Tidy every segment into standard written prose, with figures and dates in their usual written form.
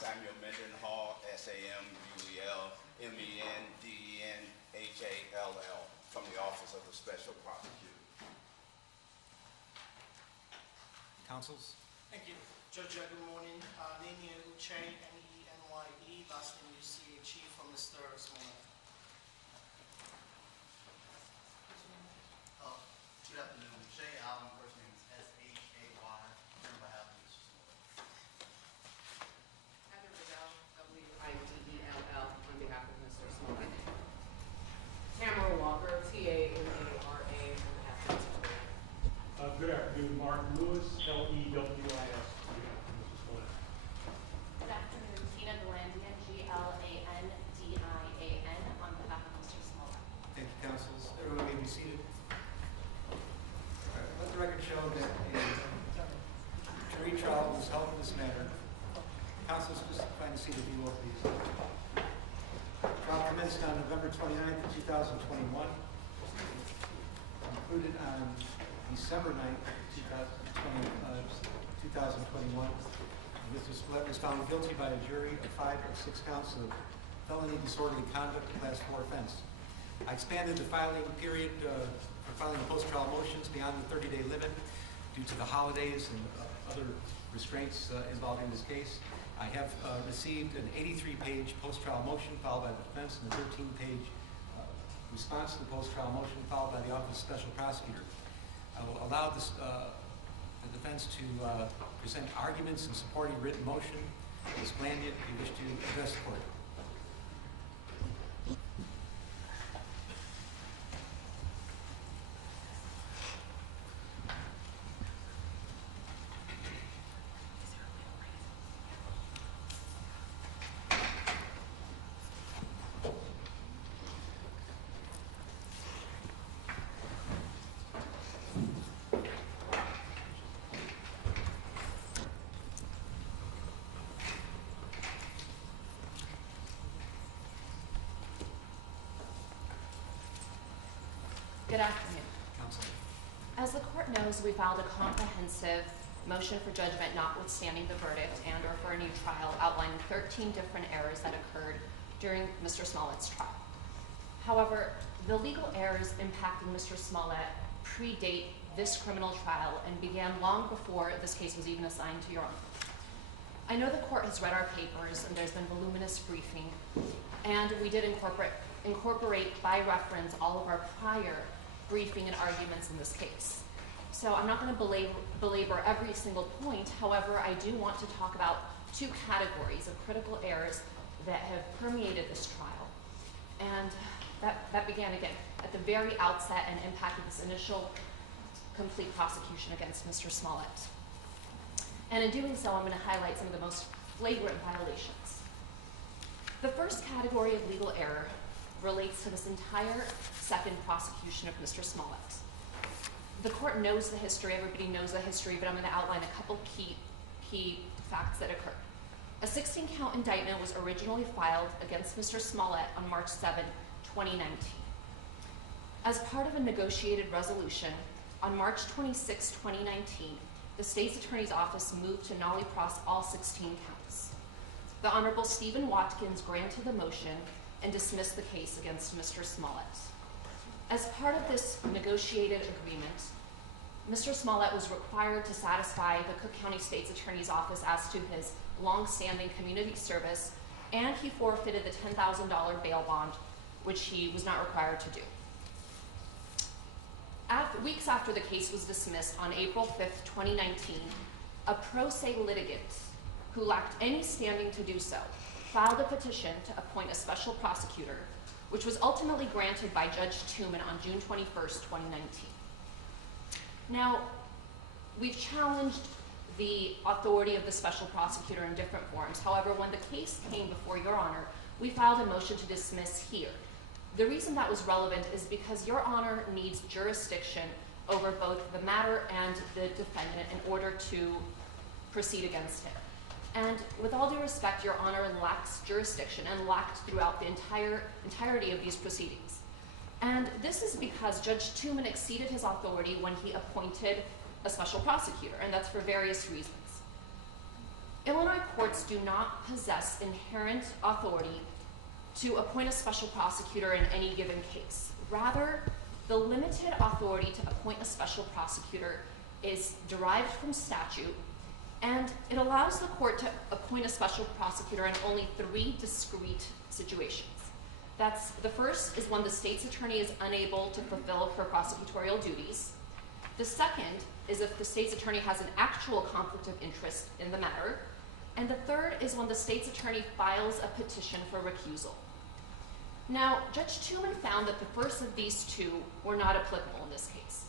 Samuel Mendenhall, SAMUEL, from the Office of the Special Prosecutor. Counsels? Thank you. Judge, good morning. Name Uche, N-E-N-Y-E, last name U-C-H-E, from Mr. Smollett. Good afternoon. Shay Allen, first name is S-H-A-Y, on behalf of Mr. Smollett. Heather Riddell, W-I-D-E-L-L, on behalf of Mr. Smollett. Tamara Walker, T-A-M-A-R-A, on behalf of Mr. Smollett. Good afternoon. Mark Lewis, L-E-W-I-S, on behalf of Mr. Smollett. Good afternoon. Tina Galandian, G-L-A-N-D-I-A-N, on behalf of Mr. Smollett. Thank you, counsels. Everyone may be seated. Let the record show that a jury trial was held in this matter. Counsels, just find a seat if you will, please. Trial commenced on November 29th, 2021. Concluded on December 9th, 2021. Mr. Smollett was found guilty by a jury of 5 of 6 counts of felony disorderly conduct, a Class 4 offense. I expanded the filing period for filing post-trial motions beyond the 30-day limit due to the holidays and other restraints involved in this case. I have received an 83-page post-trial motion filed by the defense and a 13-page response to the post-trial motion filed by the Office of Special Prosecutor. I will allow this, the defense to present arguments in supporting written motion. Ms. Glandia, if you wish to address the court. Good afternoon. Counsel. As the court knows, we filed a comprehensive motion for judgment notwithstanding the verdict and or for a new trial outlining 13 different errors that occurred during Mr. Smollett's trial. However, the legal errors impacting Mr. Smollett predate this criminal trial and began long before this case was even assigned to your honor. I know the court has read our papers and there's been voluminous briefing, and we did incorporate by reference all of our prior briefing and arguments in this case. So I'm not going to belabor every single point. However, I do want to talk about 2 categories of critical errors that have permeated this trial. And that began again at the very outset and impacted this initial complete prosecution against Mr. Smollett. And in doing so, I'm going to highlight some of the most flagrant violations. The first category of legal error relates to this entire second prosecution of Mr. Smollett. The court knows the history, everybody knows the history, but I'm going to outline a couple key facts that occurred. A 16-count indictment was originally filed against Mr. Smollett on March 7, 2019. As part of a negotiated resolution, on March 26, 2019, the State's Attorney's Office moved to nollie pros all 16 counts. The Honorable Stephen Watkins granted the motion and dismissed the case against Mr. Smollett. As part of this negotiated agreement, Mr. Smollett was required to satisfy the Cook County State's Attorney's Office as to his long-standing community service, and he forfeited the $10,000 bail bond, which he was not required to do. Weeks after the case was dismissed on April 5th, 2019, a pro se litigant who lacked any standing to do so filed a petition to appoint a special prosecutor, which was ultimately granted by Judge Tuman on June 21st, 2019. Now, we've challenged the authority of the special prosecutor in different forms. However, when the case came before Your Honor, we filed a motion to dismiss here. The reason that was relevant is because Your Honor needs jurisdiction over both the matter and the defendant in order to proceed against him. And with all due respect, Your Honor lacks jurisdiction and lacked throughout the entirety of these proceedings. And this is because Judge Tuman exceeded his authority when he appointed a special prosecutor, and that's for various reasons. Illinois courts do not possess inherent authority to appoint a special prosecutor in any given case. Rather, the limited authority to appoint a special prosecutor is derived from statute, and it allows the court to appoint a special prosecutor in only 3 discrete situations. The first is when the state's attorney is unable to fulfill her prosecutorial duties. The second is if the state's attorney has an actual conflict of interest in the matter. And the third is when the state's attorney files a petition for recusal. Now, Judge Tooman found that the first of these 2 were not applicable in this case,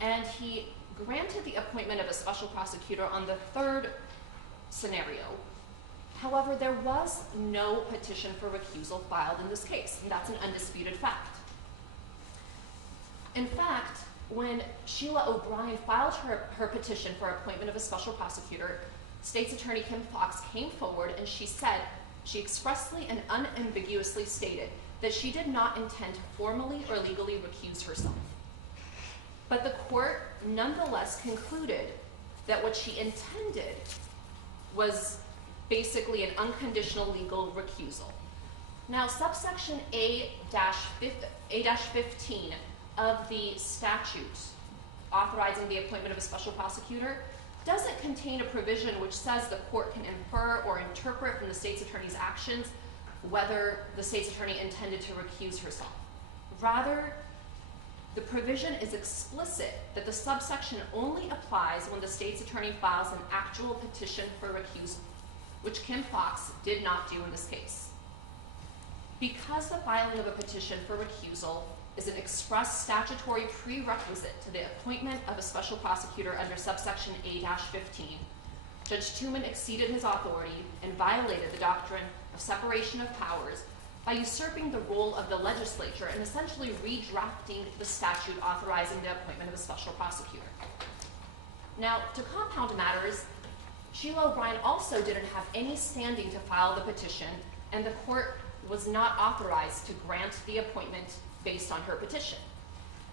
and he granted the appointment of a special prosecutor on the third scenario. However, there was no petition for recusal filed in this case, and that's an undisputed fact. In fact, when Sheila O'Brien filed her petition for appointment of a special prosecutor, State's Attorney Kim Fox came forward and she expressly and unambiguously stated that she did not intend to formally or legally recuse herself. But the court nonetheless concluded that what she intended was basically an unconditional legal recusal. Now, subsection A-15 of the statute authorizing the appointment of a special prosecutor doesn't contain a provision which says the court can infer or interpret from the state's attorney's actions whether the state's attorney intended to recuse herself. Rather, the provision is explicit that the subsection only applies when the state's attorney files an actual petition for recusal, which Kim Fox did not do in this case. Because the filing of a petition for recusal is an express statutory prerequisite to the appointment of a special prosecutor under subsection A-15, Judge Tooman exceeded his authority and violated the doctrine of separation of powers by usurping the role of the legislature and essentially redrafting the statute authorizing the appointment of a special prosecutor. Now, to compound matters, Sheila O'Brien also didn't have any standing to file the petition, and the court was not authorized to grant the appointment based on her petition.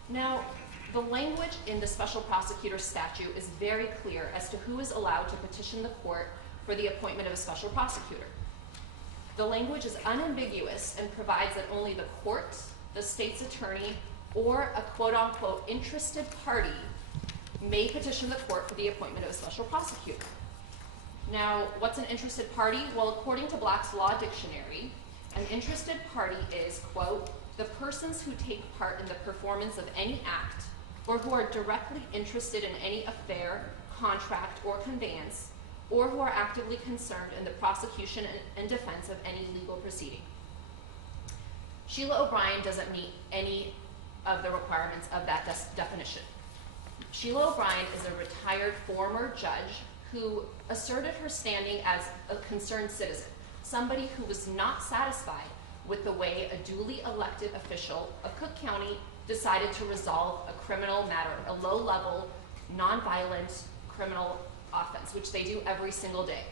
Now, the language in the special prosecutor statute is very clear as to who is allowed to petition the court for the appointment of a special prosecutor. The language is unambiguous and provides that only the court, the state's attorney, or a quote-unquote interested party may petition the court for the appointment of a special prosecutor. Now, what's an interested party? Well, according to Black's Law Dictionary, an interested party is, quote, the persons who take part in the performance of any act or who are directly interested in any affair, contract, or conveyance, or who are actively concerned in the prosecution and defense of any legal proceeding. Sheila O'Brien doesn't meet any of the requirements of that definition. Sheila O'Brien is a retired former judge who asserted her standing as a concerned citizen, somebody who was not satisfied with the way a duly elected official of Cook County decided to resolve a criminal matter, a low-level, non-violent criminal offense, which they do every single day.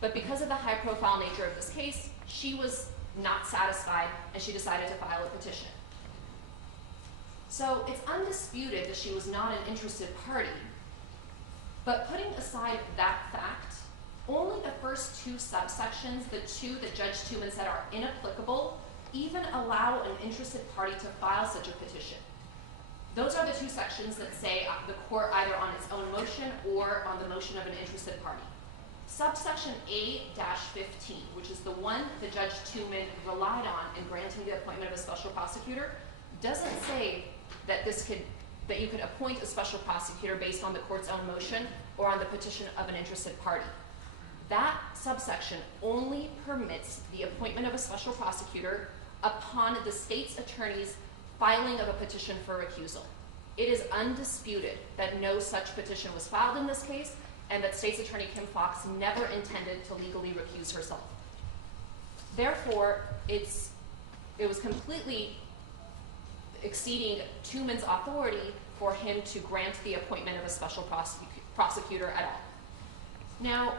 But because of the high-profile nature of this case, she was not satisfied, and she decided to file a petition. So it's undisputed that she was not an interested party, but putting aside that fact, only the first 2 subsections, the 2 that Judge Tooman said are inapplicable, even allow an interested party to file such a petition. Those are the 2 sections that say the court either on its own motion or on the motion of an interested party. Subsection A-15, which is the one that Judge Tooman relied on in granting the appointment of a special prosecutor, doesn't say that that you could appoint a special prosecutor based on the court's own motion or on the petition of an interested party. That subsection only permits the appointment of a special prosecutor upon the state's attorney's filing of a petition for recusal. It is undisputed that no such petition was filed in this case, and that State's Attorney Kim Fox never intended to legally recuse herself. Therefore, it was completely exceeding Tooman's authority for him to grant the appointment of a special prosecutor at all. Now,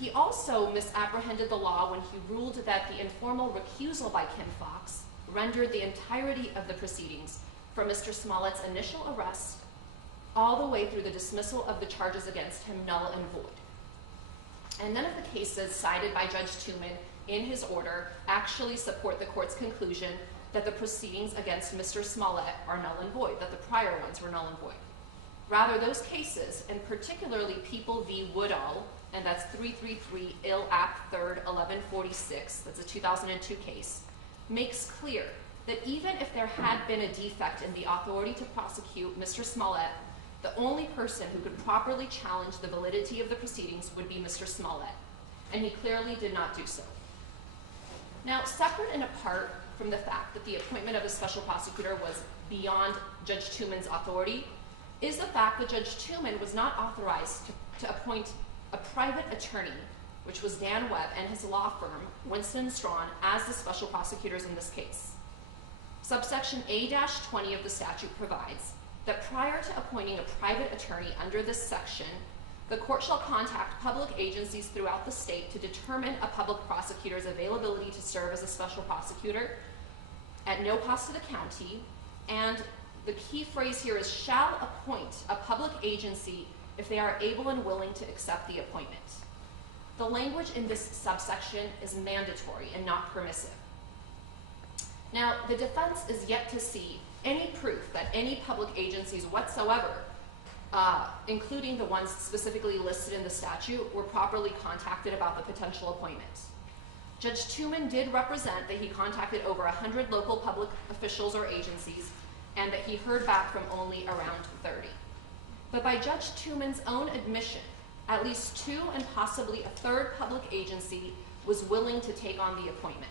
he also misapprehended the law when he ruled that the informal recusal by Kim Fox rendered the entirety of the proceedings from Mr. Smollett's initial arrest all the way through the dismissal of the charges against him null and void. And none of the cases cited by Judge Tooman in his order actually support the court's conclusion that the proceedings against Mr. Smollett are null and void, that the prior ones were null and void. Rather, those cases, and particularly People v. Woodall, and that's 333 Ill App 3rd 1146, that's a 2002 case, makes clear that even if there had been a defect in the authority to prosecute Mr. Smollett, the only person who could properly challenge the validity of the proceedings would be Mr. Smollett, and he clearly did not do so. Now, separate and apart from the fact that the appointment of a special prosecutor was beyond Judge Tooman's authority, is the fact that Judge Tooman was not authorized to appoint a private attorney, which was Dan Webb and his law firm, Winston & Strawn, as the special prosecutors in this case. Subsection A-20 of the statute provides that prior to appointing a private attorney under this section, the court shall contact public agencies throughout the state to determine a public prosecutor's availability to serve as a special prosecutor at no cost to the county, and the key phrase here is shall appoint a public agency if they are able and willing to accept the appointment. The language in this subsection is mandatory and not permissive. Now, the defense is yet to see any proof that any public agencies whatsoever, including the ones specifically listed in the statute, were properly contacted about the potential appointment. Judge Tooman did represent that he contacted over 100 local public officials or agencies, and that he heard back from only around 30. But by Judge Tooman's own admission, at least 2 and possibly a third public agency was willing to take on the appointment.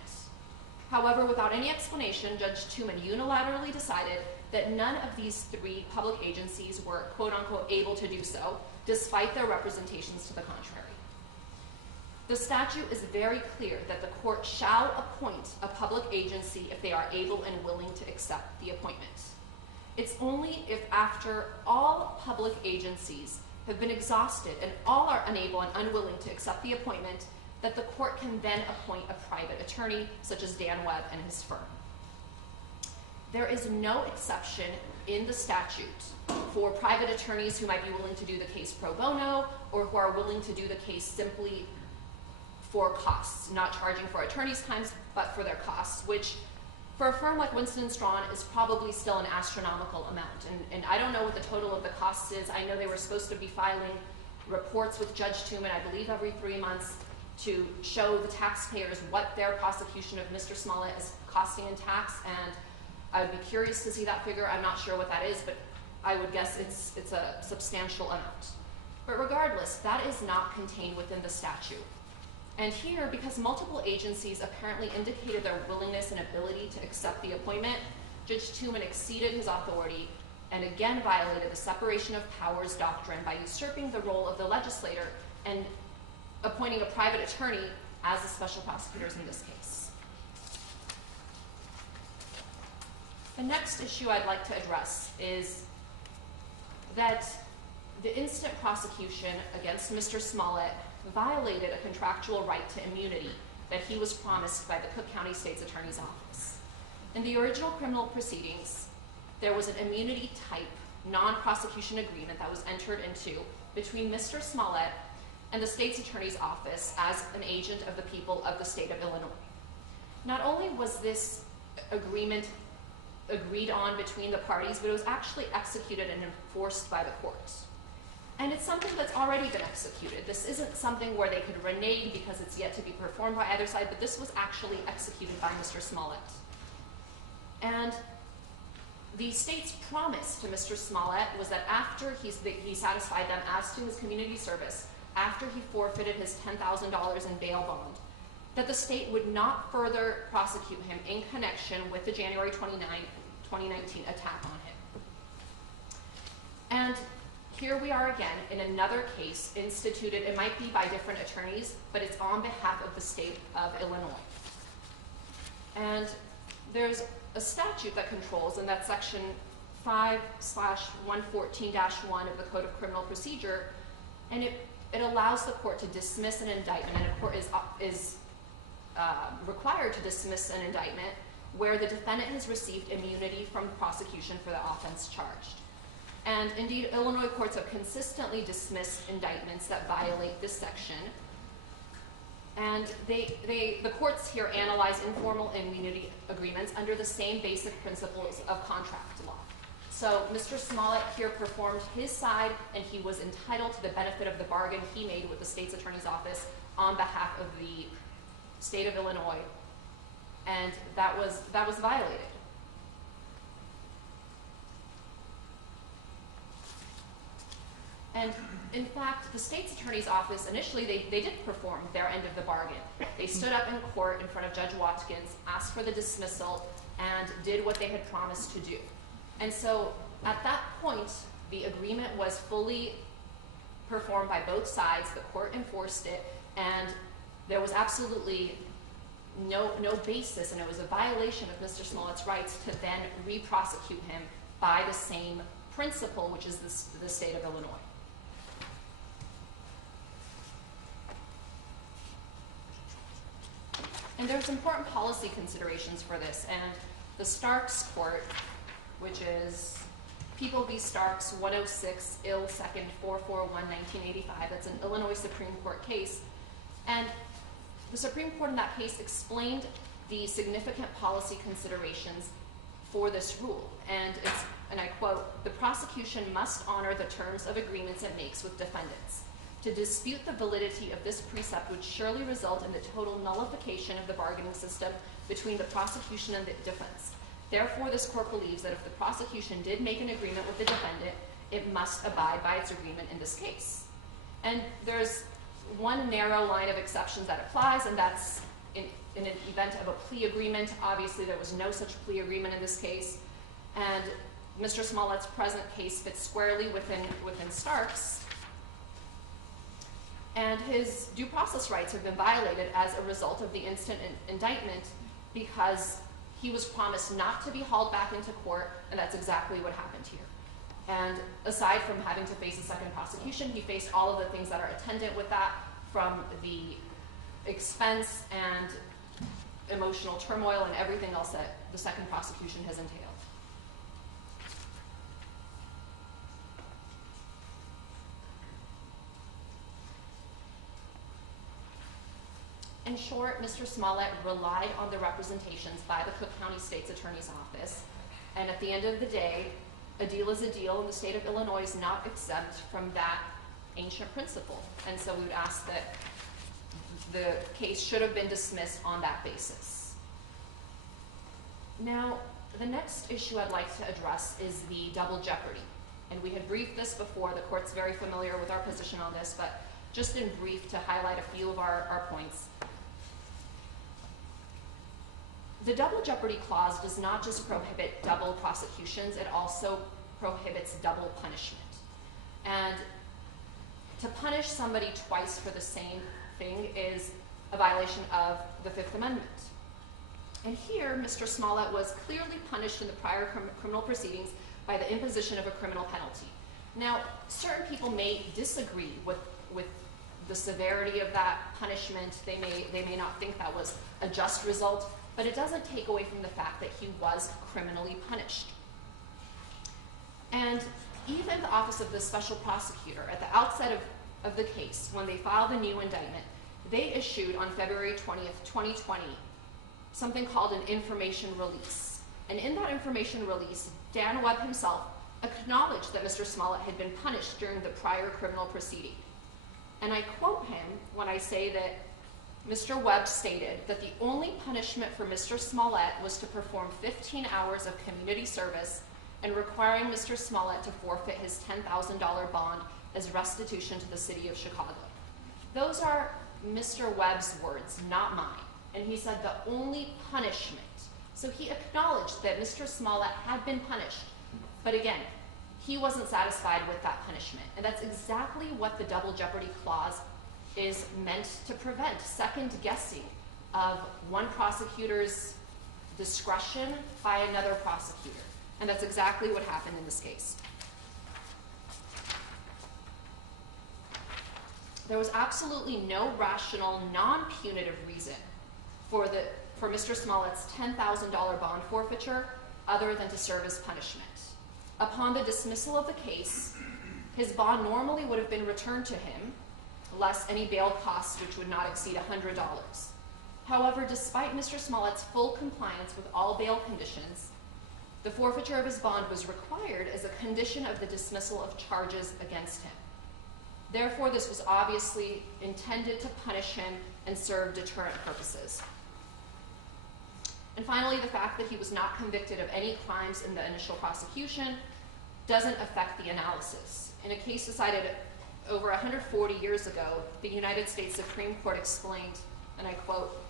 However, without any explanation, Judge Tooman unilaterally decided that none of these 3 public agencies were quote-unquote able to do so, despite their representations to the contrary. The statute is very clear that the court shall appoint a public agency if they are able and willing to accept the appointment. It's only if after all public agencies have been exhausted and all are unable and unwilling to accept the appointment that the court can then appoint a private attorney, such as Dan Webb and his firm. There is no exception in the statute for private attorneys who might be willing to do the case pro bono or who are willing to do the case simply for costs, not charging for attorney's times, but for their costs, which for a firm like Winston & Strawn is probably still an astronomical amount. And I don't know what the total of the costs is. I know they were supposed to be filing reports with Judge Tooman, I believe every 3 months, to show the taxpayers what their prosecution of Mr. Smollett is costing in tax, and I would be curious to see that figure. I'm not sure what that is, but I would guess it's a substantial amount. But regardless, that is not contained within the statute. And here, because multiple agencies apparently indicated their willingness and ability to accept the appointment, Judge Tooman exceeded his authority and again violated the separation of powers doctrine by usurping the role of the legislator and appointing a private attorney as the special prosecutors in this case. The next issue I'd like to address is that the instant prosecution against Mr. Smollett violated a contractual right to immunity that he was promised by the Cook County State's Attorney's Office. In the original criminal proceedings, there was an immunity type non-prosecution agreement that was entered into between Mr. Smollett and the State's Attorney's Office as an agent of the people of the state of Illinois. Not only was this agreement agreed on between the parties, but it was actually executed and enforced by the courts. And it's something that's already been executed. This isn't something where they could renege because it's yet to be performed by either side, but this was actually executed by Mr. Smollett. And the state's promise to Mr. Smollett was that after he satisfied them as to his community service, after he forfeited his $10,000 in bail bond, that the state would not further prosecute him in connection with the January 29, 2019 attack on him. And here we are again in another case instituted, it might be by different attorneys, but it's on behalf of the state of Illinois. And there's a statute that controls, and that's section 5/114-1 of the Code of Criminal Procedure, and it allows the court to dismiss an indictment, and a court is required to dismiss an indictment where the defendant has received immunity from prosecution for the offense charged. And indeed, Illinois courts have consistently dismissed indictments that violate this section. And the courts here analyze informal immunity agreements under the same basic principles of contract law. So Mr. Smollett here performed his side, and he was entitled to the benefit of the bargain he made with the state's attorney's office on behalf of the state of Illinois, and that was violated. And in fact, the state's attorney's office, initially, they did perform their end of the bargain. They stood up in court in front of Judge Watkins, asked for the dismissal, and did what they had promised to do. And so at that point, the agreement was fully performed by both sides. The court enforced it, and there was absolutely no basis, and it was a violation of Mr. Smollett's rights to then re-prosecute him by the same principle, which is the state of Illinois. And there's important policy considerations for this, and the Starks Court, which is People v. Starks 106 Ill 2nd 441 1985, that's an Illinois Supreme Court case, and the Supreme Court in that case explained the significant policy considerations for this rule, and I quote, "The prosecution must honor the terms of agreements it makes with defendants. To dispute the validity of this precept would surely result in the total nullification of the bargaining system between the prosecution and the defense. Therefore, this court believes that if the prosecution did make an agreement with the defendant, it must abide by its agreement in this case." And there's one narrow line of exceptions that applies, and that's in an event of a plea agreement. Obviously, there was no such plea agreement in this case, and Mr. Smollett's present case fits squarely within Starks, and his due process rights have been violated as a result of the instant indictment because he was promised not to be hauled back into court, and that's exactly what happened here. And aside from having to face a second prosecution, he faced all of the things that are attendant with that, from the expense and emotional turmoil and everything else that the second prosecution has entailed. In short, Mr. Smollett relied on the representations by the Cook County State's Attorney's Office, and at the end of the day, a deal is a deal, and the state of Illinois is not exempt from that ancient principle. And so we would ask that the case should have been dismissed on that basis. Now, the next issue I'd like to address is the double jeopardy. And we had briefed this before. The court's very familiar with our position on this, but just in brief to highlight a few of our points. The double jeopardy clause does not just prohibit double prosecutions, it also prohibits double punishment. And to punish somebody twice for the same thing is a violation of the Fifth Amendment. And here, Mr. Smollett was clearly punished in the prior criminal proceedings by the imposition of a criminal penalty. Now, certain people may disagree with the severity of that punishment. They may not think that was a just result, but it doesn't take away from the fact that he was criminally punished. And even the Office of the Special Prosecutor, at the outset of the case, when they filed a new indictment, they issued on February 20th, 2020, something called an information release. And in that information release, Dan Webb himself acknowledged that Mr. Smollett had been punished during the prior criminal proceeding. And I quote him when I say that Mr. Webb stated that the only punishment for Mr. Smollett was to perform 15 hours of community service and requiring Mr. Smollett to forfeit his $10,000 bond as restitution to the city of Chicago. Those are Mr. Webb's words, not mine. And he said the only punishment. So he acknowledged that Mr. Smollett had been punished. But again, he wasn't satisfied with that punishment. And that's exactly what the double jeopardy clause is meant to prevent, second guessing of one prosecutor's discretion by another prosecutor. And that's exactly what happened in this case. There was absolutely no rational, non-punitive reason for Mr. Smollett's $10,000 bond forfeiture other than to serve as punishment. Upon the dismissal of the case, his bond normally would have been returned to him, less any bail costs, which would not exceed $100. However, despite Mr. Smollett's full compliance with all bail conditions, the forfeiture of his bond was required as a condition of the dismissal of charges against him. Therefore, this was obviously intended to punish him and serve deterrent purposes. And finally, the fact that he was not convicted of any crimes in the initial prosecution doesn't affect the analysis. In a case decided over 140 years ago, the United States Supreme Court explained, and I quote,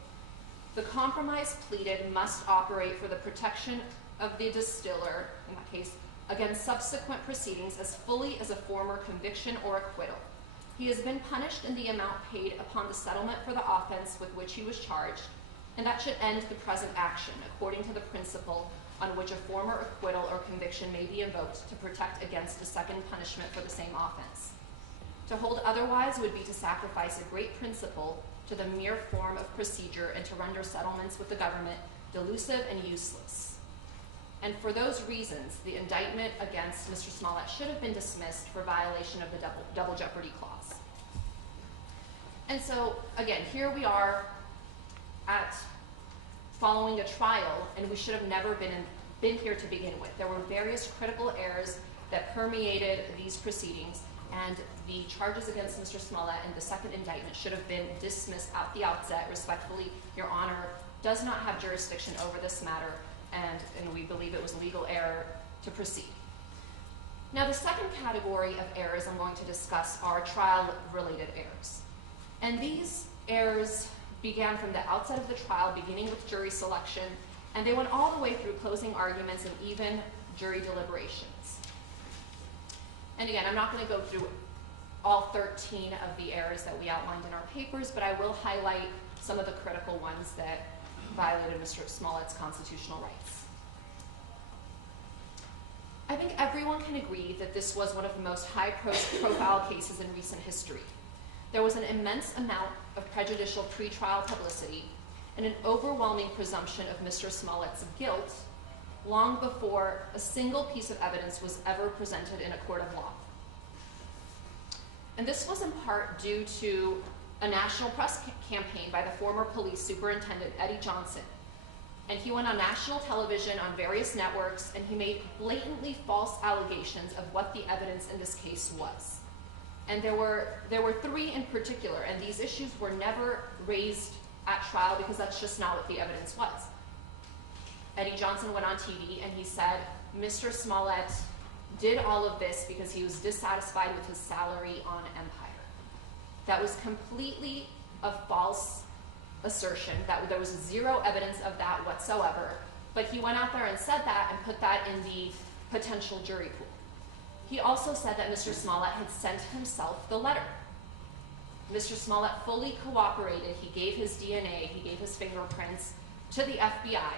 "The compromise pleaded must operate for the protection of the distiller," in that case, "against subsequent proceedings as fully as a former conviction or acquittal. He has been punished in the amount paid upon the settlement for the offense with which he was charged, and that should end the present action, according to the principle on which a former acquittal or conviction may be invoked to protect against a second punishment for the same offense. To hold otherwise would be to sacrifice a great principle to the mere form of procedure and to render settlements with the government delusive and useless. And for those reasons, the indictment against Mr. Smollett should have been dismissed for violation of the double jeopardy clause." And so, again, here we are at following a trial, and we should have never been here to begin with. There were various critical errors that permeated these proceedings, and the charges against Mr. Smollett and the second indictment should have been dismissed at the outset. Respectfully, Your Honor does not have jurisdiction over this matter, and we believe it was legal error to proceed. Now, the second category of errors I'm going to discuss are trial-related errors. And these errors began from the outset of the trial, beginning with jury selection, and they went all the way through closing arguments and even jury deliberations. And again, I'm not going to go through all 13 of the errors that we outlined in our papers, but I will highlight some of the critical ones that violated Mr. Smollett's constitutional rights. I think everyone can agree that this was one of the most high-profile cases in recent history. There was an immense amount of prejudicial pretrial publicity and an overwhelming presumption of Mr. Smollett's guilt long before a single piece of evidence was ever presented in a court of law. And this was in part due to a national press campaign by the former police superintendent, Eddie Johnson. And he went on national television on various networks, and he made blatantly false allegations of what the evidence in this case was. And there were three in particular, and these issues were never raised at trial because that's just not what the evidence was. Eddie Johnson went on TV and he said Mr. Smollett did all of this because he was dissatisfied with his salary on Empire. That was completely a false assertion. That there was zero evidence of that whatsoever, but he went out there and said that and put that in the potential jury pool. He also said that Mr. Smollett had sent himself the letter. Mr. Smollett fully cooperated. He gave his DNA, he gave his fingerprints to the FBI,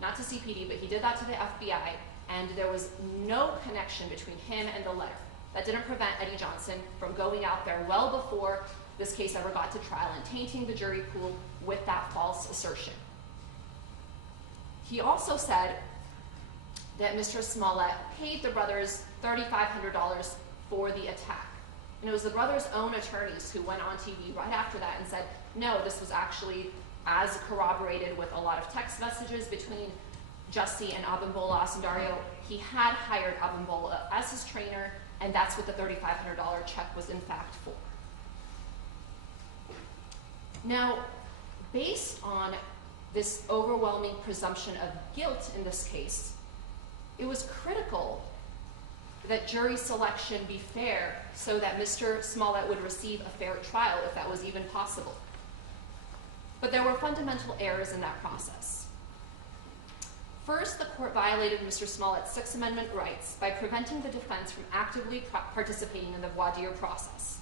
not to CPD, but he did that to the FBI, and there was no connection between him and the letter. That didn't prevent Eddie Johnson from going out there well before this case ever got to trial and tainting the jury pool with that false assertion. He also said that Mr. Smollett paid the brothers $3,500 for the attack. And it was the brothers' own attorneys who went on TV right after that and said, no, this was actually as corroborated with a lot of text messages between Jussie and Abimbola Asundario. He had hired Abimbola as his trainer, and that's what the $3,500 check was in fact for. Now, based on this overwhelming presumption of guilt in this case, it was critical that jury selection be fair so that Mr. Smollett would receive a fair trial if that was even possible. But there were fundamental errors in that process. First, the court violated Mr. Smollett's Sixth Amendment rights by preventing the defense from actively participating in the voir dire process.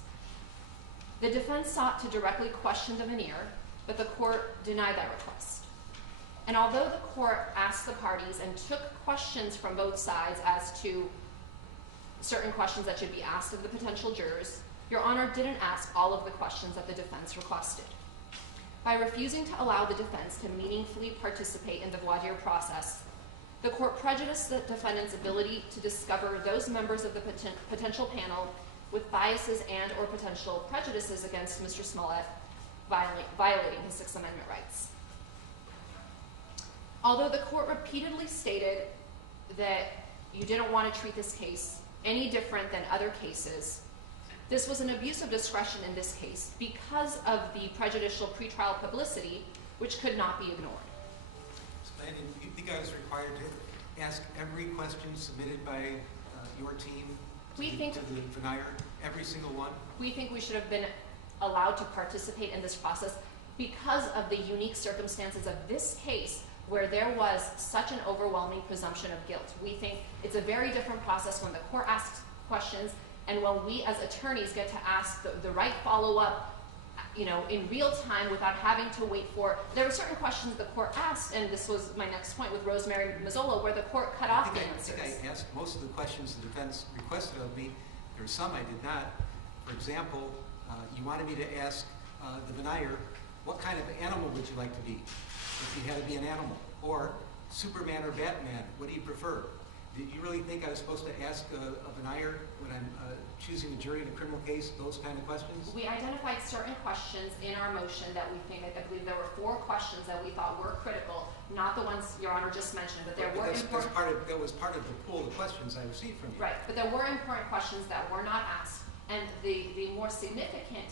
The defense sought to directly question the veneer, but the court denied that request. And although the court asked the parties and took questions from both sides as to certain questions that should be asked of the potential jurors, Your Honor didn't ask all of the questions that the defense requested. By refusing to allow the defense to meaningfully participate in the voir dire process, the court prejudiced the defendant's ability to discover those members of the potential panel with biases and or potential prejudices against Mr. Smollett, violating his Sixth Amendment rights. Although the court repeatedly stated that you didn't want to treat this case any different than other cases, this was an abuse of discretion in this case because of the prejudicial pretrial publicity, which could not be ignored. And you think I was required to ask every question submitted by your team to the denier, every single one? We think we should have been allowed to participate in this process because of the unique circumstances of this case where there was such an overwhelming presumption of guilt. We think it's a very different process when the court asks questions and when we as attorneys get to ask the right follow-up, in real time without having to wait for. There were certain questions the court asked, and this was my next point with Rosemary Mazzola, where the court cut off the answers. I think I asked most of the questions the defense requested of me. There were some I did not. For example, you wanted me to ask the denier, what kind of animal would you like to be if you had to be an animal? Or Superman or Batman, what do you prefer? Did you really think I was supposed to ask a denier when I'm choosing a jury in a criminal case, those kind of questions? We identified certain questions in our motion that we think, I believe there were 4 questions that we thought were critical, not the ones Your Honor just mentioned, but there were important. That was part of the pool of questions I received from you. Right, but there were important questions that were not asked, and the more significant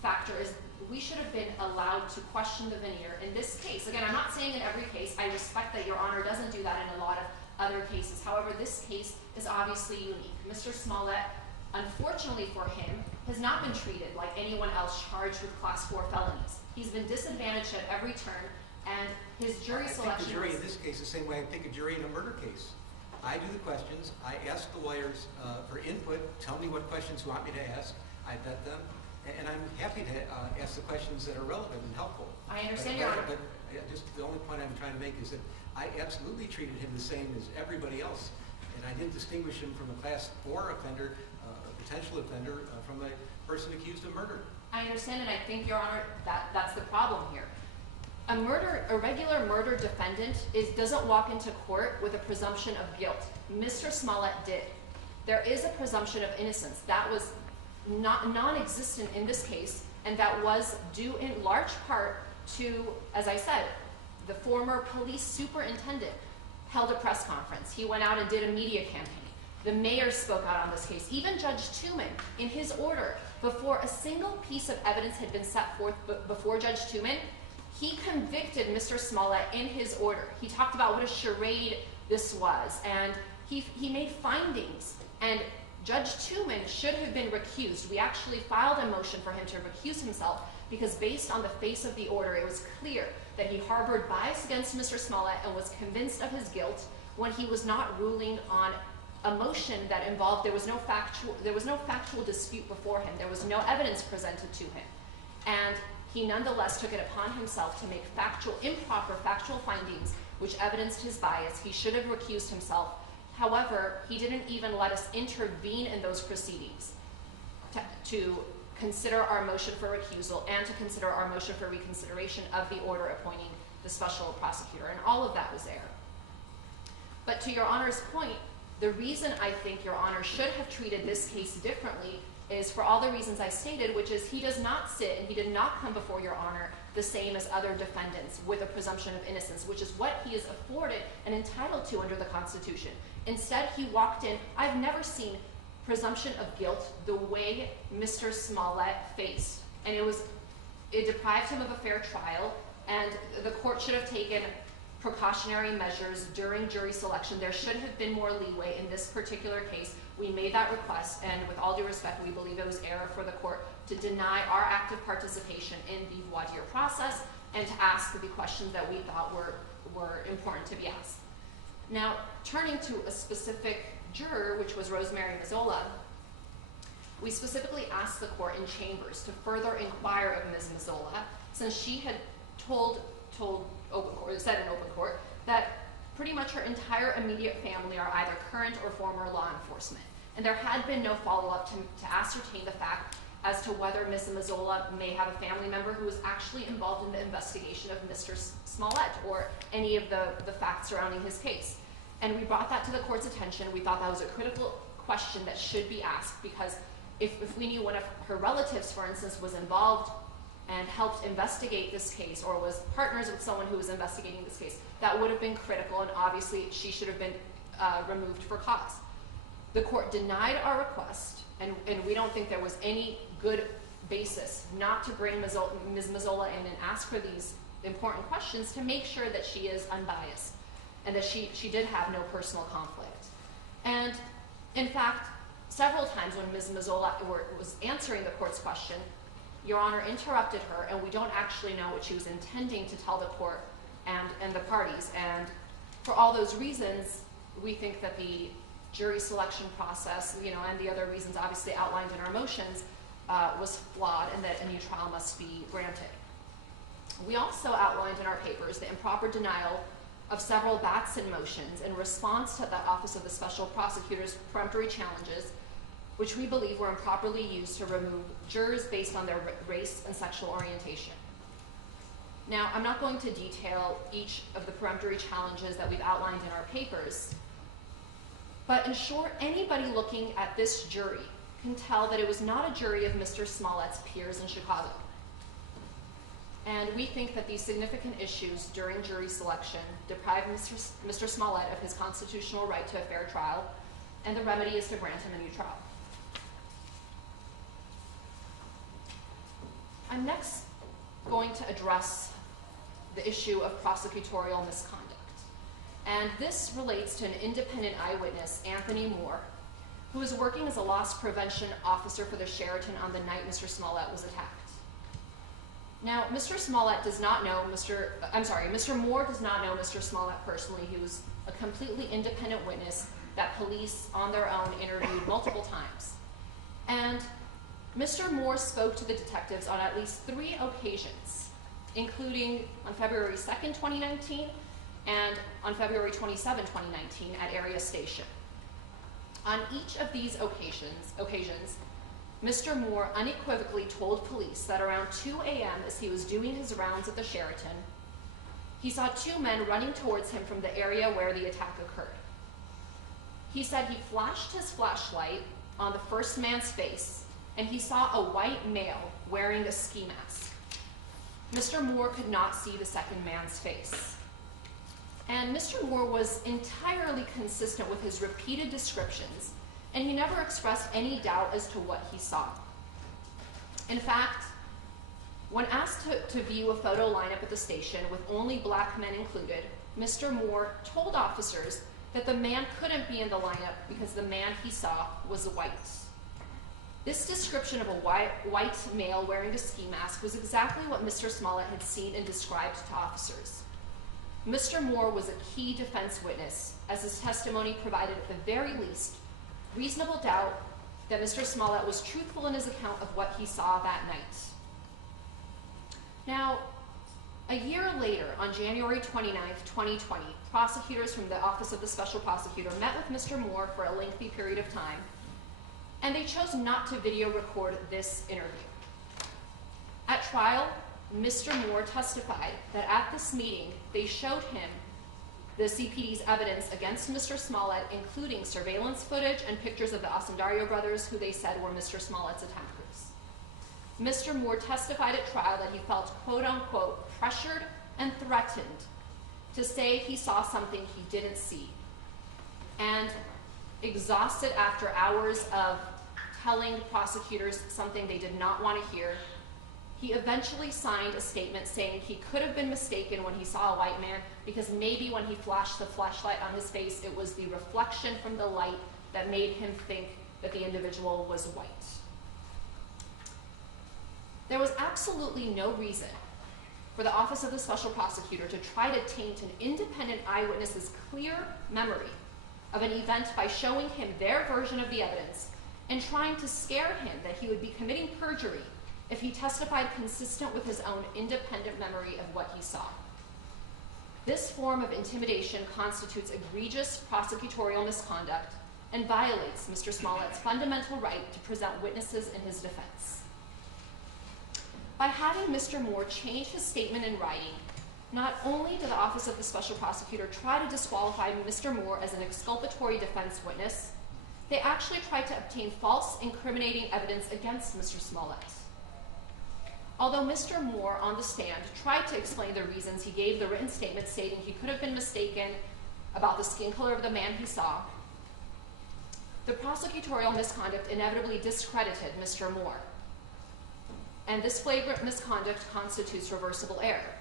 factor is we should have been allowed to question the veneer in this case. Again, I'm not saying in every case. I respect that Your Honor doesn't do that in a lot of other cases. However, this case is obviously unique. Mr. Smollett, unfortunately for him, has not been treated like anyone else charged with Class 4 felonies. He's been disadvantaged at every turn, and his jury selection. I pick a jury in this case the same way I pick a jury in a murder case. I do the questions. I ask the lawyers for input. Tell me what questions you want me to ask. I vet them, and I'm happy to ask the questions that are relevant and helpful. I understand, Your Honor. But just the only point I'm trying to make is that I absolutely treated him the same as everybody else, and I didn't distinguish him from a Class 4 offender, a potential offender, from a person accused of murder. I understand, and I think, Your Honor, that's the problem here. A regular murder defendant doesn't walk into court with a presumption of guilt. Mr. Smollett did. There is a presumption of innocence. That was non-existent in this case, and that was due in large part to, as I said, the former police superintendent held a press conference. He went out and did a media campaign. The mayor spoke out on this case. Even Judge Tooman, in his order, before a single piece of evidence had been set forth before Judge Tooman, he convicted Mr. Smollett in his order. He talked about what a charade this was, and he made findings. And Judge Tooman should have been recused. We actually filed a motion for him to recuse himself because based on the face of the order, it was clear that he harbored bias against Mr. Smollett and was convinced of his guilt when he was not ruling on a motion that involved, there was no factual dispute before him. There was no evidence presented to him. And he nonetheless took it upon himself to make improper factual findings which evidenced his bias. He should have recused himself. However, he didn't even let us intervene in those proceedings to consider our motion for recusal and to consider our motion for reconsideration of the order appointing the special prosecutor, and all of that was there. But to Your Honor's point, the reason I think Your Honor should have treated this case differently is for all the reasons I stated, which is he does not sit and he did not come before Your Honor the same as other defendants with a presumption of innocence, which is what he is afforded and entitled to under the Constitution. Instead, he walked in. I've never seen presumption of guilt the way Mr. Smollett faced. And it deprived him of a fair trial, and the court should have taken precautionary measures during jury selection. There should have been more leeway in this particular case. We made that request, and with all due respect, we believe it was error for the court to deny our active participation in the voir dire process and to ask the questions that we thought were important to be asked. Now, turning to a specific juror, which was Rosemary Mazzola, we specifically asked the court in chambers to further inquire of Ms. Mazzola, since she had said in open court that pretty much her entire immediate family are either current or former law enforcement. And there had been no follow-up to ascertain the fact as to whether Ms. Mazzola may have a family member who was actually involved in the investigation of Mr. Smollett or any of the facts surrounding his case. And we brought that to the court's attention. We thought that was a critical question that should be asked because if we knew one of her relatives, for instance, was involved and helped investigate this case, or was partners with someone who was investigating this case, that would have been critical, and obviously she should have been removed for cause. The court denied our request, and we don't think there was any good basis not to bring Ms. Mazzola in and ask her these important questions to make sure that she is unbiased and that she did have no personal conflict. And in fact, several times when Ms. Mazzola was answering the court's question, Your Honor interrupted her, and we don't actually know what she was intending to tell the court and the parties. And for all those reasons, we think that the jury selection process, and the other reasons obviously outlined in our motions, was flawed, and that a new trial must be granted. We also outlined in our papers the improper denial of several Batson motions in response to the Office of the Special Prosecutor's peremptory challenges, which we believe were improperly used to remove jurors based on their race and sexual orientation. Now, I'm not going to detail each of the peremptory challenges that we've outlined in our papers, but in short, anybody looking at this jury can tell that it was not a jury of Mr. Smollett's peers in Chicago. And we think that these significant issues during jury selection deprive Mr. Smollett of his constitutional right to a fair trial, and the remedy is to grant him a new trial. I'm next going to address the issue of prosecutorial misconduct. And this relates to an independent eyewitness, Anthony Moore, who was working as a loss prevention officer for the Sheraton on the night Mr. Smollett was attacked. Now, Mr. Moore does not know Mr. Smollett personally. He was a completely independent witness that police on their own interviewed multiple times. And Mr. Moore spoke to the detectives on at least 3 occasions, including on February 2nd, 2019, and on February 27, 2019 at Area Station. On each of these occasions, Mr. Moore unequivocally told police that around 2 a.m. as he was doing his rounds at the Sheraton, he saw 2 men running towards him from the area where the attack occurred. He said he flashed his flashlight on the first man's face, and he saw a white male wearing a ski mask. Mr. Moore could not see the second man's face. And Mr. Moore was entirely consistent with his repeated descriptions, and he never expressed any doubt as to what he saw. In fact, when asked to view a photo lineup at the station with only black men included, Mr. Moore told officers that the man couldn't be in the lineup because the man he saw was white. This description of a white male wearing a ski mask was exactly what Mr. Smollett had seen and described to officers. Mr. Moore was a key defense witness, as his testimony provided at the very least reasonable doubt that Mr. Smollett was truthful in his account of what he saw that night. Now, a year later, on January 29th, 2020, prosecutors from the Office of the Special Prosecutor met with Mr. Moore for a lengthy period of time, and they chose not to video record this interview. At trial, Mr. Moore testified that at this meeting, they showed him the CPD's evidence against Mr. Smollett, including surveillance footage and pictures of the Asendario brothers, who they said were Mr. Smollett's attackers. Mr. Moore testified at trial that he felt, quote unquote, pressured and threatened to say he saw something he didn't see. And exhausted after hours of telling prosecutors something they did not want to hear, he eventually signed a statement saying he could have been mistaken when he saw a white man because maybe when he flashed the flashlight on his face, it was the reflection from the light that made him think that the individual was white. There was absolutely no reason for the Office of the Special Prosecutor to try to taint an independent eyewitness's clear memory of an event by showing him their version of the evidence and trying to scare him that he would be committing perjury if he testified consistent with his own independent memory of what he saw. This form of intimidation constitutes egregious prosecutorial misconduct and violates Mr. Smollett's fundamental right to present witnesses in his defense. By having Mr. Moore change his statement in writing, not only did the Office of the Special Prosecutor try to disqualify Mr. Moore as an exculpatory defense witness, they actually tried to obtain false incriminating evidence against Mr. Smollett. Although Mr. Moore on the stand tried to explain the reasons, he gave the written statement stating he could have been mistaken about the skin color of the man he saw, the prosecutorial misconduct inevitably discredited Mr. Moore. And this flagrant misconduct constitutes reversible error.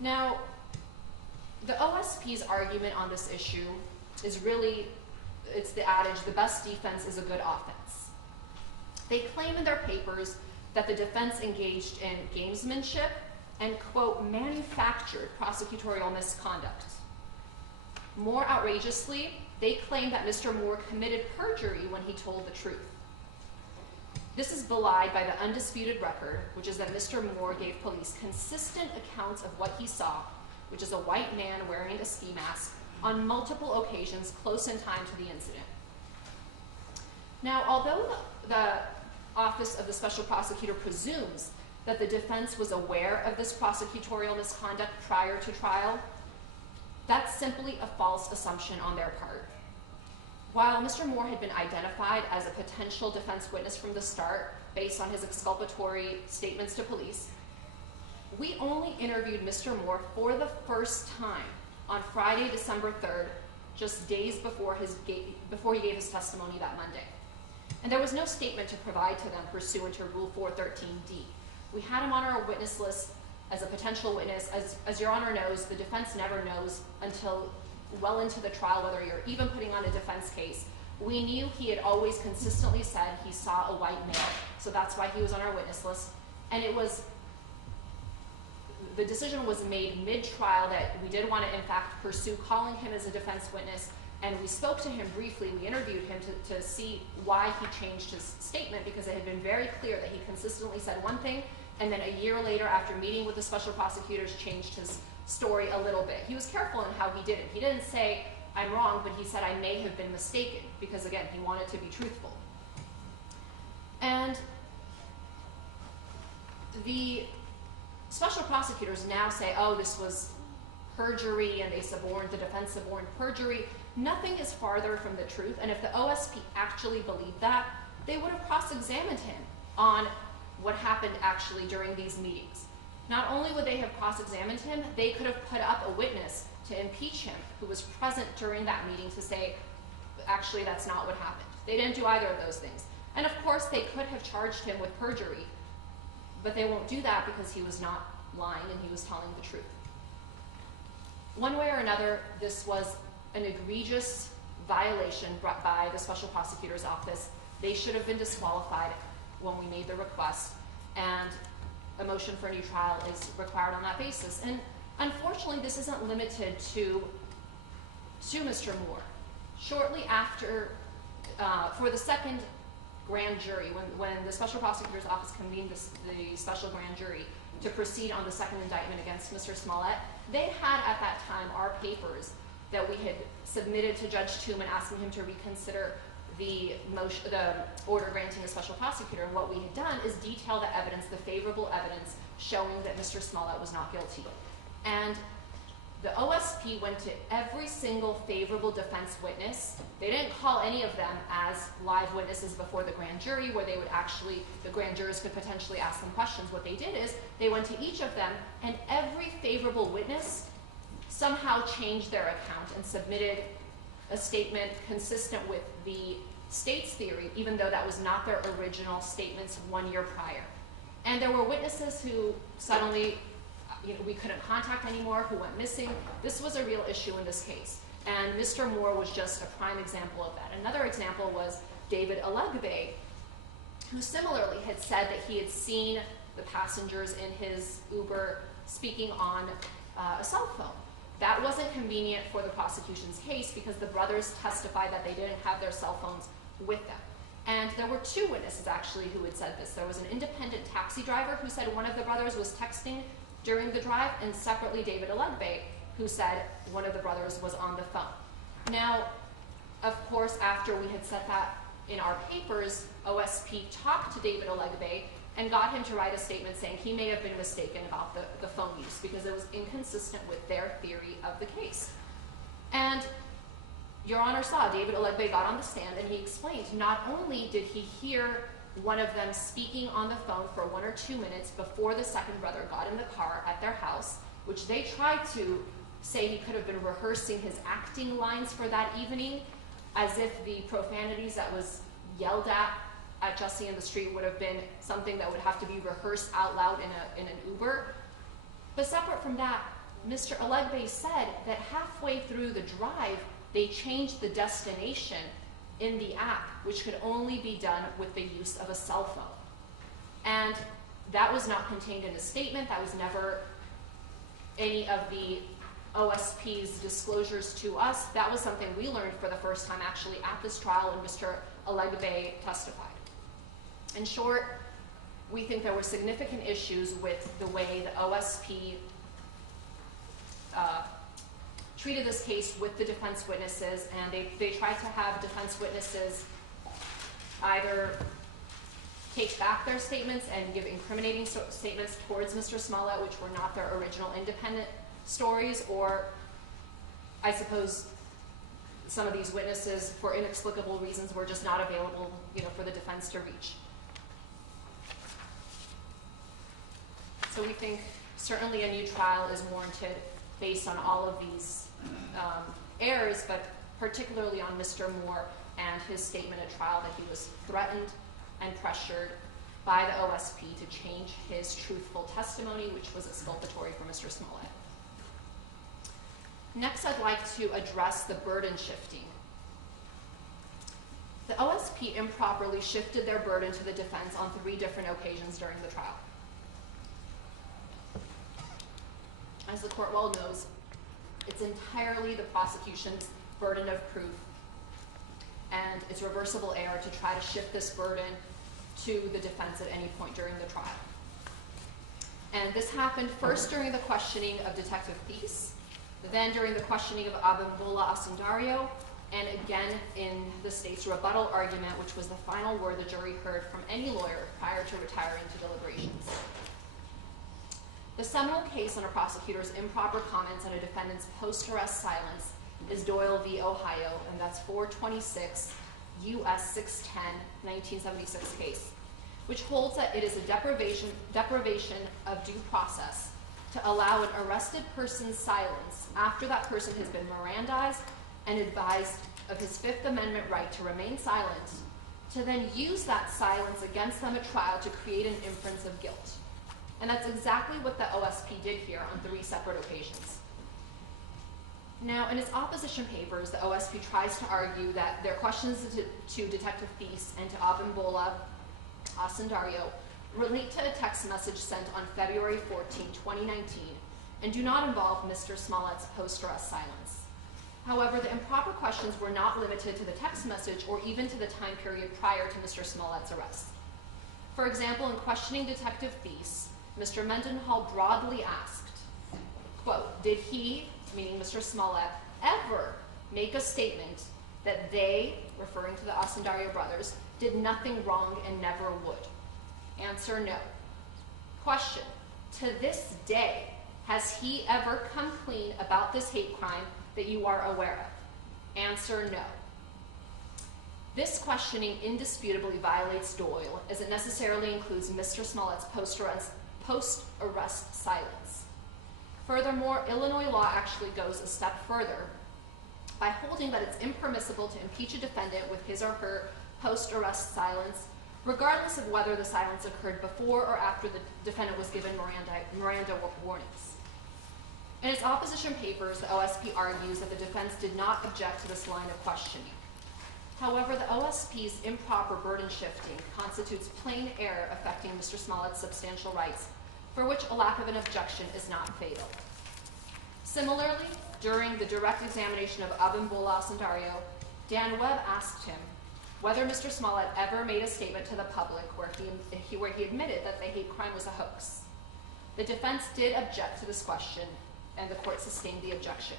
Now, the OSP's argument on this issue is really, it's the adage, the best defense is a good offense. They claim in their papers that the defense engaged in gamesmanship and, quote, manufactured prosecutorial misconduct. More outrageously, they claim that Mr. Moore committed perjury when he told the truth. This is belied by the undisputed record, which is that Mr. Moore gave police consistent accounts of what he saw, which is a white man wearing a ski mask, on multiple occasions close in time to the incident. Now, although the Office of the Special Prosecutor presumes that the defense was aware of this prosecutorial misconduct prior to trial, that's simply a false assumption on their part. While Mr. Moore had been identified as a potential defense witness from the start based on his exculpatory statements to police, we only interviewed Mr. Moore for the first time on Friday, December 3rd, just days before he gave his testimony that Monday. And there was no statement to provide to them pursuant to Rule 413D. We had him on our witness list as a potential witness. As Your Honor knows, the defense never knows until well into the trial whether you're even putting on a defense case. We knew he had always consistently said he saw a white male, so that's why he was on our witness list. And the decision was made mid-trial that we did want to, in fact, pursue calling him as a defense witness, and we spoke to him briefly. We interviewed him to see why he changed his statement, because it had been very clear that he consistently said one thing, and then a year later, after meeting with the special prosecutors, changed his story a little bit. He was careful in how he did it. He didn't say, I'm wrong, but he said, I may have been mistaken, because again, he wanted to be truthful. And the special prosecutors now say, oh, this was perjury, and the defense suborned perjury. Nothing is farther from the truth, and if the OSP actually believed that, they would have cross-examined him on what happened actually during these meetings. Not only would they have cross-examined him, they could have put up a witness to impeach him who was present during that meeting to say, actually, that's not what happened. They didn't do either of those things. And of course, they could have charged him with perjury, but they won't do that because he was not lying and he was telling the truth. One way or another, this was an egregious violation brought by the special prosecutor's office. They should have been disqualified when we made the request, and a motion for a new trial is required on that basis. And unfortunately, this isn't limited to Mr. Moore. Shortly after, for the second grand jury, when the special prosecutor's office convened the special grand jury to proceed on the second indictment against Mr. Smollett, they had at that time our papers that we had submitted to Judge Tooman asking him to reconsider the order granting a special prosecutor. And what we had done is detail the evidence, the favorable evidence, showing that Mr. Smollett was not guilty. And the OSP went to every single favorable defense witness. They didn't call any of them as live witnesses before the grand jury, where they would actually, the grand jurors could potentially ask them questions. What they did is they went to each of them, and every favorable witness somehow changed their account and submitted a statement consistent with the state's theory, even though that was not their original statements 1 year prior. And there were witnesses who suddenly, we couldn't contact anymore, who went missing. This was a real issue in this case. And Mr. Moore was just a prime example of that. Another example was David Allegbe, who similarly had said that he had seen the passengers in his Uber speaking on a cell phone. That wasn't convenient for the prosecution's case because the brothers testified that they didn't have their cell phones with them. And there were two witnesses actually who had said this. There was an independent taxi driver who said one of the brothers was texting during the drive, and separately David Allegbe, who said one of the brothers was on the phone. Now, of course, after we had set that in our papers, OSP talked to David Allegbe and got him to write a statement saying he may have been mistaken about the phone use because it was inconsistent with their theory of the case. And Your Honor saw David Olegbe got on the stand and he explained not only did he hear one of them speaking on the phone for 1 or 2 minutes before the second brother got in the car at their house, which they tried to say he could have been rehearsing his acting lines for that evening, as if the profanities that was yelled at Jussie in the street would have been something that would have to be rehearsed out loud in an Uber. But separate from that, Mr. Olegbe said that halfway through the drive, they changed the destination in the app, which could only be done with the use of a cell phone. And that was not contained in a statement. That was never any of the OSP's disclosures to us. That was something we learned for the first time actually at this trial when Mr. Olegbe testified. In short, we think there were significant issues with the way the OSP treated this case with the defense witnesses, and they tried to have defense witnesses either take back their statements and give incriminating statements towards Mr. Smollett, which were not their original independent stories, or I suppose some of these witnesses, for inexplicable reasons, were just not available, for the defense to reach. So we think certainly a new trial is warranted based on all of these errors, but particularly on Mr. Moore and his statement at trial that he was threatened and pressured by the OSP to change his truthful testimony, which was exculpatory for Mr. Smollett. Next, I'd like to address the burden shifting. The OSP improperly shifted their burden to the defense on 3 different occasions during the trial. As the court well knows, it's entirely the prosecution's burden of proof, and it's reversible error to try to shift this burden to the defense at any point during the trial. And this happened first during the questioning of Detective Thies, then during the questioning of Abimbola Asundario, and again in the state's rebuttal argument, which was the final word the jury heard from any lawyer prior to retiring to deliberations. The seminal case on a prosecutor's improper comments on a defendant's post-arrest silence is Doyle v. Ohio, and that's 426 U.S. 610, 1976 case, which holds that it is a deprivation of due process to allow an arrested person's silence after that person has been Mirandized and advised of his Fifth Amendment right to remain silent, to then use that silence against them at trial to create an inference of guilt. And that's exactly what the OSP did here on 3 separate occasions. Now, in its opposition papers, the OSP tries to argue that their questions to Detective Thies and to Abimbola Asundario relate to a text message sent on February 14, 2019, and do not involve Mr. Smollett's post-arrest silence. However, the improper questions were not limited to the text message or even to the time period prior to Mr. Smollett's arrest. For example, in questioning Detective Thies, Mr. Mendenhall broadly asked, quote, did he, meaning Mr. Smollett, ever make a statement that they, referring to the Asundario brothers, did nothing wrong and never would? Answer, no. Question, to this day, has he ever come clean about this hate crime that you are aware of? Answer, no. This questioning indisputably violates Doyle, as it necessarily includes Mr. Smollett's post-arrest silence. Furthermore, Illinois law actually goes a step further by holding that it's impermissible to impeach a defendant with his or her post-arrest silence, regardless of whether the silence occurred before or after the defendant was given Miranda warnings. In its opposition papers, the OSP argues that the defense did not object to this line of questioning. However, the OSP's improper burden shifting constitutes plain error affecting Mr. Smollett's substantial rights, for which a lack of an objection is not fatal. Similarly, during the direct examination of Abimbola Asundario, Dan Webb asked him whether Mr. Smollett ever made a statement to the public where he admitted that the hate crime was a hoax. The defense did object to this question, and the court sustained the objection.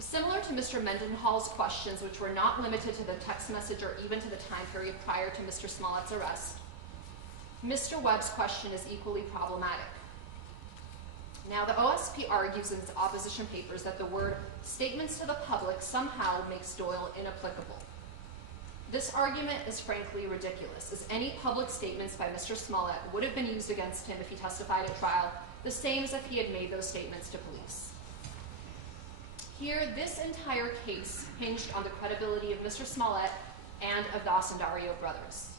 Similar to Mr. Mendenhall's questions, which were not limited to the text message or even to the time period prior to Mr. Smollett's arrest, Mr. Webb's question is equally problematic. Now, the OSP argues in its opposition papers that the word statements to the public somehow makes Doyle inapplicable. This argument is frankly ridiculous, as any public statements by Mr. Smollett would have been used against him if he testified at trial, the same as if he had made those statements to police. Here, this entire case hinged on the credibility of Mr. Smollett and of the Osundario brothers.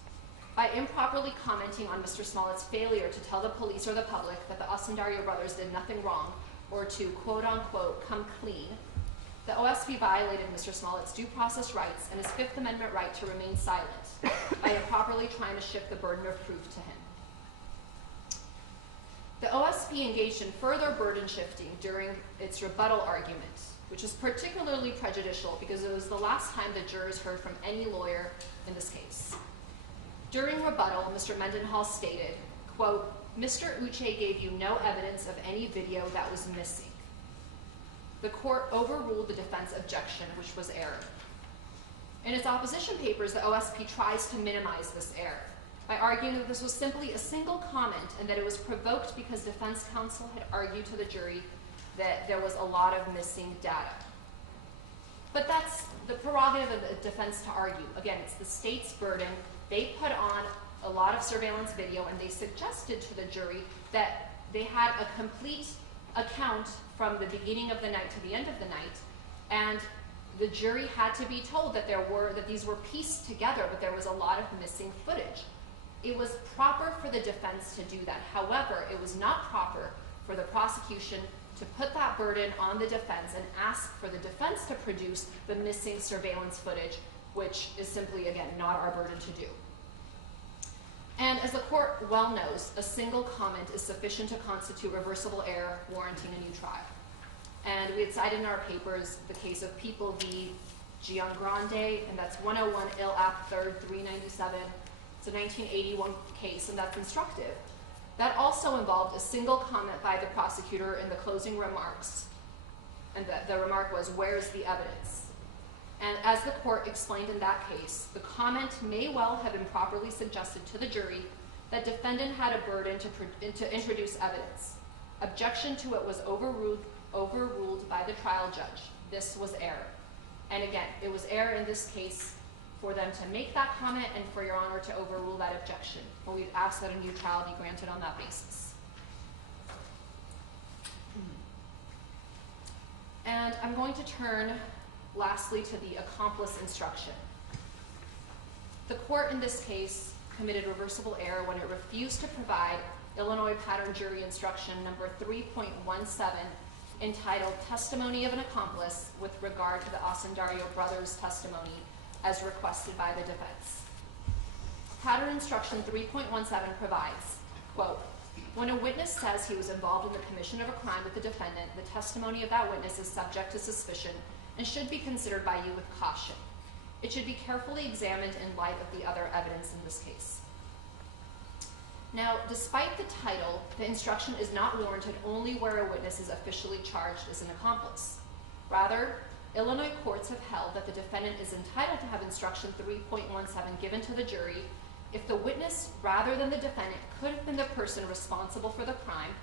By improperly commenting on Mr. Smollett's failure to tell the police or the public that the Osundario brothers did nothing wrong, or to quote-unquote come clean, the OSP violated Mr. Smollett's due process rights and his Fifth Amendment right to remain silent by improperly trying to shift the burden of proof to him. The OSP engaged in further burden shifting during its rebuttal argument, which is particularly prejudicial because it was the last time the jurors heard from any lawyer in this case. During rebuttal, Mr. Mendenhall stated, quote, "Mr. Uche gave you no evidence of any video that was missing." The court overruled the defense objection, which was error. In its opposition papers, the OSP tries to minimize this error by arguing that this was simply a single comment and that it was provoked because defense counsel had argued to the jury that there was a lot of missing data. But that's the prerogative of the defense to argue. Again, it's the state's burden. They put on a lot of surveillance video and they suggested to the jury that they had a complete account from the beginning of the night to the end of the night, and the jury had to be told that these were pieced together, but there was a lot of missing footage. It was proper for the defense to do that. However, it was not proper for the prosecution to put that burden on the defense and ask for the defense to produce the missing surveillance footage, which is simply, again, not our burden to do. And as the court well knows, a single comment is sufficient to constitute reversible error warranting a new trial. And we had cited in our papers the case of People v. Giangrande, and that's 101 Ill App 3rd 397. It's a 1981 case, and that's instructive. That also involved a single comment by the prosecutor in the closing remarks. And the remark was, "Where's the evidence?" And as the court explained in that case, the comment may well have improperly suggested to the jury that defendant had a burden to introduce evidence. Objection to it was overruled by the trial judge. This was error. And again, it was error in this case for them to make that comment and for Your Honor to overrule that objection. But we'd ask that a new trial be granted on that basis. And I'm going to turn lastly to the accomplice instruction. The court in this case committed reversible error when it refused to provide Illinois Pattern Jury Instruction number 3.17 entitled Testimony of an Accomplice with regard to the Osundario brothers' testimony as requested by the defense. Pattern Instruction 3.17 provides, quote, "When a witness says he was involved in the commission of a crime with the defendant, the testimony of that witness is subject to suspicion and should be considered by you with caution. It should be carefully examined in light of the other evidence in this case." Now, despite the title, the instruction is not warranted only where a witness is officially charged as an accomplice. Rather, Illinois courts have held that the defendant is entitled to have instruction 3.17 given to the jury if the witness, rather than the defendant, could have been the person responsible for the crime,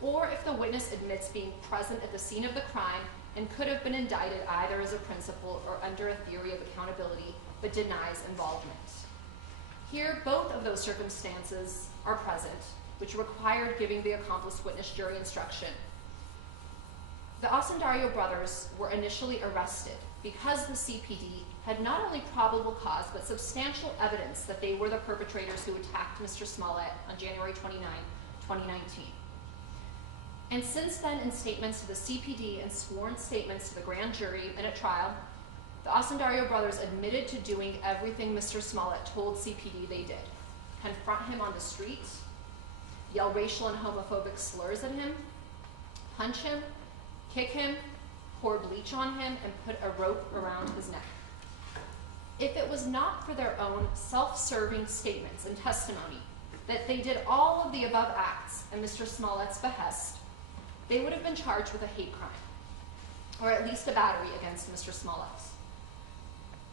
or if the witness admits being present at the scene of the crime and could have been indicted either as a principal or under a theory of accountability, but denies involvement. Here, both of those circumstances are present, which required giving the accomplice witness jury instruction. The Osundario brothers were initially arrested because the CPD had not only probable cause, but substantial evidence that they were the perpetrators who attacked Mr. Smollett on January 29, 2019. And since then, in statements to the CPD and sworn statements to the grand jury and at trial, the Osundario brothers admitted to doing everything Mr. Smollett told CPD they did. Confront him on the street, yell racial and homophobic slurs at him, punch him, kick him, pour bleach on him, and put a rope around his neck. If it was not for their own self-serving statements and testimony that they did all of the above acts at Mr. Smollett's behest, they would have been charged with a hate crime, or at least a battery against Mr. Smollett.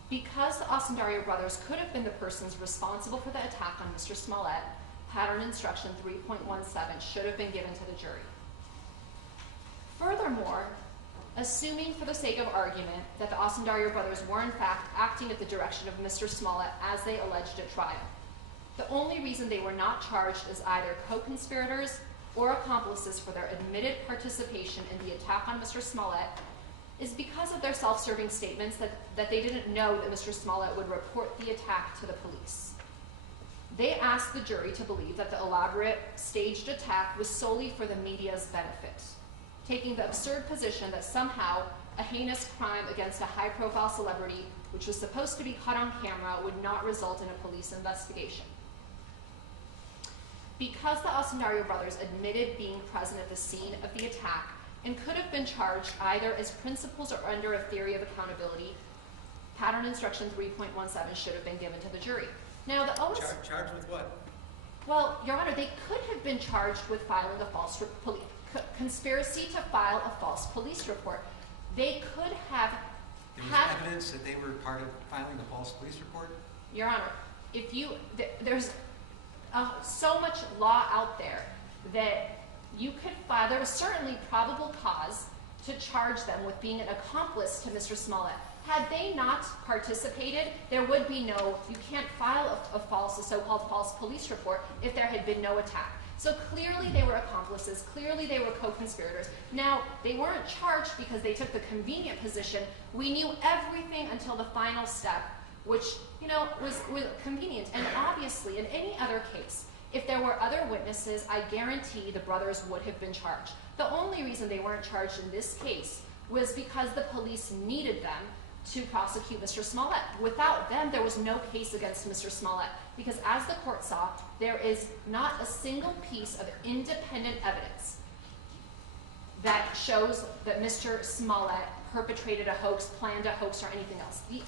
Because the Osundario brothers could have been the persons responsible for the attack on Mr. Smollett, Pattern Instruction 3.17 should have been given to the jury. Furthermore, assuming for the sake of argument that the Osundario brothers were in fact acting at the direction of Mr. Smollett as they alleged at trial, the only reason they were not charged as either co-conspirators or accomplices for their admitted participation in the attack on Mr. Smollett is because of their self-serving statements that they didn't know that Mr. Smollett would report the attack to the police. They asked the jury to believe that the elaborate staged attack was solely for the media's benefit, taking the absurd position that somehow a heinous crime against a high-profile celebrity, which was supposed to be caught on camera, would not result in a police investigation. Because the Osundario brothers admitted being present at the scene of the attack and could have been charged either as principals or under a theory of accountability, pattern instruction 3.17 should have been given to the jury. Now, the OS... Charged with what? Well, Your Honor, they could have been charged with filing a false conspiracy to file a false police report. They could have There was had... evidence that they were part of filing a false police report? Your Honor, if you... there's so much law out there that you could file... There was certainly probable cause to charge them with being an accomplice to Mr. Smollett. Had they not participated, there would be no... You can't file a so-called false police report if there had been no attack. So clearly they were accomplices. Clearly they were co-conspirators. Now, they weren't charged because they took the convenient position. We knew everything until the final step, which, you know, was convenient. And obviously, in any other case, if there were other witnesses, I guarantee the brothers would have been charged. The only reason they weren't charged in this case was because the police needed them to prosecute Mr. Smollett. Without them, there was no case against Mr. Smollett, because as the court saw, there is not a single piece of independent evidence that shows that Mr. Smollett perpetrated a hoax, planned a hoax, or anything else. The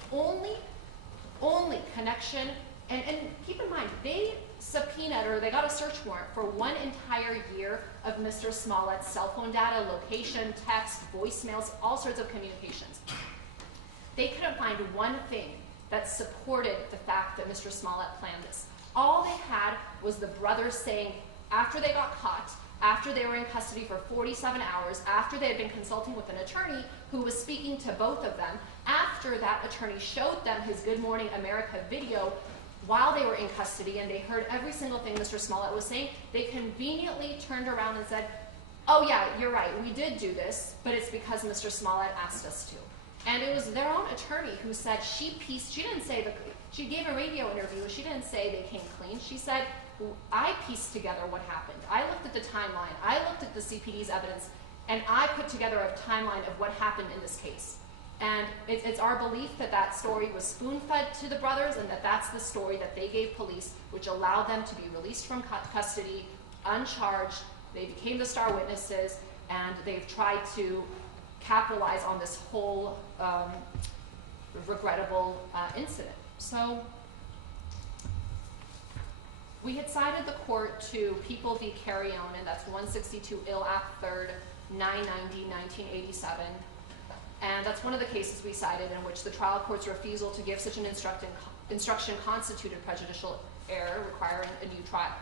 only connection, and keep in mind, they subpoenaed, or they got a search warrant for 1 entire year of Mr. Smollett's cell phone data, location, text, voicemails, all sorts of communications. They couldn't find one thing that supported the fact that Mr. Smollett planned this. All they had was the brothers saying, after they got caught, after they were in custody for 47 hours, after they had been consulting with an attorney who was speaking to both of them, after that attorney showed them his Good Morning America video while they were in custody and they heard every single thing Mr. Smollett was saying, they conveniently turned around and said, oh yeah, you're right, we did do this, but it's because Mr. Smollett asked us to. And it was their own attorney who said she didn't say she gave a radio interview, she didn't say they came clean. She said, I pieced together what happened. I looked at the timeline, I looked at the CPD's evidence, and I put together a timeline of what happened in this case. And it's our belief that that story was spoon-fed to the brothers and that that's the story that they gave police, which allowed them to be released from custody, uncharged. They became the star witnesses, and they've tried to capitalize on this whole regrettable incident. So we had cited the court to People v. Carrion, and that's 162 Ill Act 3rd, 990, 1987. And that's one of the cases we cited in which the trial court's refusal to give such an instruction constituted prejudicial error requiring a new trial.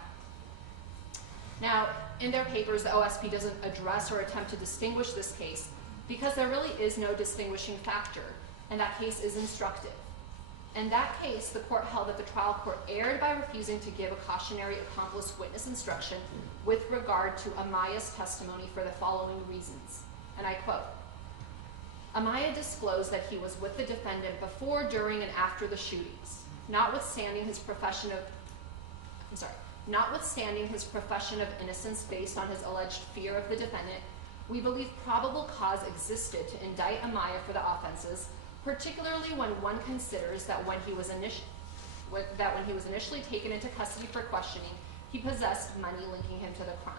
Now, in their papers, the OSP doesn't address or attempt to distinguish this case because there really is no distinguishing factor, and that case is instructive. In that case, the court held that the trial court erred by refusing to give a cautionary accomplice witness instruction with regard to Amaya's testimony for the following reasons. And I quote, Amaya disclosed that he was with the defendant before, during, and after the shootings. Notwithstanding his profession of innocence based on his alleged fear of the defendant, we believe probable cause existed to indict Amaya for the offenses, particularly when one considers that when he was initially taken into custody for questioning, he possessed money linking him to the crime.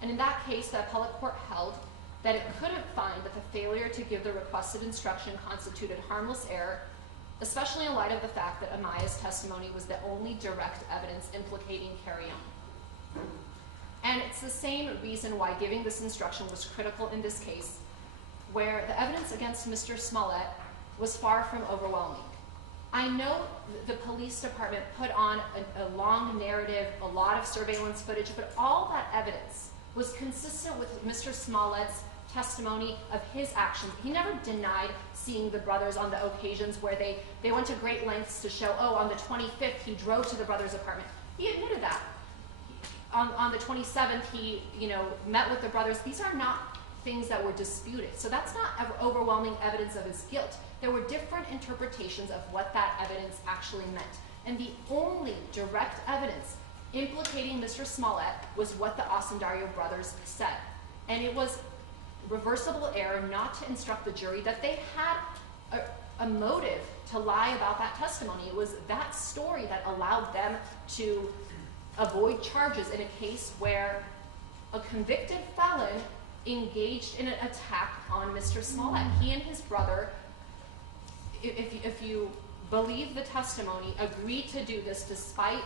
And in that case, the appellate court held that it couldn't find that the failure to give the requested instruction constituted harmless error, especially in light of the fact that Amaya's testimony was the only direct evidence implicating Carrion. And it's the same reason why giving this instruction was critical in this case, where the evidence against Mr. Smollett was far from overwhelming. I know the police department put on a long narrative, a lot of surveillance footage, but all that evidence was consistent with Mr. Smollett's testimony of his actions. He never denied seeing the brothers on the occasions where they went to great lengths to show, oh, on the 25th he drove to the brothers' apartment. He admitted that. On the 27th he, met with the brothers. These are not things that were disputed. So that's not overwhelming evidence of his guilt. There were different interpretations of what that evidence actually meant. And the only direct evidence implicating Mr. Smollett was what the Osundario brothers said. And it was reversible error not to instruct the jury that they had a motive to lie about that testimony. It was that story that allowed them to avoid charges in a case where a convicted felon engaged in an attack on Mr. Smollett. He and his brother, if you believe the testimony, agreed to do this despite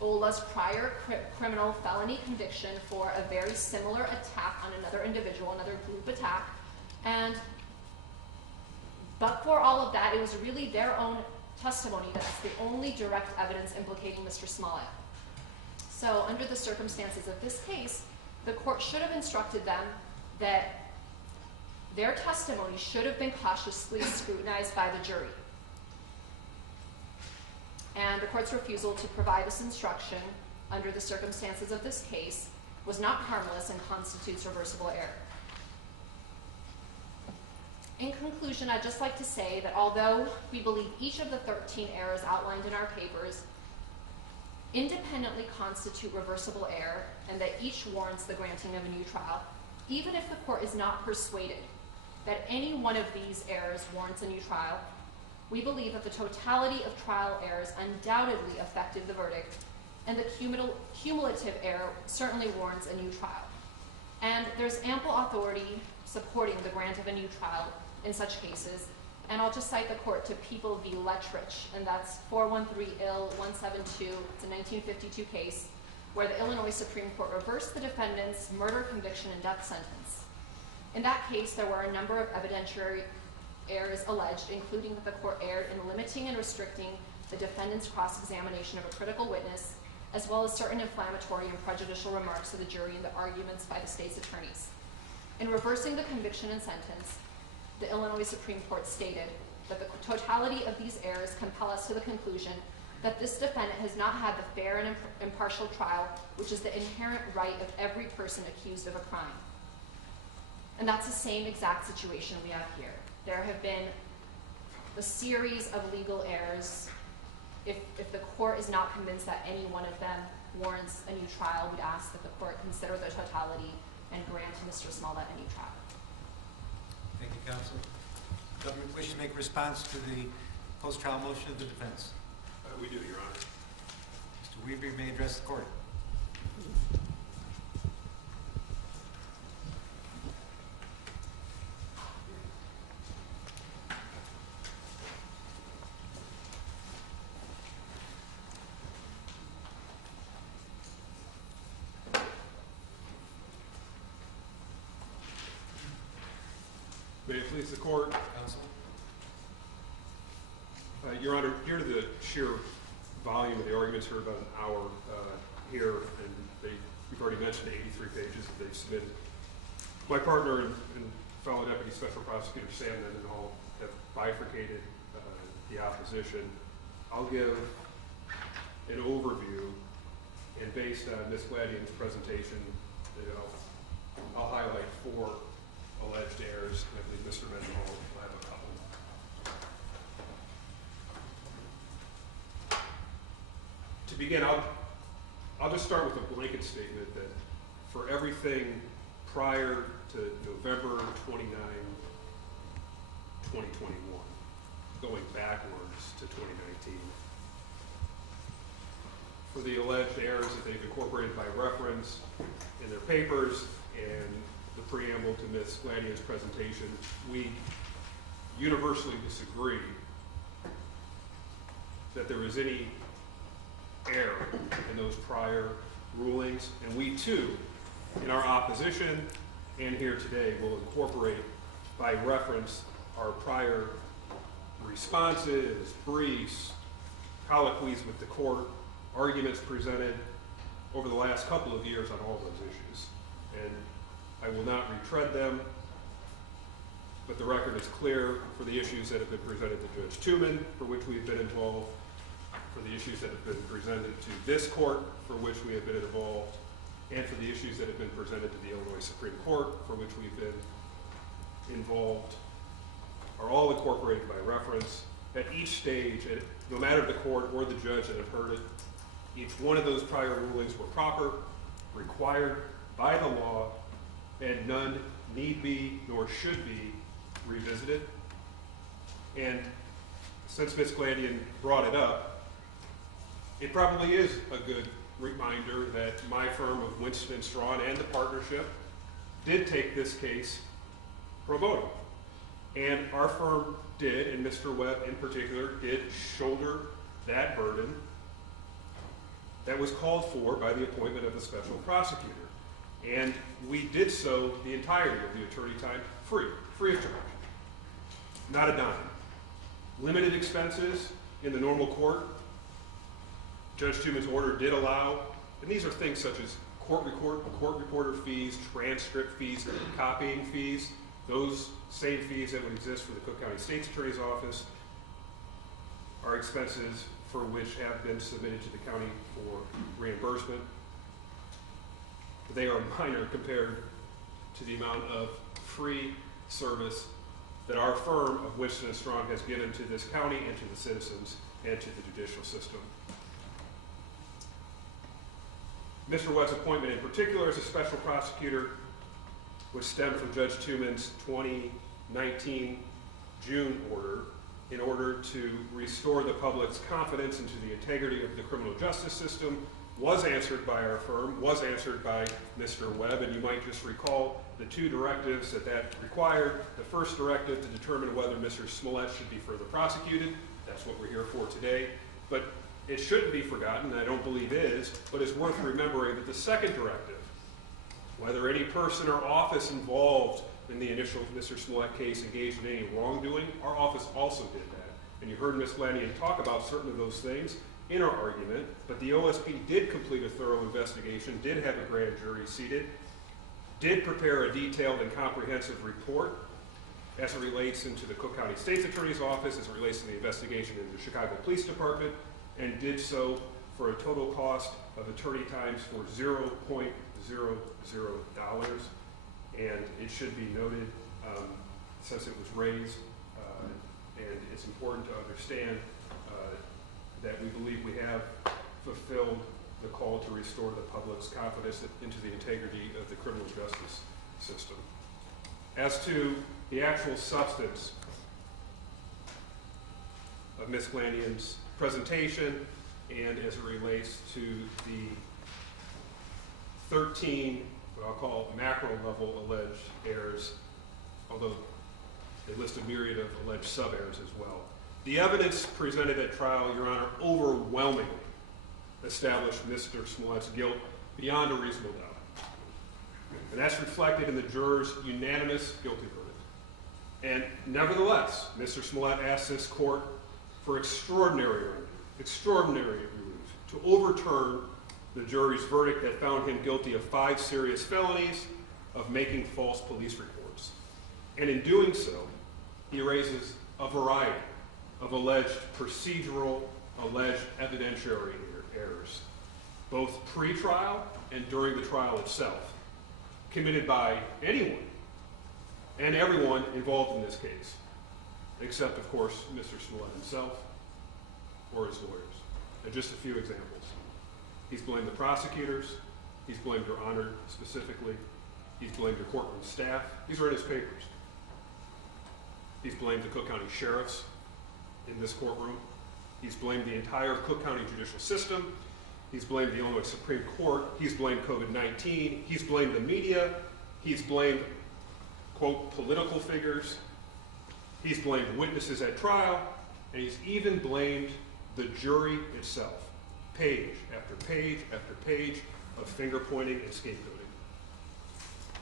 Ola's prior criminal felony conviction for a very similar attack on another individual, another group attack. But for all of that, it was really their own testimony that's the only direct evidence implicating Mr. Smollett. So under the circumstances of this case, the court should have instructed them that their testimony should have been cautiously scrutinized by the jury. And the court's refusal to provide this instruction under the circumstances of this case was not harmless and constitutes reversible error. In conclusion, I'd just like to say that although we believe each of the 13 errors outlined in our papers independently constitute reversible error and that each warrants the granting of a new trial, even if the court is not persuaded that any one of these errors warrants a new trial, we believe that the totality of trial errors undoubtedly affected the verdict, and the cumulative error certainly warrants a new trial. And there's ample authority supporting the grant of a new trial in such cases, and I'll just cite the court to People v. Lettrich, and that's 413 Ill 172. It's a 1952 case where the Illinois Supreme Court reversed the defendant's murder conviction and death sentence. In that case, there were a number of evidentiary errors alleged, including that the court erred in limiting and restricting the defendant's cross-examination of a critical witness, as well as certain inflammatory and prejudicial remarks to the jury in the arguments by the state's attorneys. In reversing the conviction and sentence, the Illinois Supreme Court stated that the totality of these errors compel us to the conclusion that this defendant has not had the fair and impartial trial, which is the inherent right of every person accused of a crime. And that's the same exact situation we have here. There have been a series of legal errors. If the court is not convinced that any one of them warrants a new trial, we'd ask that the court consider the totality and grant Mr. Smollett a new trial. Thank you, counsel. Government wishes to make a response to the post-trial motion of the defense. We do, Your Honor. Mr. Weaver, you may address the court. May it please the court. Counsel. Your Honor, due to the sheer volume of the arguments, heard about an hour here, and we've already mentioned 83 pages that they've submitted. My partner and fellow Deputy Special Prosecutor Sam Mendenhall have bifurcated the opposition. I'll give an overview, and based on Ms. Gladian's presentation, I'll highlight 4 alleged errors, and I believe Mr. Mendenhall will have a couple. To begin, I'll just start with a blanket statement that for everything prior to November 29, 2021, going backwards to 2019, for the alleged errors that they've incorporated by reference in their papers and the preamble to Ms. Gladian's presentation, we universally disagree that there is any error in those prior rulings, and we too, in our opposition and here today, will incorporate by reference our prior responses, briefs, colloquies with the court, arguments presented over the last couple of years on all those issues. And I will not retread them, but the record is clear for the issues that have been presented to Judge Tooman, for which we've been involved, for the issues that have been presented to this court, for which we have been involved, and for the issues that have been presented to the Illinois Supreme Court, for which we've been involved, are all incorporated by reference. At each stage, no matter the court or the judge that have heard it, each one of those prior rulings were proper, required by the law, and none need be nor should be revisited. And since Ms. Glandian brought it up, it probably is a good reminder that my firm of Winston & Strawn and the partnership did take this case pro bono. And our firm did, and Mr. Webb in particular, did shoulder that burden that was called for by the appointment of the special prosecutor. And we did so the entirety of the attorney time free of charge. Not a dime. Limited expenses in the normal court. Judge Tooman's order did allow, and these are things such as court reporter fees, transcript fees, copying fees, those same fees that would exist for the Cook County State's Attorney's Office are expenses for which have been submitted to the county for reimbursement. They are minor compared to the amount of free service that our firm of Winston & Strawn has given to this county and to the citizens and to the judicial system. Mr. Webb's appointment in particular as a special prosecutor was stemmed from Judge Tooman's 2019 June order in order to restore the public's confidence into the integrity of the criminal justice system, was answered by our firm, was answered by Mr. Webb, and you might just recall the two directives that required. The first directive to determine whether Mr. Smollett should be further prosecuted. That's what we're here for today. But it shouldn't be forgotten, and I don't believe is, but it's worth remembering that the second directive, whether any person or office involved in the initial Mr. Smollett case engaged in any wrongdoing, our office also did that. And you heard Ms. Glandian talk about certain of those things in our argument, but the OSP did complete a thorough investigation, did have a grand jury seated, did prepare a detailed and comprehensive report as it relates into the Cook County State's Attorney's Office, as it relates to the investigation in the Chicago Police Department, and did so for a total cost of attorney times for $0.00. And it should be noted, since it was raised, and it's important to understand that we believe we have fulfilled the call to restore the public's confidence into the integrity of the criminal justice system. As to the actual substance of Ms. Glandian's presentation, and as it relates to the 13, what I'll call macro level alleged errors, although they list a myriad of alleged sub-errors as well. The evidence presented at trial, Your Honor, overwhelmingly established Mr. Smollett's guilt beyond a reasonable doubt. And that's reflected in the jurors' unanimous guilty verdict. And nevertheless, Mr. Smollett asked this court for extraordinary relief to overturn the jury's verdict that found him guilty of 5 serious felonies of making false police reports. And in doing so, he raises a variety of alleged procedural, alleged evidentiary errors, both pre-trial and during the trial itself, committed by anyone and everyone involved in this case, except, of course, Mr. Smollett himself or his lawyers. And just a few examples. He's blamed the prosecutors. He's blamed Your Honor specifically. He's blamed the courtroom staff. These are in his papers. He's blamed the Cook County sheriffs in this courtroom. He's blamed the entire Cook County judicial system. He's blamed the Illinois Supreme Court. He's blamed COVID-19. He's blamed the media. He's blamed, quote, political figures. He's blamed witnesses at trial. And he's even blamed the jury itself. Page after page after page of finger pointing and scapegoating.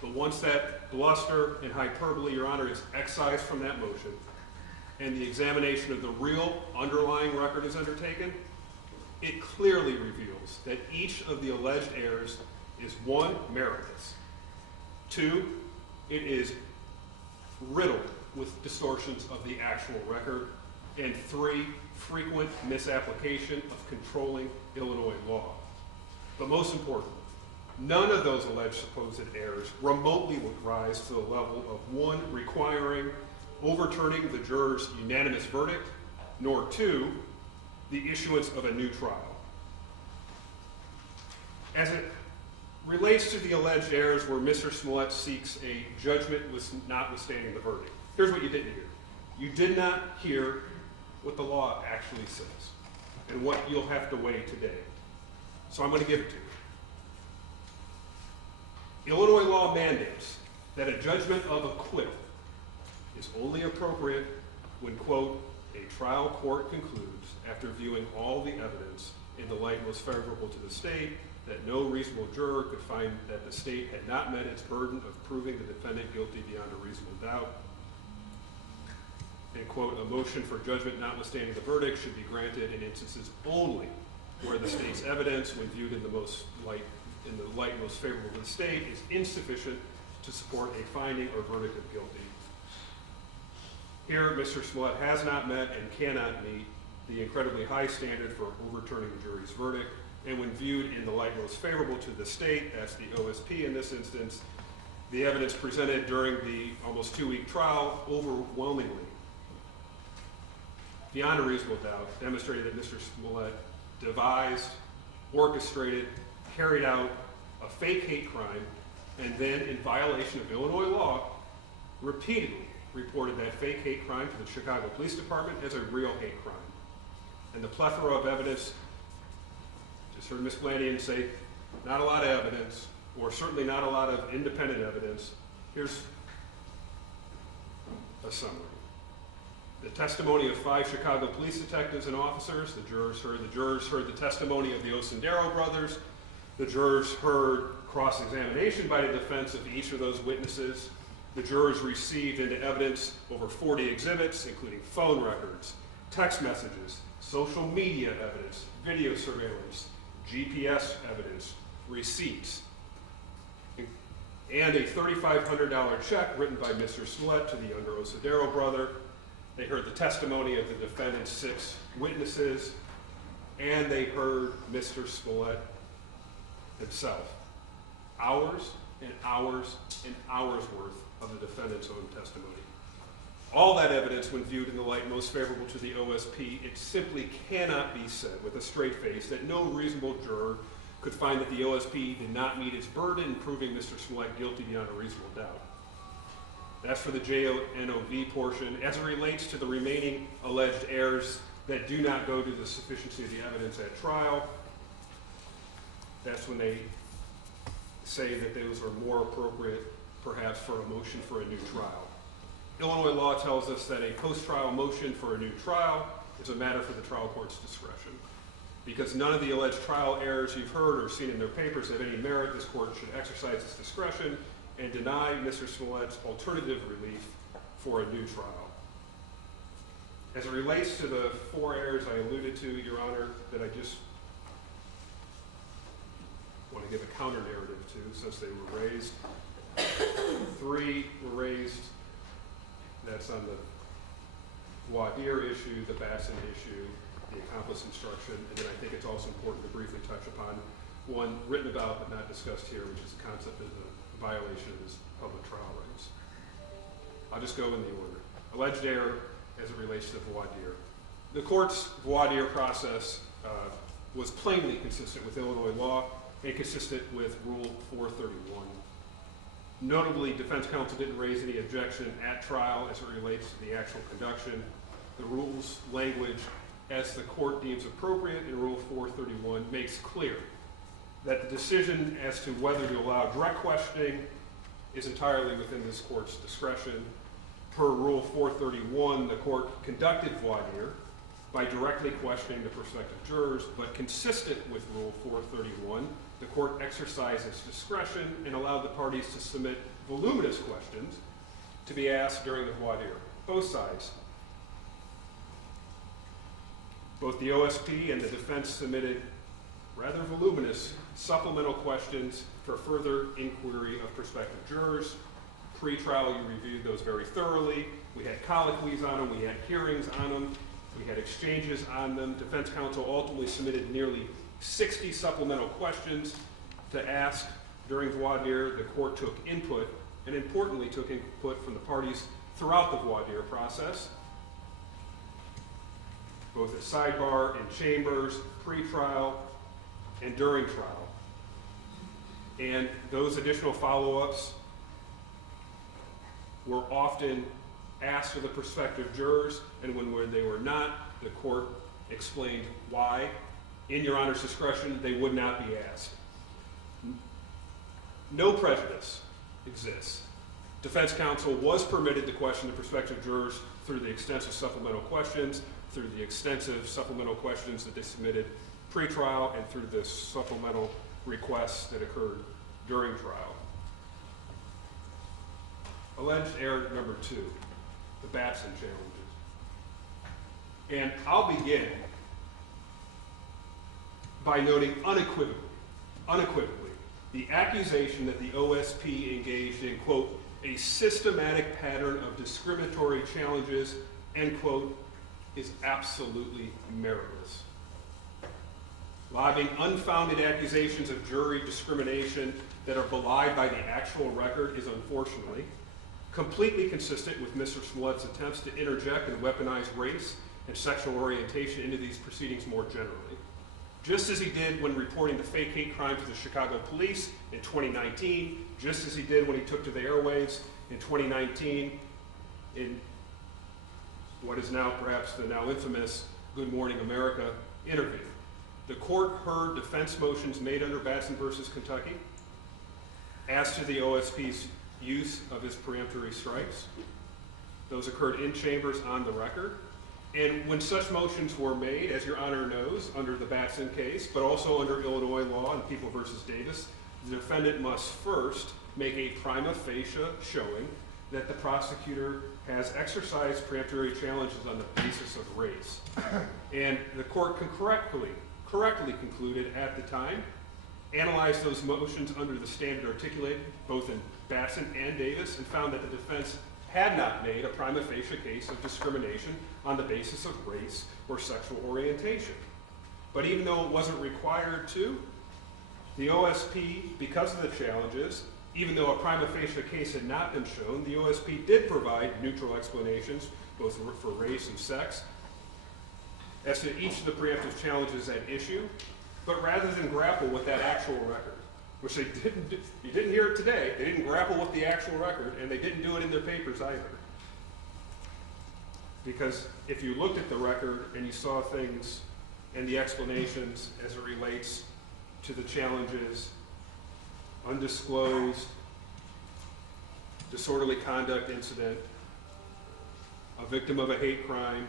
But once that bluster and hyperbole, Your Honor, is excised from that motion, and the examination of the real underlying record is undertaken, it clearly reveals that each of the alleged errors is 1, meritless, 2, it is riddled with distortions of the actual record. And 3, frequent misapplication of controlling Illinois law. But most important, none of those alleged supposed errors remotely would rise to the level of 1, requiring overturning the juror's unanimous verdict, nor 2, the issuance of a new trial. As it relates to the alleged errors where Mr. Smollett seeks a judgment notwithstanding the verdict, here's what you didn't hear. You did not hear what the law actually says and what you'll have to weigh today. So I'm going to give it to you. Illinois law mandates that a judgment of acquittal is only appropriate when, quote, a trial court concludes, after viewing all the evidence in the light most favorable to the state, that no reasonable juror could find that the state had not met its burden of proving the defendant guilty beyond a reasonable doubt. And, quote, a motion for judgment notwithstanding the verdict should be granted in instances only where the state's evidence, when viewed in the light most favorable to the state, is insufficient to support a finding or verdict of guilty. Here, Mr. Smollett has not met and cannot meet the incredibly high standard for overturning the jury's verdict, and when viewed in the light most favorable to the state, that's the OSP in this instance, the evidence presented during the almost 2-week trial overwhelmingly, beyond a reasonable doubt, demonstrated that Mr. Smollett devised, orchestrated, carried out a fake hate crime, and then, in violation of Illinois law, repeatedly reported that fake hate crime to the Chicago Police Department as a real hate crime. And the plethora of evidence, just heard Ms. Blandian say, not a lot of evidence, or certainly not a lot of independent evidence. Here's a summary. The testimony of 5 Chicago police detectives and officers. The jurors heard the testimony of the Osendero brothers. The jurors heard cross-examination by the defense of each of those witnesses. The jurors received into evidence over 40 exhibits, including phone records, text messages, social media evidence, video surveillance, GPS evidence, receipts, and a $3,500 check written by Mr. Smollett to the younger Osendero brother. They heard the testimony of the defendant's 6 witnesses, and they heard Mr. Smollett himself. Hours and hours and hours worth of the defendant's own testimony. All that evidence, when viewed in the light most favorable to the OSP, it simply cannot be said with a straight face that no reasonable juror could find that the OSP did not meet its burden in proving Mr. Smollett guilty beyond a reasonable doubt. That's for the JNOV portion. As it relates to the remaining alleged errors that do not go to the sufficiency of the evidence at trial, that's when they say that those are more appropriate, perhaps, for a motion for a new trial. Illinois law tells us that a post-trial motion for a new trial is a matter for the trial court's discretion. Because none of the alleged trial errors you've heard or seen in their papers have any merit, this court should exercise its discretion and deny Mr. Smollett's alternative relief for a new trial. As it relates to the 4 errors I alluded to, Your Honor, that I just want to give a counter-narrative to, since they were raised. 3 were raised. That's on the voir dire issue, the Bassin issue, the Accomplice instruction, and then I think it's also important to briefly touch upon one written about but not discussed here, which is the concept of the violation of his public trial rights. I'll just go in the order. Alleged error as it relates to the voir dire. The court's voir dire process was plainly consistent with Illinois law and consistent with Rule 431. Notably, defense counsel didn't raise any objection at trial as it relates to the actual conduction. The rule's language, as the court deems appropriate in Rule 431, makes clear that the decision as to whether to allow direct questioning is entirely within this court's discretion. Per Rule 431, the court conducted voir dire by directly questioning the prospective jurors, but consistent with Rule 431, the court exercised its discretion and allowed the parties to submit voluminous questions to be asked during the voir dire. Both sides. Both the OSP and the defense submitted rather voluminous supplemental questions for further inquiry of prospective jurors. Pre-trial, you reviewed those very thoroughly. We had colloquies on them, we had hearings on them, we had exchanges on them. Defense counsel ultimately submitted nearly 60 supplemental questions to ask during voir dire. The court took input, and importantly took input from the parties throughout the voir dire process, both at sidebar, in chambers, pre-trial, and during trial. And those additional follow-ups were often asked of the prospective jurors, and when they were not, the court explained why. In Your Honor's discretion, they would not be asked. No prejudice exists. Defense counsel was permitted to question the prospective jurors through the extensive supplemental questions, through the extensive supplemental questions that they submitted pre-trial, and through the supplemental requests that occurred during trial. Alleged error number 2, the Batson challenges. And I'll begin by noting unequivocally, the accusation that the OSP engaged in, quote, a systematic pattern of discriminatory challenges, end quote, is absolutely meritless. Lobbing unfounded accusations of jury discrimination that are belied by the actual record is unfortunately completely consistent with Mr. Smollett's attempts to interject and weaponize race and sexual orientation into these proceedings more generally. Just as he did when reporting the fake hate crime to the Chicago police in 2019, just as he did when he took to the airwaves in 2019 in what is now perhaps the now infamous Good Morning America interview. The court heard defense motions made under Batson versus Kentucky as to the OSP's use of his preemptory strikes. Those occurred in chambers on the record. And when such motions were made, as Your Honor knows, under the Batson case, but also under Illinois law and People versus Davis, the defendant must first make a prima facie showing that the prosecutor has exercised preemptory challenges on the basis of race. And the court correctly concluded at the time, analyzed those motions under the standard articulated both in Batson and Davis, and found that the defense had not made a prima facie case of discrimination on the basis of race or sexual orientation. But even though it wasn't required to, the OSP, because of the challenges, even though a prima facie case had not been shown, the OSP did provide neutral explanations, both for race and sex, as to each of the preemptive challenges at issue. But rather than grapple with that actual record, which they didn't do, you didn't hear it today, they didn't grapple with the actual record, and they didn't do it in their papers either. Because if you looked at the record and you saw things and the explanations as it relates to the challenges, undisclosed, disorderly conduct incident, a victim of a hate crime,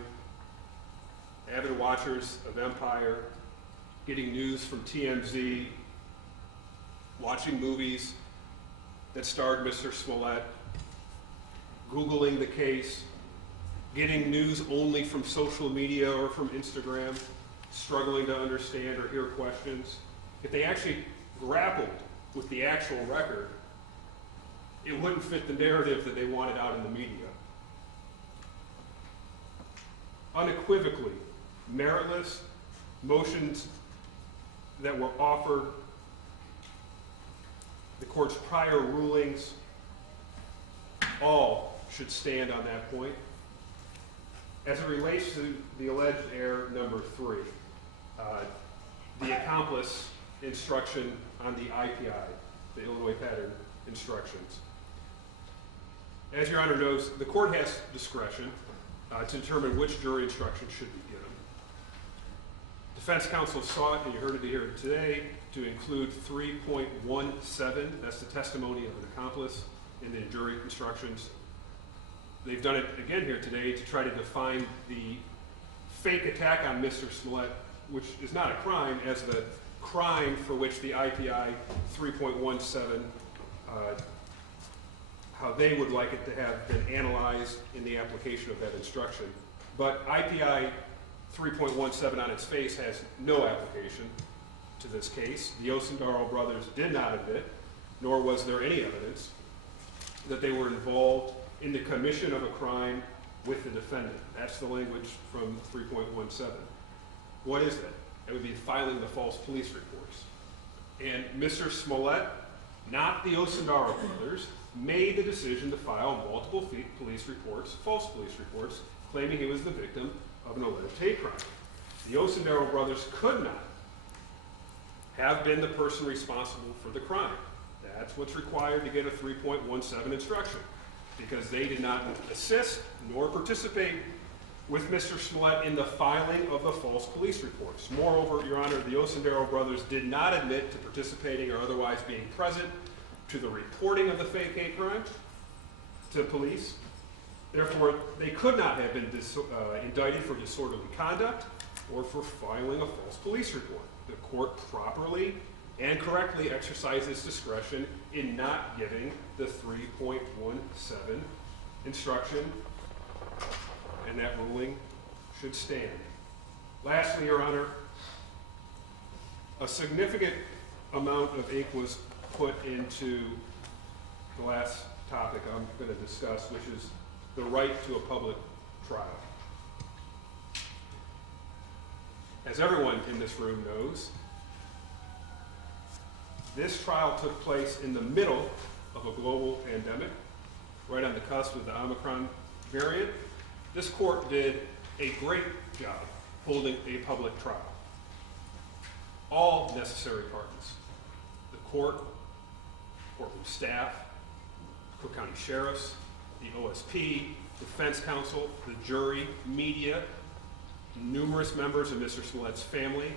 avid watchers of Empire, getting news from TMZ, watching movies that starred Mr. Smollett, Googling the case, getting news only from social media or from Instagram, struggling to understand or hear questions. If they actually grappled with the actual record, it wouldn't fit the narrative that they wanted out in the media. Unequivocally, meritless motions that were offered, the court's prior rulings, all should stand on that point. As it relates to the alleged error number 3, the accomplice instruction on the IPI, the Illinois pattern instructions. As Your Honor knows, the court has discretion to determine which jury instruction should be given. Defense counsel sought, and you heard it here today, to include 3.17, that's the testimony of an accomplice, in the jury instructions. They've done it again here today to try to define the fake attack on Mr. Smollett, which is not a crime, as the crime for which the IPI 3.17, how they would like it to have been analyzed in the application of that instruction. But IPI 3.17 on its face has no application to this case. The Osendaro brothers did not admit, nor was there any evidence, that they were involved in the commission of a crime with the defendant. That's the language from 3.17. What is that? It would be filing the false police reports. And Mr. Smollett, not the Osendaro brothers, made the decision to file multiple police reports, false police reports, claiming he was the victim of an alleged hate crime. The Osendaro brothers could not have been the person responsible for the crime. That's what's required to get a 3.17 instruction, because they did not assist nor participate with Mr. Smollett in the filing of the false police reports. Moreover, Your Honor, the Osendaro brothers did not admit to participating or otherwise being present to the reporting of the fake hate crime to police. Therefore, they could not have been indicted for disorderly conduct or for filing a false police report. The court properly and correctly exercised its discretion in not giving the 3.17 instruction, and that ruling should stand. Lastly, Your Honor, a significant amount of ink was put into the last topic I'm going to discuss, which is the right to a public trial. As everyone in this room knows, this trial took place in the middle of a global pandemic, right on the cusp of the Omicron variant. This court did a great job holding a public trial. All necessary parties, the court, courtroom staff, Cook County sheriffs, the OSP, defense counsel, the jury, media, numerous members of Mr. Smollett's family,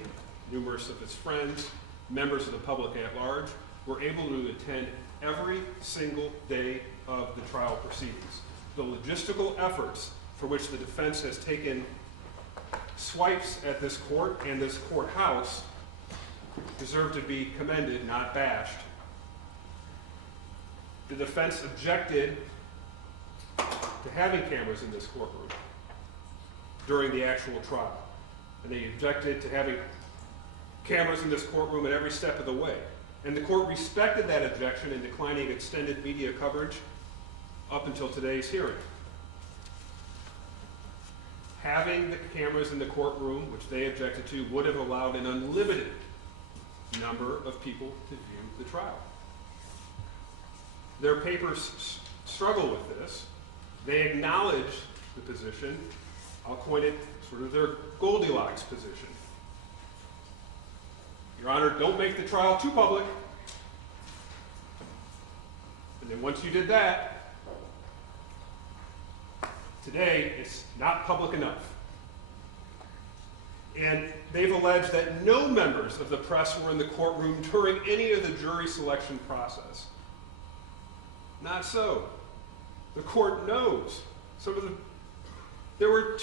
numerous of his friends, members of the public at large, were able to attend every single day of the trial proceedings. The logistical efforts for which the defense has taken swipes at this court and this courthouse deserve to be commended, not bashed. The defense objected to having cameras in this courtroom during the actual trial, and they objected to having cameras in this courtroom at every step of the way. And the court respected that objection in declining extended media coverage up until today's hearing. Having the cameras in the courtroom, which they objected to, would have allowed an unlimited number of people to view the trial. Their papers struggle with this. They acknowledge the position. I'll coin it sort of their Goldilocks position. Your Honor, don't make the trial too public. And then once you did that, today it's not public enough. And they've alleged that no members of the press were in the courtroom during any of the jury selection process. Not so. The court knows. There were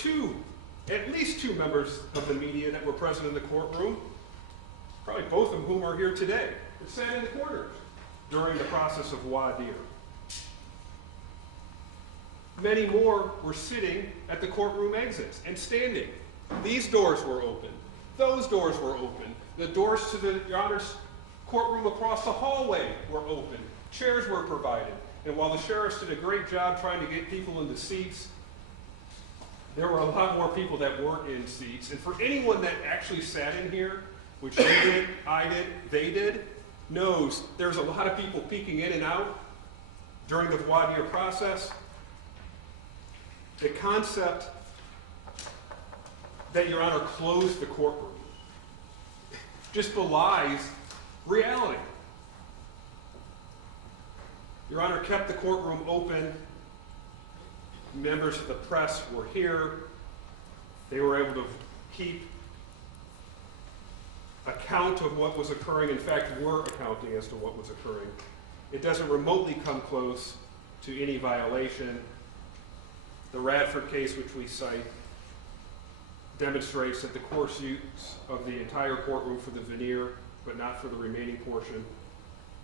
at least two members of the media that were present in the courtroom, probably both of whom are here today, that sat in the corners during the process of voir dire. Many more were sitting at the courtroom exits and standing. These doors were open. Those doors were open. The doors to the Your Honor's courtroom across the hallway were open. Chairs were provided. And while the sheriffs did a great job trying to get people into seats, there were a lot more people that weren't in seats. And for anyone that actually sat in here, which you did, I did, they did, knows there's a lot of people peeking in and out during the voir dire process. The concept that Your Honor closed the courtroom just belies reality. Your Honor kept the courtroom open. Members of the press were here. They were able to keep account of what was occurring. In fact, were accounting as to what was occurring. It doesn't remotely come close to any violation. The Radford case, which we cite, demonstrates that the course use of the entire courtroom for the veneer, but not for the remaining portion,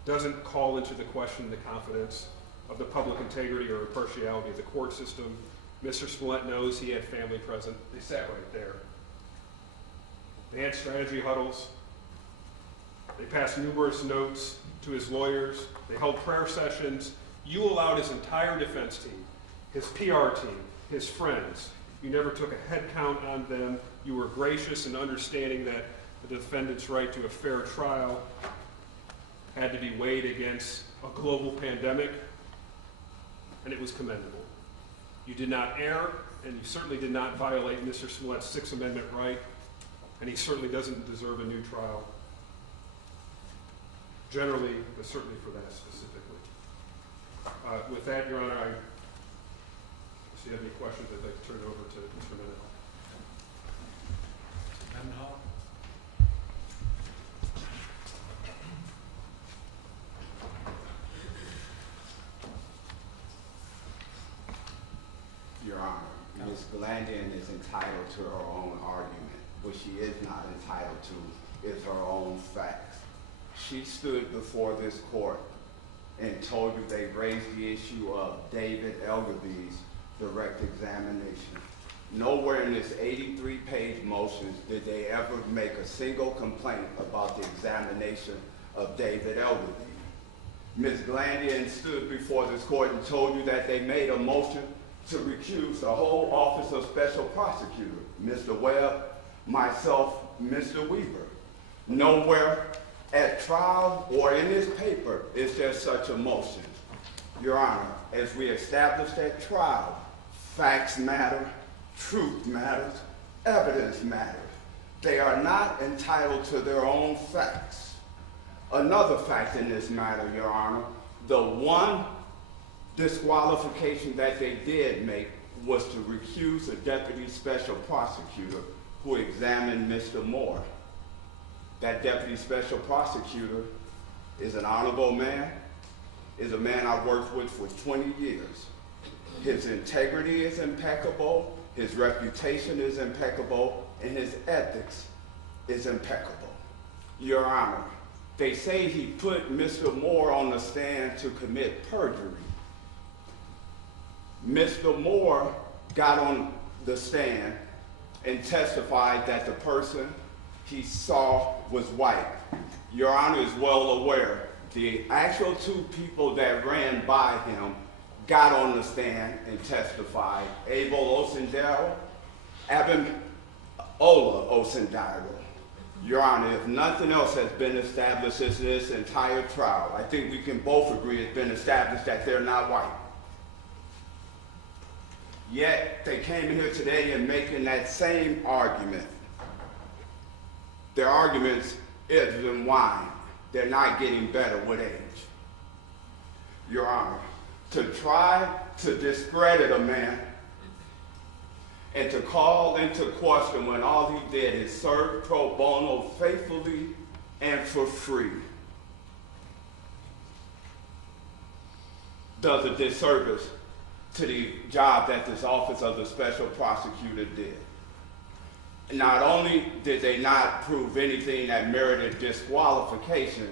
doesn't call into the question the confidence of the public integrity or impartiality of the court system. Mr. Smollett knows he had family present. They sat right there. They had strategy huddles. They passed numerous notes to his lawyers. They held prayer sessions. You allowed his entire defense team, his PR team, his friends. You never took a head count on them. You were gracious in understanding that the defendant's right to a fair trial had to be weighed against a global pandemic, and it was commendable. You did not err, and you certainly did not violate Mr. Smollett's Sixth Amendment right, and he certainly doesn't deserve a new trial. Generally, but certainly for that specifically. With that, Your Honor, if you have any questions, I'd like to turn it over to Mr. Mendenhall. Mendenhall? Your Honor, Ms. Glandian is entitled to her own argument. What she is not entitled to is her own facts. She stood before this court and told you they raised the issue of David Elgaby's direct examination. Nowhere in this 83-page motion did they ever make a single complaint about the examination of David Elgaby. Ms. Glandian stood before this court and told you that they made a motion to recuse the whole Office of Special Prosecutor, Mr. Webb, myself, Mr. Weaver. Nowhere at trial or in this paper is there such a motion. Your Honor, as we established at trial, facts matter, truth matters, evidence matters. They are not entitled to their own facts. Another fact in this matter, Your Honor, the one disqualification that they did make was to recuse a deputy special prosecutor who examined Mr. Moore. That deputy special prosecutor is an honorable man, is a man I've worked with for 20 years. His integrity is impeccable, his reputation is impeccable, and his ethics is impeccable. Your Honor, they say he put Mr. Moore on the stand to commit perjury. Mr. Moore got on the stand and testified that the person he saw was white. Your Honor is well aware the actual two people that ran by him got on the stand and testified. Abel Osendero, Abimola Osendero. Your Honor, if nothing else has been established in this entire trial, I think we can both agree it's been established that they're not white. Yet, they came in here today and making that same argument. Their arguments is in wine. They're not getting better with age. Your Honor, to try to discredit a man and to call into question when all he did is serve pro bono faithfully and for free does a disservice to the job that this Office of the Special Prosecutor did. Not only did they not prove anything that merited disqualification,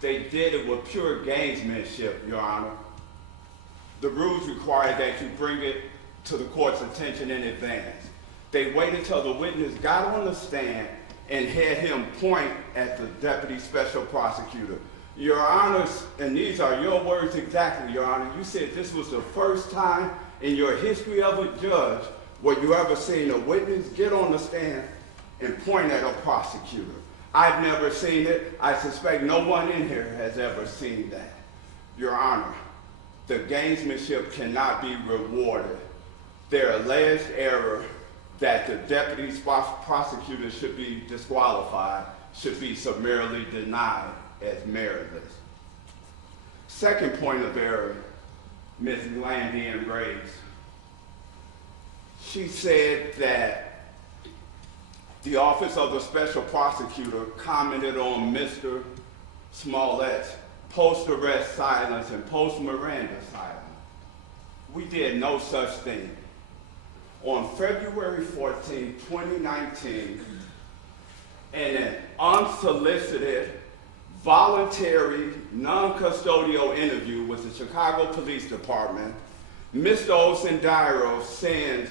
they did it with pure gamesmanship, Your Honor. The rules require that you bring it to the court's attention in advance. They waited till the witness got on the stand and had him point at the deputy special prosecutor. Your Honors, and these are your words exactly, Your Honor, you said this was the first time in your history of a judge where you ever seen a witness get on the stand and point at a prosecutor. I've never seen it. I suspect no one in here has ever seen that. Your Honor, the gamesmanship cannot be rewarded. Their alleged error that the deputy prosecutor should be disqualified should be summarily denied as meritless. Second point of error, Ms. Glandian raised. She said that the Office of the Special Prosecutor commented on Mr. Smollett's post-arrest silence and post-Miranda silence. We did no such thing. On February 14, 2019, in an unsolicited, voluntary, non-custodial interview with the Chicago Police Department, Mr. Osendero sends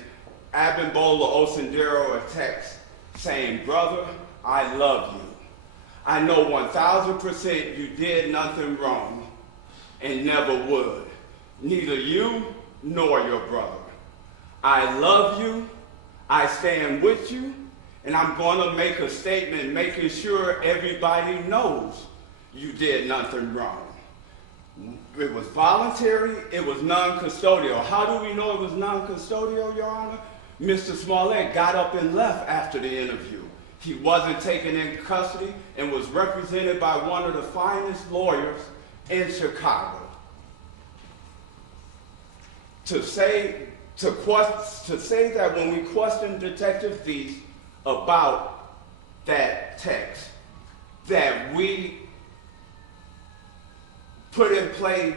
Abimbola Osendero a text saying, "Brother, I love you. I know 1000% you did nothing wrong and never would. Neither you nor your brother. I love you, I stand with you, and I'm going to make a statement making sure everybody knows you did nothing wrong. It was voluntary, it was non-custodial. How do we know it was non-custodial, Your Honor? Mr. Smollett got up and left after the interview. He wasn't taken in custody and was represented by one of the finest lawyers in Chicago. To say that when we questioned Detective Feast about that text, that we put in play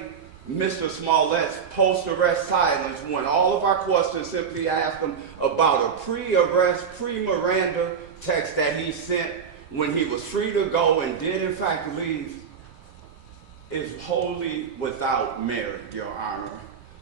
Mr. Smollett's post-arrest silence when all of our questions simply asked him about a pre-arrest, pre-Miranda text that he sent when he was free to go and did in fact leave, is wholly without merit, Your Honor.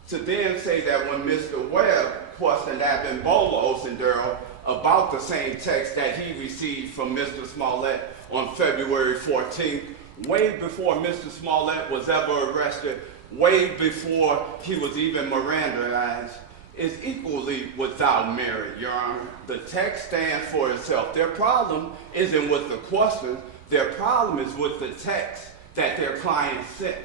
To then say that when Mr. Webb questioned Abin Bolos and Darrell about the same text that he received from Mr. Smollett on February 14th, way before Mr. Smollett was ever arrested, way before he was even Mirandized, is equally without merit, Your Honor. The text stands for itself. Their problem isn't with the question, their problem is with the text that their client sent.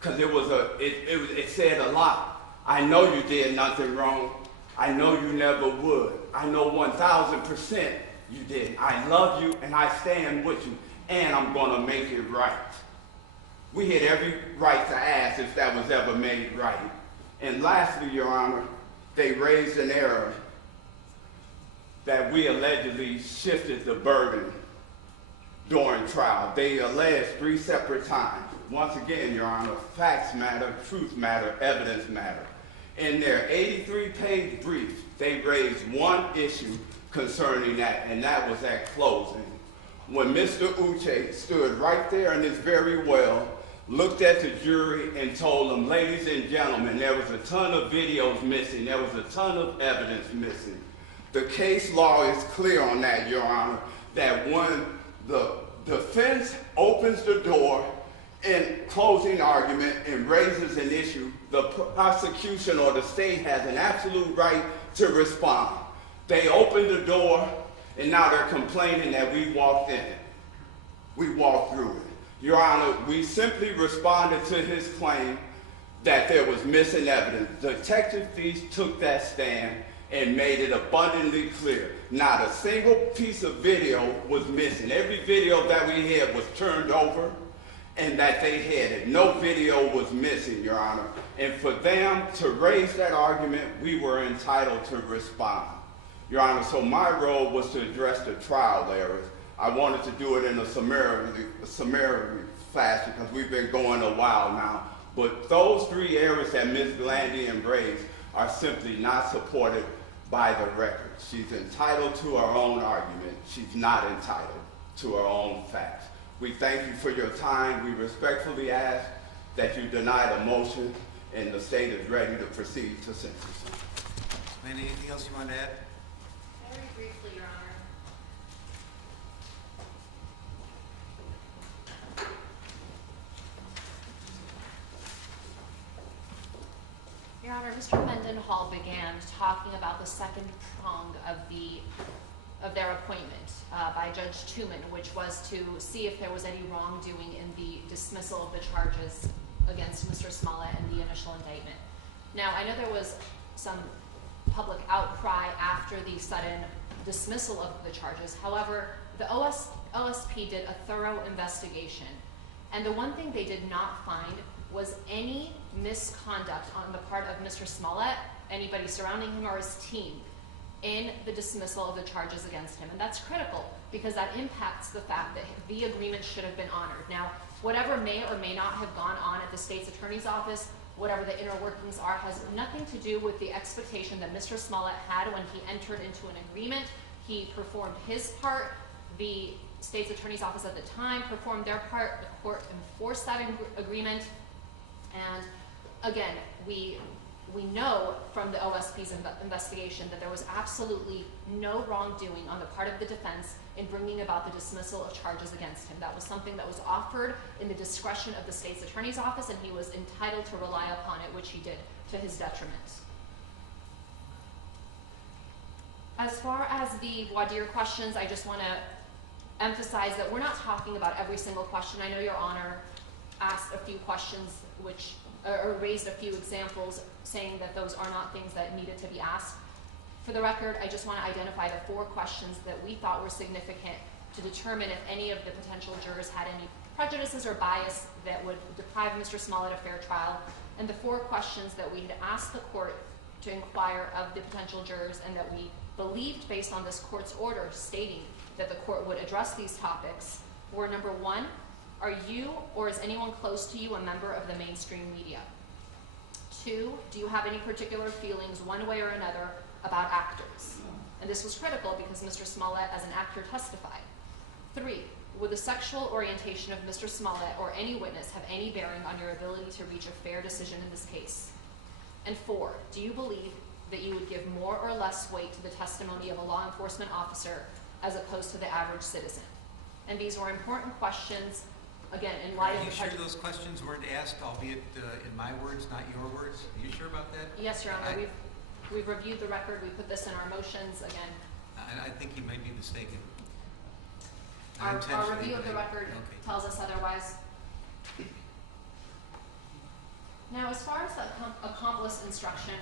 Because it said a lot. I know you did nothing wrong. I know you never would. I know 1000% you did. I love you and I stand with you, and I'm gonna make it right. We had every right to ask if that was ever made right. And lastly, Your Honor, they raised an error that we allegedly shifted the burden during trial. They alleged 3 separate times. Once again, Your Honor, facts matter, truth matter, evidence matter. In their 83-page brief, they raised one issue concerning that, and that was at closing. When Mr. Uche stood right there in his very well, looked at the jury and told them, ladies and gentlemen, there was a ton of videos missing, there was a ton of evidence missing. The case law is clear on that, Your Honor, that when the defense opens the door in closing argument and raises an issue, the prosecution or the state has an absolute right to respond. They opened the door, and now they're complaining that we walked in it. We walked through it. Your Honor, we simply responded to his claim that there was missing evidence. Detective Feast took that stand and made it abundantly clear. Not a single piece of video was missing. Every video that we had was turned over and that they had it. No video was missing, Your Honor. And for them to raise that argument, we were entitled to respond. Your Honor, so my role was to address the trial errors. I wanted to do it in a summary fashion because we've been going a while now. But those 3 errors that Ms. Glandian raised are simply not supported by the record. She's entitled to her own argument. She's not entitled to her own facts. We thank you for your time. We respectfully ask that you deny the motion, and the state is ready to proceed to sentencing. Mandy, anything else you want to add? Very briefly, Your Honor. Your Honor, Mr. Mendenhall began talking about the second prong of their appointment by Judge Tooman, which was to see if there was any wrongdoing in the dismissal of the charges against Mr. Smollett and the initial indictment. Now, I know there was some public outcry after the sudden dismissal of the charges. However, the OSP did a thorough investigation, and the one thing they did not find was any misconduct on the part of Mr. Smollett, anybody surrounding him, or his team in the dismissal of the charges against him. And that's critical because that impacts the fact that the agreement should have been honored. Now, whatever may or may not have gone on at the state's attorney's office, whatever the inner workings are, has nothing to do with the expectation that Mr. Smollett had when he entered into an agreement. He performed his part. The state's attorney's office at the time performed their part. The court enforced that agreement. And again, we know from the OSP's investigation that there was absolutely no wrongdoing on the part of the defense in bringing about the dismissal of charges against him. That was something that was offered in the discretion of the state's attorney's office, and he was entitled to rely upon it, which he did, to his detriment. As far as the voir dire questions, I just want to emphasize that we're not talking about every single question. I know Your Honor asked a few questions or raised a few examples saying that those are not things that needed to be asked. For the record, I just want to identify the 4 questions that we thought were significant to determine if any of the potential jurors had any prejudices or bias that would deprive Mr. Smollett a fair trial, and the 4 questions that we had asked the court to inquire of the potential jurors and that we believed based on this court's order stating that the court would address these topics were: number 1, are you or is anyone close to you a member of the mainstream media? 2, do you have any particular feelings one way or another about actors? And this was critical because Mr. Smollett as an actor testified. 3, would the sexual orientation of Mr. Smollett or any witness have any bearing on your ability to reach a fair decision in this case? And 4, do you believe that you would give more or less weight to the testimony of a law enforcement officer as opposed to the average citizen? And these were important questions, again, in light of Are you the sure those questions weren't asked, albeit in my words, not your words? Are you sure about that? Yes, Your Honor. We've reviewed the record. We put this in our motions again. I think you might be mistaken. Our review of the record tells us otherwise. Now, as far as the accomplice instruction,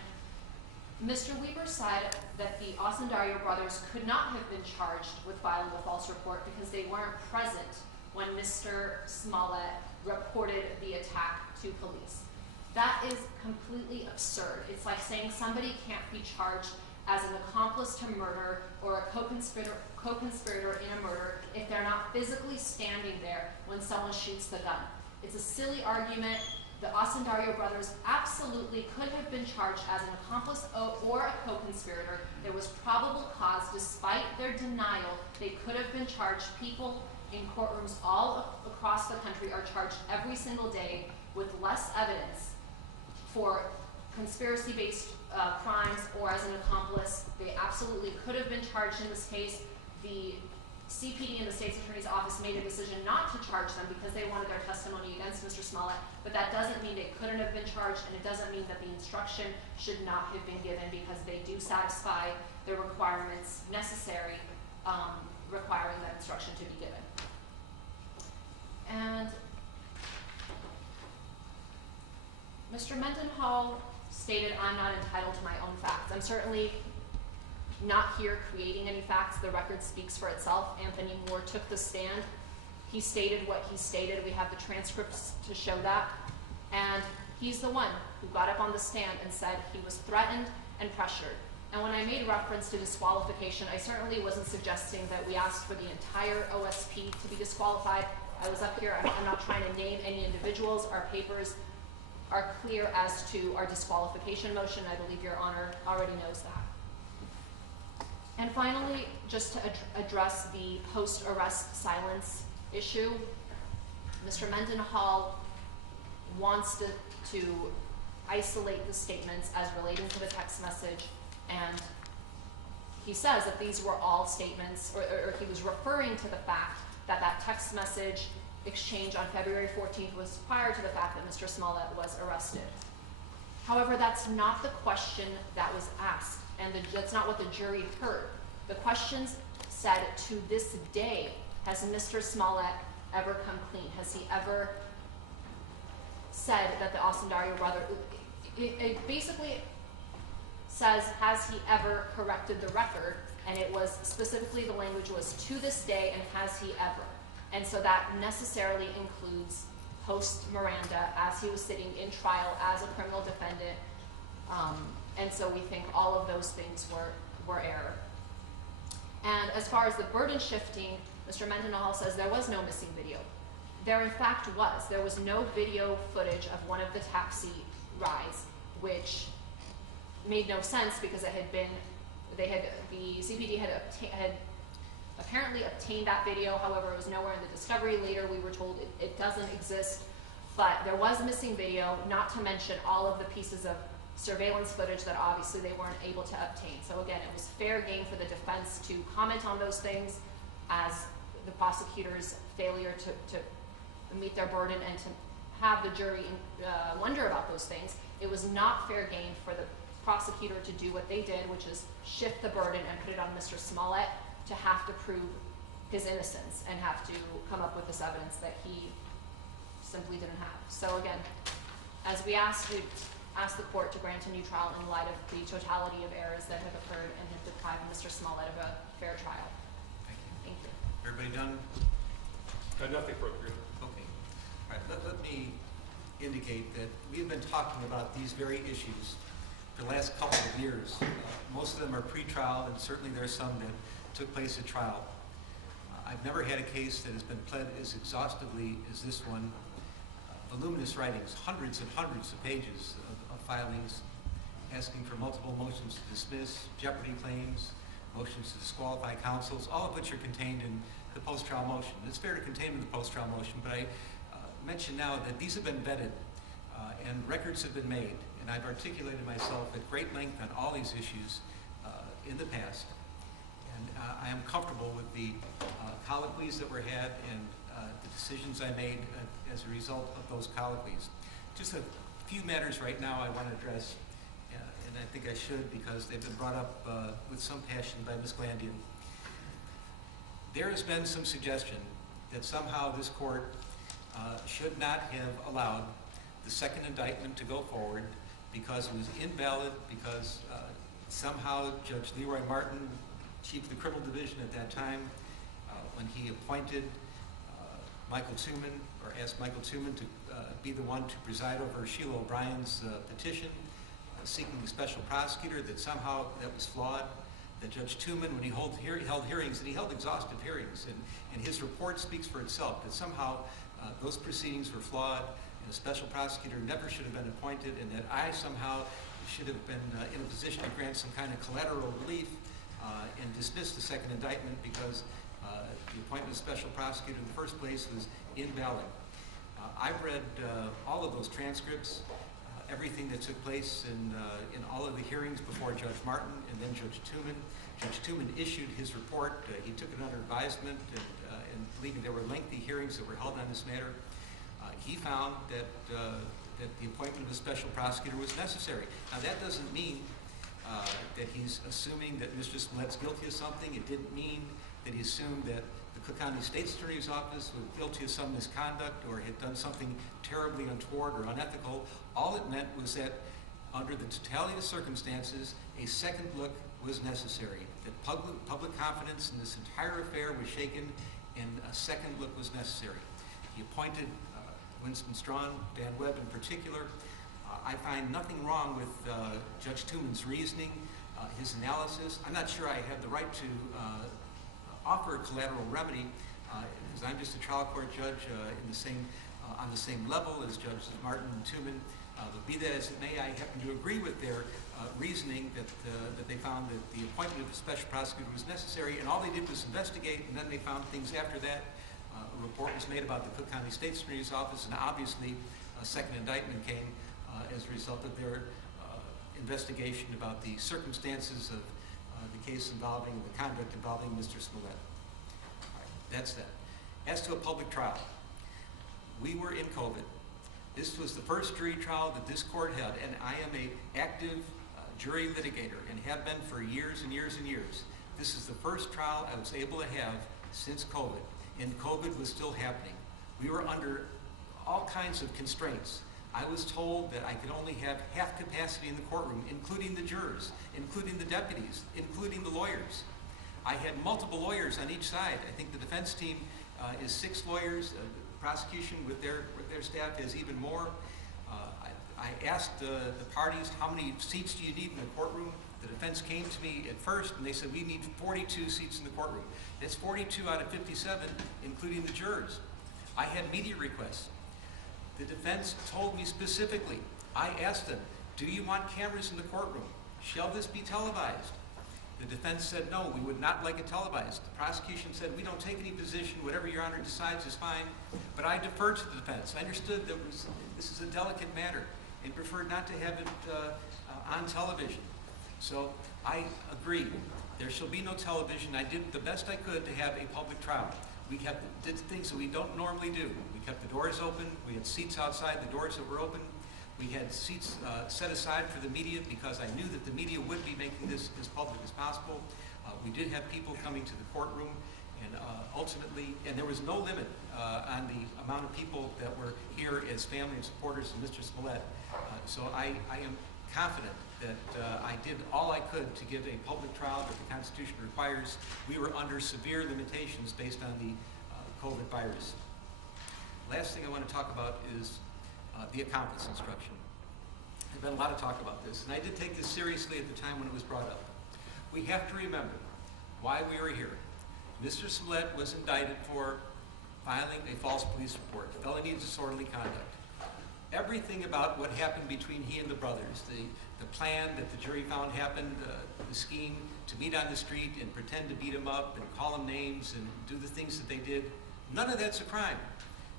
Mr. Weber said that the Osundario brothers could not have been charged with filing a false report because they weren't present when Mr. Smollett reported the attack to police. That is completely absurd. It's like saying somebody can't be charged as an accomplice to murder or a co-conspirator in a murder if they're not physically standing there when someone shoots the gun. It's a silly argument. The Osundario brothers absolutely could have been charged as an accomplice or a co-conspirator. There was probable cause. Despite their denial, they could have been charged. People in courtrooms all across the country are charged every single day with less evidence for conspiracy-based crimes or as an accomplice. They absolutely could have been charged in this case. The CPD and the state's attorney's office made a decision not to charge them because they wanted their testimony against Mr. Smollett, but that doesn't mean they couldn't have been charged, and it doesn't mean that the instruction should not have been given because they do satisfy the requirements necessary requiring that instruction to be given. And Mr. Mendenhall stated, I'm not entitled to my own facts. I'm certainly not here creating any facts. The record speaks for itself. Anthony Moore took the stand. He stated what he stated. We have the transcripts to show that. And he's the one who got up on the stand and said he was threatened and pressured. And when I made reference to disqualification, I certainly wasn't suggesting that we asked for the entire OSP to be disqualified. I was up here. I'm not trying to name any individuals. Our papers are clear as to our disqualification motion. I believe Your Honor already knows that. And finally, just to address the post-arrest silence issue, Mr. Mendenhall wants to isolate the statements as relating to the text message, and he says that these were all statements, or he was referring to the fact that that text message exchange on February 14th was prior to the fact that Mr. Smollett was arrested. However, that's not the question that was asked, and that's not what the jury heard. The questions said, to this day, has Mr. Smollett ever come clean? Has he ever said that the Osundario brother, it basically says, has he ever corrected the record? And it was specifically, the language was to this day and has he ever. And so that necessarily includes post-Miranda as he was sitting in trial as a criminal defendant. And so we think all of those things were error. And as far as the burden shifting, Mr. Mendenhall says there was no missing video. There in fact was. There was no video footage of one of the taxi rides, which made no sense because it had been, the CPD had apparently obtained that video. However, it was nowhere in the discovery. Later we were told it doesn't exist, but there was missing video, not to mention all of the pieces of surveillance footage that obviously they weren't able to obtain. So again, it was fair game for the defense to comment on those things. as the prosecutor's failure to meet their burden and to have the jury wonder about those things. It was not fair game for the prosecutor to do what they did, which is shift the burden and put it on Mr. Smollett to have to prove his innocence and have to come up with this evidence that he simply didn't have. So again, as we asked the court to grant a new trial in light of the totality of errors that have occurred and have deprived Mr. Smollett of a fair trial. Thank you. Thank you. Everybody done? Nothing further. Okay. All right, let me indicate that we have been talking about these very issues for the last couple of years. Most of them are pre-trial, and certainly there are some that took place at trial. I've never had a case that has been pled as exhaustively as this one. Voluminous writings, hundreds and hundreds of pages of filings, asking for multiple motions to dismiss, jeopardy claims, motions to disqualify counsels, all of which are contained in the post-trial motion. It's fair to contain in the post-trial motion, but I mention now that these have been vetted and records have been made, and I've articulated myself at great length on all these issues in the past. And I am comfortable with the colloquies that were had and the decisions I made as a result of those colloquies. Just a few matters right now I want to address, and I think I should because they've been brought up with some passion by Ms. Glandian. There has been some suggestion that somehow this court should not have allowed the second indictment to go forward because it was invalid, because somehow Judge Leroy Martin, Chief of the Criminal Division at that time, when he appointed Michael Tuman, or asked Michael Tuman to be the one to preside over Sheila O'Brien's petition seeking the special prosecutor, that somehow that was flawed, that Judge Tuman, when he held hearings, and he held exhaustive hearings, and his report speaks for itself, that somehow those proceedings were flawed, and a special prosecutor never should have been appointed, and that I somehow should have been in a position to grant some kind of collateral relief and dismiss the second indictment because the appointment of special prosecutor in the first place was invalid. I've read all of those transcripts, everything that took place in all of the hearings before Judge Martin and then Judge Tuman. Judge Tuman issued his report. He took it under advisement, and believing there were lengthy hearings that were held on this matter. He found that the appointment of a special prosecutor was necessary. Now that doesn't mean that he's assuming that Mr. Smollett's guilty of something. It didn't mean that he assumed that the Cook County State's Attorney's Office was guilty of some misconduct or had done something terribly untoward or unethical. All it meant was that under the totality of circumstances, a second look was necessary, that public confidence in this entire affair was shaken and a second look was necessary. He appointed Winston Strawn, Dan Webb in particular. I find nothing wrong with Judge Tuman's reasoning, his analysis. I'm not sure I have the right to offer a collateral remedy because I'm just a trial court judge on the same level as Judges Martin and Tuman. But be that as it may, I happen to agree with their reasoning that they found that the appointment of a special prosecutor was necessary, and all they did was investigate, and then they found things after that. A report was made about the Cook County State's Attorney's Office, and obviously a second indictment came as a result of their investigation about the circumstances of the case involving, the conduct involving Mr. Smollett. All right, that's that. As to a public trial, we were in COVID. This was the first jury trial that this court held, and I am an active jury litigator and have been for years and years and years. This is the first trial I was able to have since COVID, and COVID was still happening. We were under all kinds of constraints. I was told that I could only have half capacity in the courtroom, including the jurors, including the deputies, including the lawyers. I had multiple lawyers on each side. I think the defense team is 6 lawyers. The prosecution with their staff is even more. I asked the parties, how many seats do you need in the courtroom? The defense came to me at first and they said, we need 42 seats in the courtroom. That's 42 out of 57, including the jurors. I had media requests. The defense told me specifically, I asked them, do you want cameras in the courtroom? Shall this be televised? The defense said, no, we would not like it televised. The prosecution said, we don't take any position, whatever Your Honor decides is fine. But I deferred to the defense. I understood that this is a delicate matter and preferred not to have it on television. So I agreed. There shall be no television. I did the best I could to have a public trial. We did things that we don't normally do. We kept the doors open. We had seats outside the doors that were open. We had seats set aside for the media because I knew that the media would be making this as public as possible. We did have people coming to the courtroom, and ultimately, and there was no limit on the amount of people that were here as family and supporters of Mr. Smollett. So I am confident that I did all I could to give a public trial that the Constitution requires. We were under severe limitations based on the COVID virus. Last thing I want to talk about is the accomplice instruction. There's been a lot of talk about this, and I did take this seriously at the time when it was brought up. We have to remember why we are here. Mr. Smollett was indicted for filing a false police report, felony disorderly conduct. Everything about what happened between he and the brothers, the plan that the jury found happened, the scheme to meet on the street and pretend to beat him up and call him names and do the things that they did, none of that's a crime.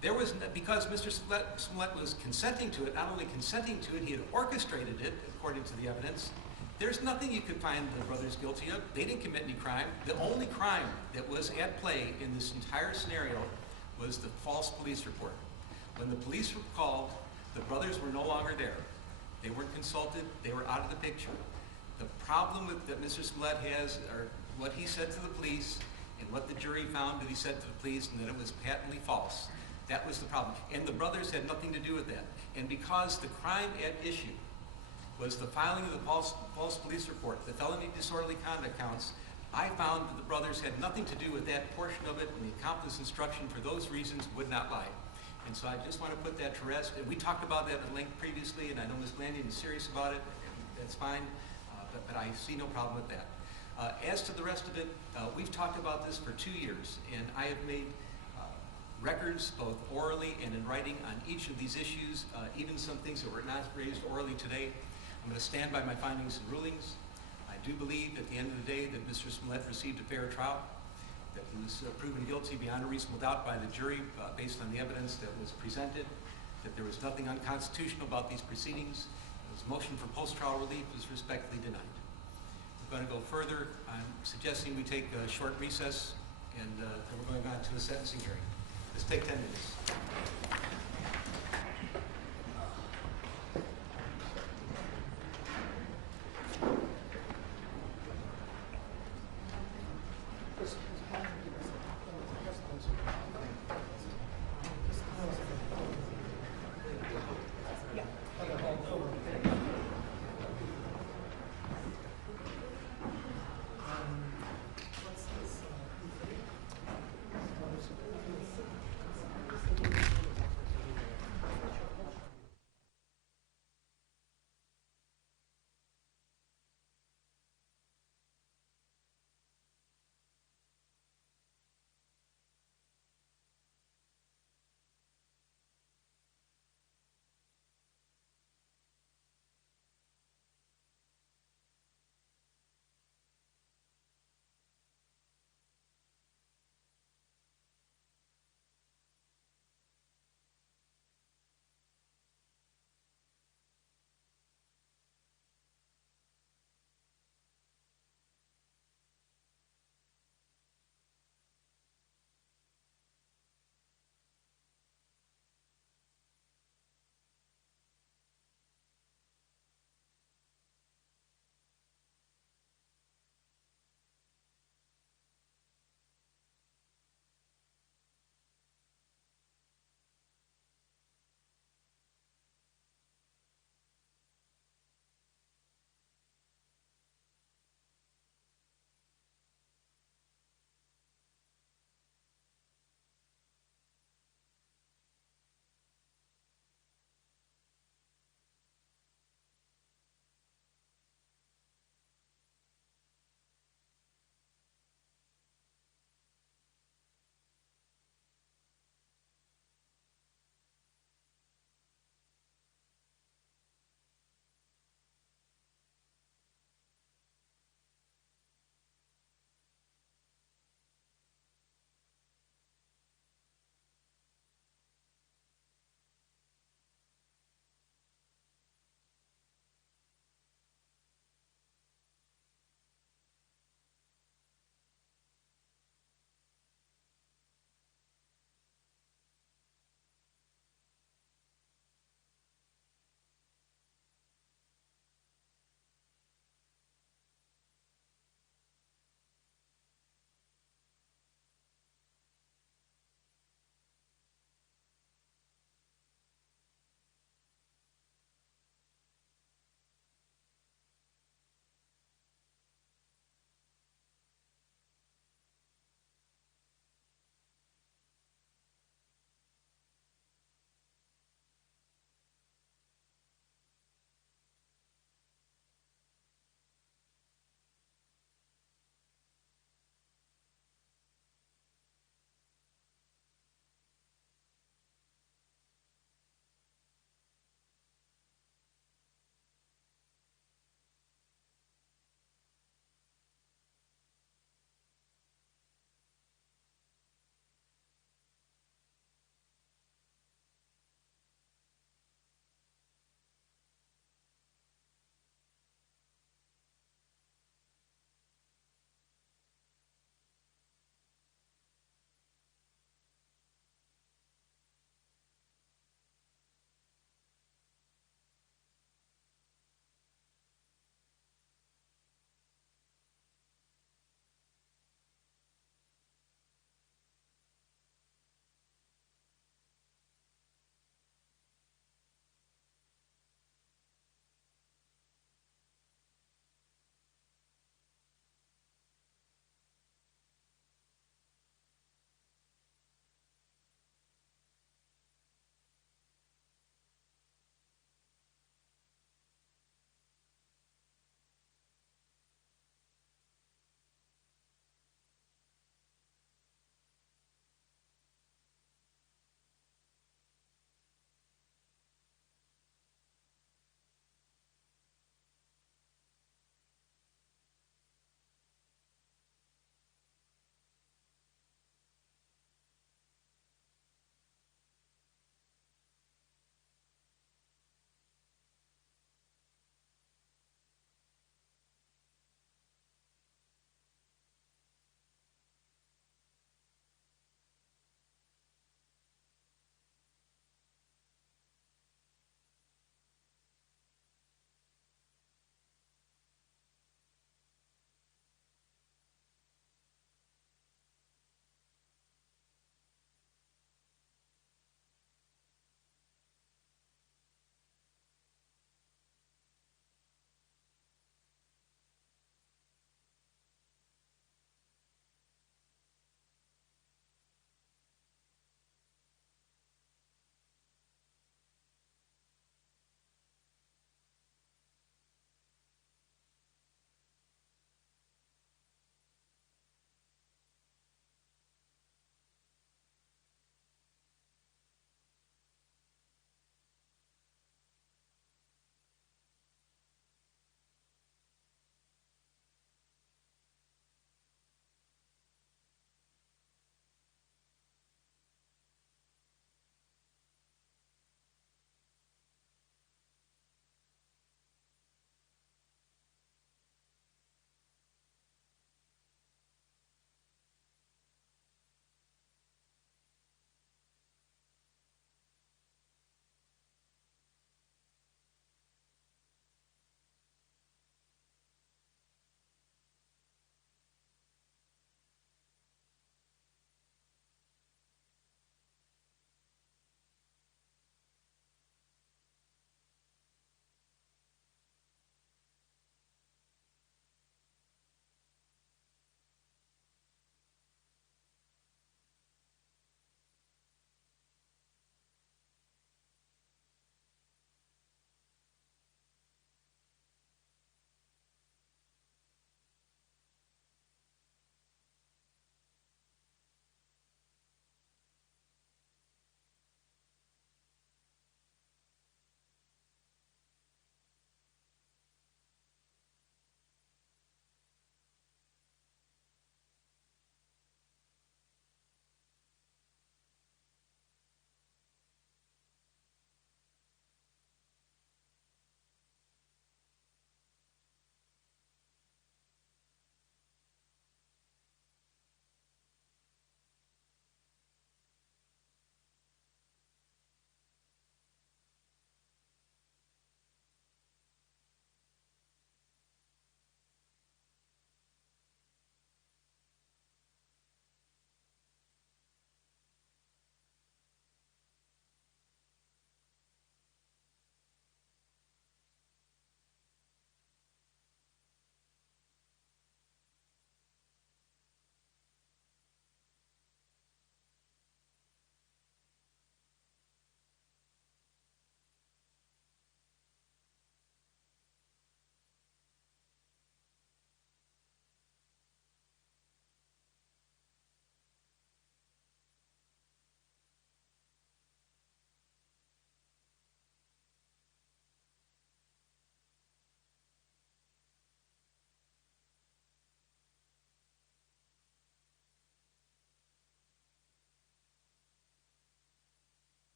There was, because Mr. Smollett was consenting to it, not only consenting to it, he had orchestrated it, according to the evidence. There's nothing you could find the brothers guilty of. They didn't commit any crime. The only crime that was at play in this entire scenario was the false police report. When the police were called, the brothers were no longer there. They weren't consulted. They were out of the picture. The problem that Mr. Smollett has are what he said to the police and what the jury found that he said to the police, and that it was patently false. That was the problem. And the brothers had nothing to do with that. And because the crime at issue was the filing of the false police report, the felony disorderly conduct counts, I found that the brothers had nothing to do with that portion of it, and the accomplice instruction for those reasons would not lie. And so I just want to put that to rest. And we talked about that at length previously, and I know Ms. Blandian is serious about it, and that's fine, but I see no problem with that. As to the rest of it, we've talked about this for 2 years, and I have made records both orally and in writing on each of these issues, even some things that were not raised orally today. I'm going to stand by my findings and rulings. I do believe at the end of the day that Mr. Smollett received a fair trial, that he was proven guilty beyond a reasonable doubt by the jury based on the evidence that was presented, that there was nothing unconstitutional about these proceedings. His motion for post-trial relief was respectfully denied. We're going to go further. I'm suggesting we take a short recess, and then we're going on to the sentencing hearing. Let's take 10 minutes.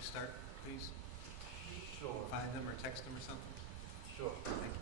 to start, please? Sure. Find them or text them or something? Sure. Thank you.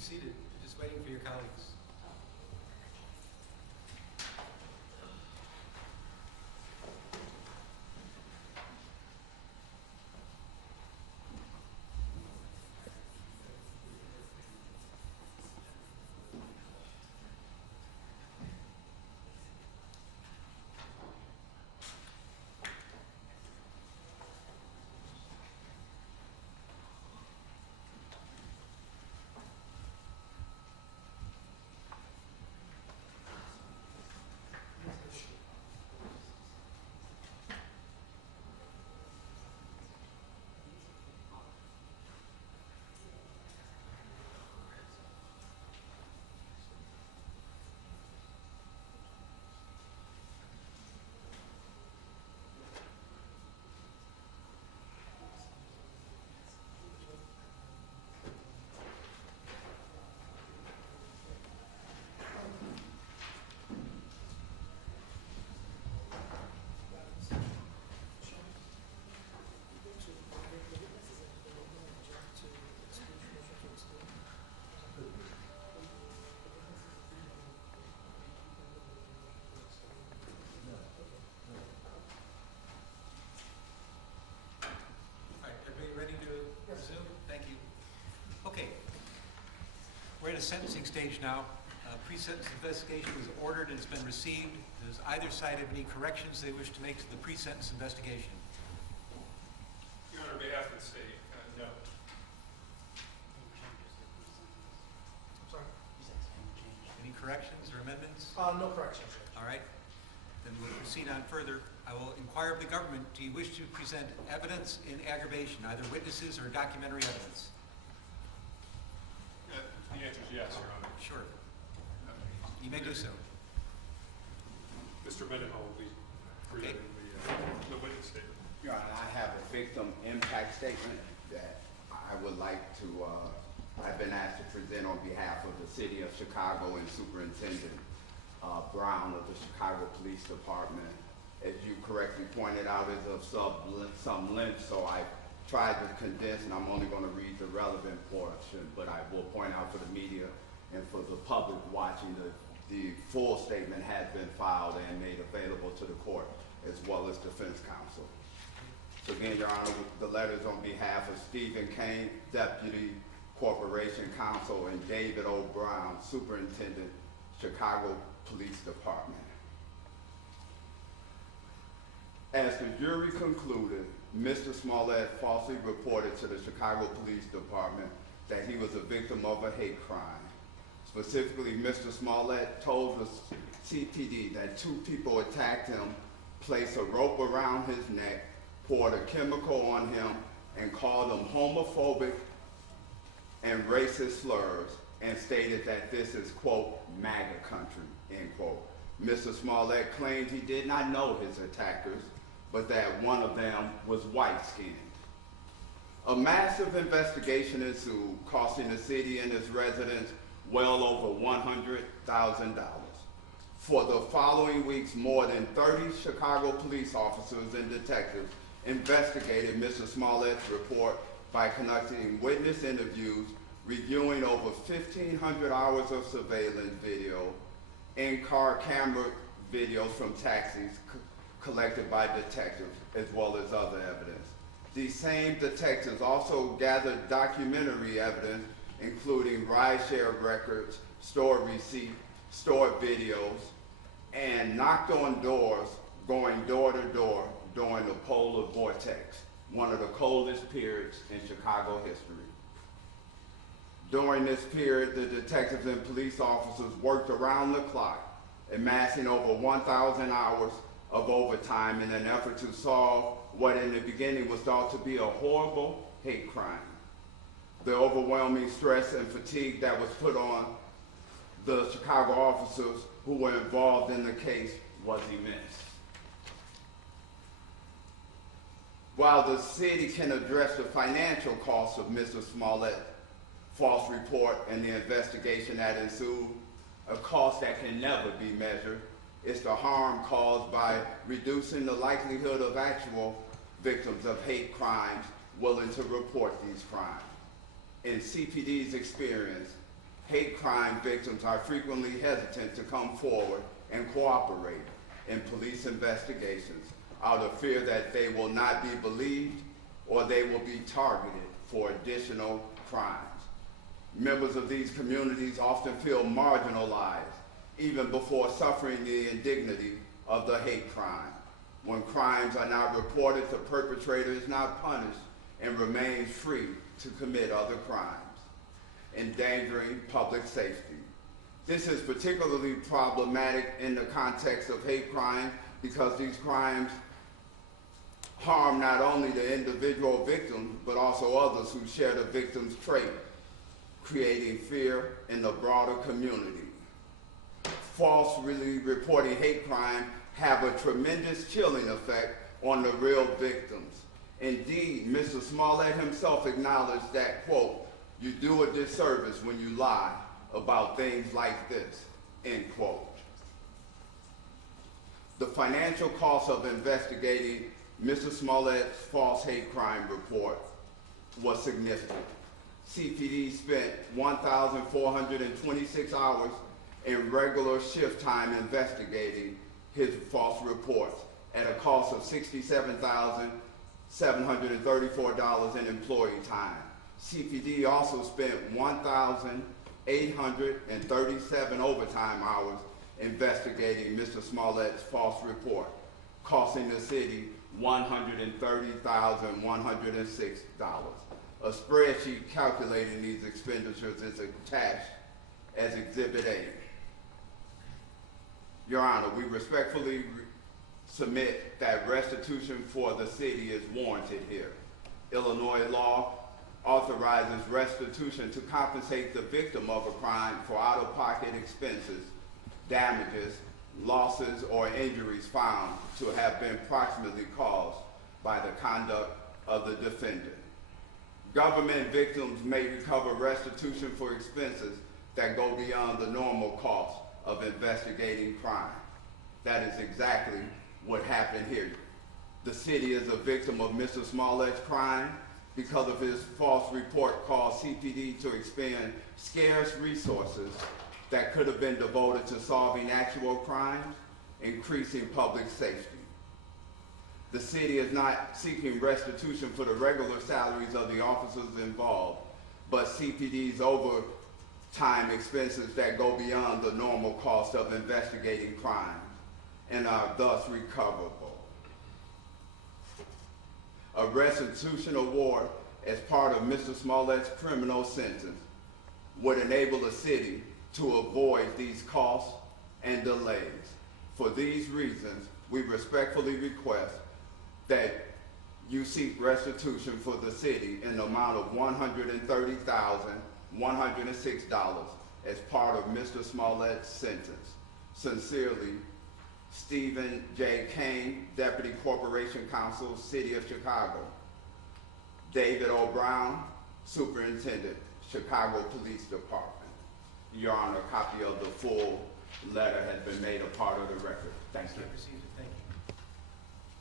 Seated, just waiting for your colleagues. at a sentencing stage now. Pre-sentence investigation was ordered and it's been received. Does either side have any corrections they wish to make to the pre-sentence investigation? Your Honor, on behalf of the state, no. Sorry? Any corrections or amendments? No corrections, Judge. All right. Then we'll proceed on further. I will inquire of the government, do you wish to present evidence in aggravation, either witnesses or documentary evidence? The answer is yes, Your Honor. Sure. You may do so. Mr. Mendenhall will be presenting the witness statement. Your Honor, I have a victim impact statement that I would like to, I've been asked to present on behalf of the City of Chicago and Superintendent Brown of the Chicago Police Department. As you correctly pointed out, is of some length, so I tried to condense, and I'm only going to read the relevant portion, but I will point out for the media and for the public watching, the full statement has been filed and made available to the court, as well as defense counsel. So again, Your Honor, the letter is on behalf of Stephen Kane, Deputy Corporation Counsel, and David O. Brown, Superintendent, Chicago Police Department. As the jury concluded, Mr. Smollett falsely reported to the Chicago Police Department that he was a victim of a hate crime. Specifically, Mr. Smollett told the CPD that two people attacked him, placed a rope around his neck, poured a chemical on him, and called him homophobic and racist slurs, and stated that this is, quote, MAGA country, end quote. Mr. Smollett claimed he did not know his attackers, but that one of them was white-skinned. A massive investigation ensued, costing the city and its residents well over $100,000. For the following weeks, more than 30 Chicago police officers and detectives investigated Mr. Smollett's report by conducting witness interviews, reviewing over 1,500 hours of surveillance video, in-car camera videos from taxis collected by detectives, as well as other evidence. These same detectives also gathered documentary evidence, including rideshare records, store receipts, store videos, and knocked on doors, going door to door during the polar vortex, one of the coldest periods in Chicago history. During this period, the detectives and police officers worked around the clock, amassing over 1,000 hours of overtime in an effort to solve what in the beginning was thought to be a horrible hate crime. The overwhelming stress and fatigue that was put on the Chicago officers who were involved in the case was immense. While the city can address the financial costs of Mr. Smollett's false report and the investigation that ensued, a cost that can never be measured, is the harm caused by reducing the likelihood of actual victims of hate crimes willing to report these crimes. In CPD's experience, hate crime victims are frequently hesitant to come forward and cooperate in police investigations out of fear that they will not be believed or they will be targeted for additional crimes. Members of these communities often feel marginalized even before suffering the indignity of the hate crime. When crimes are not reported, the perpetrator is not punished and remains free to commit other crimes, endangering public safety. This is particularly problematic in the context of hate crime because these crimes harm not only the individual victims, but also others who share the victim's trait, creating fear in the broader community. Falsely reporting hate crime have a tremendous chilling effect on the real victims. Indeed, Mr. Smollett himself acknowledged that, quote, "You do a disservice when you lie about things like this," end quote. The financial cost of investigating Mr. Smollett's false hate crime report was significant. CPD spent 1,426 hours in regular shift time investigating his false reports at a cost of $67,734 in employee time. CPD also spent 1,000 837 overtime hours investigating Mr. Smollett's false report, costing the city $130,106. A spreadsheet calculating these expenditures is attached as Exhibit A. Your Honor, we respectfully submit that restitution for the city is warranted here. Illinois law authorizes restitution to compensate the victim of a crime for out-of-pocket expenses, damages, losses, or injuries found to have been proximately caused by the conduct of the defendant. Government victims may recover restitution for expenses that go beyond the normal cost of investigating crime. That is exactly what happened here. The city is a victim of Mr. Smollett's crime because of his false report caused CPD to expend scarce resources that could have been devoted to solving actual crimes, increasing public safety. The city is not seeking restitution for the regular salaries of the officers involved, but CPD's overtime expenses that go beyond the normal cost of investigating crimes and are thus recoverable. A restitution award as part of Mr. Smollett's criminal sentence would enable the city to avoid these costs and delays. For these reasons, we respectfully request that you seek restitution for the city in the amount of $130,106 as part of Mr. Smollett's sentence. Sincerely, Stephen J. Kane, Deputy Corporation Counsel, City of Chicago. David O. Brown, Superintendent, Chicago Police Department. Your Honor, a copy of the full letter has been made a part of the record. Thank you. Thank you.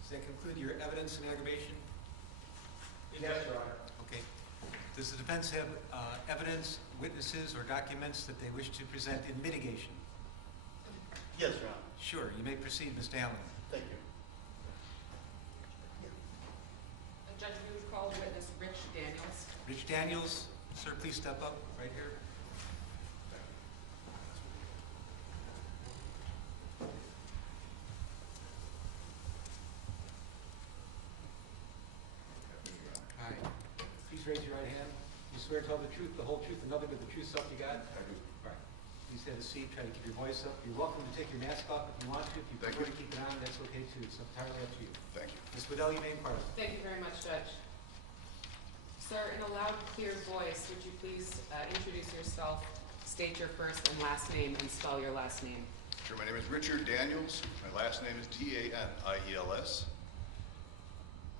Does that conclude your evidence and aggravation? Yes, Your Honor. Okay. Does the defense have evidence, witnesses, or documents that they wish to present in mitigation? Yes, Your Honor. Sure. You may proceed, Mr. Allen. Thank you. Judge, we would call witness Rich Daniels. Rich Daniels, sir, please step up right here. Hi. Please raise your right hand. You swear to tell the truth, the whole truth, and nothing but the truth, so help you God? I do. All right. Please have a seat. Try to keep your voice up. You're welcome to take your mask off if you want to. If you prefer to keep it on, that's okay too. It's entirely up to you. Thank you. Ms. Waddell, you may impart. Thank you very much, Judge. Sir, in a loud, clear voice, would you please introduce yourself, state your first and last name, and spell your last name? Sure, my name is Richard Daniels. My last name is D-A-N-I-E-L-S.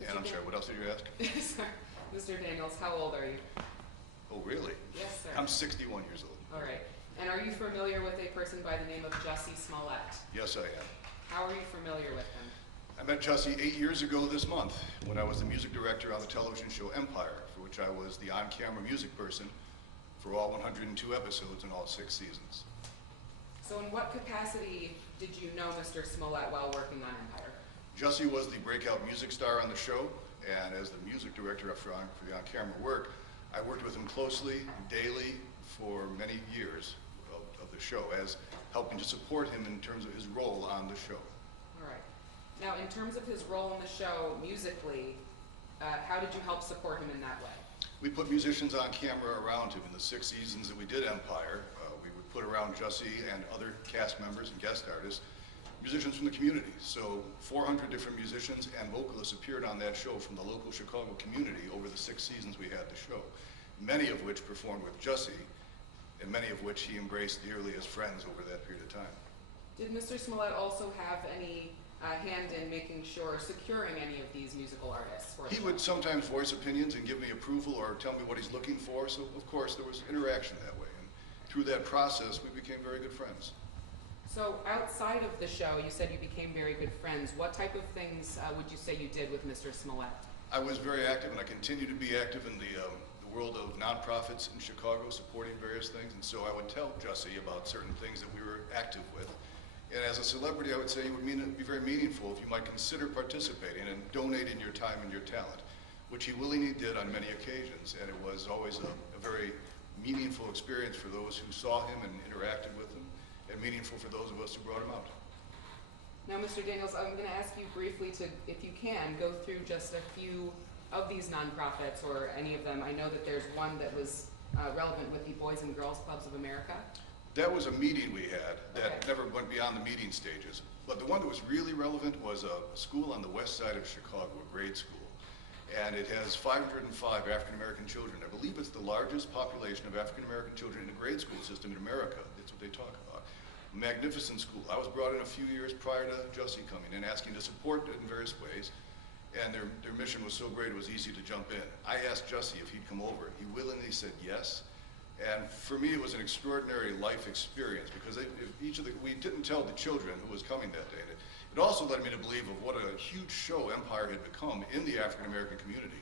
And I'm sorry, what else did you ask? Sorry. Mr. Daniels, how old are you? Oh, really? Yes, sir. I'm 61 years old. All right. And are you familiar with a person by the name of Jussie Smollett? Yes, I am. How are you familiar with him? I met Jussie 8 years ago this month when I was the music director on the television show Empire, for which I was the on-camera music person for all 102 episodes and all 6 seasons. So in what capacity did you know Mr. Smollett while working on Empire? Jussie was the breakout music star on the show, and as the music director for the on-camera work, I worked with him closely, daily, for many years of the show, as helping to support him in terms of his role on the show. All right. Now, in terms of his role in the show musically, how did you help support him in that way? We put musicians on camera around him in the 6 seasons that we did Empire. We would put around Jussie and other cast members and guest artists, musicians from the community. So 400 different musicians and vocalists appeared on that show from the local Chicago community over the 6 seasons we had the show, many of which performed with Jussie, and many of which he embraced dearly as friends over that period of time. Did Mr. Smollett also have any hand in making sure, securing any of these musical artists? He would sometimes voice opinions and give me approval or tell me what he's looking for, so of course there was interaction that way. And through that process, we became very good friends. So outside of the show, you said you became very good friends. What type of things would you say you did with Mr. Smollett? I was very active, and I continue to be active in the world of nonprofits in Chicago, supporting various things, and so I would tell Jussie about certain things that we were active with. And as a celebrity, I would say it would be very meaningful if you might consider participating and donating your time and your talent, which he willingly did on many occasions, and it was always a very meaningful experience for those who saw him and interacted with him, and meaningful for those of us who brought him out. Now, Mr. Daniels, I'm going to ask you briefly to, if you can, go through just a few of these nonprofits or any of them. I know that there's one that was relevant with the Boys and Girls Clubs of America. That was a meeting we had that Okay. never went beyond the meeting stages. But the one that was really relevant was a school on the west side of Chicago, a grade school. And it has 505 African-American children. I believe it's the largest population of African-American children in the grade school system in America. That's what they talk about. Magnificent school. I was brought in a few years prior to Jussie coming in, asking to support it in various ways. And their mission was so great it was easy to jump in. I asked Jussie if he'd come over. He willingly said yes. And for me, it was an extraordinary life experience because we didn't tell the children who was coming that day. It also led me to believe of what a huge show Empire had become in the African-American community.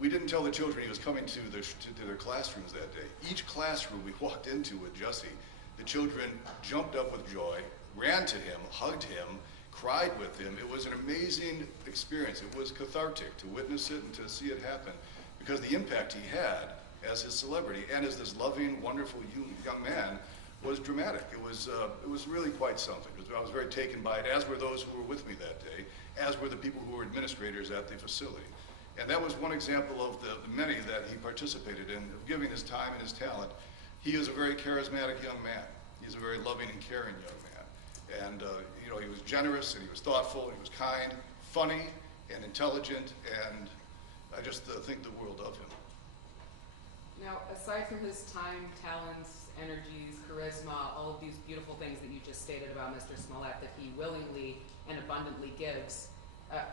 We didn't tell the children he was coming to their classrooms that day. Each classroom we walked into with Jussie, the children jumped up with joy, ran to him, hugged him, cried with him. It was an amazing experience. It was cathartic to witness it and to see it happen because the impact he had as his celebrity and as this loving, wonderful young man was dramatic. It was really quite something. I was very taken by it, as were those who were with me that day, as were the people who were administrators at the facility. And that was one example of the many that he participated in, of giving his time and his talent. He is a very charismatic young man. He's a very loving and caring young man. And you know, he was generous and he was thoughtful and he was kind, funny and intelligent, and I just think the world of him. Now, aside from his time, talents, energies, charisma, all of these beautiful things that you just stated about Mr. Smollett that he willingly and abundantly gives,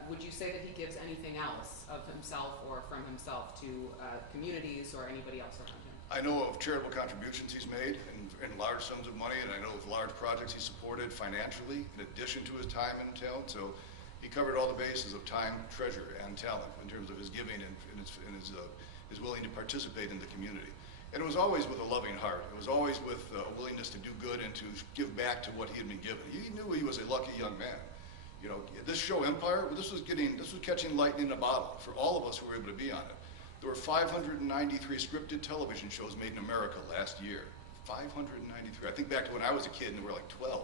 would you say that he gives anything else of himself or from himself to communities or anybody else around him? I know of charitable contributions he's made in large sums of money, and I know of large projects he supported financially in addition to his time and talent. So he covered all the bases of time, treasure, and talent in terms of his giving and his willing to participate in the community. And it was always with a loving heart. It was always with a willingness to do good and to give back to what he had been given. He knew he was a lucky young man. You know, this show Empire, this was catching lightning in a bottle for all of us who were able to be on it. There were 593 scripted television shows made in America last year. 593. I think back to when I was a kid and there were like 12.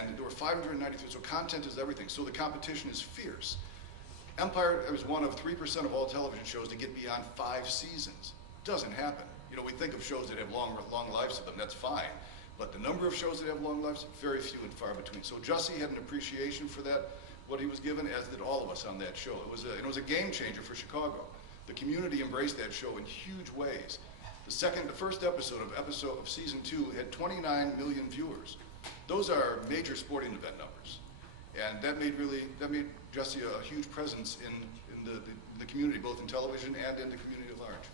And there were 593, so content is everything. So the competition is fierce. Empire was one of 3% of all television shows to get beyond 5 seasons. Doesn't happen. You know, we think of shows that have long lives to them, that's fine. But the number of shows that have long lives, very few and far between. So Jussie had an appreciation for that, what he was given, as did all of us on that show. It was a game changer for Chicago. The community embraced that show in huge ways. The first episode of season 2 had 29 million viewers. Those are major sporting event numbers. And that made Jussie a huge presence in the community, both in television and in the community at large.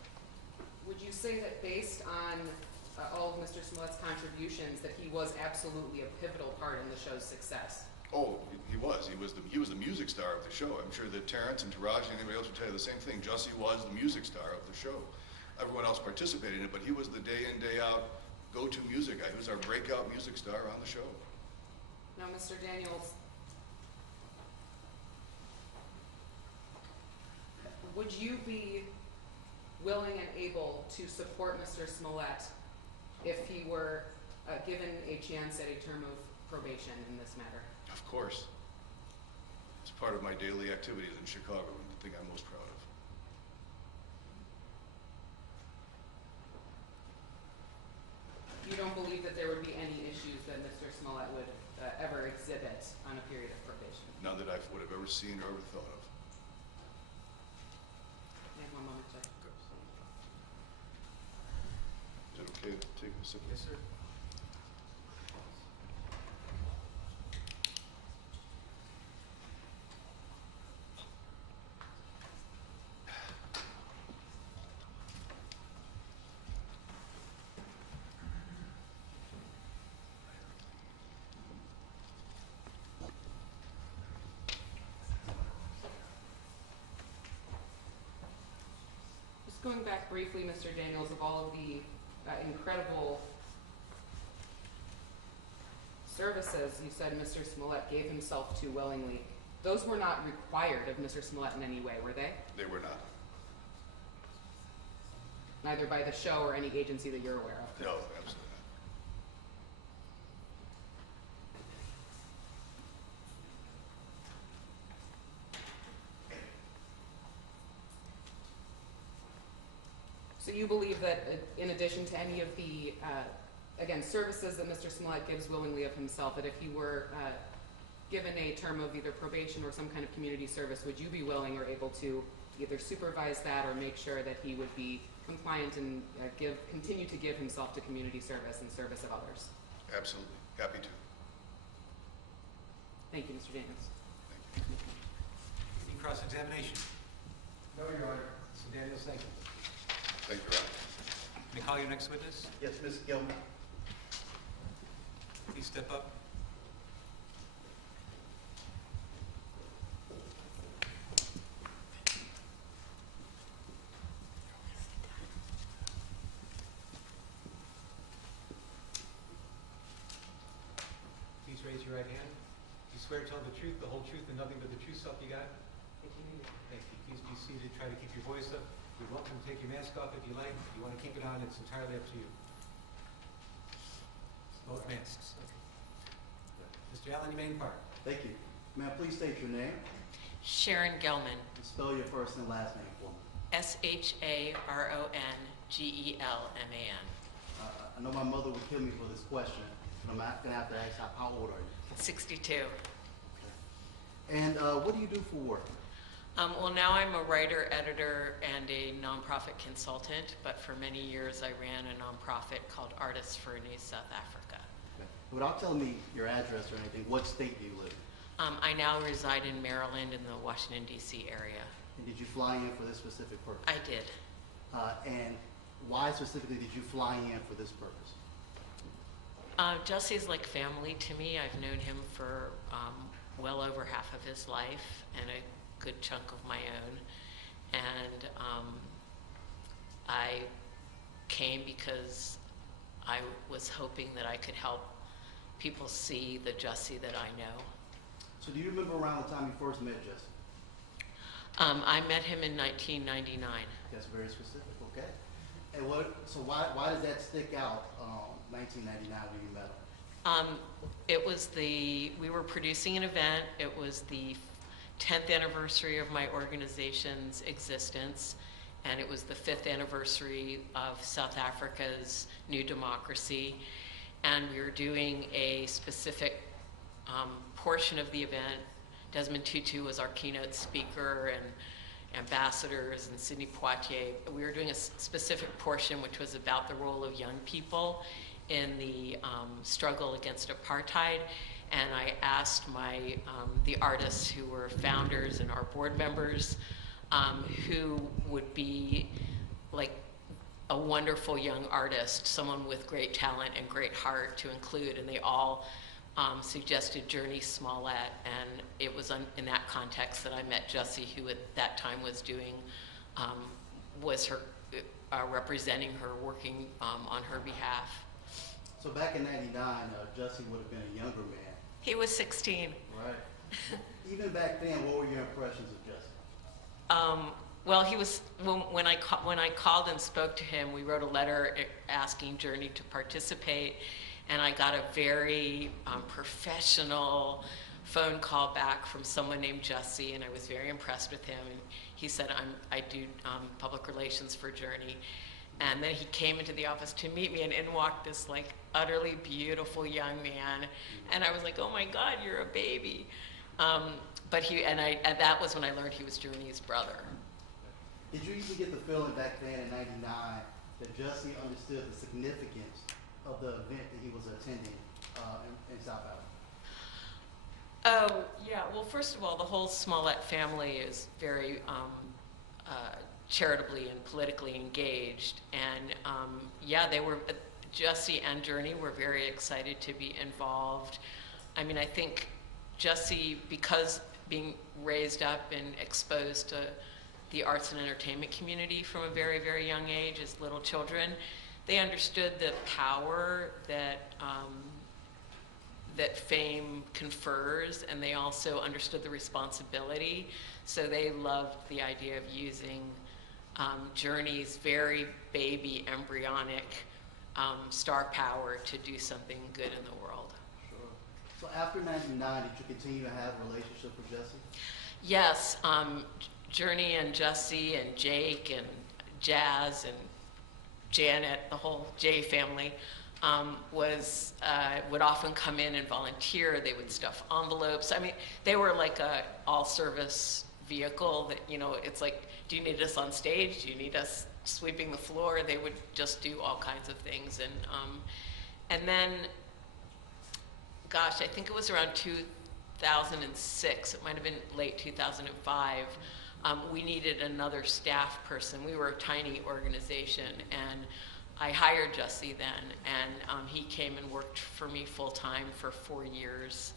Would you say that based on all of Mr. Smollett's contributions that he was absolutely a pivotal part in the show's success? Oh, he was. He was the music star of the show. I'm sure that Terrence and Taraji and anybody else would tell you the same thing. Jussie was the music star of the show. Everyone else participated in it, but he was the day in, day out go-to music guy. He was our breakout music star on the show. Now, Mr. Daniels, would you be willing and able to support Mr. Smollett if he were given a chance at a term of probation in this matter? Of course. It's part of my daily activities in Chicago and the thing I'm most proud of. You don't believe that there would be any issues that Mr. Smollett would ever exhibit on a period of probation? None that I would have ever seen or ever thought of. One moment, Judge. Is it okay to take a sip? Yes, sir. Just going back briefly, Mr. Daniels, of all of the incredible services you said Mr. Smollett gave himself to willingly, those were not required of Mr. Smollett in any way, were they? They were not. neither by the show or any agency that you're aware of? No, absolutely So you believe that in addition to any of the, again, services that Mr. Smollett gives willingly of himself, that if he were given a term of either probation or some kind of community service, would you be willing or able to either supervise that or make sure that he would be compliant and continue to give himself to community service and service of others? not. Absolutely. Happy to. Thank you, Mr. Daniels. Thank you. Any cross-examination? No, Your Honor. Mr. Daniels, thank you. Thank you, Your Honor. May I call your next witness? Yes, Ms. Gilman. Please step up. Please raise your right hand. Do you swear to tell the truth, the whole truth, and nothing but the truth, so help you God? Thank you. Please be seated. Try to keep your voice up. You're welcome to take your mask off if you like. If you want to keep it on, it's entirely up to you. Both masks. Mr. Allen, you may depart. Thank you. May I please state your name Sharon Gelman, and spell your first and last name for me? SharonGelman. I know my mother would kill me for this question, but I'm not going to have to ask how old are you? 62. Okay. And what do you do for work? Well, now I'm a writer, editor, and a nonprofit consultant, but for many years I ran a nonprofit called Artists for a New South Africa. Okay. Without telling me your address or anything, what state do you live in? I now reside in Maryland in the Washington, D.C. area. And did you fly in for this specific purpose? I did. And why specifically did you fly in for this purpose? Jussie's like family to me. I've known him for well over half of his life and a good chunk of my own. And I came because I was hoping that I could help people see the Jussie that I know. So do you remember around the time you first met Jussie? I met him in 1999. That's very specific, okay. And so why does that stick out, 1999 when you met him? It was we were producing an event. It was the 10th anniversary of my organization's existence, and it was the 5th anniversary of South Africa's new democracy. And we were doing a specific portion of the event. Desmond Tutu was our keynote speaker, and ambassadors, and Sidney Poitier. We were doing a specific portion which was about the role of young people in the struggle against apartheid. And I asked the artists who were founders and our board members who would be like a wonderful young artist, someone with great talent and great heart to include, and they all suggested Jussie Smollett, and it was in that context that I met Jussie, who at that time was representing her, working on her behalf. So back in 99, Jussie would have been a younger man. He was 16. Right. Even back then, what were your impressions of Jussie? Well, he was when I called and spoke to him. We wrote a letter asking Journey to participate, and I got a very professional phone call back from someone named Jussie, and I was very impressed with him. And he said, I do public relations for Journey. And then he came into the office to meet me, and in walked this like utterly beautiful young man, and I was like, oh my God, you're a baby. And that was when I learned he was Journey's brother. Did you even get the feeling back then in 99 that Jussie understood the significance of the event that he was attending in South Africa? Oh, yeah. Well, first of all, the whole Smollett family is very charitably and politically engaged. And Jussie and Journey were very excited to be involved. I mean, I think Jussie, because being raised up and exposed to the arts and entertainment community from a very, very young age as little children, they understood the power that that fame confers, and they also understood the responsibility. So they loved the idea of using Journey's very baby, embryonic star power to do something good in the world. Sure. So after 99, did you continue to have a relationship with Jussie? Yes, Journey and Jussie and Jake and Jazz and Janet, the whole J family, would often come in and volunteer. They would stuff envelopes. I mean, they were like a all-service vehicle that, you know, it's like, do you need us on stage? Do you need us sweeping the floor? They would just do all kinds of things. And then, gosh, I think it was around 2006, it might have been late 2005, we needed another staff person. We were a tiny organization, and I hired Jussie then, and he came and worked for me full-time for 4 years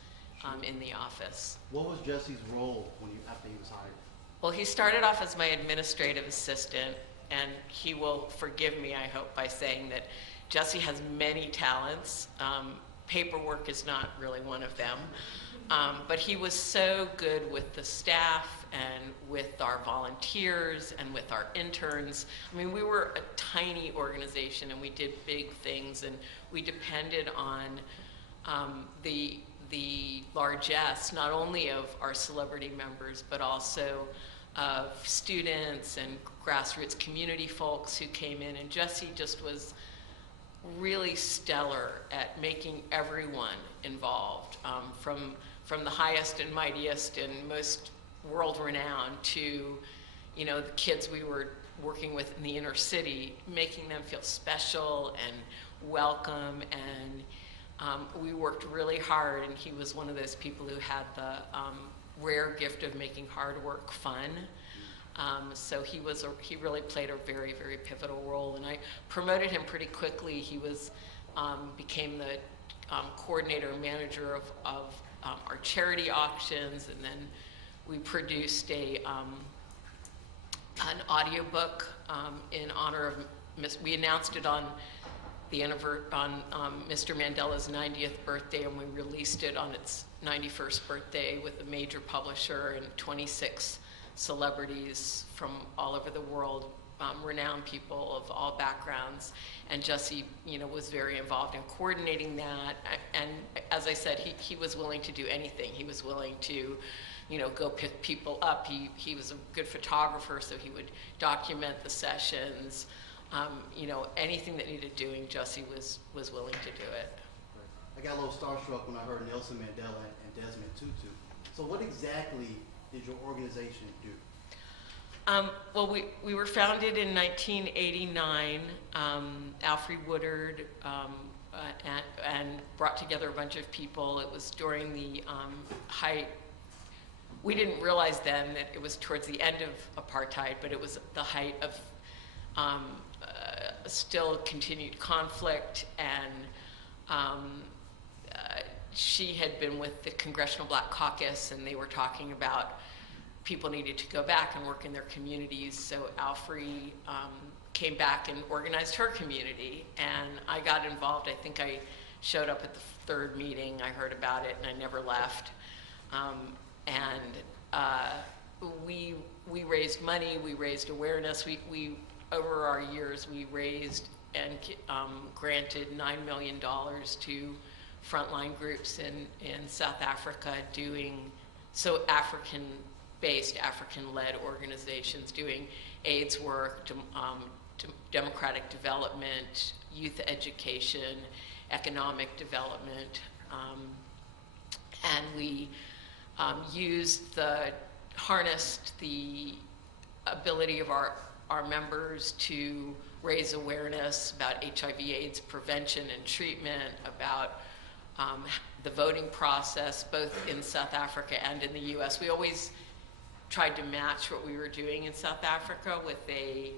in the office. What was Jussie's role after he was hired? Well, he started off as my administrative assistant, and he will forgive me, I hope, by saying that Jussie has many talents. Paperwork is not really one of them. But he was so good with the staff and with our volunteers and with our interns. I mean, we were a tiny organization, and we did big things, and we depended on the largesse, not only of our celebrity members, but also of students and grassroots community folks who came in. And Jussie just was really stellar at making everyone involved, from the highest and mightiest and most world-renowned to, you know, the kids we were working with in the inner city, making them feel special and welcome. And we worked really hard, and he was one of those people who had the rare gift of making hard work fun. So he really played a very, very pivotal role, and I promoted him pretty quickly. He became the coordinator and manager of our charity auctions, and then we produced an audiobook in honor of we announced it on Mr. Mandela's 90th birthday, and we released it on its 91st birthday with a major publisher and 26 celebrities from all over the world, renowned people of all backgrounds. And Jussie, you know, was very involved in coordinating that. And as I said, he was willing to do anything. He was willing to, you know, go pick people up. He was a good photographer, so he would document the sessions. You know, anything that needed doing, Jussie was willing to do it. I got a little starstruck when I heard Nelson Mandela and Desmond Tutu. So what exactly did your organization do? Well, we were founded in 1989. Alfre Woodard and brought together a bunch of people. It was during the height. We didn't realize then that it was towards the end of apartheid, but it was the height of still continued conflict. And she had been with the Congressional Black Caucus, and they were talking about people needed to go back and work in their communities. So Alfre came back and organized her community, and I got involved. I think I showed up at the third meeting. I heard about it, and I never left. We raised money. We raised awareness. We over our years, we raised and granted $9 million to frontline groups in South Africa African-based, African-led organizations doing AIDS work, democratic development, youth education, economic development. And we harnessed the ability of our members to raise awareness about HIV/AIDS prevention and treatment, about the voting process, both in South Africa and in the US. We always tried to match what we were doing in South Africa with a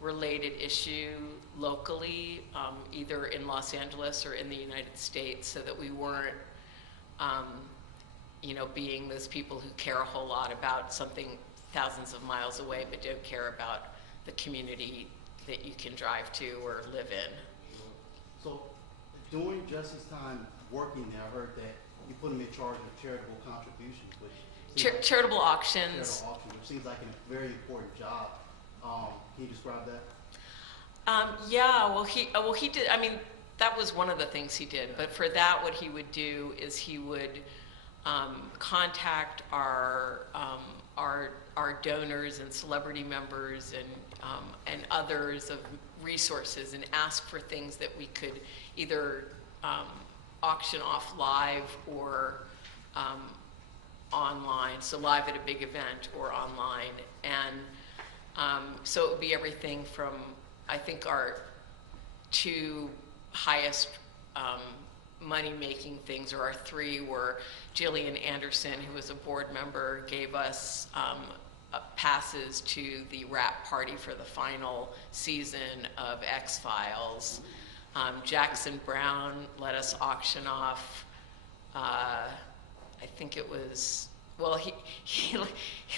related issue locally, either in Los Angeles or in the United States, so that we weren't, you know, being those people who care a whole lot about something thousands of miles away, but don't care about the community that you can drive to or live in. So during Jussie's time working there, I heard that you put him in charge of charitable contributions, which charitable auctions. Charitable auctions, which seems like a very important job. Can you describe that? Yeah, well, he did. I mean, that was one of the things he did. But for that, what he would do is he would contact our donors and celebrity members and others of resources and ask for things that we could either auction off live or online, so live at a big event or online. And so it would be everything from, I think our two highest money-making things, or our three, were Jillian Anderson, who was a board member, gave us passes to the wrap party for the final season of X-Files. Jackson Brown let us auction off, I think it was, well, he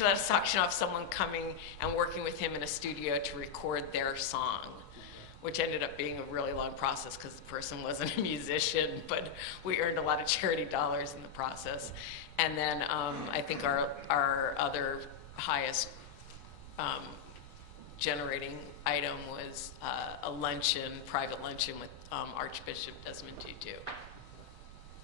let us auction off someone coming and working with him in a studio to record their song, which ended up being a really long process because the person wasn't a musician, but we earned a lot of charity dollars in the process. And then I think our other highest generating item was a luncheon, private luncheon with Archbishop Desmond Tutu.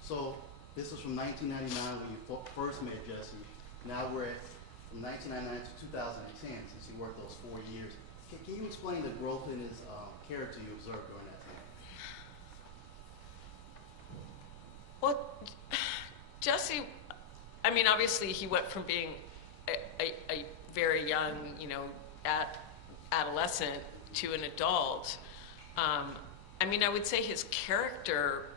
So this was from 1999 when you first met Jussie. Now we're at from 1999 to 2010 since you worked those 4 years. Can you explain the growth in his character you observed during that time? Well, Jussie, I mean, obviously he went from being a very young, adolescent to an adult. I mean, I would say his character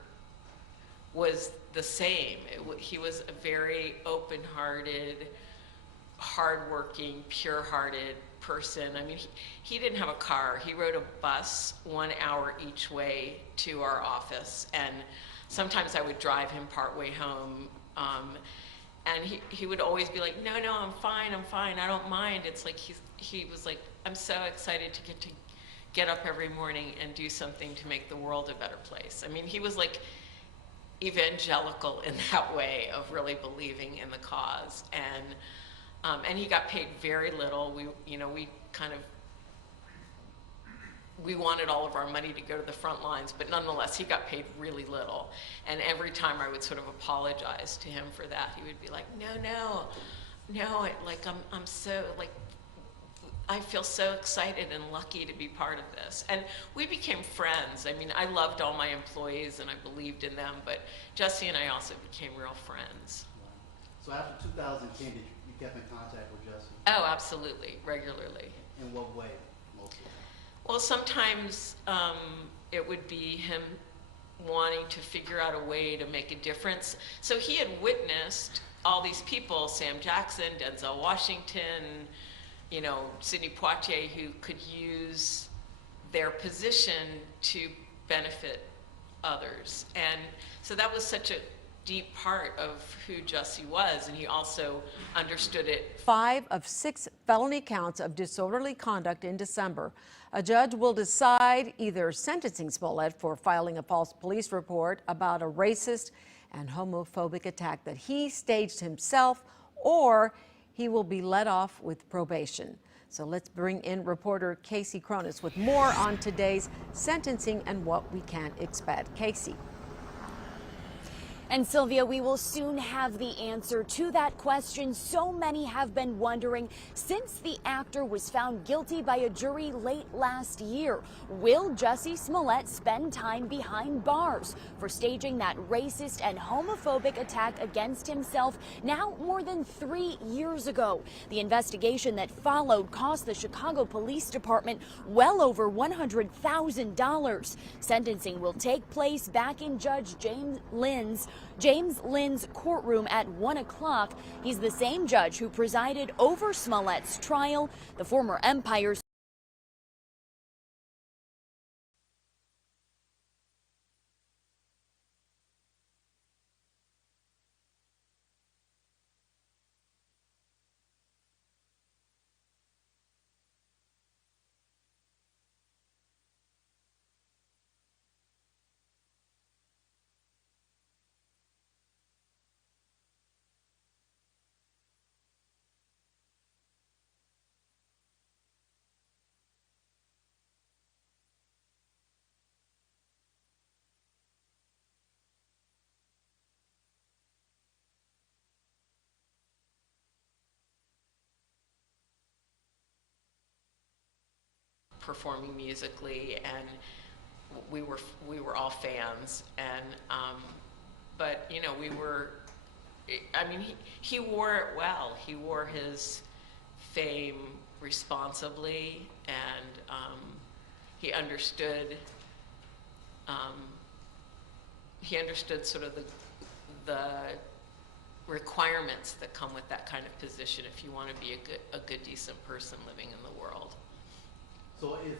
was the same. He was a very open-hearted, hardworking, pure-hearted person. I mean, he didn't have a car. He rode a bus 1 hour each way to our office, and sometimes I would drive him partway home, and he would always be like, no, I'm fine, I don't mind. It's like he was like, I'm so excited to get up every morning and do something to make the world a better place. I mean, he was like evangelical in that way of really believing in the cause, and he got paid very little. We wanted all of our money to go to the front lines, but nonetheless, he got paid really little. And every time I would sort of apologize to him for that, he would be like, no, I'm so, like, I feel so excited and lucky to be part of this. And we became friends. I mean, I loved all my employees and I believed in them, but Jussie and I also became real friends. So after 2010, did you kept in contact with Jussie? Oh, absolutely, regularly. In what way, mostly? Well, sometimes it would be him wanting to figure out a way to make a difference. So he had witnessed all these people, Sam Jackson, Denzel Washington, Sidney Poitier, who could use their position to benefit others. And so that was such a deep part of who Jussie was, and he also understood it. 5 of 6 felony counts of disorderly conduct in December. A judge will decide either sentencing Smollett for filing a false police report about a racist and homophobic attack that he staged himself, or he will be let off with probation. So let's bring in reporter Casey Cronus with more on today's sentencing and what we can expect. Casey. And Sylvia, we will soon have the answer to that question so many have been wondering since the actor was found guilty by a jury late last year. Will Jussie Smollett spend time behind bars for staging that racist and homophobic attack against himself now more than 3 years ago? The investigation that followed cost the Chicago Police Department well over $100,000. Sentencing will take place back in Judge James Lynn's courtroom at 1 o'clock. He's the same judge who presided over Smollett's trial. The former Empire's performing musically, and we were all fans. And but you know, I mean, he wore it well. He wore his fame responsibly, and he understood sort of the requirements that come with that kind of position if you want to be a good, decent person living in the world. So if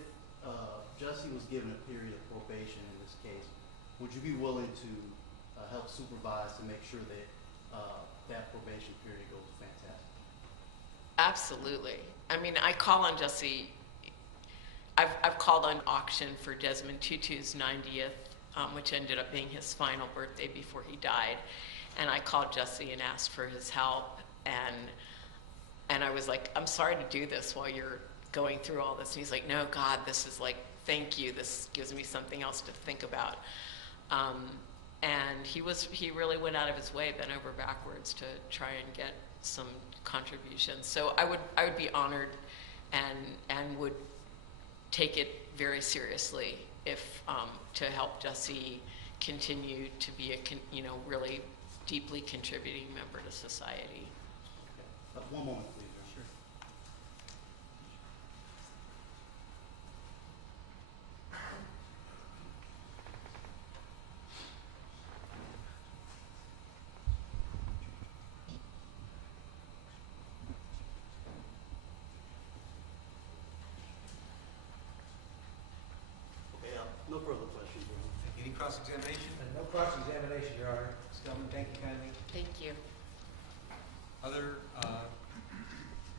Jussie was given a period of probation in this case, would you be willing to help supervise to make sure that that probation period goes fantastic? Absolutely. I mean, I call on Jussie. I've called on auction for Desmond Tutu's 90th, which ended up being his final birthday before he died. And I called Jussie and asked for his help. And I was like, I'm sorry to do this while you're going through all this. And he's like, no, God, this is like, thank you. This gives me something else to think about. And he really went out of his way, bent over backwards to try and get some contributions. So I would be honored and would take it very seriously if to help Jussie continue to be a really deeply contributing member to society. Okay. One moment, please. Sure. Okay, no further questions. Any cross-examination? No cross-examination, Your Honor. Stillman, thank you kindly. Thank you. Other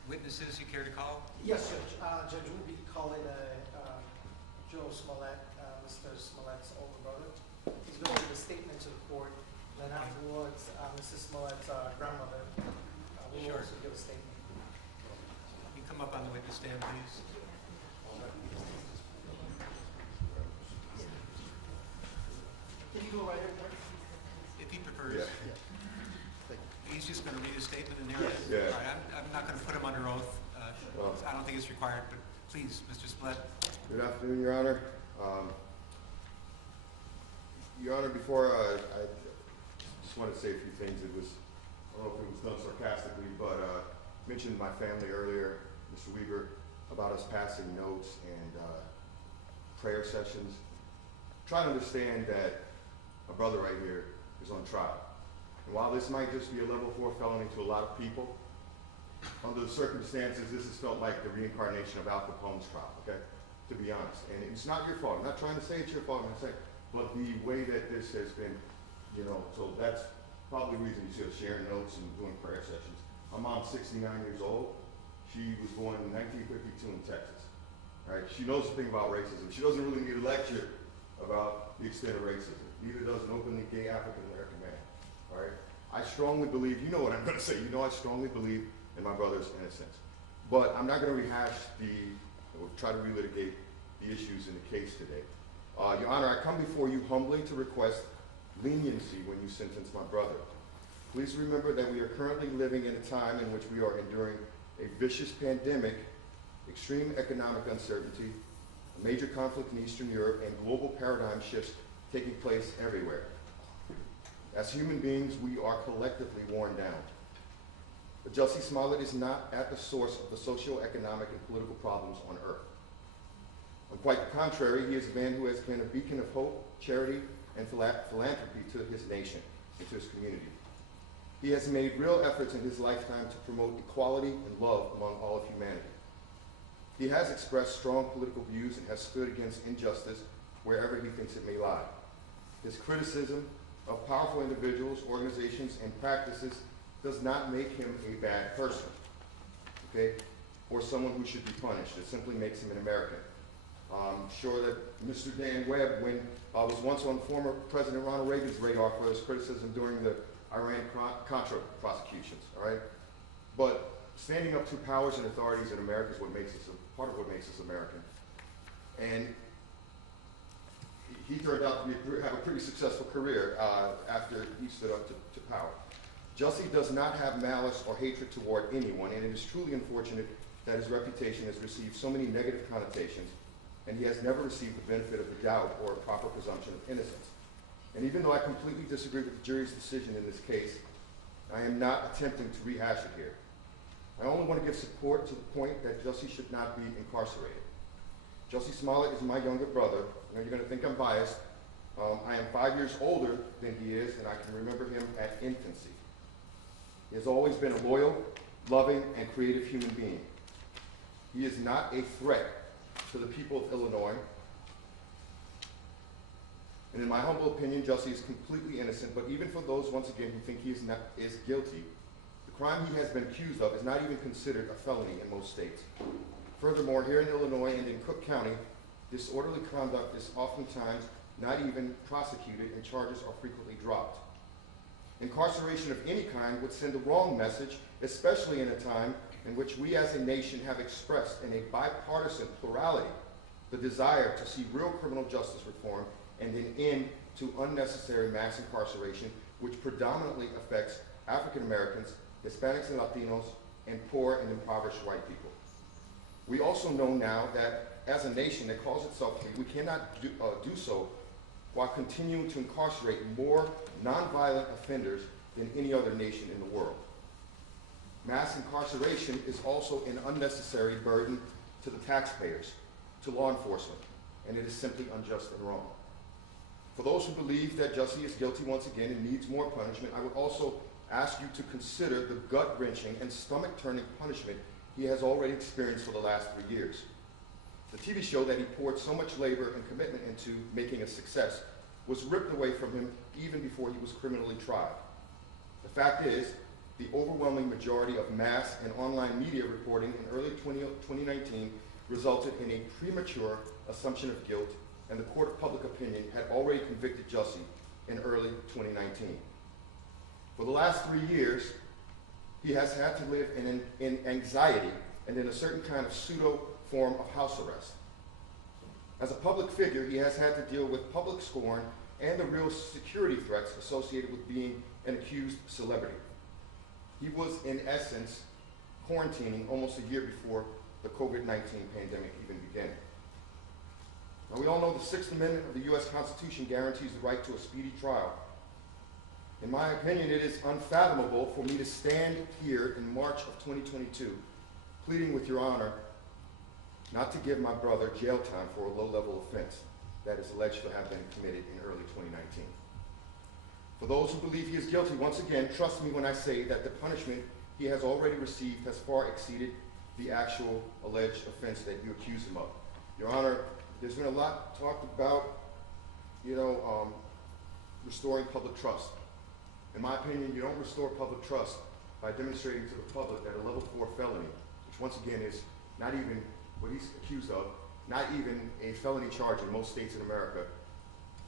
witnesses you care to call? Yes, Judge. Judge, we'll be calling Joe Smollett, Mr. Smollett's older brother. He's going to give a statement to the court. Then afterwards, Mrs. Smollett's grandmother will Sure. also give a statement. You come up on the witness stand, please. Can you go right here? If he prefers. Yeah. He's just going to read a statement and there it is. Yeah. All right, I'm not going to put him under oath. I don't think it's required, but please, Mr. Smollett. Good afternoon, Your Honor. Your Honor, before I just want to say a few things. I don't know if it was done sarcastically, but mentioned my family earlier, Mr. Weber, about us passing notes and prayer sessions. Try to understand that a brother right here is on trial. And while this might just be a level 4 felony to a lot of people, under the circumstances, this has felt like the reincarnation of Al Capone's trial, okay? To be honest. And it's not your fault. I'm not trying to say it's your fault, I'm saying, but the way that this has been, so that's probably the reason you see us sharing notes and doing prayer sessions. My mom's 69 years old. She was born in 1952 in Texas, right? She knows a thing about racism. She doesn't really need a lecture about the extent of racism. Neither does an openly gay African-American man, all right? I strongly believe, you know what I'm gonna say, I strongly believe in my brother's innocence. But I'm not gonna rehash or try to relitigate the issues in the case today. Your Honor, I come before you humbly to request leniency when you sentence my brother. Please remember that we are currently living in a time in which we are enduring a vicious pandemic, extreme economic uncertainty, a major conflict in Eastern Europe, and global paradigm shifts taking place everywhere. As human beings, we are collectively worn down. But Jussie Smollett is not at the source of the socio-economic and political problems on earth. On quite the contrary, he is a man who has been a beacon of hope, charity, and philanthropy to his nation and to his community. He has made real efforts in his lifetime to promote equality and love among all of humanity. He has expressed strong political views and has stood against injustice wherever he thinks it may lie. His criticism of powerful individuals, organizations, and practices does not make him a bad person, okay, or someone who should be punished. It simply makes him an American. I'm sure that Mr. Dan Webb was once on former President Ronald Reagan's radar for his criticism during the Iran-Contra prosecutions, all right? But standing up to powers and authorities in America is what makes us, part of what makes us American. And he turned out to have a pretty successful career after he stood up to power. Jussie does not have malice or hatred toward anyone, and it is truly unfortunate that his reputation has received so many negative connotations and he has never received the benefit of the doubt or a proper presumption of innocence. And even though I completely disagree with the jury's decision in this case, I am not attempting to rehash it here. I only want to give support to the point that Jussie should not be incarcerated. Jussie Smollett is my younger brother. Now you're going to think I'm biased. I am 5 years older than he is, and I can remember him at infancy. He has always been a loyal, loving, and creative human being. He is not a threat to the people of Illinois. And in my humble opinion, Jussie is completely innocent, but even for those, once again, who think he is guilty, the crime he has been accused of is not even considered a felony in most states. Furthermore, here in Illinois and in Cook County, disorderly conduct is oftentimes not even prosecuted and charges are frequently dropped. Incarceration of any kind would send the wrong message, especially in a time in which we as a nation have expressed in a bipartisan plurality the desire to see real criminal justice reform and an end to unnecessary mass incarceration, which predominantly affects African Americans, Hispanics and Latinos, and poor and impoverished white people. We also know now that as a nation that calls itself free, we cannot do so while continuing to incarcerate more nonviolent offenders than any other nation in the world. Mass incarceration is also an unnecessary burden to the taxpayers, to law enforcement, and it is simply unjust and wrong. For those who believe that Jussie is guilty once again and needs more punishment, I would also ask you to consider the gut-wrenching and stomach-turning punishment he has already experienced for the last 3 years. The TV show that he poured so much labor and commitment into making a success was ripped away from him even before he was criminally tried. The fact is, the overwhelming majority of mass and online media reporting in early 2019 resulted in a premature assumption of guilt, and the court of public opinion had already convicted Jussie in early 2019. For the last 3 years, he has had to live in anxiety and in a certain kind of pseudo form of house arrest. As a public figure, he has had to deal with public scorn and the real security threats associated with being an accused celebrity. He was, in essence, quarantining almost a year before the COVID-19 pandemic even began. Now, we all know the Sixth Amendment of the U.S. Constitution guarantees the right to a speedy trial. In my opinion, it is unfathomable for me to stand here in March of 2022, pleading with Your Honor not to give my brother jail time for a low-level offense that is alleged to have been committed in early 2019. For those who believe he is guilty, once again, trust me when I say that the punishment he has already received has far exceeded the actual alleged offense that you accuse him of. Your Honor, there's been a lot talked about, restoring public trust. In my opinion, you don't restore public trust by demonstrating to the public that a level 4 felony, which once again is not even what he's accused of, not even a felony charge in most states in America,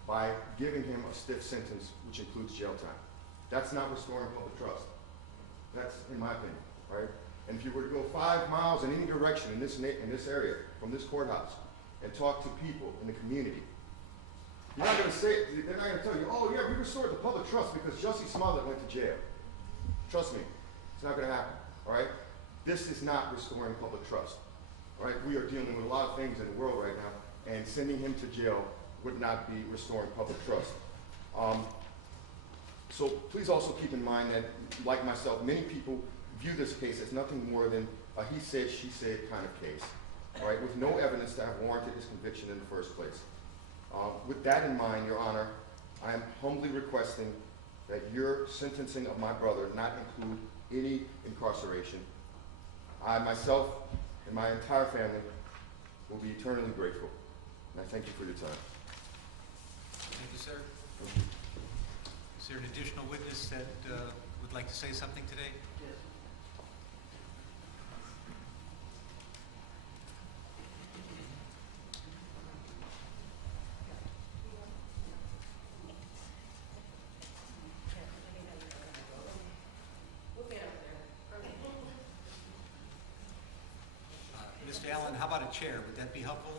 by giving him a stiff sentence, which includes jail time. That's not restoring public trust. That's in my opinion, right? And if you were to go 5 miles in any direction in this area, from this courthouse, and talk to people in the community, you're not going to say, they're not going to tell you, oh yeah, we restored the public trust because Jussie Smollett went to jail. Trust me, it's not going to happen, all right? This is not restoring public trust, all right? We are dealing with a lot of things in the world right now, and sending him to jail would not be restoring public trust. So please also keep in mind that, like myself, many people view this case as nothing more than a he said, she said kind of case, all right, with no evidence to have warranted his conviction in the first place. With that in mind, Your Honor, I am humbly requesting that your sentencing of my brother not include any incarceration. I myself and my entire family will be eternally grateful. And I thank you for your time. Thank you, sir. Is there an additional witness that would like to say something today? Yes. Mr. Allen, how about a chair? Would that be helpful?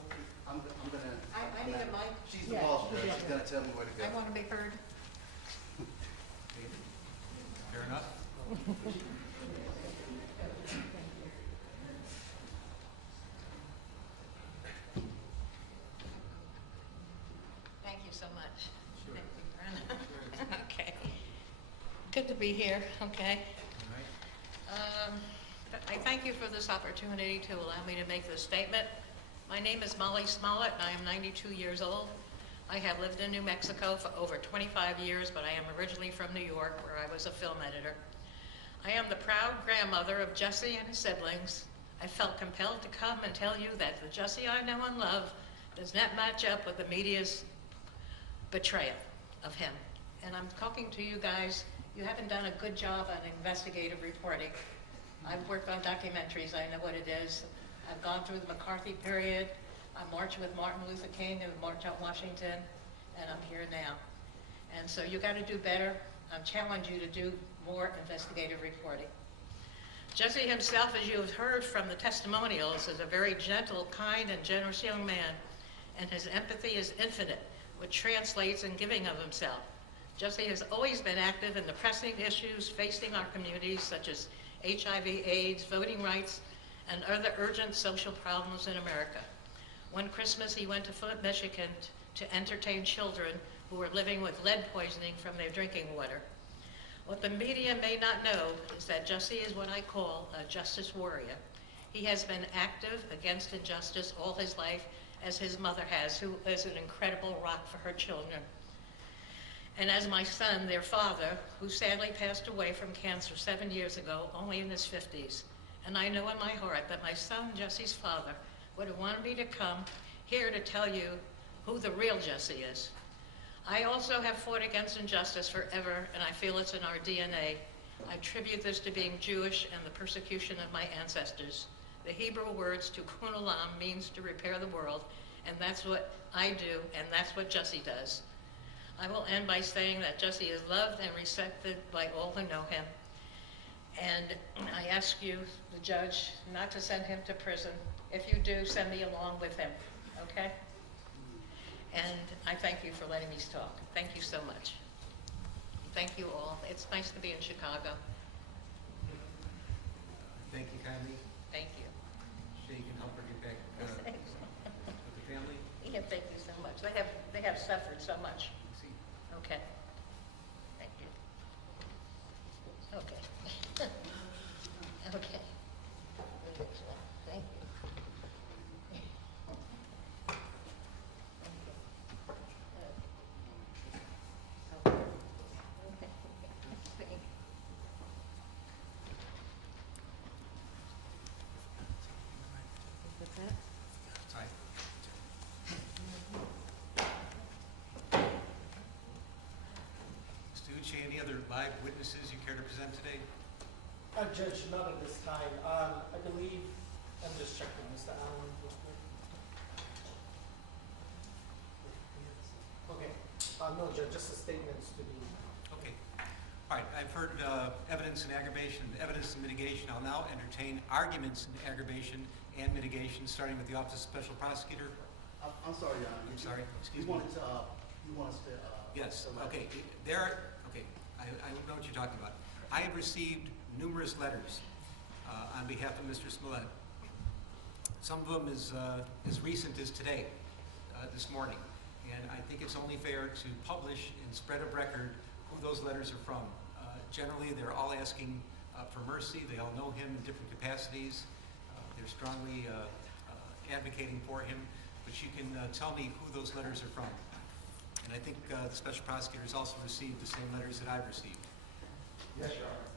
I'm gonna. I need a mic. She's the boss, man. She's gonna tell me where to go. I want to be heard. Fair enough. be here, okay? I thank you for this opportunity to allow me to make this statement. My name is Molly Smollett, and I am 92 years old. I have lived in New Mexico for over 25 years, but I am originally from New York, where I was a film editor. I am the proud grandmother of Jussie and his siblings. I felt compelled to come and tell you that the Jussie I know and love does not match up with the media's betrayal of him. And I'm talking to you guys, you haven't done a good job on investigative reporting. I've worked on documentaries, I know what it is. I've gone through the McCarthy period. I marched with Martin Luther King and March on Washington, and I'm here now. And so you gotta do better. I challenge you to do more investigative reporting. Jussie himself, as you have heard from the testimonials, is a very gentle, kind, and generous young man, and his empathy is infinite, which translates in giving of himself. Jussie has always been active in the pressing issues facing our communities, such as HIV, AIDS, voting rights, and other urgent social problems in America. One Christmas, he went to Flint, Michigan to entertain children who were living with lead poisoning from their drinking water. What the media may not know is that Jussie is what I call a justice warrior. He has been active against injustice all his life, as his mother has, who is an incredible rock for her children. And as my son, their father, who sadly passed away from cancer 7 years ago, only in his 50s. And I know in my heart that my son, Jussie's father, would have wanted me to come here to tell you who the real Jussie is. I also have fought against injustice forever, and I feel it's in our DNA. I attribute this to being Jewish and the persecution of my ancestors. The Hebrew words tikkun olam means to repair the world, and that's what I do, and that's what Jussie does. I will end by saying that Jussie is loved and respected by all who know him. And I ask you, the judge, not to send him to prison. If you do, send me along with him, okay? And I thank you for letting me talk. Thank you so much. Thank you all. It's nice to be in Chicago. Thank you kindly. Thank you. Shay, you can help her get back with the family. Yeah, thank you so much. They have suffered so much. Okay. Thank you. Okay. Okay. Thank you. That's it? Sorry. Stu, any other live witnesses you care to present today? Judge, not at this time. I believe, I'm just checking, Mr. Allen. Okay. No, Judge, just the statements to be. Okay. All right, I've heard evidence in aggravation, evidence in mitigation. I'll now entertain arguments in aggravation and mitigation, starting with the Office of Special Prosecutor. I'm sorry, Your Honor. I'm sorry, excuse You me. want us to, Yes, select- okay, I know what you're talking about. I have received numerous letters on behalf of Mr. Smollett. Some of them as recent as today, this morning. And I think it's only fair to publish and spread of record who those letters are from. Generally, they're all asking for mercy. They all know him in different capacities. They're strongly advocating for him. But you can tell me who those letters are from. And I think the special prosecutors also received the same letters that I've received. Yes, Your Honor.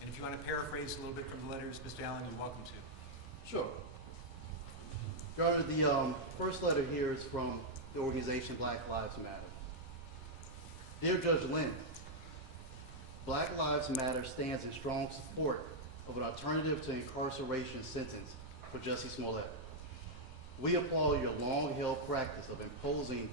And if you want to paraphrase a little bit from the letters, Mr. Allen, you're welcome to. Sure. Your Honor, the first letter here is from the organization Black Lives Matter. Dear Judge Lynn, Black Lives Matter stands in strong support of an alternative to incarceration sentence for Jussie Smollett. We applaud your long-held practice of imposing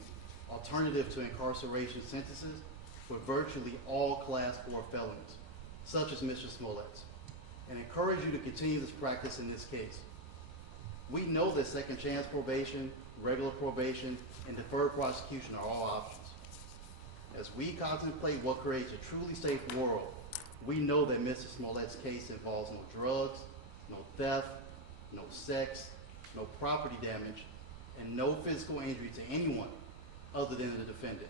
alternative to incarceration sentences for virtually all Class 4 felons, such as Mr. Smollett's, and encourage you to continue this practice in this case. We know that second chance probation, regular probation, and deferred prosecution are all options. As we contemplate what creates a truly safe world, we know that Mr. Smollett's case involves no drugs, no theft, no sex, no property damage, and no physical injury to anyone other than the defendant.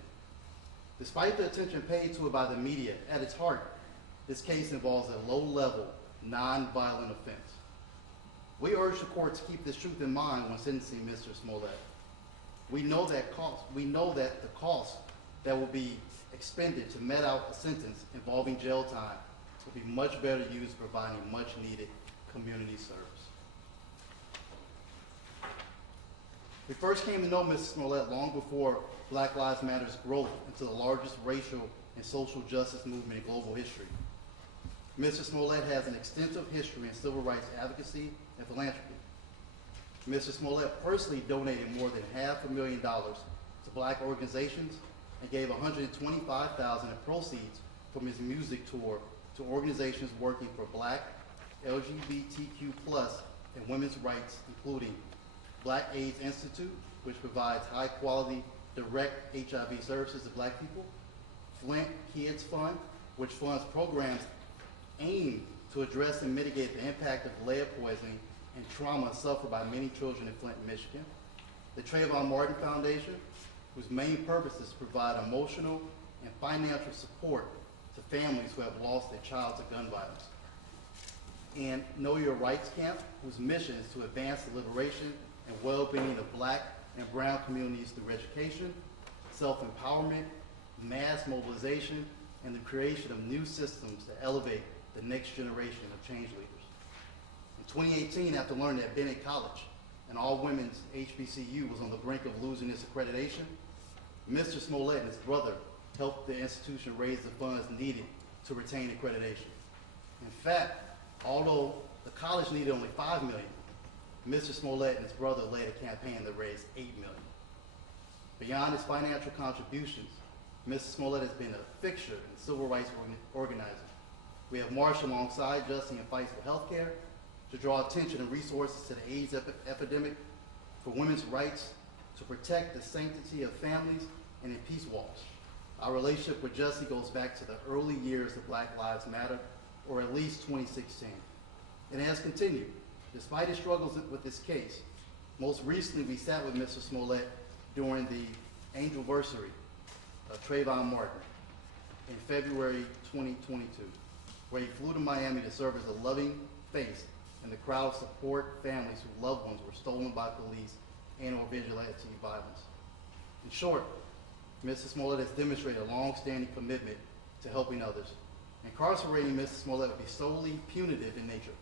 Despite the attention paid to it by the media, at its heart, this case involves a low-level, non-violent offense. We urge the court to keep this truth in mind when sentencing Mr. Smollett. We know that the cost that will be expended to met out a sentence involving jail time will be much better used providing much-needed community service. We first came to know Mr. Smollett long before Black Lives Matter's growth into the largest racial and social justice movement in global history. Mr. Smollett has an extensive history in civil rights advocacy and philanthropy. Mr. Smollett personally donated more than $500,000 to black organizations and gave $125,000 in proceeds from his music tour to organizations working for black, LGBTQ+, and women's rights, including Black AIDS Institute, which provides high-quality, direct HIV services to black people, Flint Kids Fund, which funds programs aimed to address and mitigate the impact of lead poisoning and trauma suffered by many children in Flint, Michigan, the Trayvon Martin Foundation, whose main purpose is to provide emotional and financial support to families who have lost their child to gun violence, and Know Your Rights Camp, whose mission is to advance the liberation and well-being of black and brown communities through education, self-empowerment, mass mobilization, and the creation of new systems to elevate the next generation of change leaders. In 2018, after learning that Bennett College, an all-women's HBCU, was on the brink of losing its accreditation, Mr. Smollett and his brother helped the institution raise the funds needed to retain accreditation. In fact, although the college needed only $5 million, Mr. Smollett and his brother led a campaign that raised $8 million. Beyond his financial contributions, Mr. Smollett has been a fixture in civil rights organizing. We have marched alongside Jussie in fights for health care, to draw attention and resources to the AIDS epidemic, for women's rights, to protect the sanctity of families, and in peace walks. Our relationship with Jussie goes back to the early years of Black Lives Matter, or at least 2016. And it has continued. Despite his struggles with this case, most recently we sat with Mr. Smollett during the anniversary of Trayvon Martin in February 2022, where he flew to Miami to serve as a loving face in the crowd of support families whose loved ones were stolen by police and or vigilante violence. In short, Mr. Smollett has demonstrated a long-standing commitment to helping others. Incarcerating Mr. Smollett would be solely punitive in nature.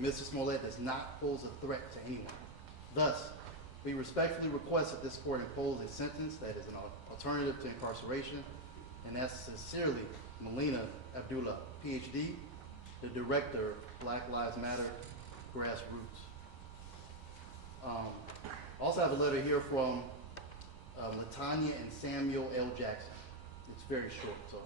Mr. Smollett does not pose a threat to anyone. Thus, we respectfully request that this court impose a sentence that is an alternative to incarceration, and that's sincerely Melina Abdullah, PhD, the director of Black Lives Matter Grassroots. Also have a letter here from Latanya and Samuel L. Jackson. It's very short, so.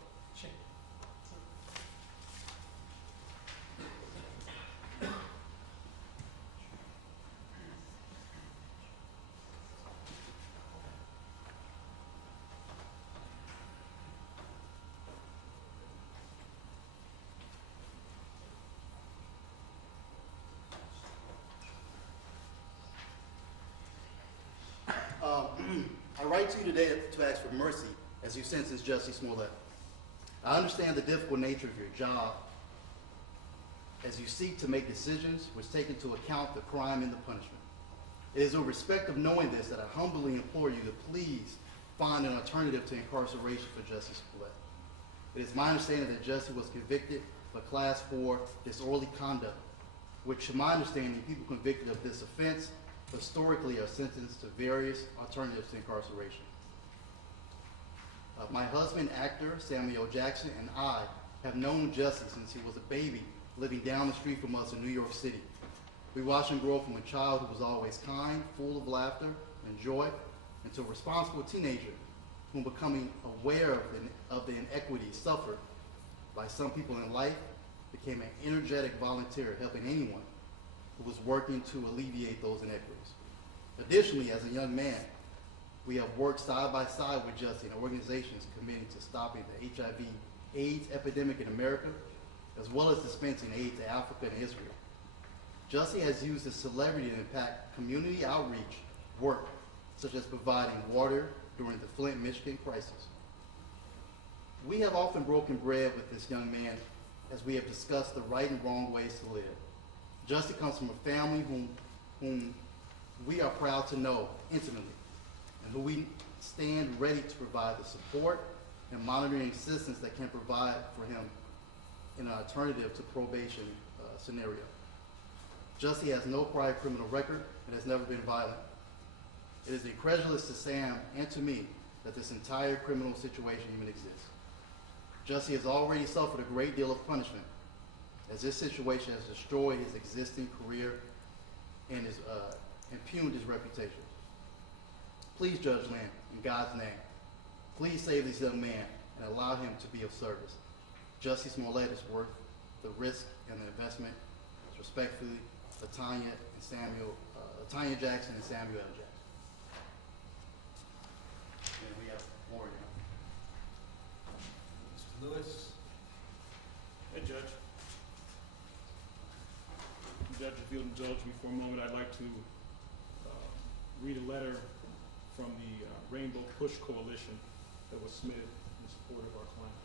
I write to you today to ask for mercy as you sentence Jussie Smollett. I understand the difficult nature of your job as you seek to make decisions which take into account the crime and the punishment. It is with respect of knowing this that I humbly implore you to please find an alternative to incarceration for Jussie Smollett. It is my understanding that Jussie was convicted of a Class 4 disorderly conduct, which, to my understanding, people convicted of this offense historically are sentenced to various alternatives to incarceration. My husband, actor Samuel Jackson, and I have known Jussie since he was a baby living down the street from us in New York City. We watched him grow from a child who was always kind, full of laughter and joy, into a responsible teenager who, becoming aware of the inequities suffered by some people in life, became an energetic volunteer helping anyone who was working to alleviate those inequities. Additionally, as a young man, we have worked side by side with Jussie in organizations committing to stopping the HIV/AIDS epidemic in America, as well as dispensing aid to Africa and Israel. Jussie has used his celebrity to impact community outreach work such as providing water during the Flint, Michigan crisis. We have often broken bread with this young man as we have discussed the right and wrong ways to live. Jussie comes from a family whom we are proud to know intimately, and who we stand ready to provide the support and monitoring assistance that can provide for him in an alternative to probation scenario. Jussie has no prior criminal record and has never been violent. It is incredulous to Sam and to me that this entire criminal situation even exists. Jussie has already suffered a great deal of punishment, as this situation has destroyed his existing career and has impugned his reputation. Please, Judge Lynn, in God's name, please save this young man and allow him to be of service. Jussie Smollett is worth the risk and the investment. Respectfully, Latanya Jackson and Samuel L. Jackson. And we have Morgan. Mr. Lewis. Hey, Judge. Judge, if you'll indulge me for a moment, I'd like to read a letter from the Rainbow Push Coalition that was submitted in support of our client.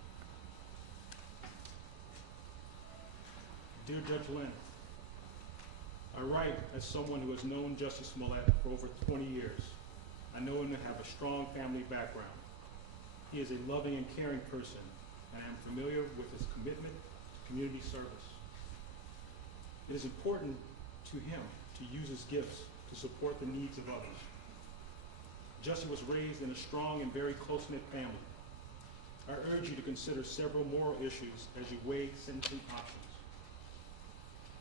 Dear Judge Lynn, I write as someone who has known Jussie Smollett for over 20 years. I know him to have a strong family background. He is a loving and caring person, and I am familiar with his commitment to community service. It is important to him to use his gifts to support the needs of others. Jussie was raised in a strong and very close-knit family. I urge you to consider several moral issues as you weigh sentencing options.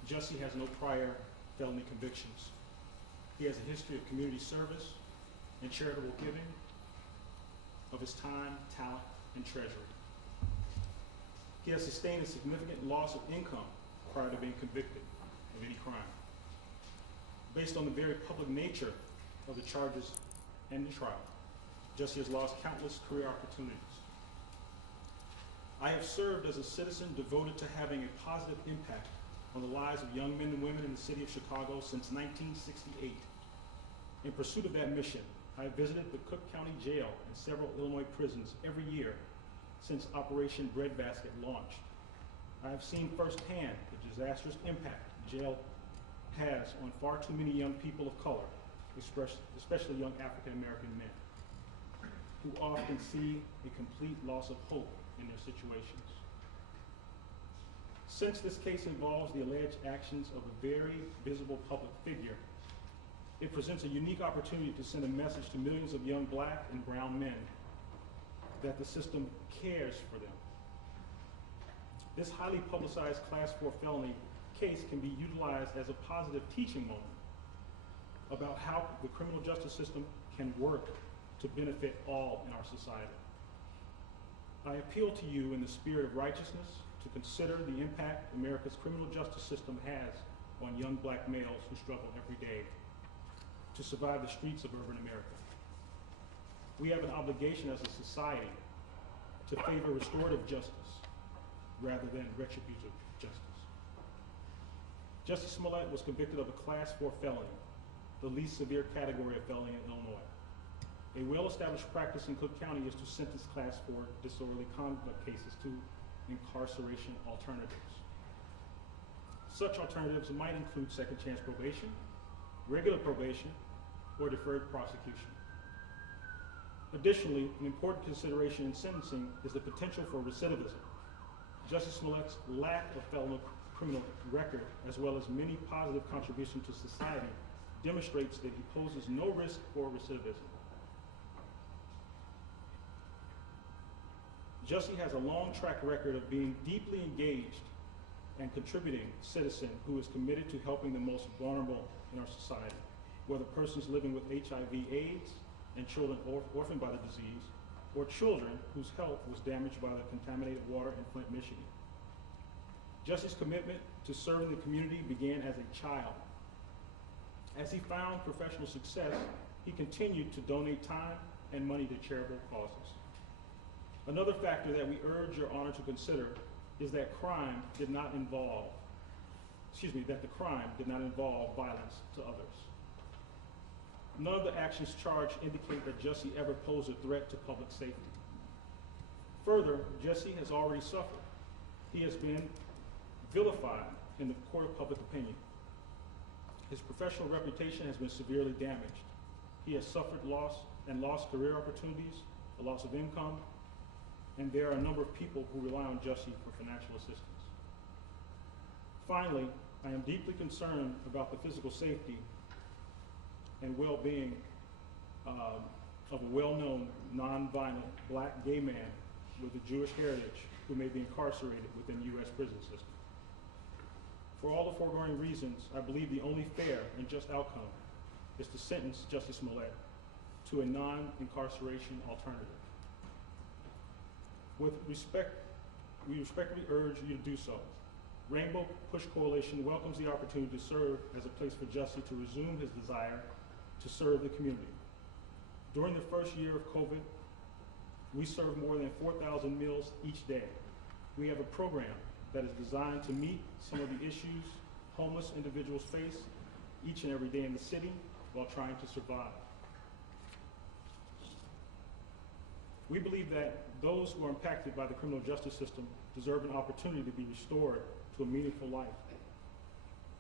Jussie has no prior felony convictions. He has a history of community service and charitable giving of his time, talent, and treasury. He has sustained a significant loss of income prior to being convicted of any crime. Based on the very public nature of the charges and the trial, Jussie has lost countless career opportunities. I have served as a citizen devoted to having a positive impact on the lives of young men and women in the city of Chicago since 1968. In pursuit of that mission, I have visited the Cook County Jail and several Illinois prisons every year since Operation Breadbasket launched. I have seen firsthand the disastrous impact the jail has on far too many young people of color, especially young African American men, who often see a complete loss of hope in their situations. Since this case involves the alleged actions of a very visible public figure, it presents a unique opportunity to send a message to millions of young black and brown men that the system cares for them. This highly publicized Class 4 felony case can be utilized as a positive teaching moment about how the criminal justice system can work to benefit all in our society. I appeal to you in the spirit of righteousness to consider the impact America's criminal justice system has on young black males who struggle every day to survive the streets of urban America. We have an obligation as a society to favor restorative justice rather than retributive justice. Jussie Smollett was convicted of a Class 4 felony, the least severe category of felony in Illinois. A well-established practice in Cook County is to sentence Class 4 disorderly conduct cases to incarceration alternatives. Such alternatives might include second chance probation, regular probation, or deferred prosecution. Additionally, an important consideration in sentencing is the potential for recidivism. Jussie Smollett's lack of felony criminal record, as well as many positive contributions to society, demonstrates that he poses no risk for recidivism. Jussie has a long track record of being deeply engaged and contributing citizen who is committed to helping the most vulnerable in our society, whether persons living with HIV/AIDS and children orphaned by the disease, or children whose health was damaged by the contaminated water in Flint, Michigan. Jussie's commitment to serving the community began as a child. As he found professional success, he continued to donate time and money to charitable causes. Another factor that we urge your honor to consider is that the crime did not involve violence to others. None of the actions charged indicate that Jussie ever posed a threat to public safety. Further, Jussie has already suffered. He has been vilified in the court of public opinion. His professional reputation has been severely damaged. He has suffered loss and lost career opportunities, a loss of income, and there are a number of people who rely on Jussie for financial assistance. Finally, I am deeply concerned about the physical safety and well-being of a well-known, non-violent black gay man with a Jewish heritage who may be incarcerated within the U.S. prison system. For all the foregoing reasons, I believe the only fair and just outcome is to sentence Jussie Smollett to a non-incarceration alternative. We respectfully urge you to do so. Rainbow Push Coalition welcomes the opportunity to serve as a place for Jussie to resume his desire to serve the community. During the first year of COVID, we served more than 4,000 meals each day. We have a program that is designed to meet some of the issues homeless individuals face each and every day in the city while trying to survive. We believe that those who are impacted by the criminal justice system deserve an opportunity to be restored to a meaningful life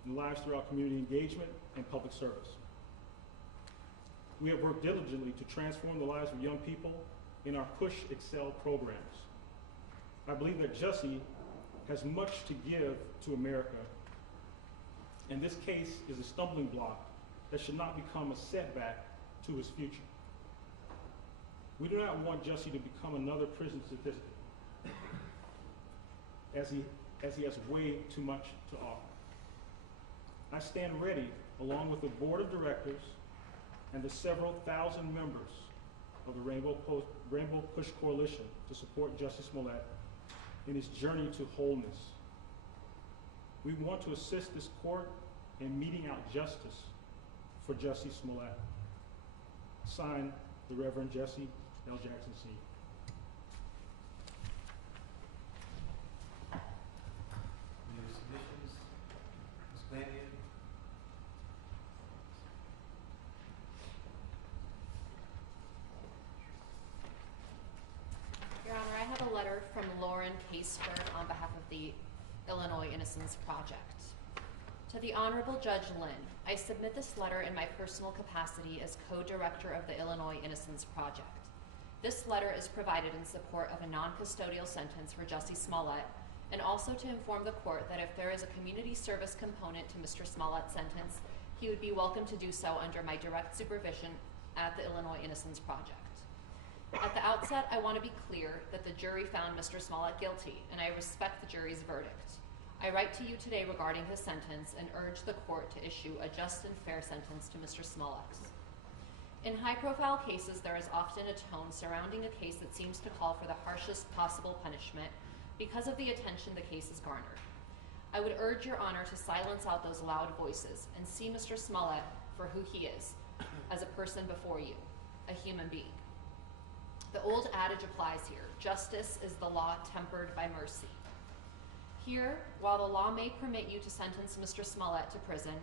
and lives throughout community engagement and public service. We have worked diligently to transform the lives of young people in our Push Excel programs. I believe that Jussie has much to give to America, and this case is a stumbling block that should not become a setback to his future. We do not want Jussie to become another prison statistic, as he has way too much to offer. I stand ready, along with the board of directors and the several thousand members of the Rainbow Push Coalition, to support Jussie Smollett in his journey to wholeness. We want to assist this court in meting out justice for Jussie Smollett. Signed, the Reverend Jesse L. Jackson, C. Any submissions? Ms. Glanian? Your Honor, I have a letter from Lauren Caseberg on behalf of the Illinois Innocence Project. To the Honorable Judge Lynn, I submit this letter in my personal capacity as co-director of the Illinois Innocence Project. This letter is provided in support of a non-custodial sentence for Jussie Smollett, and also to inform the court that if there is a community service component to Mr. Smollett's sentence, he would be welcome to do so under my direct supervision at the Illinois Innocence Project. At the outset, I want to be clear that the jury found Mr. Smollett guilty, and I respect the jury's verdict. I write to you today regarding his sentence and urge the court to issue a just and fair sentence to Mr. Smollett. In high-profile cases, there is often a tone surrounding a case that seems to call for the harshest possible punishment because of the attention the case has garnered. I would urge Your Honor to silence out those loud voices and see Mr. Smollett for who he is, as a person before you, a human being. The old adage applies here: justice is the law tempered by mercy. Here, while the law may permit you to sentence Mr. Smollett to prison,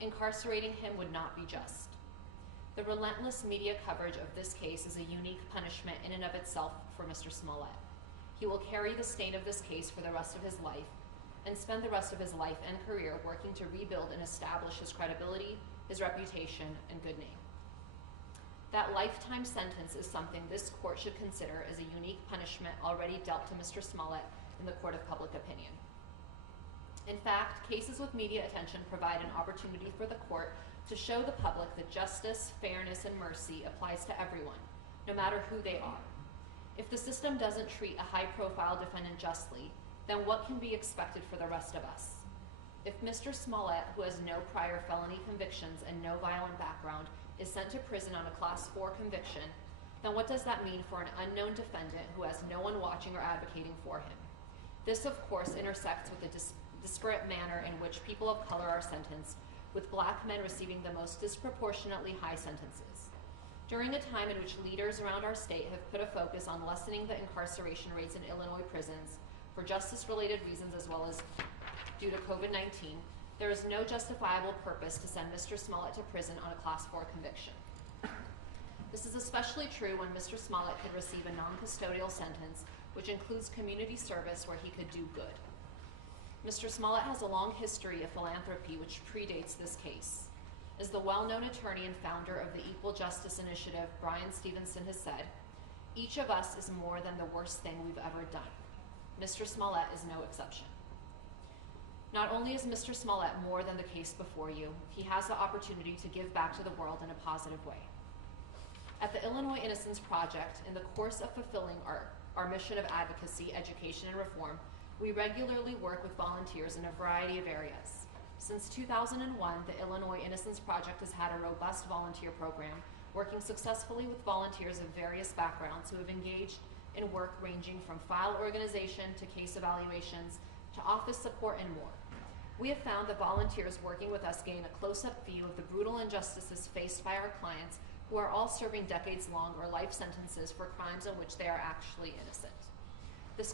incarcerating him would not be just. The relentless media coverage of this case is a unique punishment in and of itself for Mr. Smollett. He will carry the stain of this case for the rest of his life and spend the rest of his life and career working to rebuild and establish his credibility, his reputation, and good name. That lifetime sentence is something this court should consider as a unique punishment already dealt to Mr. Smollett in the court of public opinion. In fact, cases with media attention provide an opportunity for the court to show the public that justice, fairness, and mercy applies to everyone, no matter who they are. If the system doesn't treat a high-profile defendant justly, then what can be expected for the rest of us? If Mr. Smollett, who has no prior felony convictions and no violent background, is sent to prison on a Class 4 conviction, then what does that mean for an unknown defendant who has no one watching or advocating for him? This, of course, intersects with the disparate manner in which people of color are sentenced, with black men receiving the most disproportionately high sentences. During a time in which leaders around our state have put a focus on lessening the incarceration rates in Illinois prisons for justice-related reasons as well as due to COVID-19, there is no justifiable purpose to send Mr. Smollett to prison on a Class 4 conviction. This is especially true when Mr. Smollett could receive a non-custodial sentence, which includes community service where he could do good. Mr. Smollett has a long history of philanthropy which predates this case. As the well-known attorney and founder of the Equal Justice Initiative, Brian Stevenson, has said, "Each of us is more than the worst thing we've ever done." Mr. Smollett is no exception. Not only is Mr. Smollett more than the case before you, he has the opportunity to give back to the world in a positive way. At the Illinois Innocence Project, in the course of fulfilling our mission of advocacy, education, and reform, we regularly work with volunteers in a variety of areas. Since 2001, the Illinois Innocence Project has had a robust volunteer program, working successfully with volunteers of various backgrounds who have engaged in work ranging from file organization to case evaluations to office support and more. We have found that volunteers working with us gain a close-up view of the brutal injustices faced by our clients, who are all serving decades-long or life sentences for crimes in which they are actually innocent. This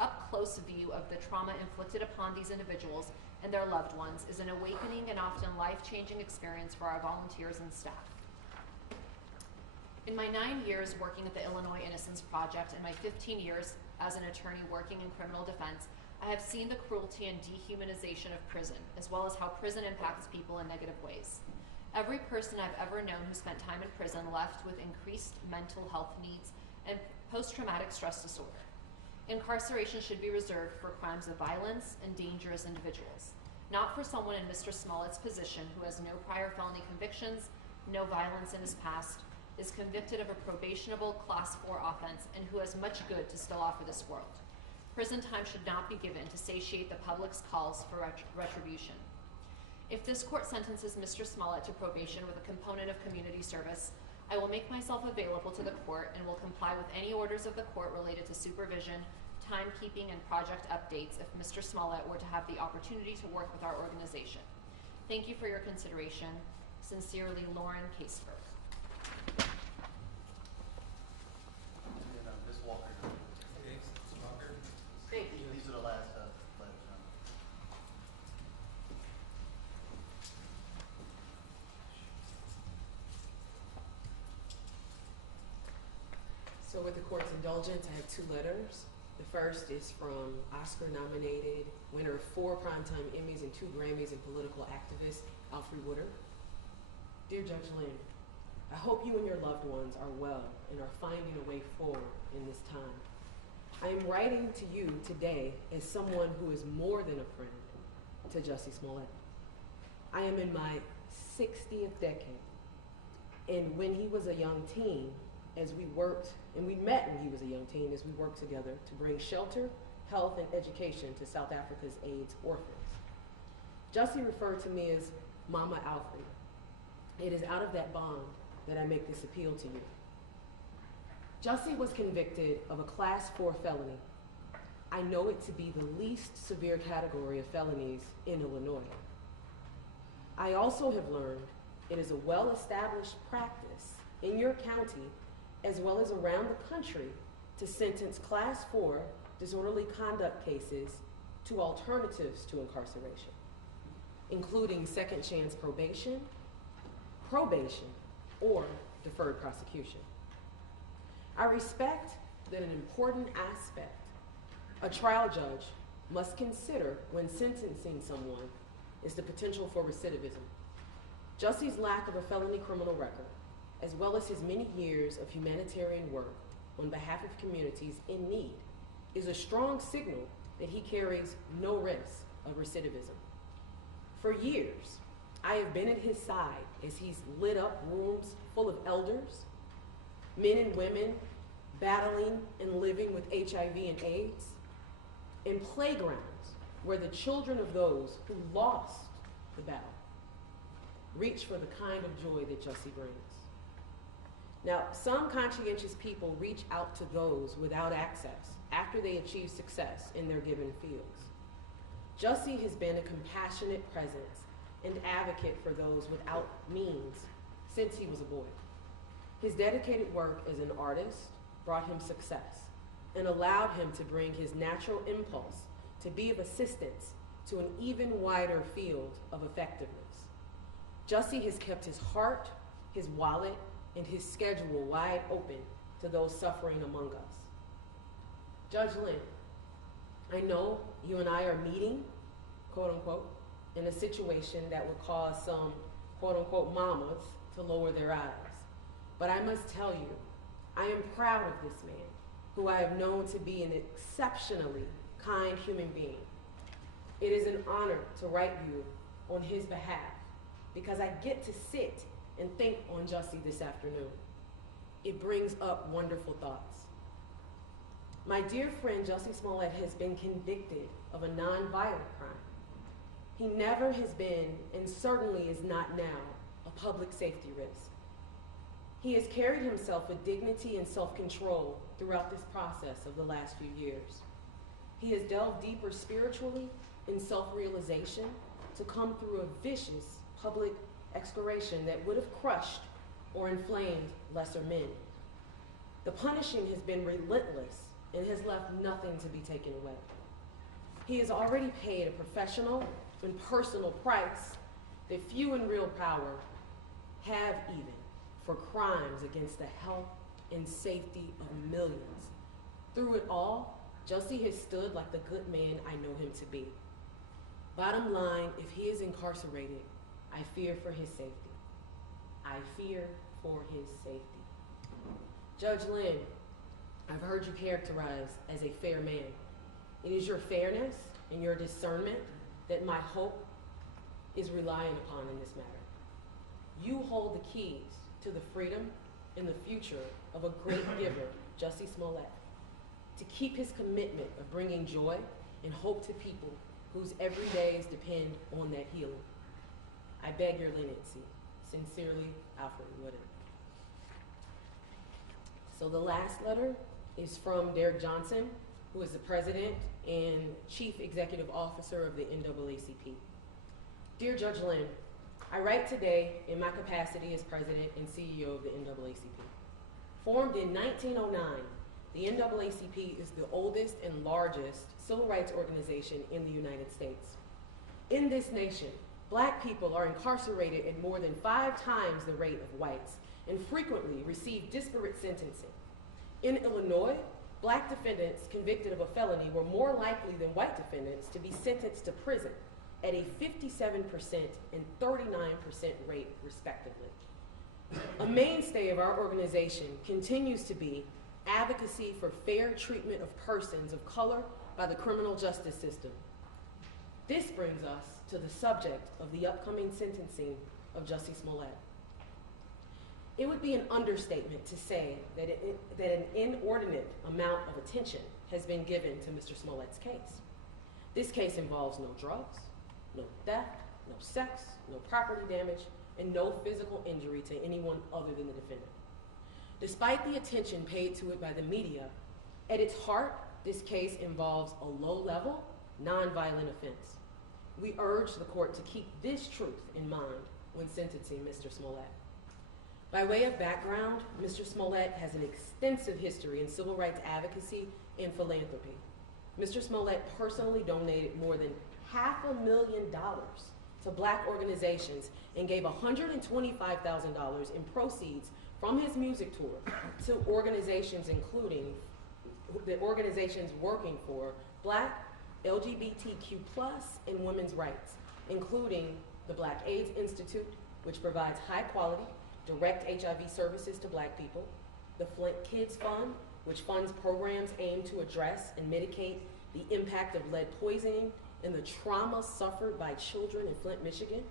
up-close view of the trauma inflicted upon these individuals and their loved ones is an awakening and often life-changing experience for our volunteers and staff. In my 9 years working at the Illinois Innocence Project and my 15 years as an attorney working in criminal defense, I have seen the cruelty and dehumanization of prison, as well as how prison impacts people in negative ways. Every person I've ever known who spent time in prison left with increased mental health needs and post-traumatic stress disorder. Incarceration should be reserved for crimes of violence and dangerous individuals, not for someone in Mr. Smollett's position who has no prior felony convictions, no violence in his past, is convicted of a probationable Class 4 offense, and who has much good to still offer this world. Prison time should not be given to satiate the public's calls for retribution. If this court sentences Mr. Smollett to probation with a component of community service, I will make myself available to the court and will comply with any orders of the court related to supervision, timekeeping, and project updates if Mr. Smollett were to have the opportunity to work with our organization. Thank you for your consideration. Sincerely, Lauren Caseberg. Ms. Walker. Okay, Mr. Walker. Thank you. These are the last letters. So with the court's indulgence, I have 2 letters. The first is from Oscar-nominated winner of 4 Primetime Emmys and 2 Grammys and political activist, Alfre Woodard. Dear Judge Lynn, I hope you and your loved ones are well and are finding a way forward in this time. I am writing to you today as someone who is more than a friend to Jussie Smollett. I am in my 60th decade, and when he was a young teen, as we worked, and we met when he was a young teen, as we worked together to bring shelter, health, and education to South Africa's AIDS orphans. Jussie referred to me as Mama Alfred. It is out of that bond that I make this appeal to you. Jussie was convicted of a Class 4 felony. I know it to be the least severe category of felonies in Illinois. I also have learned it is a well-established practice in your county, as well as around the country, to sentence Class 4 disorderly conduct cases to alternatives to incarceration, including second chance probation, or deferred prosecution. I respect that an important aspect a trial judge must consider when sentencing someone is the potential for recidivism. Jussie's lack of a felony criminal record, as well as his many years of humanitarian work on behalf of communities in need, is a strong signal that he carries no risk of recidivism. For years, I have been at his side as he's lit up rooms full of elders, men and women battling and living with HIV and AIDS, and playgrounds where the children of those who lost the battle reach for the kind of joy that Jussie brings. Now, some conscientious people reach out to those without access after they achieve success in their given fields. Jussie has been a compassionate presence and advocate for those without means since he was a boy. His dedicated work as an artist brought him success and allowed him to bring his natural impulse to be of assistance to an even wider field of effectiveness. Jussie has kept his heart, his wallet, and his schedule wide open to those suffering among us. Judge Lynn, I know you and I are meeting, quote unquote, in a situation that would cause some, quote unquote, mamas to lower their eyes. But I must tell you, I am proud of this man, who I have known to be an exceptionally kind human being. It is an honor to write you on his behalf, because I get to sit and think on Jussie this afternoon. It brings up wonderful thoughts. My dear friend Jussie Smollett has been convicted of a nonviolent crime. He never has been, and certainly is not now, a public safety risk. He has carried himself with dignity and self-control throughout this process of the last few years. He has delved deeper spiritually in self-realization to come through a vicious public excoriation that would have crushed or inflamed lesser men. The punishing has been relentless and has left nothing to be taken away. He has already paid a professional and personal price that few in real power have even for crimes against the health and safety of millions. Through it all, Jussie has stood like the good man I know him to be. Bottom line, if he is incarcerated, I fear for his safety. I fear for his safety. Judge Lynn, I've heard you characterized as a fair man. It is your fairness and your discernment that my hope is relying upon in this matter. You hold the keys to the freedom and the future of a great giver, Jussie Smollett, to keep his commitment of bringing joy and hope to people whose everydays depend on that healing. I beg your leniency. Sincerely, Alfred Woodard. So the last letter is from Derek Johnson, who is the president and chief executive officer of the NAACP. Dear Judge Lynn, I write today in my capacity as president and CEO of the NAACP. Formed in 1909, the NAACP is the oldest and largest civil rights organization in the United States. In this nation, Black people are incarcerated at more than 5 times the rate of whites and frequently receive disparate sentencing. In Illinois, Black defendants convicted of a felony were more likely than white defendants to be sentenced to prison at a 57% and 39% rate, respectively. A mainstay of our organization continues to be advocacy for fair treatment of persons of color by the criminal justice system. This brings us to the subject of the upcoming sentencing of Jussie Smollett. It would be an understatement to say that an inordinate amount of attention has been given to Mr. Smollett's case. This case involves no drugs, no theft, no sex, no property damage, and no physical injury to anyone other than the defendant. Despite the attention paid to it by the media, at its heart, this case involves a low-level, nonviolent offense. We urge the court to keep this truth in mind when sentencing Mr. Smollett. By way of background, Mr. Smollett has an extensive history in civil rights advocacy and philanthropy. Mr. Smollett personally donated more than $500,000 to Black organizations and gave $125,000 in proceeds from his music tour to organizations including the organizations working for Black, LGBTQ+, and women's rights, including the Black AIDS Institute, which provides high-quality, direct HIV services to Black people, the Flint Kids Fund, which funds programs aimed to address and mitigate the impact of lead poisoning and the trauma suffered by children in Flint, Michigan,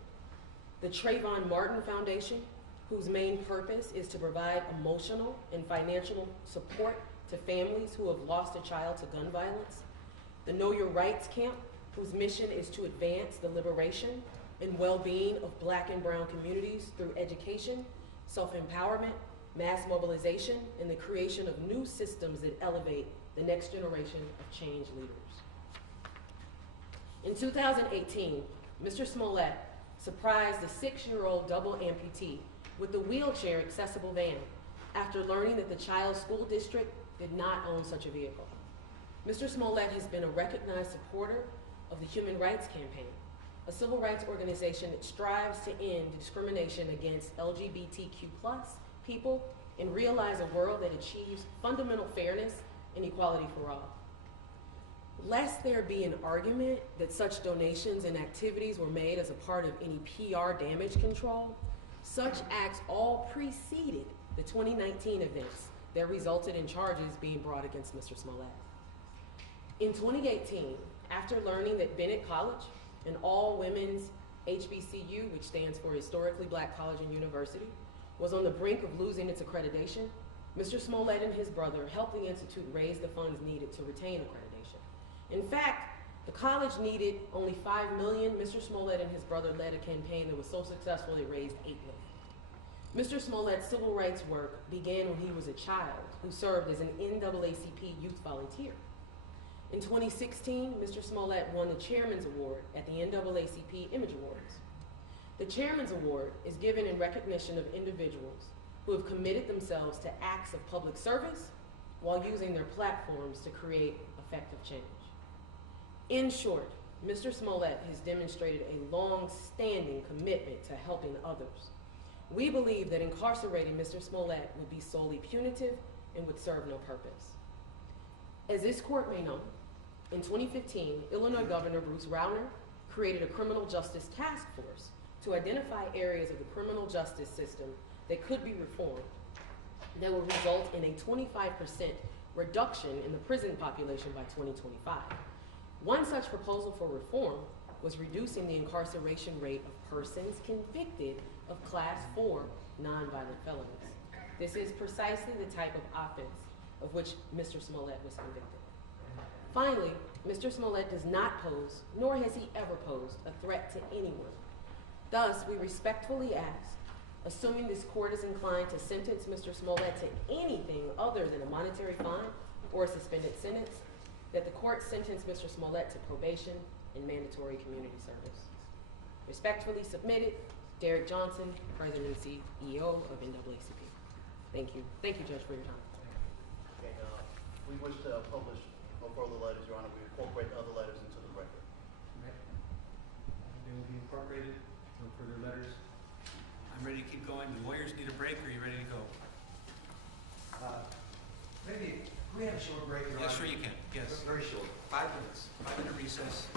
the Trayvon Martin Foundation, whose main purpose is to provide emotional and financial support to families who have lost a child to gun violence, the Know Your Rights Camp, whose mission is to advance the liberation and well-being of Black and brown communities through education, self-empowerment, mass mobilization, and the creation of new systems that elevate the next generation of change leaders. In 2018, Mr. Smollett surprised a 6-year-old double amputee with a wheelchair accessible van after learning that the child's school district did not own such a vehicle. Mr. Smollett has been a recognized supporter of the Human Rights Campaign, a civil rights organization that strives to end discrimination against LGBTQ+ people and realize a world that achieves fundamental fairness and equality for all. Lest there be an argument that such donations and activities were made as a part of any PR damage control, such acts all preceded the 2019 events that resulted in charges being brought against Mr. Smollett. In 2018, after learning that Bennett College, an all-women's HBCU, which stands for Historically Black College and University, was on the brink of losing its accreditation, Mr. Smollett and his brother helped the institute raise the funds needed to retain accreditation. In fact, the college needed only $5 million. Mr. Smollett and his brother led a campaign that was so successful it raised $8 million. Mr. Smollett's civil rights work began when he was a child who served as an NAACP youth volunteer. In 2016, Mr. Smollett won the Chairman's Award at the NAACP Image Awards. The Chairman's Award is given in recognition of individuals who have committed themselves to acts of public service while using their platforms to create effective change. In short, Mr. Smollett has demonstrated a long-standing commitment to helping others. We believe that incarcerating Mr. Smollett would be solely punitive and would serve no purpose. As this court may know, in 2015, Illinois Governor Bruce Rauner created a criminal justice task force to identify areas of the criminal justice system that could be reformed that would result in a 25% reduction in the prison population by 2025. One such proposal for reform was reducing the incarceration rate of persons convicted of Class 4 nonviolent felonies. This is precisely the type of offense of which Mr. Smollett was convicted. Finally, Mr. Smollett does not pose, nor has he ever posed, a threat to anyone. Thus, we respectfully ask, assuming this court is inclined to sentence Mr. Smollett to anything other than a monetary fine or a suspended sentence, that the court sentence Mr. Smollett to probation and mandatory community service. Respectfully submitted, Derek Johnson, President and CEO of NAACP. Thank you. Thank you, Judge, for your time. Okay, we wish to publish no further letters, Your Honor. We incorporate other letters into the record. Okay. They will be incorporated. No further letters. I'm ready to keep going. The lawyers need a break. Are you ready to go? Maybe, can we have a short break, Your Honor? Yes, sure you can. Yes. Very short. 5 minutes. 5-minute recess.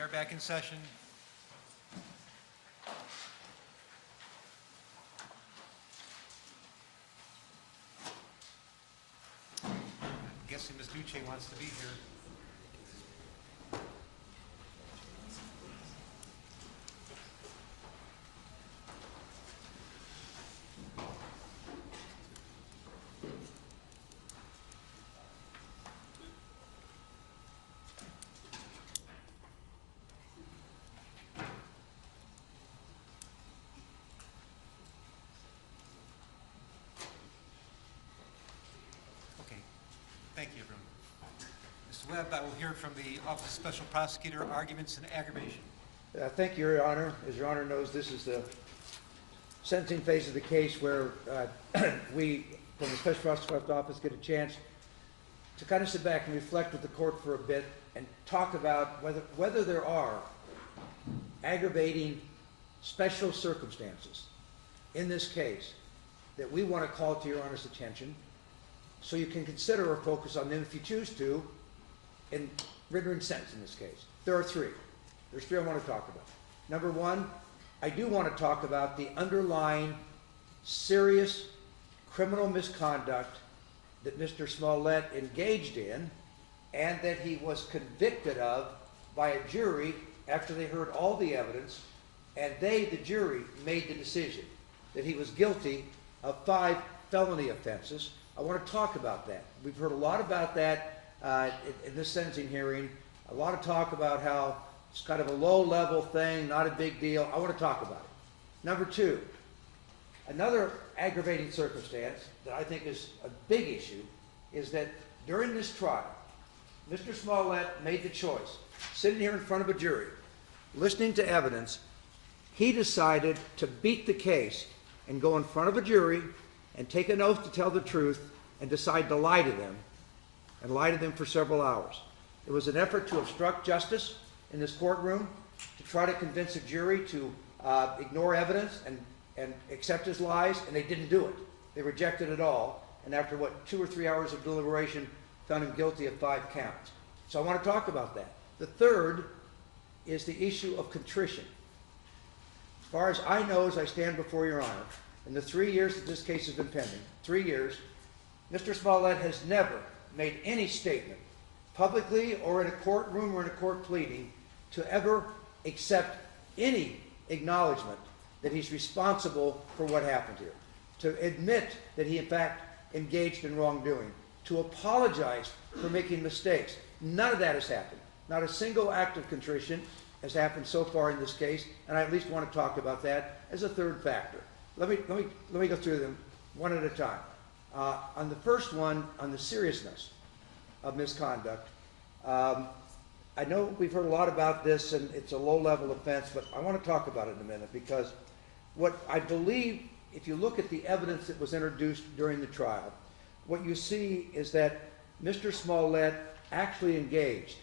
We are back in session. I'm guessing Ms. Duce wants to be here. Thank you, everyone. Mr. Webb, I will hear from the Office of Special Prosecutor, arguments and aggravation. Thank you, Your Honor. As Your Honor knows, this is the sentencing phase of the case where we, from the Special Prosecutor's Office, get a chance to kind of sit back and reflect with the court for a bit and talk about whether there are aggravating special circumstances in this case that we want to call to Your Honor's attention, so you can consider or focus on them if you choose to in rendering sentence in this case. There are three. There's three I want to talk about. Number one, I do want to talk about the underlying serious criminal misconduct that Mr. Smollett engaged in and that he was convicted of by a jury after they heard all the evidence, and they, the jury, made the decision that he was guilty of 5 felony offenses. I want to talk about that. We've heard a lot about that in this sentencing hearing, a lot of talk about how it's kind of a low-level thing, not a big deal. I want to talk about it. Number two, another aggravating circumstance that I think is a big issue is that during this trial, Mr. Smollett made the choice, sitting here in front of a jury, listening to evidence, he decided to beat the case and go in front of a jury and take an oath to tell the truth and decide to lie to them, and lie to them for several hours. It was an effort to obstruct justice in this courtroom, to try to convince a jury to ignore evidence and accept his lies, and they didn't do it. They rejected it all, and after, 2 or 3 hours of deliberation, found him guilty of 5 counts. So I want to talk about that. The third is the issue of contrition. As far as I know, as I stand before Your Honor, in the 3 years that this case has been pending, 3 years, Mr. Smollett has never made any statement, publicly or in a courtroom or in a court pleading, to ever accept any acknowledgement that he's responsible for what happened here, to admit that he in fact engaged in wrongdoing, to apologize for making mistakes. None of that has happened. Not a single act of contrition has happened so far in this case, and I at least want to talk about that as a third factor. Let me go through them one at a time. On the first one, on the seriousness of misconduct, I know we've heard a lot about this and it's a low-level offense, but I want to talk about it in a minute, because what I believe, if you look at the evidence that was introduced during the trial, what you see is that Mr. Smollett actually engaged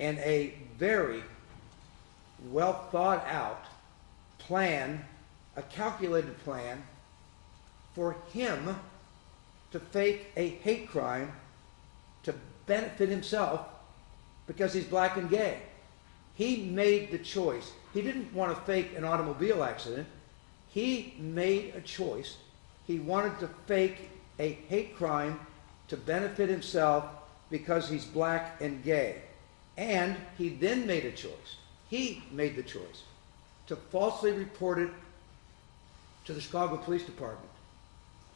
in a very well thought out plan, a calculated plan for him to fake a hate crime to benefit himself because he's black and gay. He made the choice. He didn't want to fake an automobile accident. He made a choice. He wanted to fake a hate crime to benefit himself because he's black and gay. And he then made a choice. He made the choice to falsely report it to the Chicago Police Department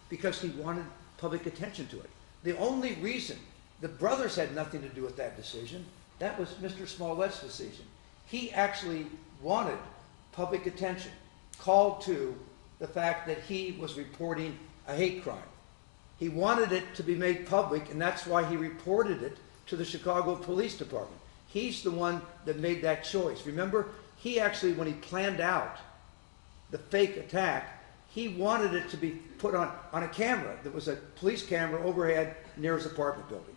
because he wanted public attention to it. The only reason, the brothers had nothing to do with that decision. That was Mr. Smollett's decision. He actually wanted public attention, called to the fact that he was reporting a hate crime. He wanted it to be made public, and that's why he reported it to the Chicago Police Department. He's the one that made that choice. Remember, he actually, when he planned out the fake attack, he wanted it to be put on a camera. There was a police camera overhead near his apartment building.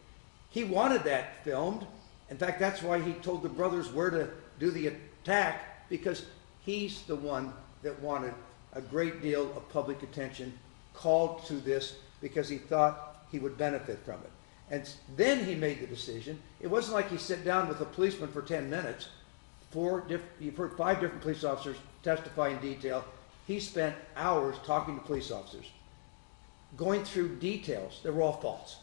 He wanted that filmed. In fact, that's why he told the brothers where to do the attack, because he's the one that wanted a great deal of public attention, called to this because he thought he would benefit from it. And then he made the decision. It wasn't like he sat down with a policeman for 10 minutes you've heard 5 different police officers testify in detail. He spent hours talking to police officers, going through details that were all false,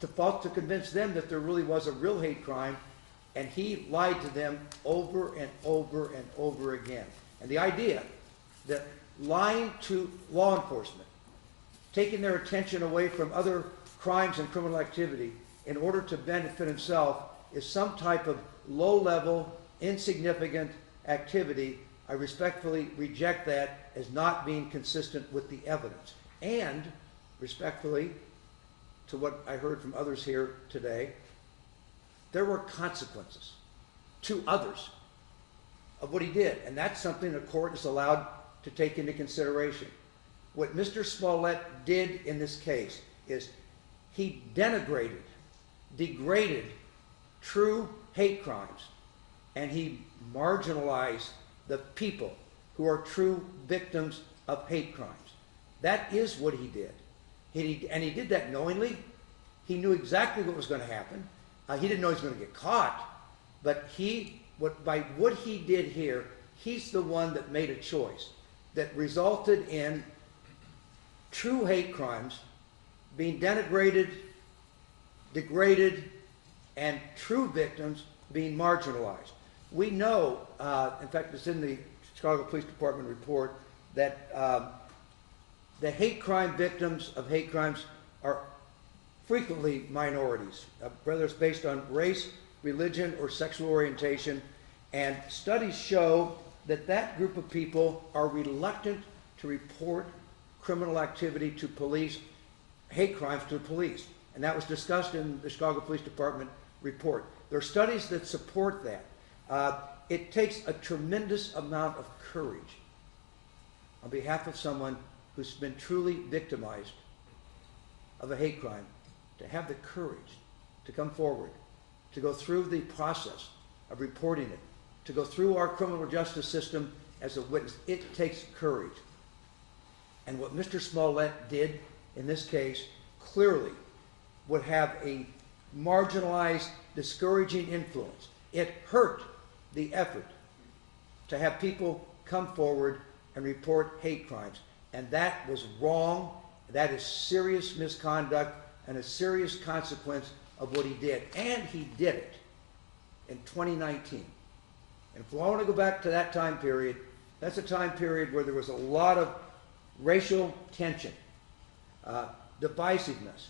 to convince them that there really was a real hate crime, and he lied to them over and over and over again. And the idea that lying to law enforcement, taking their attention away from other crimes and criminal activity in order to benefit himself is some type of low-level, insignificant activity, I respectfully reject that as not being consistent with the evidence. And, respectfully, to what I heard from others here today, there were consequences to others of what he did, and that's something the court is allowed to take into consideration. What Mr. Smollett did in this case is he denigrated, degraded true hate crimes, and he marginalized the people who are true victims of hate crimes. That is what he did. And he did that knowingly. He knew exactly what was going to happen. He didn't know he was going to get caught, but by what he did here, he's the one that made a choice that resulted in true hate crimes being denigrated, degraded, and true victims being marginalized. We know, in fact, it's in the Chicago Police Department report, that the hate crime victims of hate crimes are frequently minorities, whether it's based on race, religion, or sexual orientation. And studies show that that group of people are reluctant to report criminal activity to police, hate crimes to police. And that was discussed in the Chicago Police Department report. There are studies that support that. It takes a tremendous amount of courage on behalf of someone who's been truly victimized of a hate crime to have the courage to come forward, to go through the process of reporting it, to go through our criminal justice system as a witness. It takes courage. And what Mr. Smollett did in this case clearly would have a marginalized, discouraging influence. It hurt the effort to have people come forward and report hate crimes. And that was wrong. That is serious misconduct and a serious consequence of what he did. And he did it in 2019. And if we want to go back to that time period, that's a time period where there was a lot of racial tension, divisiveness.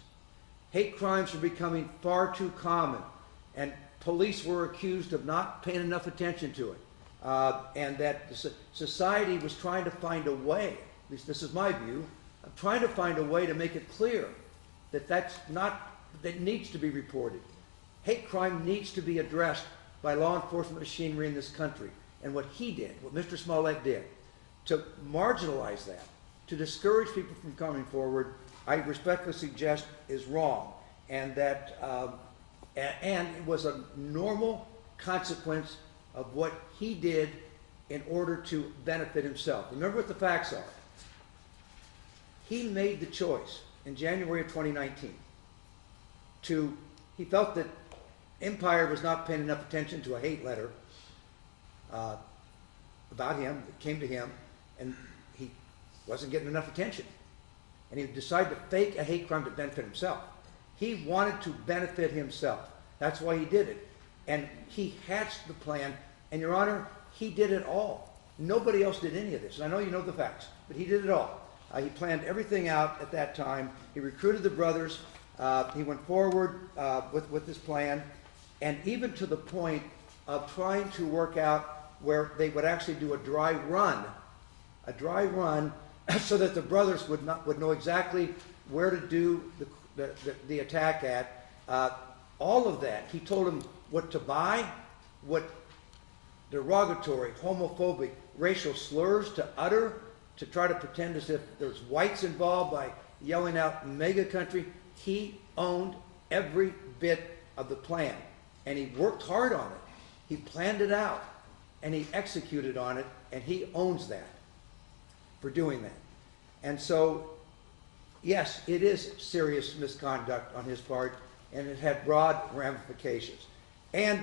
Hate crimes were becoming far too common, and police were accused of not paying enough attention to it. And that society was trying to find a way, at least this is my view, of trying to find a way to make it clear that that needs to be reported. Hate crime needs to be addressed by law enforcement machinery in this country. And what he did, what Mr. Smollett did, to marginalize that, to discourage people from coming forward, I respectfully suggest is wrong. And that, and it was a normal consequence of what he did in order to benefit himself. Remember what the facts are. He made the choice in January of 2019 he felt that Empire was not paying enough attention to a hate letter about him that came to him, and he wasn't getting enough attention. And he decided to fake a hate crime to benefit himself. He wanted to benefit himself. That's why he did it. And he hatched the plan, and Your Honor, he did it all. Nobody else did any of this. And I know you know the facts, but he did it all. He planned everything out at that time. He recruited the brothers. He went forward with this plan, and even to the point of trying to work out where they would actually do a dry run, so that the brothers would know exactly where to do the attack at. All of that, he told them what to buy, what derogatory, homophobic, racial slurs to utter, to try to pretend as if there's whites involved by yelling out mega country. He owned every bit of the plan, and he worked hard on it. He planned it out, and he executed on it, and he owns that for doing that. And so, yes, it is serious misconduct on his part, and it had broad ramifications. And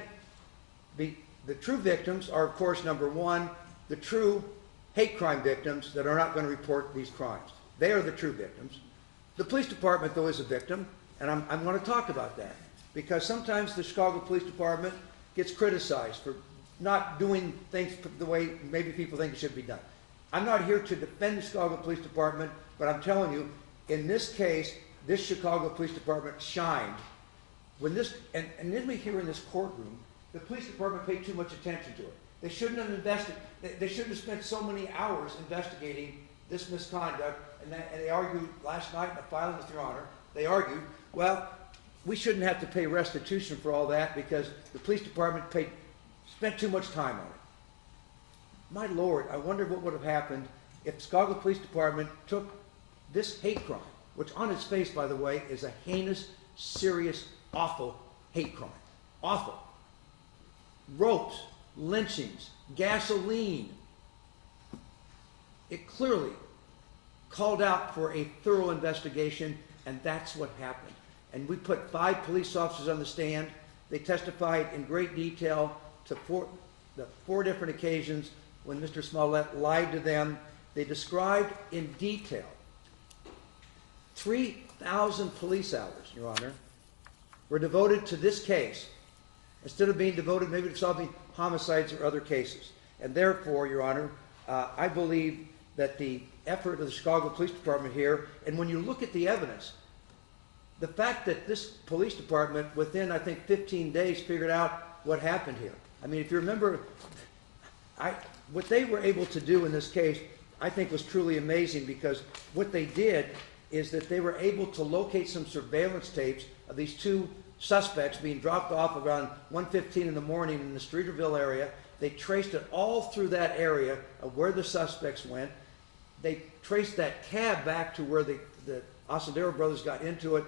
the true victims are, of course, number one, the true hate crime victims that are not going to report these crimes. They are the true victims. The police department, though, is a victim, and I'm going to talk about that, because sometimes the Chicago Police Department gets criticized for not doing things the way maybe people think it should be done. I'm not here to defend the Chicago Police Department, but I'm telling you, in this case, this Chicago Police Department shined. When this, and then we hear in this courtroom, the police department paid too much attention to it. They shouldn't have invested, they shouldn't have spent so many hours investigating this misconduct, and they argued last night in the filing with Your Honor, they argued, well, we shouldn't have to pay restitution for all that because the police department spent too much time on it. My Lord, I wonder what would have happened if the Chicago Police Department took this hate crime, which on its face, by the way, is a heinous, serious, awful hate crime. Awful. Ropes, lynchings, gasoline. It clearly called out for a thorough investigation, and that's what happened. And we put 5 police officers on the stand. They testified in great detail to the 4 different occasions when Mr. Smollett lied to them. They described in detail 3,000 police hours, Your Honor, were devoted to this case instead of being devoted maybe to solving homicides or other cases. And therefore, Your Honor, I believe that the effort of the Chicago Police Department here, and when you look at the evidence, the fact that this police department within, I think, 15 days figured out what happened here. I mean, if you remember, what they were able to do in this case, I think was truly amazing, because what they did is that they were able to locate some surveillance tapes of these 2 suspects being dropped off around 1:15 in the morning in the Streeterville area. They traced it all through that area of where the suspects went. They traced that cab back to where the Ossadero brothers got into it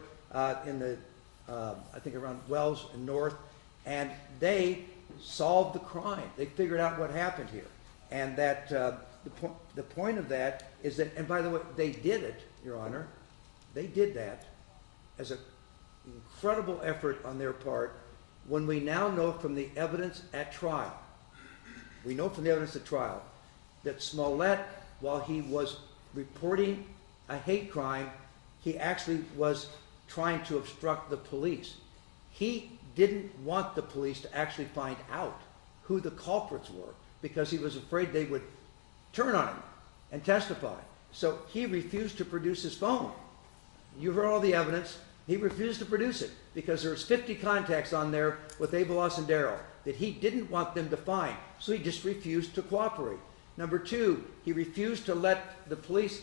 in the, I think around Wells and North, and they solved the crime. They figured out what happened here. And that the point of that is that, and by the way, they did it, Your Honor, they did that as an incredible effort on their part, when we now know from the evidence at trial, that Smollett, while he was reporting a hate crime, he actually was trying to obstruct the police. He didn't want the police to actually find out who the culprits were, because he was afraid they would turn on him and testify. So he refused to produce his phone. You heard all the evidence. He refused to produce it because there's 50 contacts on there with Abel Ossadero that he didn't want them to find. So he just refused to cooperate. Number 2, he refused to let the police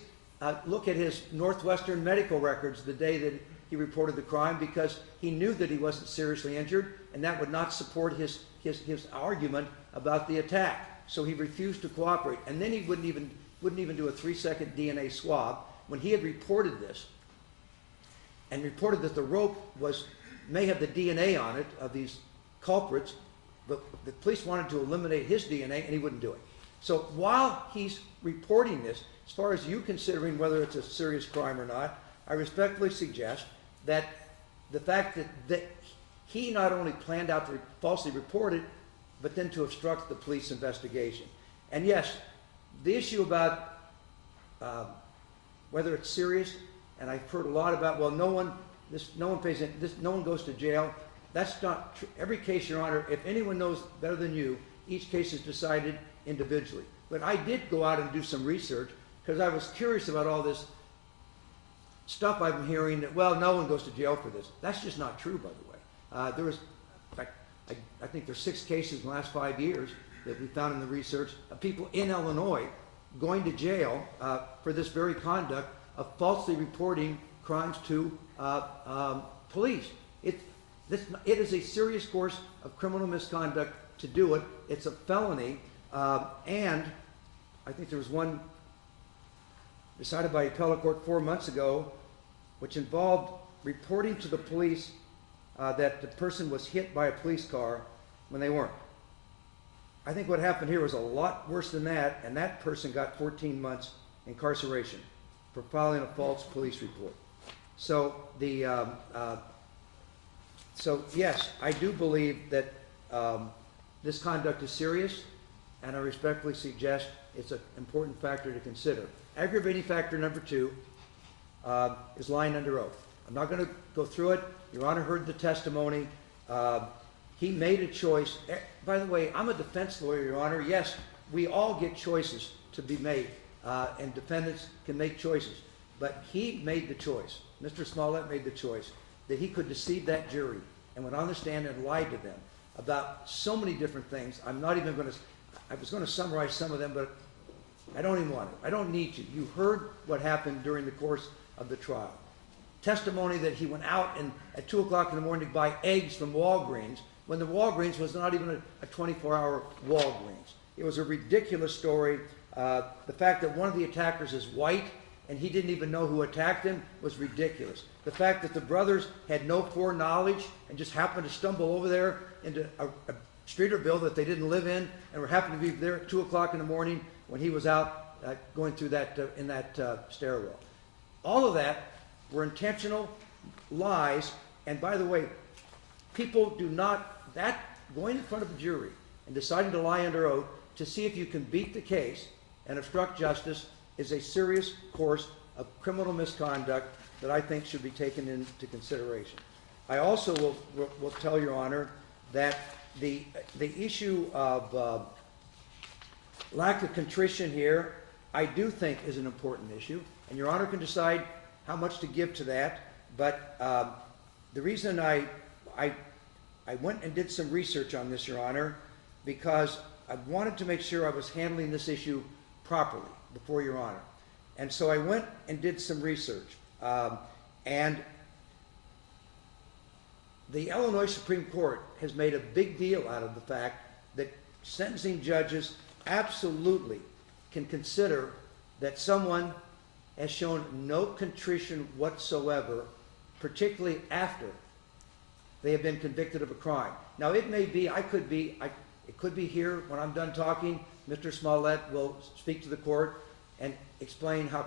look at his Northwestern medical records the day that he reported the crime, because he knew that he wasn't seriously injured, and that would not support his argument about the attack. So he refused to cooperate. And then he wouldn't even do a 3-second DNA swab when he had reported this, and reported that the rope may have the DNA on it of these culprits, but the police wanted to eliminate his DNA, and he wouldn't do it. So while he's reporting this, as far as you considering whether it's a serious crime or not, I respectfully suggest that the fact that he not only planned out to falsely report it, but then to obstruct the police investigation. And yes, the issue about whether it's serious, and I've heard a lot about, well, no one goes to jail. That's not true. Every case, Your Honor, if anyone knows better than you, each case is decided individually. But I did go out and do some research because I was curious about all this stuff I've been hearing that, well, no one goes to jail for this. That's just not true, by the way. There was, in fact, I think there's 6 cases in the last 5 years that we found in the research of people in Illinois going to jail for this very conduct of falsely reporting crimes to police. It is a serious course of criminal misconduct to do it. It's a felony, and I think there was one decided by appellate court 4 months ago, which involved reporting to the police that the person was hit by a police car when they weren't. I think what happened here was a lot worse than that, and that person got 14 months incarceration for filing a false police report. So so yes, I do believe that this conduct is serious, and I respectfully suggest it's an important factor to consider. Aggravating factor number 2 is lying under oath. I'm not going to go through it. Your Honor heard the testimony. He made a choice. By the way, I'm a defense lawyer, Your Honor. Yes, we all get choices to be made, and defendants can make choices. But he made the choice. Mr. Smollett made the choice that he could deceive that jury and went on the stand and lied to them about so many different things. I'm not even going to, I was going to summarize some of them, but I don't even want to. I don't need to. You heard what happened during the course of the trial. Testimony that he went out and at 2 o'clock in the morning to buy eggs from Walgreens when the Walgreens was not even a 24-hour Walgreens. It was a ridiculous story. The fact that one of the attackers is white and he didn't even know who attacked him was ridiculous. The fact that the brothers had no foreknowledge and just happened to stumble over there into a Streeterville that they didn't live in and were happened to be there at 2 o'clock in the morning when he was out going through that in that stairwell. All of that were intentional lies. And by the way, people do not, going in front of a jury and deciding to lie under oath to see if you can beat the case and obstruct justice is a serious course of criminal misconduct that I think should be taken into consideration. I also will tell Your Honor that the issue of lack of contrition here, I do think is an important issue, and Your Honor can decide how much to give to that. But the reason I went and did some research on this, Your Honor, because I wanted to make sure I was handling this issue properly before Your Honor. And so I went and did some research. And the Illinois Supreme Court has made a big deal out of the fact that sentencing judges absolutely can consider that someone has shown no contrition whatsoever, particularly after they have been convicted of a crime. Now it may be, it could be here when I'm done talking, Mr. Smollett will speak to the court and explain how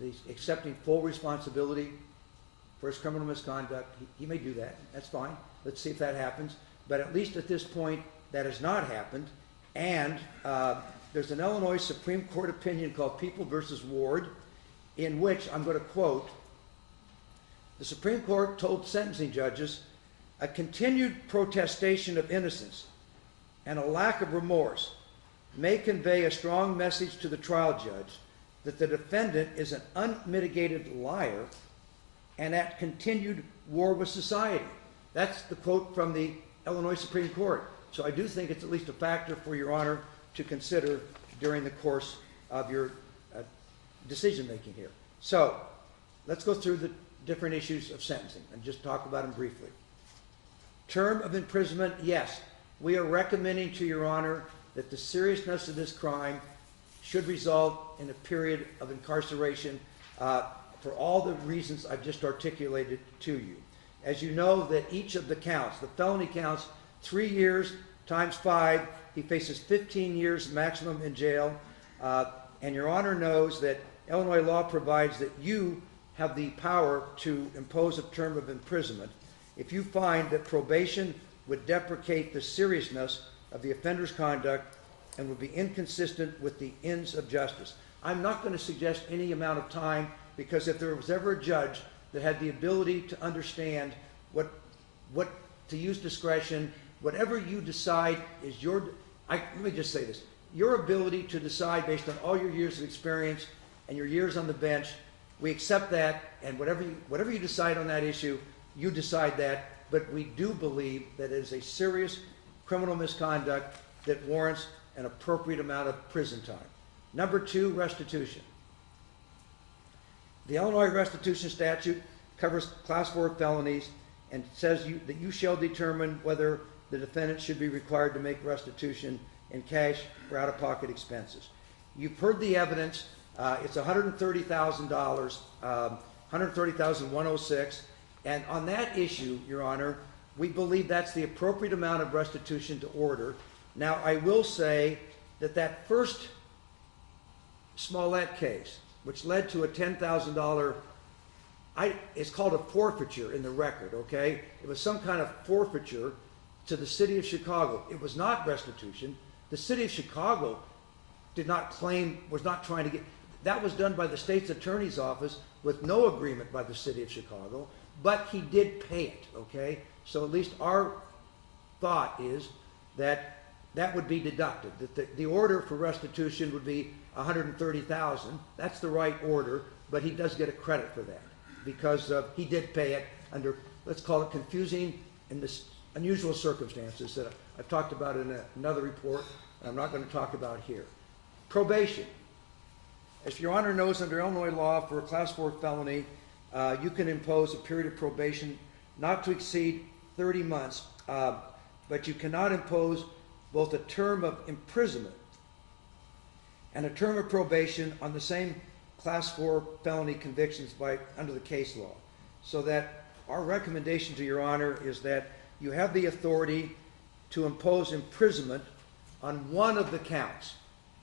he's accepting full responsibility for his criminal misconduct. He may do that. That's fine. Let's see if that happens. But at least at this point, that has not happened. And there's an Illinois Supreme Court opinion called People v. Ward, in which, I'm going to quote, the Supreme Court told sentencing judges, a continued protestation of innocence and a lack of remorse may convey a strong message to the trial judge that the defendant is an unmitigated liar and at continued war with society. That's the quote from the Illinois Supreme Court. So I do think it's at least a factor for Your Honor to consider during the course of your decision-making here. So let's go through the different issues of sentencing and just talk about them briefly. Term of imprisonment, yes. We are recommending to Your Honor that the seriousness of this crime should result in a period of incarceration for all the reasons I've just articulated to you. As you know, that each of the counts, the felony counts, 3 years times 5, he faces 15 years maximum in jail. And Your Honor knows that Illinois law provides that you have the power to impose a term of imprisonment if you find that probation would deprecate the seriousness of the offender's conduct and would be inconsistent with the ends of justice. I'm not going to suggest any amount of time, because if there was ever a judge that had the ability to understand what to use discretion, whatever you decide is your, let me just say this, your ability to decide based on all your years of experience and your years on the bench, we accept that, and whatever you decide on that issue, you decide that, but we do believe that it is a serious criminal misconduct that warrants an appropriate amount of prison time. Number 2, restitution. The Illinois restitution statute covers class 4 felonies and says that you shall determine whether the defendant should be required to make restitution in cash for out-of-pocket expenses. You've heard the evidence. It's $130,000, $130,106, and on that issue, Your Honor, we believe that's the appropriate amount of restitution to order. Now, I will say that first Smollett case, which led to a $10,000, it's called a forfeiture in the record, okay? It was some kind of forfeiture to the city of Chicago. It was not restitution. The city of Chicago did not claim, was not trying to get, that was done by the state's attorney's office with no agreement by the city of Chicago, but he did pay it, okay? So at least our thought is that that would be deducted, that the order for restitution would be $130,000. That's the right order, but he does get a credit for that because he did pay it under, let's call it confusing and unusual circumstances that I've talked about in another report, and I'm not going to talk about here. Probation. As Your Honor knows, under Illinois law, for a Class 4 felony, you can impose a period of probation not to exceed 30 months, but you cannot impose both a term of imprisonment and a term of probation on the same Class 4 felony convictions under the case law. So that our recommendation to Your Honor is that you have the authority to impose imprisonment on one of the counts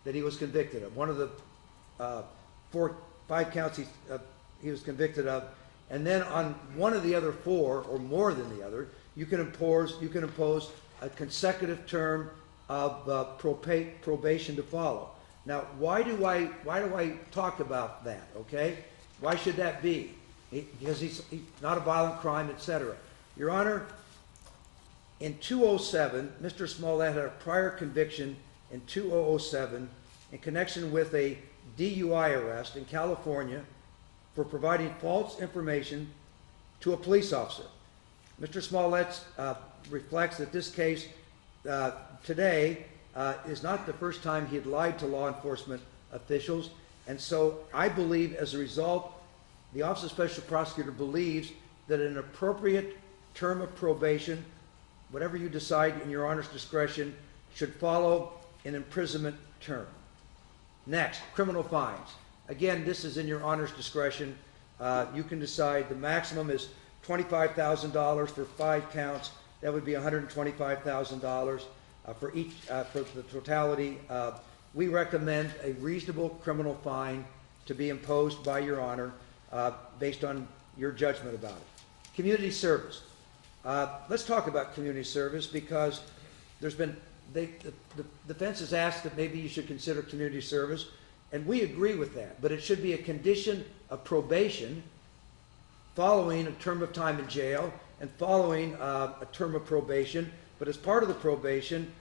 that he was convicted of, one of the 5 counts he was convicted of, and then on one of the other 4 or more than the other, you can impose a consecutive term of probation to follow. Now, why do I talk about that? Okay, why should that be? Because he's not a violent crime, etc. Your Honor, in 2007, Mr. Smollett had a prior conviction in 2007 in connection with a DUI arrest in California for providing false information to a police officer. Mr. Smollett reflects that this case today is not the first time he had lied to law enforcement officials, and so I believe as a result, the Office of Special Prosecutor believes that an appropriate term of probation, whatever you decide in Your Honor's discretion, should follow an imprisonment term. Next, criminal fines. Again, this is in Your Honor's discretion. You can decide the maximum is $25,000 for 5 counts. That would be $125,000 for each, for the totality. We recommend a reasonable criminal fine to be imposed by Your Honor based on your judgment about it. Community service. Let's talk about community service because there's been, the defense has asked that maybe you should consider community service, and we agree with that, but it should be a condition of probation following a term of time in jail and following a term of probation, but as part of the probation,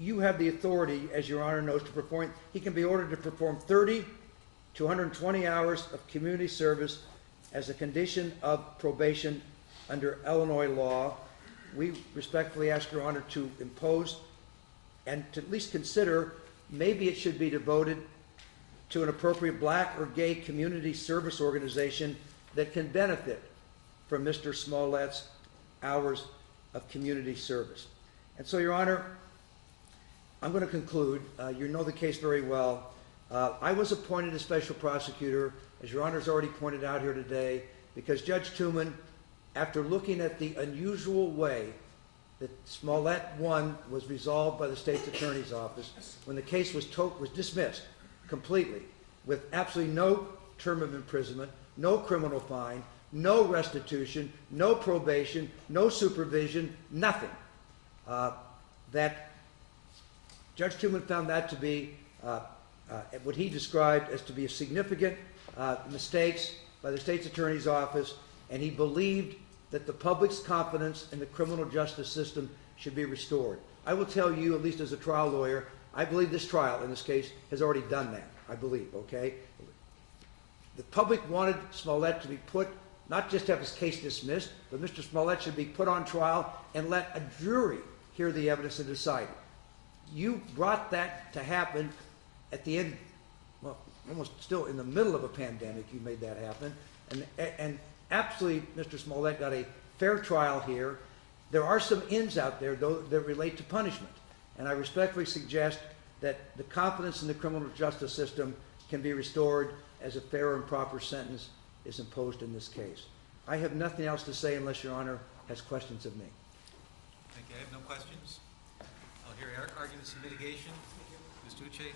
you have the authority, as Your Honor knows, to perform, he can be ordered to perform 30 to 120 hours of community service as a condition of probation under Illinois law. We respectfully ask Your Honor to impose and to at least consider maybe it should be devoted to an appropriate black or gay community service organization that can benefit from Mr. Smollett's hours of community service. And so, Your Honor, I'm going to conclude. You know the case very well. I was appointed as special prosecutor, as Your Honor's already pointed out here today, because Judge Tooman, after looking at the unusual way that Smollett 1 was resolved by the state's attorney's office, when the case was dismissed completely, with absolutely no term of imprisonment, no criminal fine, no restitution, no probation, no supervision, nothing. That Judge Tooman found that to be what he described as to be a significant mistakes by the state's attorney's office, and he believed that the public's confidence in the criminal justice system should be restored. I will tell you, at least as a trial lawyer, I believe this trial in this case has already done that, I believe, okay? The public wanted Smollett to be put, not just have his case dismissed, but Mr. Smollett should be put on trial and let a jury hear the evidence and decide. You brought that to happen at the end, well, almost still in the middle of a pandemic, you made that happen. And absolutely, Mr. Smollett got a fair trial here. There are some ins out there, though, that relate to punishment. And I respectfully suggest that the confidence in the criminal justice system can be restored as a fair and proper sentence is imposed in this case. I have nothing else to say unless Your Honor has questions of me. Thank you. I have no questions. I'll hear arguments in mitigation. Ms. Duce.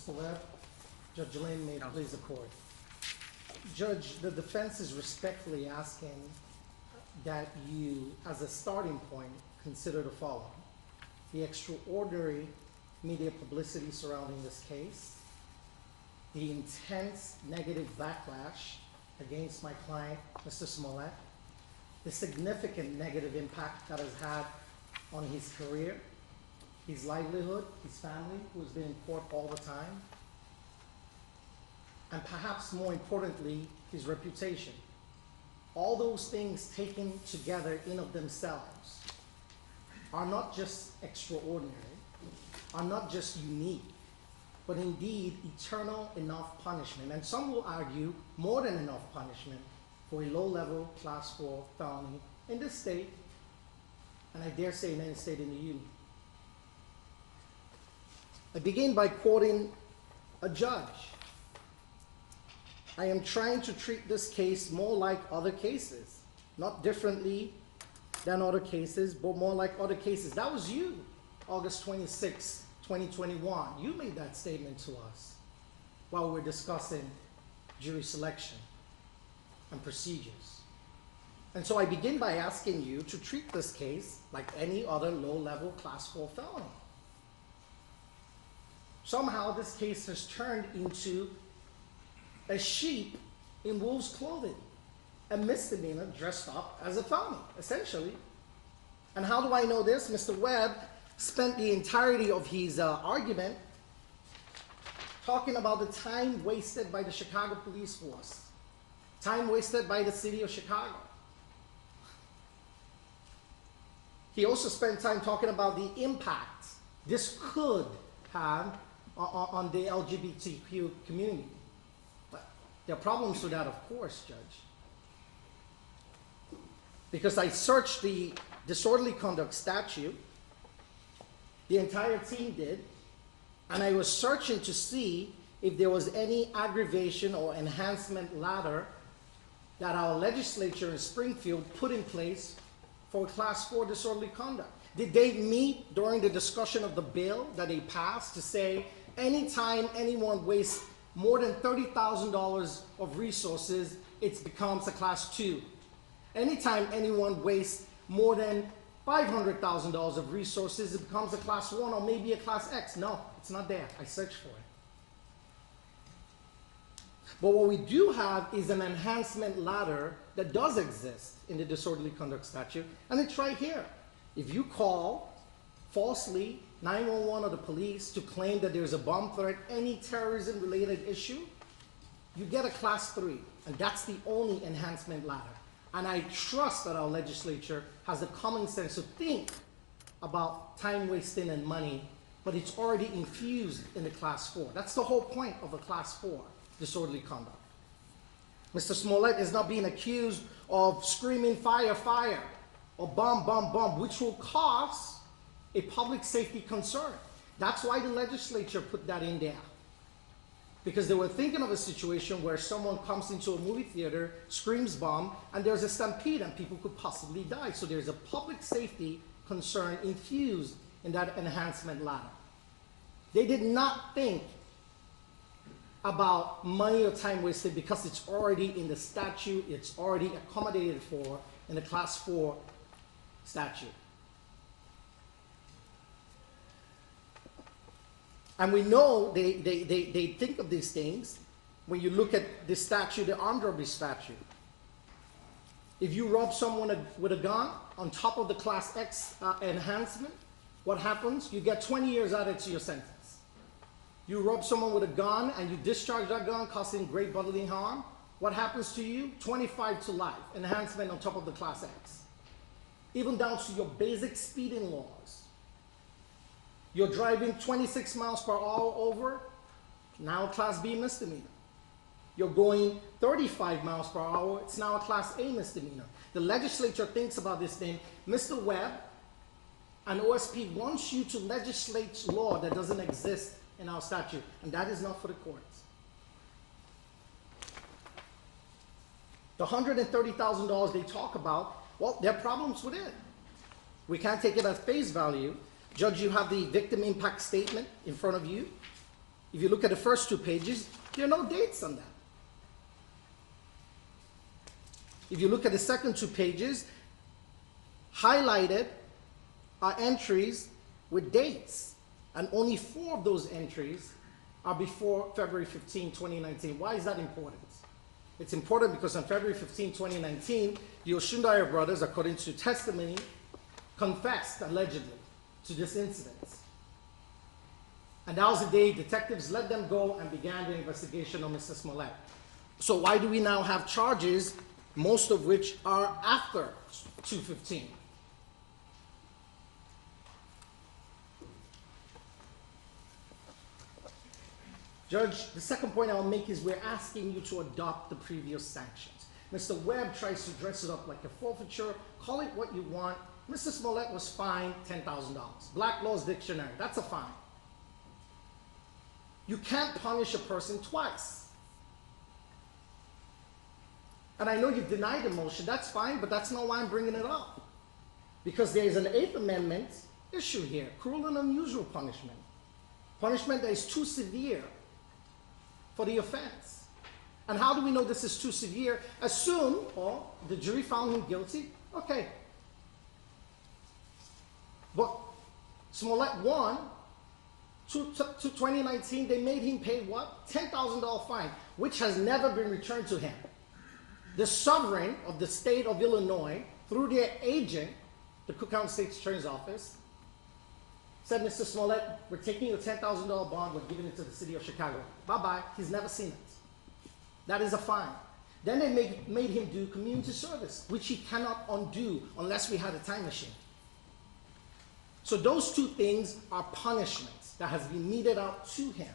Mr. Webb, Judge Lynn, may it please the court. Judge, the defense is respectfully asking that you, as a starting point, consider the following. The extraordinary media publicity surrounding this case, the intense negative backlash against my client, Mr. Smollett, the significant negative impact that has had on his career, his livelihood, his family, who has been in court all the time, and perhaps more importantly, his reputation. All those things taken together in of themselves are not just extraordinary, are not just unique, but indeed eternal enough punishment. And some will argue more than enough punishment for a low-level Class 4 felony in this state, and I dare say in any state in the Union. I begin by quoting a judge. I am trying to treat this case more like other cases, not differently than other cases, but more like other cases. That was you, August 26, 2021. You made that statement to us while we were discussing jury selection and procedures. And so I begin by asking you to treat this case like any other low-level Class 4 felony. Somehow this case has turned into a sheep in wolf's clothing, a misdemeanor dressed up as a felony, essentially. And how do I know this? Mr. Webb spent the entirety of his argument talking about the time wasted by the Chicago police force, time wasted by the city of Chicago. He also spent time talking about the impact this could have on the LGBTQ community. But there are problems with that, of course, Judge. Because I searched the disorderly conduct statute, the entire team did, and I was searching to see if there was any aggravation or enhancement ladder that our legislature in Springfield put in place for Class 4 disorderly conduct. Did they meet during the discussion of the bill that they passed to say anytime anyone wastes more than $30,000 of resources, it becomes a Class 2. Anytime anyone wastes more than $500,000 of resources, it becomes a Class 1 or maybe a Class X. No, it's not there. I searched for it. But what we do have is an enhancement ladder that does exist in the disorderly conduct statute, and it's right here. If you call falsely 911 or the police to claim that there's a bomb threat, any terrorism-related issue, you get a Class 3, and that's the only enhancement ladder. And I trust that our legislature has the common sense to think about time wasting and money, but it's already infused in the Class 4. That's the whole point of a Class 4 disorderly conduct. Mr. Smollett is not being accused of screaming fire, fire, or bomb, bomb, bomb, which will cause a public safety concern. That's why the legislature put that in there. Because they were thinking of a situation where someone comes into a movie theater, screams bomb, and there's a stampede and people could possibly die. So there's a public safety concern infused in that enhancement ladder. They did not think about money or time wasted because it's already in the statute, it's already accommodated for in the Class 4 statute. And we know they think of these things when you look at the statute, the armed robbery statute. If you rob someone with a gun on top of the Class X enhancement, what happens? You get 20 years added to your sentence. You rob someone with a gun and you discharge that gun causing great bodily harm, what happens to you? 25 to life, enhancement on top of the Class X. Even down to your basic speeding laws. You're driving 26 miles per hour over, now a Class B misdemeanor. You're going 35 miles per hour, it's now a Class A misdemeanor. The legislature thinks about this thing. Mr. Webb, and OSP wants you to legislate law that doesn't exist in our statute, and that is not for the courts. The $130,000 they talk about, well, there are problems with it. We can't take it at face value. Judge, you have the victim impact statement in front of you. If you look at the first 2 pages, there are no dates on that. If you look at the second 2 pages, highlighted are entries with dates, and only 4 of those entries are before February 15, 2019. Why is that important? It's important because on February 15, 2019, the Oshundaya brothers, according to testimony, confessed allegedly to this incident. And that was the day detectives let them go and began the investigation on Mr. Smollett. So why do we now have charges, most of which are after 2/15? Judge, the second point I'll make is we're asking you to adopt the previous sanctions. Mr. Webb tries to dress it up like a forfeiture, call it what you want. Mr. Smollett was fined $10,000. Black Law's Dictionary, that's a fine. You can't punish a person twice. And I know you've denied the motion, that's fine, but that's not why I'm bringing it up. Because there is an 8th Amendment issue here, cruel and unusual punishment. Punishment that is too severe for the offense. And how do we know this is too severe? Assume, or the jury found him guilty, okay. But Smollett won. To 2019, they made him pay what? $10,000 fine, which has never been returned to him. The sovereign of the state of Illinois, through their agent, the Cook County State's Attorney's Office, said, Mr. Smollett, we're taking your $10,000 bond, we're giving it to the city of Chicago. Bye-bye. He's never seen it. That is a fine. Then they made him do community service, which he cannot undo unless we had a time machine. So those 2 things are punishments that has been meted out to him.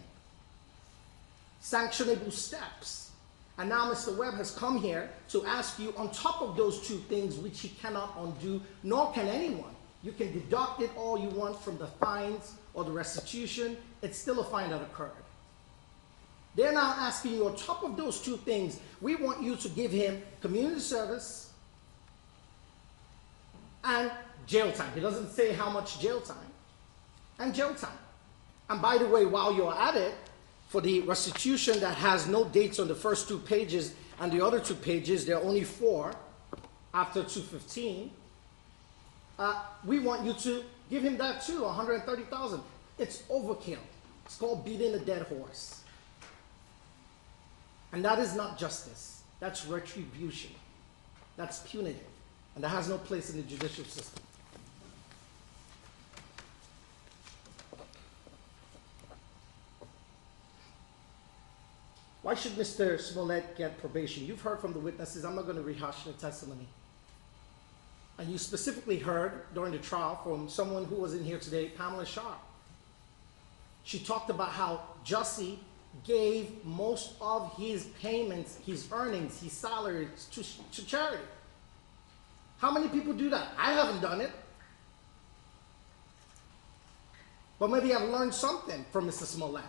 Sanctionable steps. And now Mr. Webb has come here to ask you, on top of those 2 things which he cannot undo, nor can anyone. You can deduct it all you want from the fines or the restitution. It's still a fine that occurred. They're now asking you, on top of those 2 things, we want you to give him community service and jail time. He doesn't say how much jail time. And jail time. And by the way, while you're at it, for the restitution that has no dates on the first 2 pages and the other 2 pages, there are only 4 after 2/15, we want you to give him that too, $130,000. It's overkill. It's called beating a dead horse. And that is not justice. That's retribution. That's punitive. And that has no place in the judicial system. Why should Mr. Smollett get probation? You've heard from the witnesses. I'm not going to rehash the testimony. And you specifically heard during the trial from someone who was in here today, Pamela Sharp. She talked about how Jussie gave most of his payments, his earnings, his salaries to charity. How many people do that? I haven't done it. But maybe I've learned something from Mr. Smollett.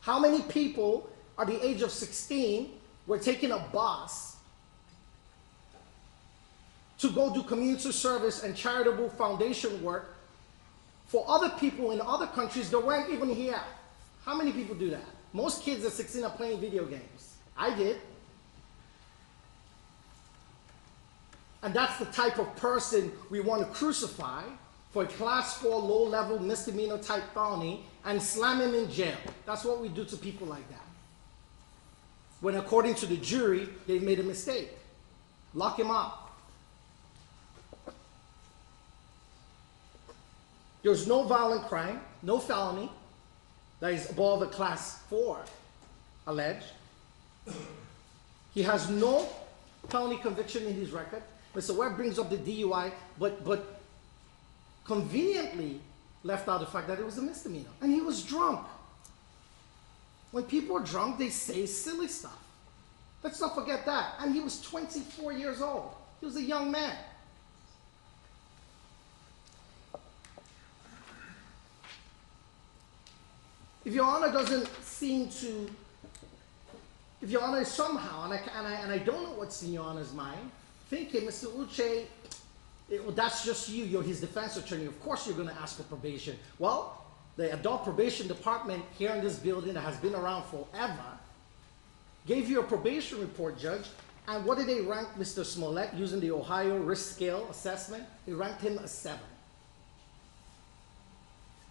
How many people at the age of 16 were taking a bus to go do community service and charitable foundation work for other people in other countries that weren't even here? How many people do that? Most kids at 16 are playing video games. I did. And that's the type of person we want to crucify for a class 4 low-level misdemeanor type felony and slam him in jail. That's what we do to people like that. When according to the jury, they made a mistake. Lock him up. There's no violent crime, no felony that is above a class 4, alleged. He has no felony conviction in his record. Mr. Webb brings up the DUI, but conveniently left out the fact that it was a misdemeanor. And he was drunk. When people are drunk, they say silly stuff. Let's not forget that. And he was 24 years old. He was a young man. If Your Honor doesn't seem to, if Your Honor is somehow, and I don't know what's in Your Honor's mind, thinking, Mr. Uche, well, that's just you, you're his defense attorney, of course you're going to ask for probation. Well, the adult probation department here in this building that has been around forever, gave you a probation report, Judge, and what did they rank Mr. Smollett using the Ohio risk scale assessment? They ranked him a 7.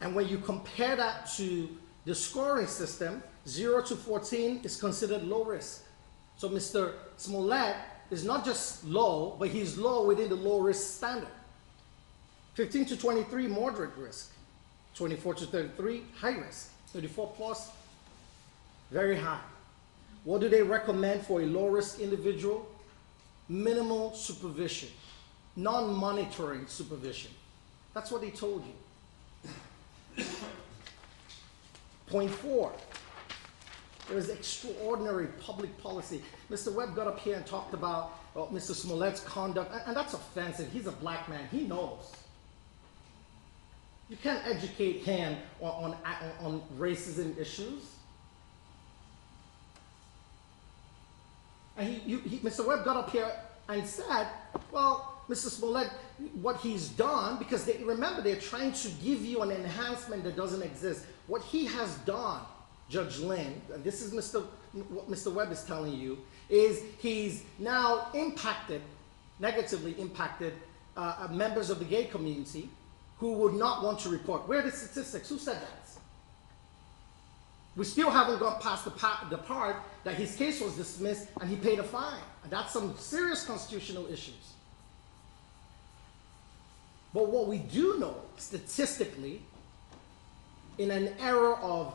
And when you compare that to the scoring system, 0 to 14 is considered low risk. So Mr. Smollett is not just low, but he's low within the low risk standard. 15 to 23, moderate risk. 24 to 33, high risk. 34 plus, very high. What do they recommend for a low risk individual? Minimal supervision, non-monitoring supervision. That's what they told you. Point 4, there is extraordinary public policy. Mr. Webb got up here and talked about Mr. Smollett's conduct, and that's offensive. He's a black man, he knows. You can't educate him on racism issues. And Mr. Webb got up here and said, well, Mr. Smollett, what he's done, because remember, they're trying to give you an enhancement that doesn't exist. What he has done, Judge Lynn, and this is what Mr. Webb is telling you, is he's now negatively impacted members of the gay community who would not want to report. Where are the statistics? Who said that? We still haven't gone past the part that his case was dismissed and he paid a fine. And that's some serious constitutional issues. But what we do know, statistically, in an era of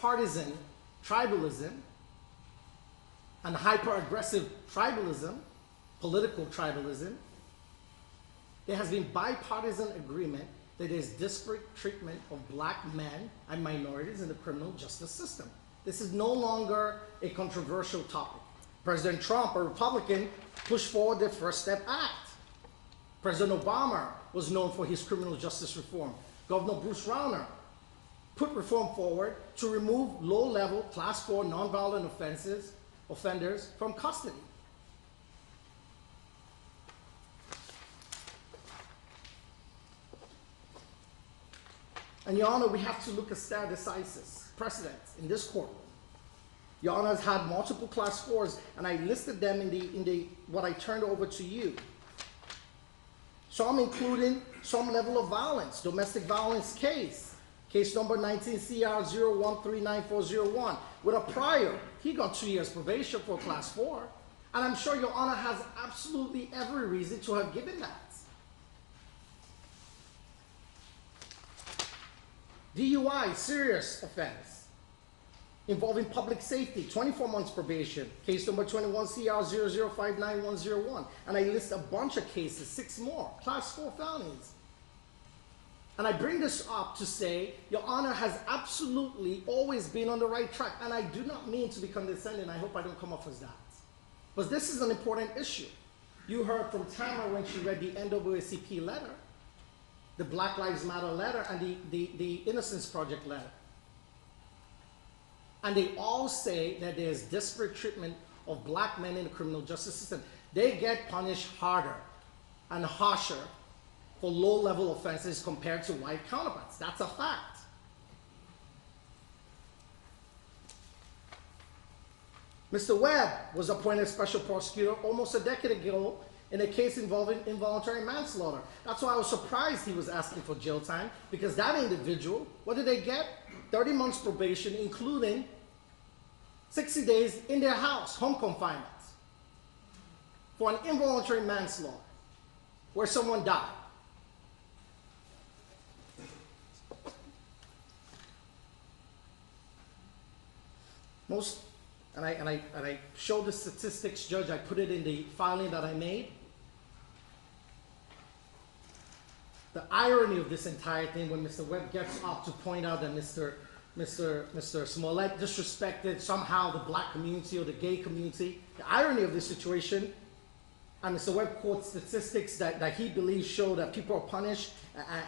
partisan tribalism and hyper-aggressive tribalism, political tribalism, there has been bipartisan agreement that there's disparate treatment of black men and minorities in the criminal justice system. This is no longer a controversial topic. President Trump, a Republican, pushed forward the First Step Act. President Obama was known for his criminal justice reform. Governor Bruce Rauner put reform forward to remove low-level, Class 4 nonviolent offenders from custody. And Your Honor, we have to look at stare decisis, precedents in this courtroom. Your Honor has had multiple Class 4s, and I listed them in what I turned over to you. Some including some level of violence, domestic violence case number 19 CR 0139401. With a prior, he got 2 years probation for Class 4, and I'm sure Your Honor has absolutely every reason to have given that. DUI, serious offense, involving public safety, 24 months probation, case number 21 CR 0059101. And I list a bunch of cases, 6 more, Class 4 felonies. And I bring this up to say, Your Honor has absolutely always been on the right track. And I do not mean to be condescending, I hope I don't come off as that. But this is an important issue. You heard from Tamara when she read the NAACP letter, the Black Lives Matter letter, and the Innocence Project letter. And they all say that there's disparate treatment of black men in the criminal justice system. They get punished harder and harsher for low-level offenses compared to white counterparts. That's a fact. Mr. Webb was appointed special prosecutor almost a decade ago in a case involving involuntary manslaughter. That's why I was surprised he was asking for jail time, because that individual, what did they get? 30 months probation, including 60 days in their house, home confinement, for an involuntary manslaughter where someone died. And I showed the statistics, Judge, I put it in the filing that I made. The irony of this entire thing, when Mr. Webb gets up to point out that Mr. Smollett disrespected somehow the black community or the gay community, the irony of this situation, and Mr. Webb quotes statistics that he believes show that people are punished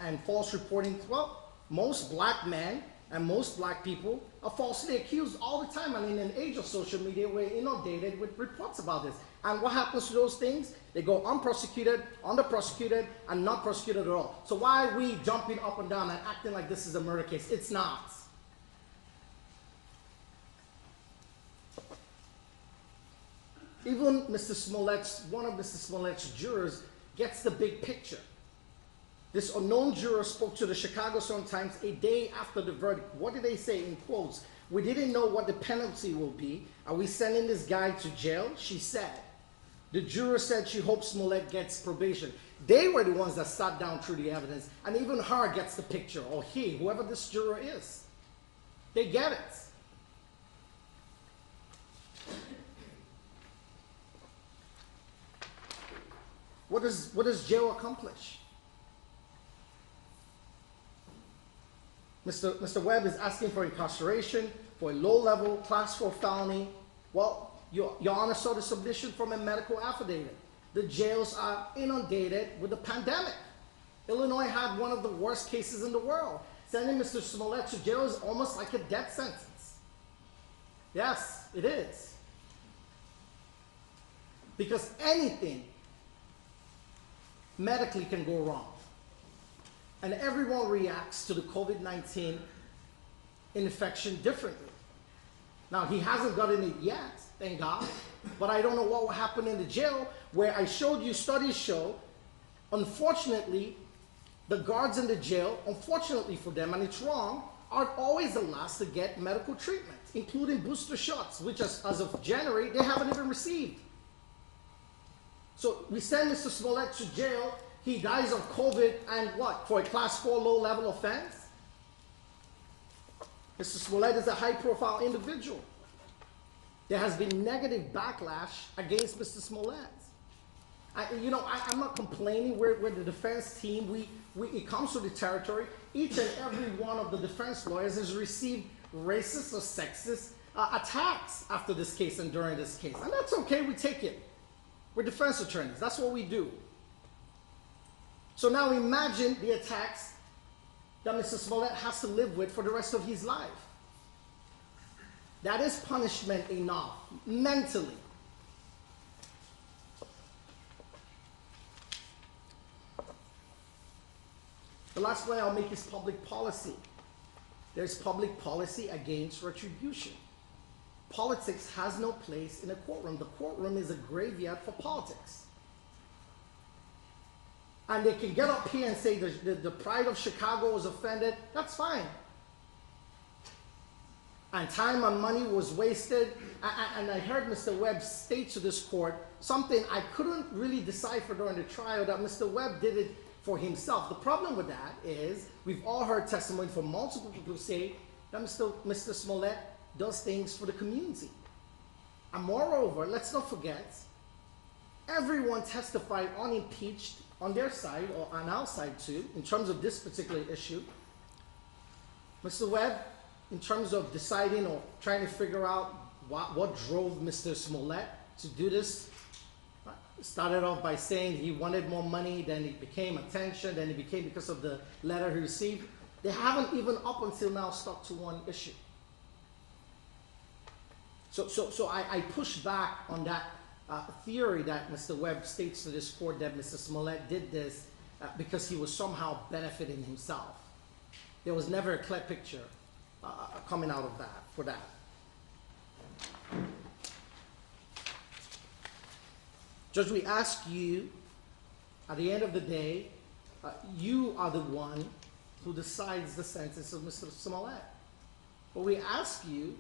and false reporting. Well, most black men and most black people are falsely accused all the time, and in an age of social media, we're inundated with reports about this. And what happens to those things? They go unprosecuted, underprosecuted, and not prosecuted at all. So why are we jumping up and down and acting like this is a murder case? It's not. Even one of Mr. Smollett's jurors gets the big picture. This unknown juror spoke to the Chicago Sun-Times a day after the verdict. What did they say in quotes? "We didn't know what the penalty will be. Are we sending this guy to jail?" she said. The juror said she hopes Smollett gets probation. They were the ones that sat down through the evidence, and even her gets the picture, or he, whoever this juror is. They get it. What does jail accomplish? Mr. Webb is asking for incarceration for a low-level Class 4 felony. Well, Your Honor saw the submission from a medical affidavit. The jails are inundated with the pandemic. Illinois had one of the worst cases in the world. Sending Mr. Smollett to jail is almost like a death sentence. Yes, it is. Because anything medically can go wrong. And everyone reacts to the COVID-19 infection differently. Now, he hasn't gotten it yet, thank God, but I don't know what will happen in the jail, where I showed you studies show, unfortunately, the guards in the jail, unfortunately for them, and it's wrong, are always the last to get medical treatment, including booster shots, which as of January, they haven't even received. So we send Mr. Smollett to jail, he dies of COVID, and what, for a Class 4 low-level offense? Mr. Smollett is a high-profile individual. There has been negative backlash against Mr. Smollett. I'm not complaining. We're the defense team. It comes to the territory. Each and every one of the defense lawyers has received racist or sexist attacks after this case and during this case. And that's okay, we take it. We're defense attorneys, that's what we do. So now imagine the attacks that Mr. Smollett has to live with for the rest of his life. That is punishment enough, mentally. The last point I'll make is public policy. There's public policy against retribution. Politics has no place in a courtroom. The courtroom is a graveyard for politics. And they can get up here and say the pride of Chicago was offended. That's fine. And time and money was wasted. And I heard Mr. Webb state to this court something I couldn't really decipher during the trial, that Mr. Webb did it for himself. The problem with that is we've all heard testimony from multiple people who say that Mr. Smollett does things for the community. And moreover, let's not forget, everyone testified unimpeached on their side, or on our side too, in terms of this particular issue. Mr. Webb, in terms of deciding or trying to figure out what drove Mr. Smollett to do this, started off by saying he wanted more money, then it became attention, then it became because of the letter he received. They haven't even up until now stuck to one issue. So I push back on that theory that Mr. Webb states to this court that Mr. Smollett did this because he was somehow benefiting himself. There was never a clear picture coming out of that, for that. Judge, we ask you, at the end of the day, you are the one who decides the sentence of Mr. Smollett. But we ask you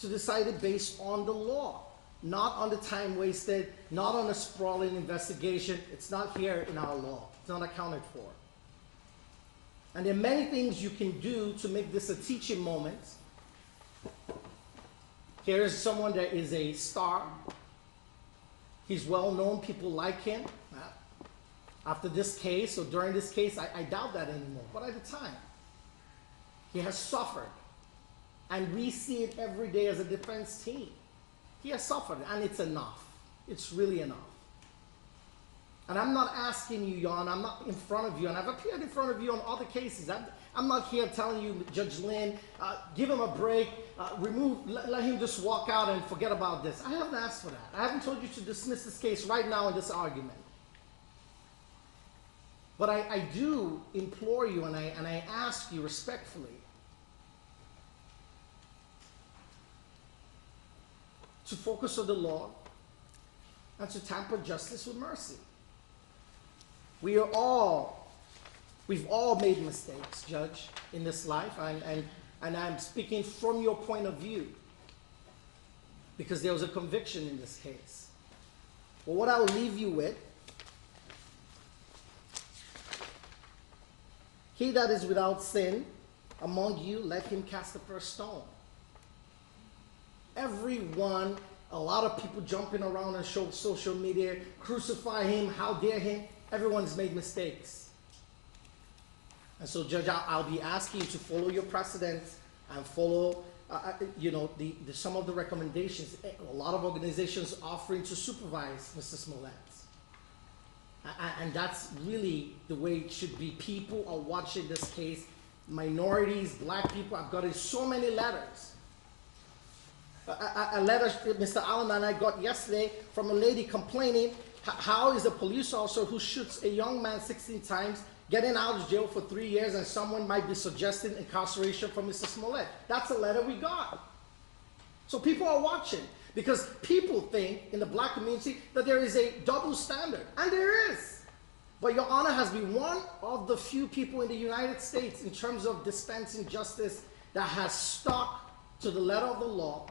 to decide it based on the law, not on the time wasted, not on a sprawling investigation. It's not here in our law. It's not accounted for. And there are many things you can do to make this a teaching moment. Here is someone that is a star. He's well known, people like him. After this case, or during this case, I doubt that anymore. But at the time, he has suffered. And we see it every day as a defense team. He has suffered, and it's enough. It's really enough. And I'm not asking you, Jan, I'm not in front of you, and I've appeared in front of you on other cases. I'm not here telling you, Judge Lynn, give him a break, let him just walk out and forget about this. I haven't asked for that. I haven't told you to dismiss this case right now in this argument. But I do implore you and I ask you respectfully to focus on the law and to temper justice with mercy. We've all made mistakes, Judge, in this life, and I'm speaking from your point of view because there was a conviction in this case. Well, what I will leave you with, he that is without sin among you, let him cast the first stone. Everyone, a lot of people jumping around on social media, crucify him, how dare him. Everyone's made mistakes. And so, Judge, I'll be asking you to follow your precedents and follow, some of the recommendations. A lot of organizations offering to supervise Mr. Smollett. And that's really the way it should be. People are watching this case. Minorities, black people. I've gotten so many letters. A letter Mr. Allen and I got yesterday from a lady complaining, how is a police officer who shoots a young man 16 times getting out of jail for 3 years, and someone might be suggesting incarceration for Mr. Smollett? That's a letter we got. So people are watching because people think in the black community that there is a double standard, and there is. But Your Honor has been one of the few people in the United States in terms of dispensing justice that has stuck to the letter of the law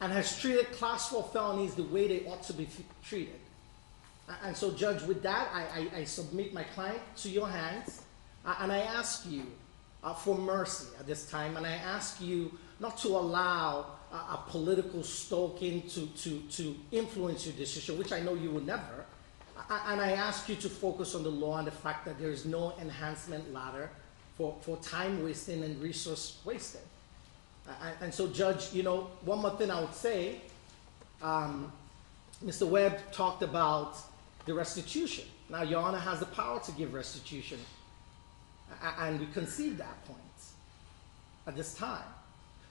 and has treated class 4 felonies the way they ought to be treated. And so, Judge, with that, I submit my client to your hands, and I ask you for mercy at this time, and I ask you not to allow a political stoking to influence your decision, which I know you will never, and I ask you to focus on the law and the fact that there is no enhancement ladder for time wasting and resource wasting. And so, Judge, one more thing I would say, Mr. Webb talked about the restitution. Now, Your Honor has the power to give restitution, and we concede that point at this time.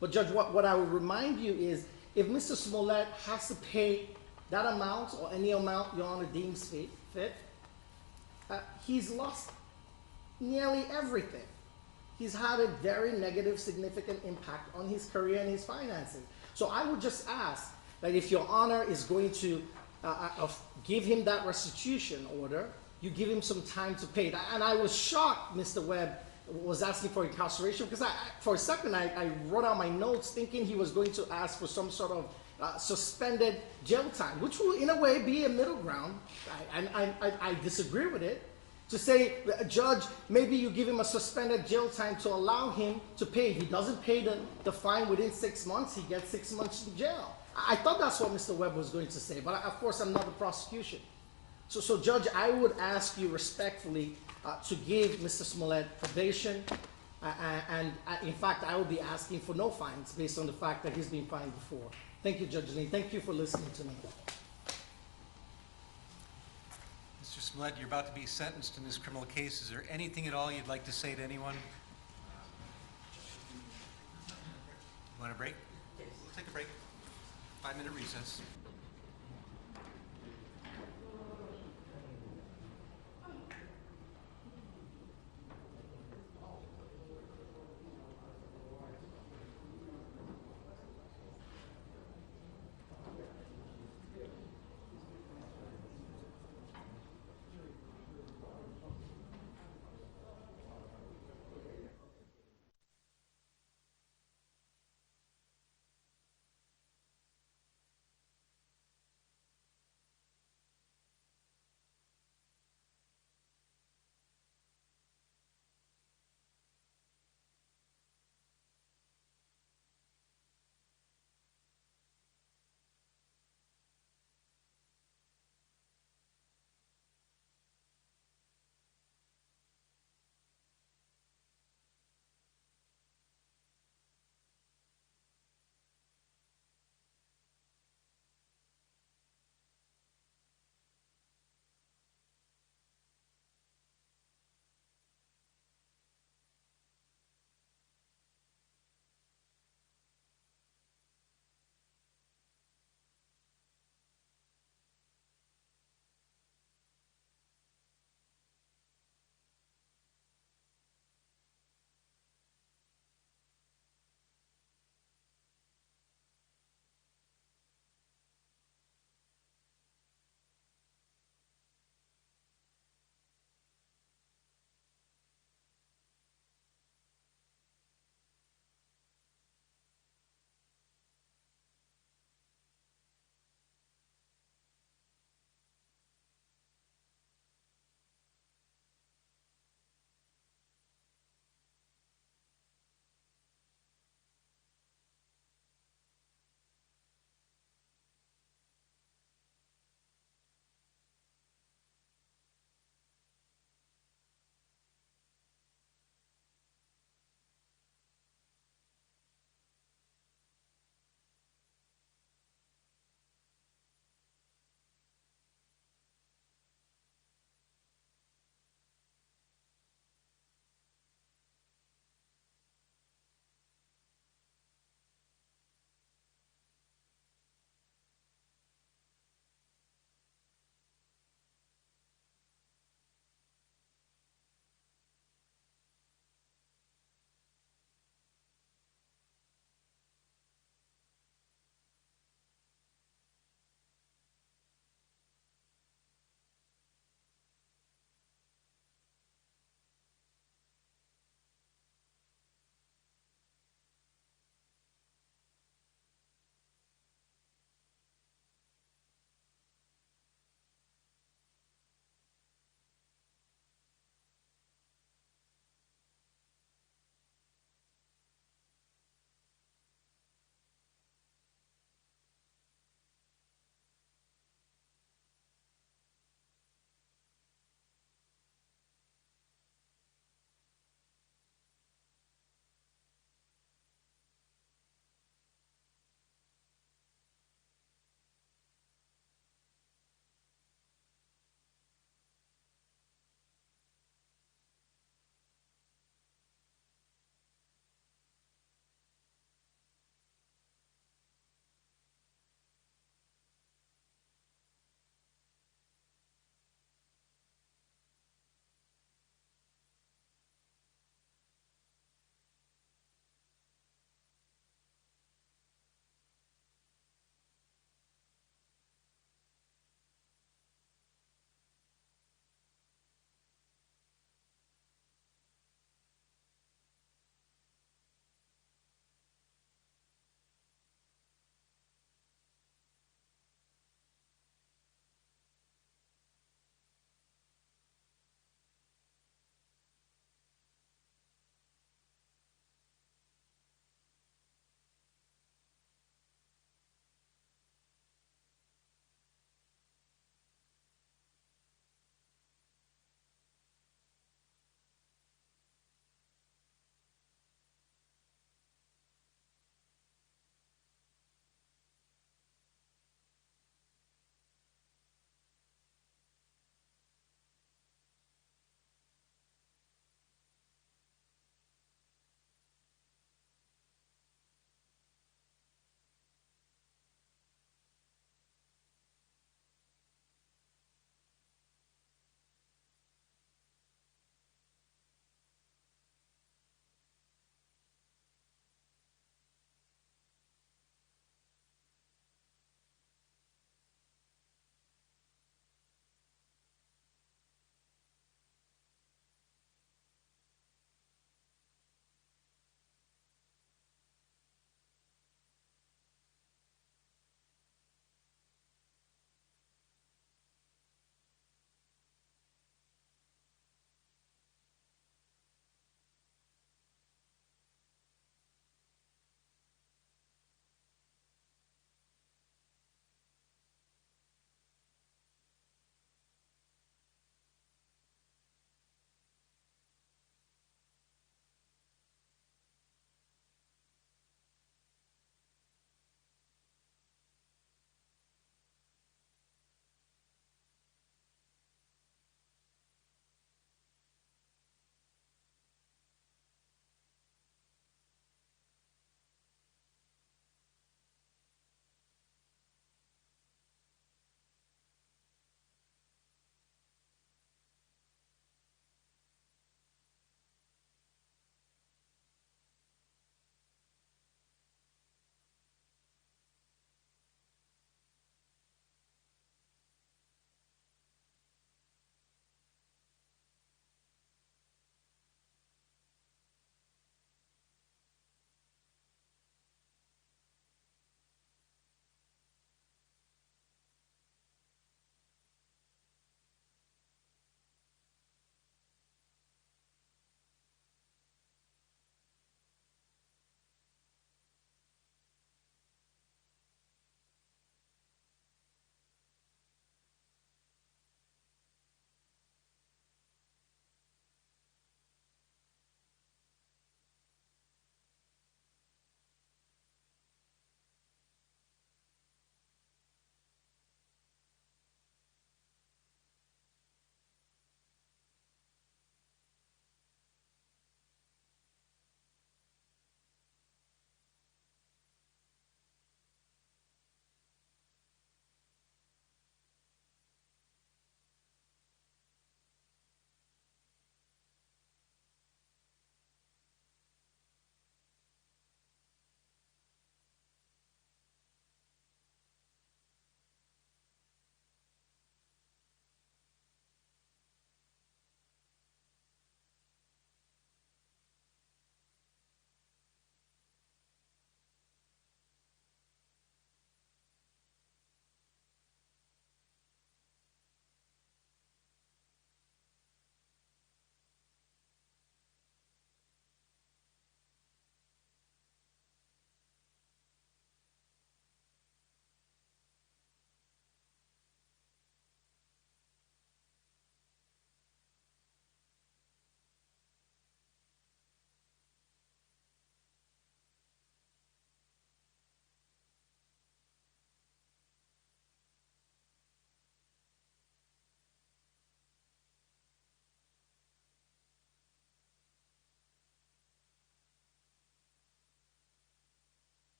But, Judge, what I would remind you is if Mr. Smollett has to pay that amount or any amount Your Honor deems fit, he's lost nearly everything. He's had a very negative, significant impact on his career and his finances. So I would just ask that if Your Honor is going to give him that restitution order, you give him some time to pay it. And I was shocked Mr. Webb was asking for incarceration because for a second I wrote out my notes thinking he was going to ask for some sort of suspended jail time, which will in a way be a middle ground. I disagree with it. To say, Judge, maybe you give him a suspended jail time to allow him to pay. If he doesn't pay the fine within 6 months, he gets 6 months in jail. I thought that's what Mr. Webb was going to say, but of course I'm not the prosecution. So Judge, I would ask you respectfully to give Mr. Smollett probation, and in fact, I would be asking for no fines based on the fact that he's been fined before. Thank you, Judge Lee. Thank you for listening to me. Mr. Smollett, you're about to be sentenced in this criminal case. Is there anything at all you'd like to say to anyone? You want a break? We'll take a break. 5-minute recess.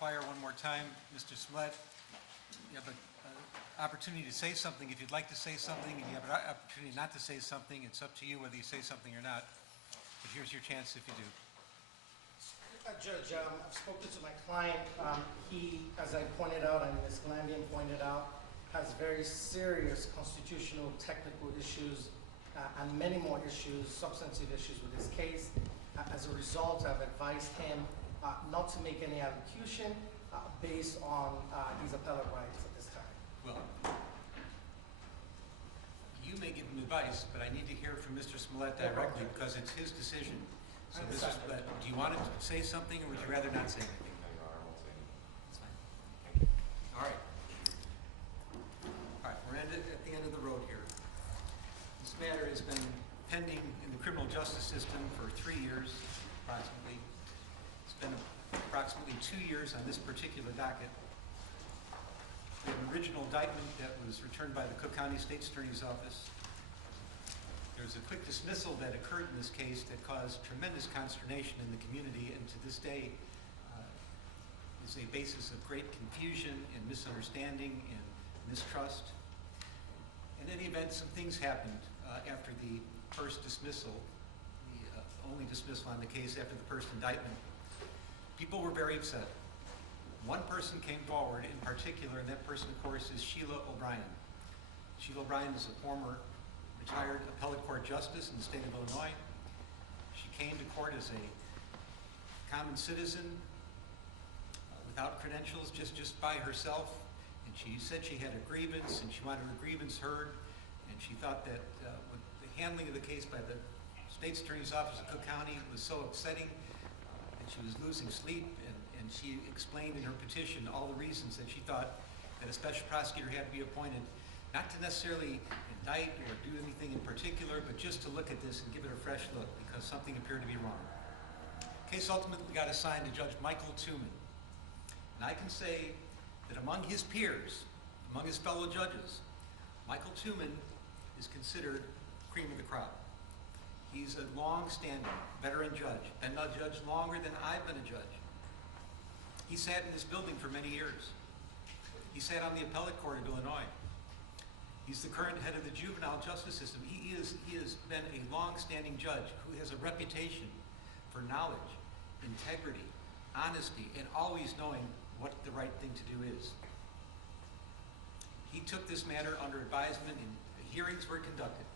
inquire one more time. Mr. Smollett, you have an opportunity to say something if you'd like to say something, and you have an opportunity not to say something. It's up to you whether you say something or not. But here's your chance if you do. Judge, I've spoken to my client. He, as I pointed out and Ms. Glandian pointed out, has very serious constitutional technical issues and many more issues, substantive issues with his case. As a result, I've advised him not to make any allocution based on his appellate rights at this time. Well, you may give him advice, but I need to hear from Mr. Smollett directly because it's his decision. So, Mr. Smollett, do you want to say something, or would you rather not say anything? No, Your Honor, I won't say anything. That's fine. All right. All right, we're at the end of the road here. This matter has been pending in the criminal justice system for 3 years, approximately. It's been approximately 2 years on this particular docket. We have an original indictment that was returned by the Cook County State's Attorney's Office. There was a quick dismissal that occurred in this case that caused tremendous consternation in the community, and to this day is a basis of great confusion and misunderstanding and mistrust. In any event, some things happened after the first dismissal, the only dismissal on the case after the first indictment. People were very upset. One person came forward in particular, and that person, of course, is Sheila O'Brien. Sheila O'Brien is a former retired appellate court justice in the state of Illinois. She came to court as a common citizen without credentials, just by herself. And she said she had a grievance and she wanted her grievance heard. And she thought that with the handling of the case by the State's Attorney's Office of Cook County was so upsetting that she was losing sleep. And she explained in her petition all the reasons that she thought that a special prosecutor had to be appointed, not to necessarily indict or do anything in particular, but just to look at this and give it a fresh look because something appeared to be wrong. The case ultimately got assigned to Judge Michael Tooman. And I can say that among his peers, among his fellow judges, Michael Tooman is considered cream of the crop. He's a long-standing veteran judge, been a judge longer than I've been a judge. He sat in this building for many years. He sat on the appellate court of Illinois. He's the current head of the juvenile justice system. He has been a long-standing judge who has a reputation for knowledge, integrity, honesty, and always knowing what the right thing to do is. He took this matter under advisement and hearings were conducted.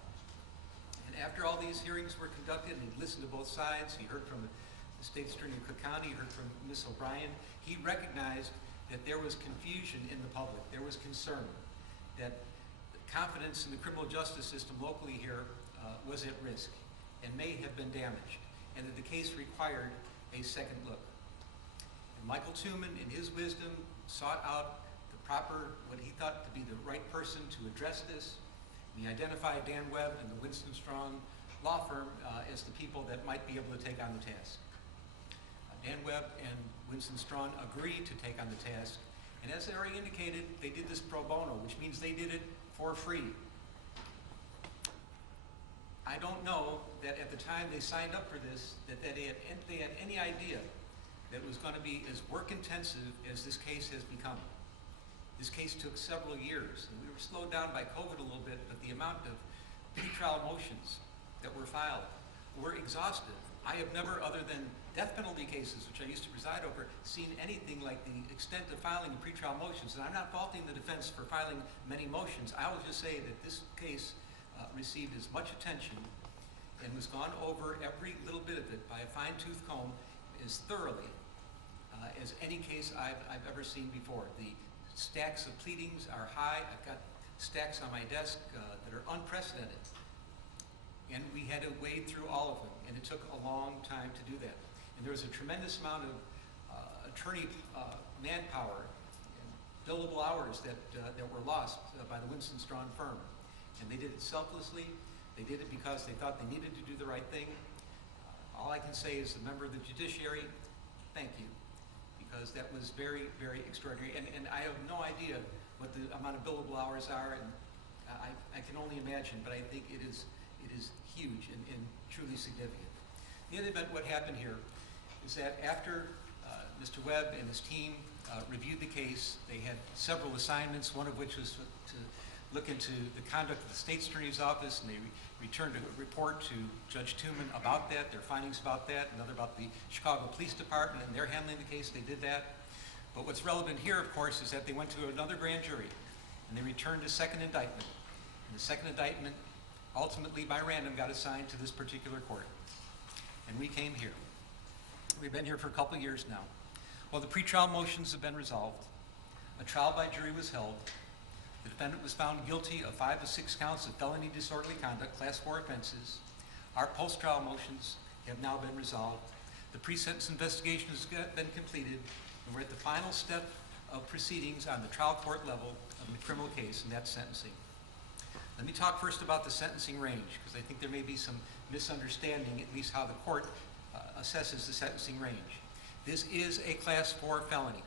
And after all these hearings were conducted and he listened to both sides, he heard from the State's Attorney of Cook County, he heard from Ms. O'Brien, he recognized that there was confusion in the public. There was concern that confidence in the criminal justice system locally here was at risk and may have been damaged, and that the case required a second look. And Michael Tooman, in his wisdom, sought out the proper, what he thought to be the right person to address this. And he identified Dan Webb and the Winston Strong law firm as the people that might be able to take on the task. Dan Webb and Winston Strong agreed to take on the task, and as I already indicated, they did this pro bono, which means they did it for free. I don't know that at the time they signed up for this, that they had any idea that it was going to be as work-intensive as this case has become. This case took several years, and we were slowed down by COVID a little bit, but the amount of pretrial motions that were filed were exhaustive. I have never, other than death penalty cases, which I used to preside over, seen anything like the extent of filing of pretrial motions. And I'm not faulting the defense for filing many motions. I will just say that this case received as much attention and was gone over every little bit of it by a fine-tooth comb as thoroughly as any case I've ever seen before. The stacks of pleadings are high. I've got stacks on my desk that are unprecedented. And we had to wade through all of them, and it took a long time to do that. And there was a tremendous amount of attorney manpower and billable hours that were lost by the Winston Strong firm. And they did it selflessly. They did it because they thought they needed to do the right thing. All I can say as a member of the judiciary, thank you, because that was very, very extraordinary. And I have no idea what the amount of billable hours are, and I can only imagine, but I think it is huge and truly significant. In the event, what happened here is that after Mr. Webb and his team reviewed the case. They had several assignments, one of which was to look into the conduct of the State's Attorney's Office, and they returned a report to Judge Tooman about that, their findings about that, another about the Chicago Police Department and their handling of the case. They did that. But what's relevant here, of course, is that they went to another grand jury, and they returned a second indictment. And the second indictment, ultimately by random, got assigned to this particular court. And we came here. We've been here for a couple of years now. Well, the pretrial motions have been resolved. A trial by jury was held. The defendant was found guilty of 5 of 6 counts of felony disorderly conduct, class 4 offenses. Our post-trial motions have now been resolved. The pre-sentence investigation has been completed, and we're at the final step of proceedings on the trial court level of the criminal case, and that's sentencing. Let me talk first about the sentencing range, because I think there may be some misunderstanding, at least how the court assesses the sentencing range. This is a class 4 felony.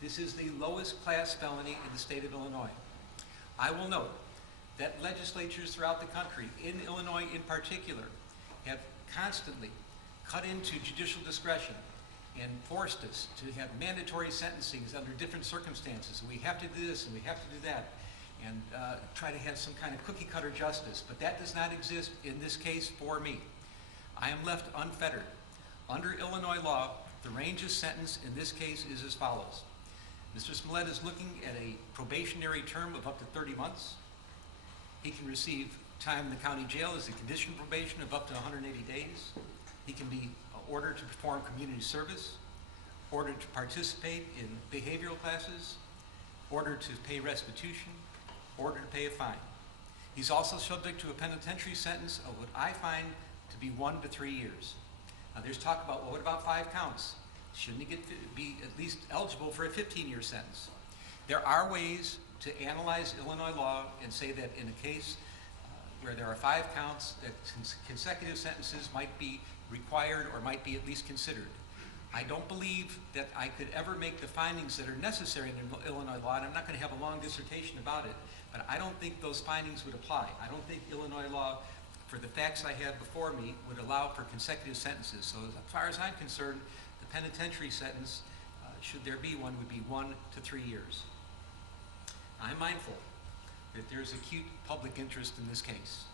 This is the lowest class felony in the state of Illinois. I will note that legislatures throughout the country, in Illinois in particular, have constantly cut into judicial discretion and forced us to have mandatory sentencings under different circumstances. We have to do this and we have to do that, and try to have some kind of cookie cutter justice. But that does not exist in this case for me. I am left unfettered. Under Illinois law, the range of sentence in this case is as follows. Mr. Smollett is looking at a probationary term of up to 30 months. He can receive time in the county jail as a condition of probation of up to 180 days. He can be ordered to perform community service, ordered to participate in behavioral classes, ordered to pay restitution, ordered to pay a fine. He's also subject to a penitentiary sentence of what I find to be 1 to 3 years. Now there's talk about, well, what about 5 counts? Shouldn't he be at least eligible for a 15-year sentence? There are ways to analyze Illinois law and say that in a case where there are 5 counts, that consecutive sentences might be required or might be at least considered. I don't believe that I could ever make the findings that are necessary in Illinois law, and I'm not going to have a long dissertation about it, but I don't think those findings would apply. I don't think Illinois law, for the facts I have before me, would allow for consecutive sentences. So as far as I'm concerned, the penitentiary sentence, should there be one, would be 1 to 3 years. I'm mindful that there's acute public interest in this case.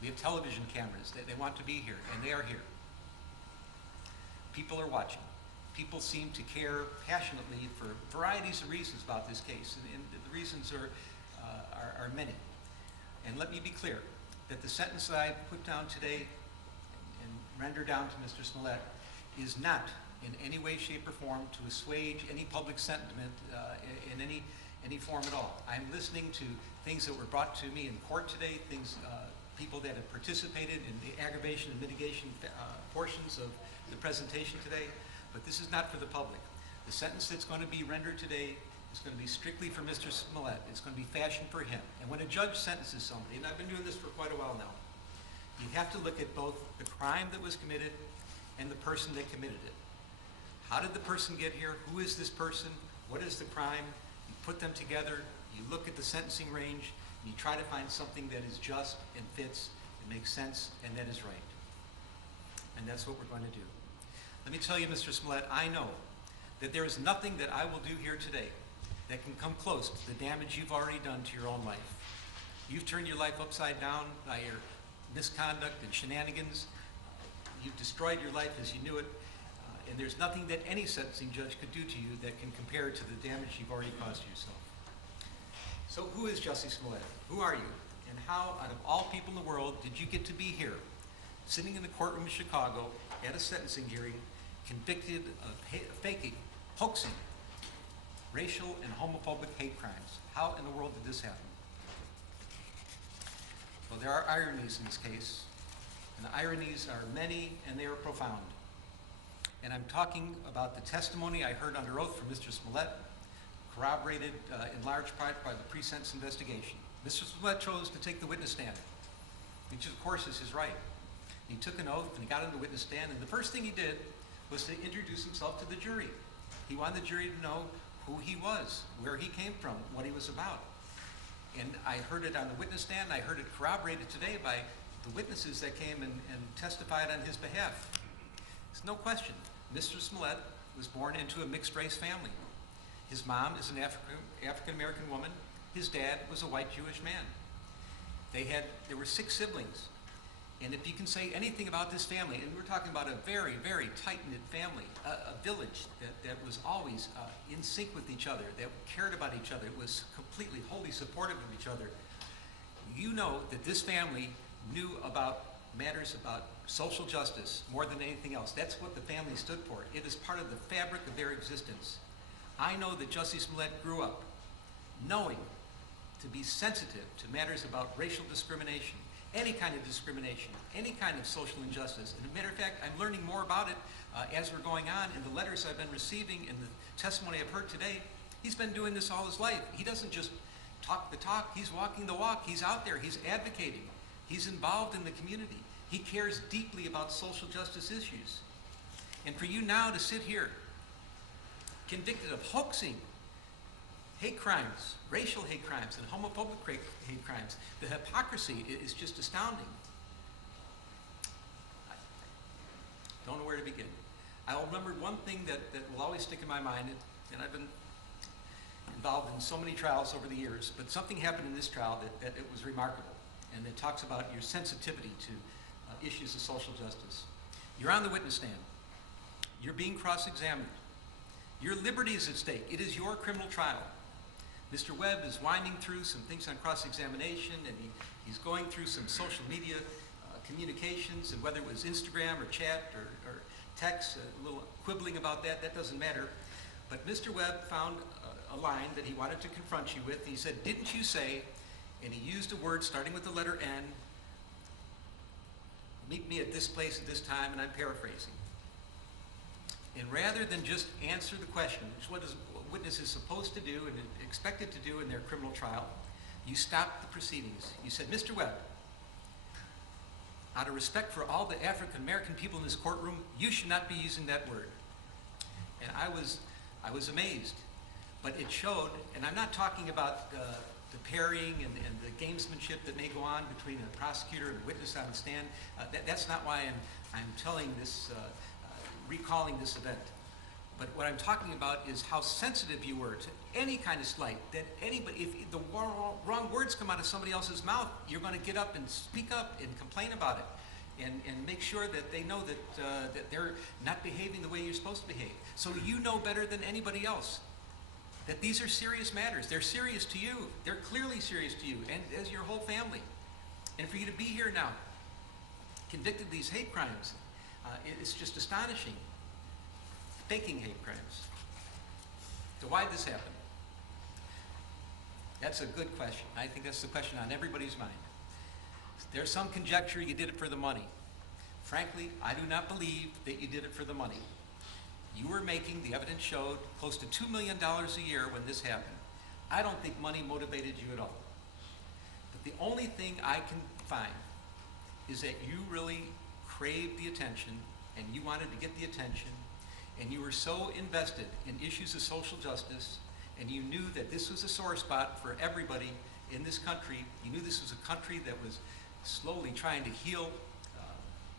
We have television cameras. They want to be here, and they are here. People are watching. People seem to care passionately for varieties of reasons about this case, and the reasons are many. And let me be clear that the sentence that I put down today and render down to Mr. Smollett is not in any way, shape, or form to assuage any public sentiment in any form at all. I'm listening to things that were brought to me in court today, people that have participated in the aggravation and mitigation portions of the presentation today, but this is not for the public. The sentence that's going to be rendered today is going to be strictly for Mr. Smollett. It's going to be fashioned for him. And when a judge sentences somebody, and I've been doing this for quite a while now, you have to look at both the crime that was committed and the person that committed it. How did the person get here? Who is this person? What is the crime? You put them together, you look at the sentencing range, and you try to find something that is just and fits and makes sense and that is right. And that's what we're going to do. Let me tell you, Mr. Smollett, I know that there is nothing that I will do here today that can come close to the damage you've already done to your own life. You've turned your life upside down by your misconduct and shenanigans. You've destroyed your life as you knew it. And there's nothing that any sentencing judge could do to you that can compare to the damage you've already caused yourself. So who is Jussie Smollett? Who are you? And how, out of all people in the world, did you get to be here, sitting in the courtroom in Chicago at a sentencing hearing, convicted of faking, hoaxing, racial and homophobic hate crimes? How in the world did this happen? Well, there are ironies in this case, and the ironies are many and they are profound. And I'm talking about the testimony I heard under oath from Mr. Smollett, corroborated in large part by the pre-sentence investigation. Mr. Smollett chose to take the witness stand, which of course is his right. He took an oath and he got on the witness stand, and the first thing he did was to introduce himself to the jury. He wanted the jury to know who he was, where he came from, what he was about. And I heard it on the witness stand, and I heard it corroborated today by the witnesses that came and testified on his behalf. There's no question, Mr. Smollett was born into a mixed-race family. His mom is an African-American woman. His dad was a white Jewish man. There were 6 siblings. And if you can say anything about this family, and we're talking about a very, very tight-knit family, a village that was always in sync with each other, that cared about each other, was completely, wholly supportive of each other, you know that this family knew about matters about social justice more than anything else. That's what the family stood for. It is part of the fabric of their existence. I know that Jussie Smollett grew up knowing to be sensitive to matters about racial discrimination, any kind of discrimination, any kind of social injustice. And as a matter of fact, I'm learning more about it as we're going on in the letters I've been receiving and the testimony I've heard today. He's been doing this all his life. He doesn't just talk the talk, he's walking the walk. He's out there, he's advocating. He's involved in the community. He cares deeply about social justice issues. And for you now to sit here, convicted of hoaxing hate crimes, racial hate crimes, and homophobic hate crimes, the hypocrisy is just astounding. I don't know where to begin. I'll remember one thing that will always stick in my mind, and I've been involved in so many trials over the years, but something happened in this trial that it was remarkable, and it talks about your sensitivity to issues of social justice. You're on the witness stand. You're being cross-examined. Your liberty is at stake. It is your criminal trial. Mr. Webb is winding through some things on cross-examination, and he's going through some social media communications, and whether it was Instagram or chat or text, a little quibbling about that, that doesn't matter. But Mr. Webb found a line that he wanted to confront you with. He said, "Didn't you say," and he used a word starting with the letter N, "meet me at this place at this time," and I'm paraphrasing. And rather than just answer the question, which is what a witness is supposed to do and expected to do in their criminal trial, you stopped the proceedings. You said, "Mr. Webb, out of respect for all the African American people in this courtroom, you should not be using that word." And I was amazed, but it showed, and I'm not talking about the parrying and the gamesmanship that may go on between a prosecutor and a witness on the stand. That's not why I'm telling this, recalling this event. But what I'm talking about is how sensitive you were to any kind of slight, that anybody, if the wrong words come out of somebody else's mouth, you're going to get up and speak up and complain about it and make sure that they know that they're not behaving the way you're supposed to behave. So you know better than anybody else that these are serious matters. They're serious to you. They're clearly serious to you and as your whole family. And for you to be here now, convicted of these hate crimes, it's just astonishing. Faking hate crimes. So why did this happen? That's a good question. I think that's the question on everybody's mind. There's some conjecture you did it for the money. Frankly, I do not believe that you did it for the money. You were making, the evidence showed, close to $2 million a year when this happened. I don't think money motivated you at all. But the only thing I can find is that you really craved the attention, and you wanted to get the attention, and you were so invested in issues of social justice, and you knew that this was a sore spot for everybody in this country. You knew this was a country that was slowly trying to heal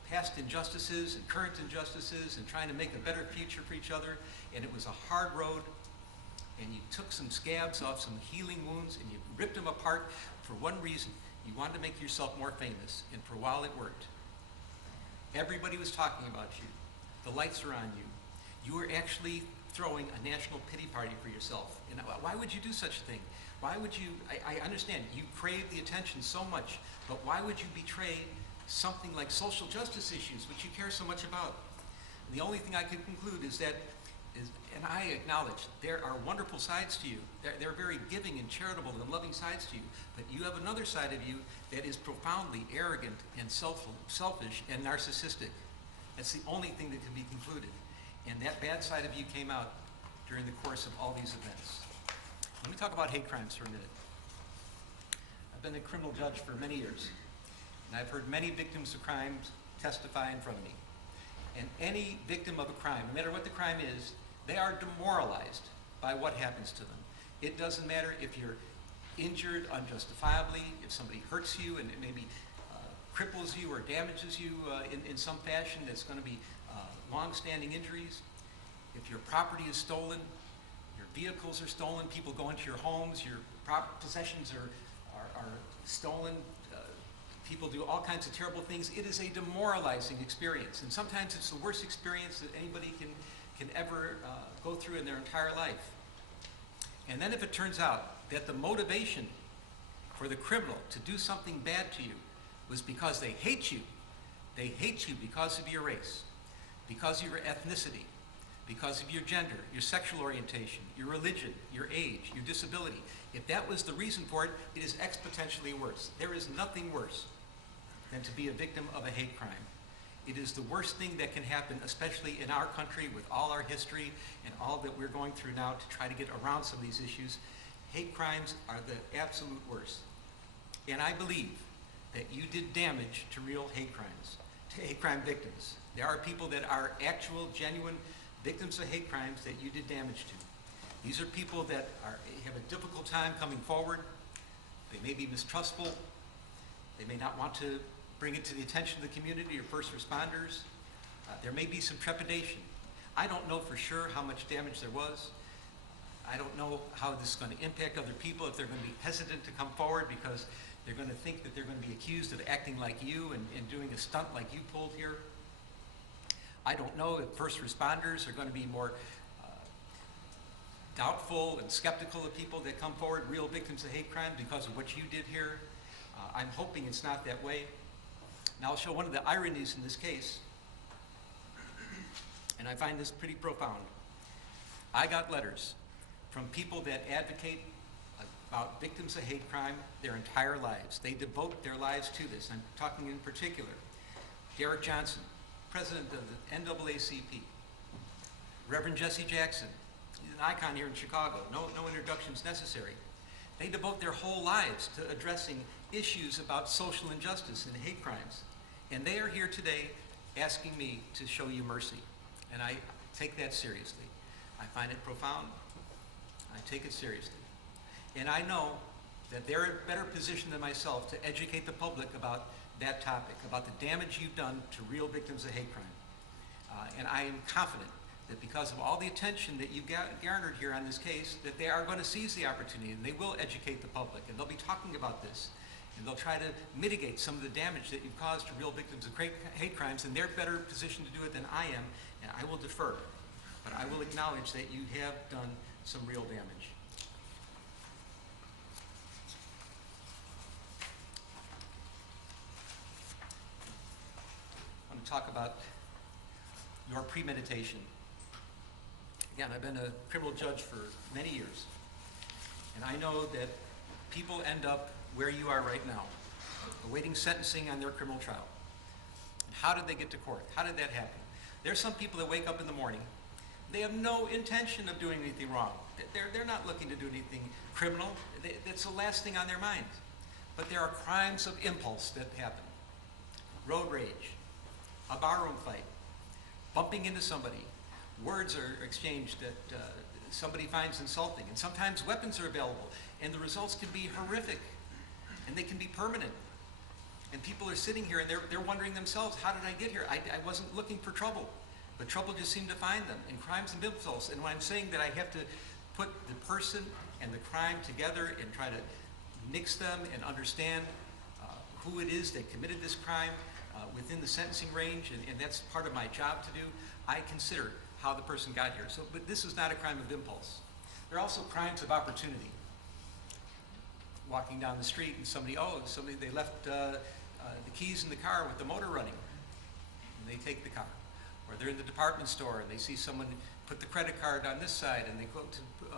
past injustices and current injustices and trying to make a better future for each other, and it was a hard road, and you took some scabs off some healing wounds and you ripped them apart for one reason. You wanted to make yourself more famous, and for a while it worked. Everybody was talking about you. The lights were on you. You were actually throwing a national pity party for yourself. And why would you do such a thing? Why would you, I understand, you crave the attention so much, but why would you betray something like social justice issues, which you care so much about? And the only thing I could conclude is that, and I acknowledge, there are wonderful sides to you. There are very giving and charitable and loving sides to you, but you have another side of you that is profoundly arrogant and selfish and narcissistic. That's the only thing that can be concluded. And that bad side of you came out during the course of all these events. Let me talk about hate crimes for a minute. I've been a criminal judge for many years, and I've heard many victims of crimes testify in front of me. And any victim of a crime, no matter what the crime is, they are demoralized by what happens to them. It doesn't matter if you're injured unjustifiably, if somebody hurts you and it maybe cripples you or damages you in some fashion that's going to be long-standing injuries. If your property is stolen, your vehicles are stolen, people go into your homes, your possessions are stolen, people do all kinds of terrible things. It is a demoralizing experience, and sometimes it's the worst experience that anybody can ever go through in their entire life. And then if it turns out that the motivation for the criminal to do something bad to you was because they hate you because of your race, because of your ethnicity, because of your gender, your sexual orientation, your religion, your age, your disability. If that was the reason for it, it is exponentially worse. There is nothing worse than to be a victim of a hate crime. It is the worst thing that can happen, especially in our country with all our history and all that we're going through now to try to get around some of these issues. Hate crimes are the absolute worst. And I believe that you did damage to real hate crimes, to hate crime victims. There are people that are actual, genuine victims of hate crimes that you did damage to. These are people that have a difficult time coming forward. They may be mistrustful. They may not want to bring it to the attention of the community or first responders. There may be some trepidation. I don't know for sure how much damage there was. I don't know how this is going to impact other people, if they're going to be hesitant to come forward because they're going to think that they're going to be accused of acting like you and doing a stunt like you pulled here. I don't know if first responders are going to be more doubtful and skeptical of people that come forward, real victims of hate crime, because of what you did here. I'm hoping it's not that way. Now I'll show one of the ironies in this case, and I find this pretty profound. I got letters from people that advocate about victims of hate crime their entire lives. They devote their lives to this. I'm talking in particular Derek Johnson, president of the NAACP, Reverend Jesse Jackson, he's an icon here in Chicago, no introductions necessary. They devote their whole lives to addressing issues about social injustice and hate crimes. And they are here today asking me to show you mercy. And I take that seriously. I find it profound. I take it seriously. And I know that they're in a better position than myself to educate the public about that topic, about the damage you've done to real victims of hate crime. And I am confident that because of all the attention that you've garnered here on this case, that they are going to seize the opportunity and they will educate the public and they'll be talking about this and they'll try to mitigate some of the damage that you've caused to real victims of hate crimes, and they're better positioned to do it than I am, and I will defer. But I will acknowledge that you have done some real damage. I want to talk about your premeditation. Again, I've been a criminal judge for many years, and I know that people end up where you are right now, awaiting sentencing on their criminal trial. And how did they get to court? How did that happen? There's some people that wake up in the morning, they have no intention of doing anything wrong. They're not looking to do anything criminal. That's the last thing on their mind. But there are crimes of impulse that happen. Road rage, a barroom fight, bumping into somebody, words are exchanged that somebody finds insulting, and sometimes weapons are available, and the results can be horrific, and they can be permanent. And people are sitting here and they're wondering themselves, how did I get here? I wasn't looking for trouble, but trouble just seemed to find them, and crimes and impulse. And when I'm saying that I have to put the person and the crime together and try to mix them and understand who it is that committed this crime within the sentencing range, and that's part of my job to do, I consider how the person got here. So, but this is not a crime of impulse. There are also crimes of opportunity. Walking down the street and somebody they left the keys in the car with the motor running, and they take the car. Or they're in the department store and they see someone put the credit card on this side and they go to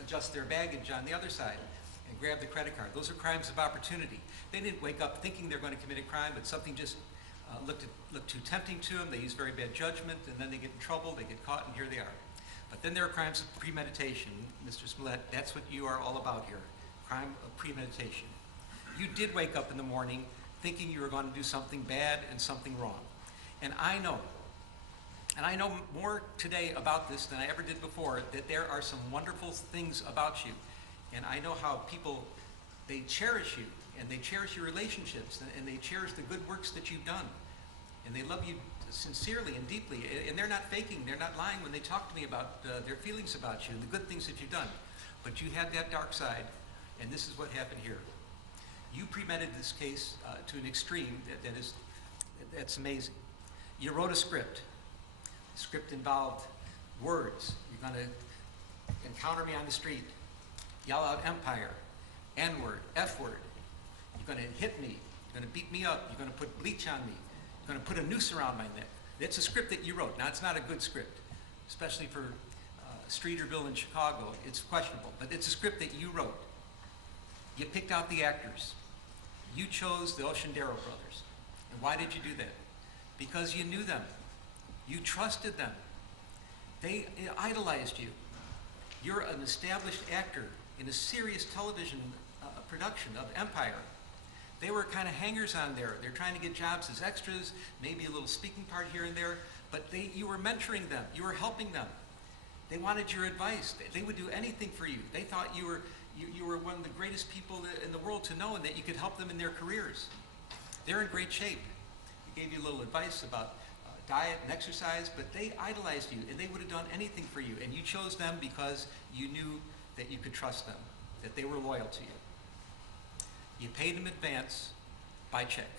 adjust their baggage on the other side and grab the credit card. Those are crimes of opportunity. They didn't wake up thinking they're going to commit a crime, but something just looked too tempting to them. They use very bad judgment, and then they get in trouble, they get caught, and here they are. But then there are crimes of premeditation. Mr. Smollett, that's what you are all about here, crime of premeditation. You did wake up in the morning thinking you were going to do something bad and something wrong. And I know more today about this than I ever did before, that there are some wonderful things about you. And I know how people, they cherish you, and they cherish your relationships, and they cherish the good works that you've done. And they love you sincerely and deeply, and they're not faking, they're not lying when they talk to me about their feelings about you and the good things that you've done. But you had that dark side, and this is what happened here. You premeditated this case to an extreme that's amazing. You wrote a script. The script involved words. You're going to encounter me on the street, yell out empire, N-word, F-word. You're going to hit me. You're going to beat me up. You're going to put bleach on me. You're going to put a noose around my neck. That's a script that you wrote. Now, it's not a good script, especially for Streeterville in Chicago. It's questionable, but it's a script that you wrote. You picked out the actors. You chose the Oceandero brothers. And why did you do that? Because you knew them. You trusted them. They idolized you. You're an established actor in a serious television production of Empire. They were kind of hangers-on there. They're trying to get jobs as extras, maybe a little speaking part here and there, but you were mentoring them. You were helping them. They wanted your advice. They would do anything for you. They thought you were one of the greatest people in the world to know and that you could help them in their careers. They're in great shape. They gave you a little advice about diet and exercise, but they idolized you and they would have done anything for you, and you chose them because you knew that you could trust them, that they were loyal to you. You paid them in advance by check.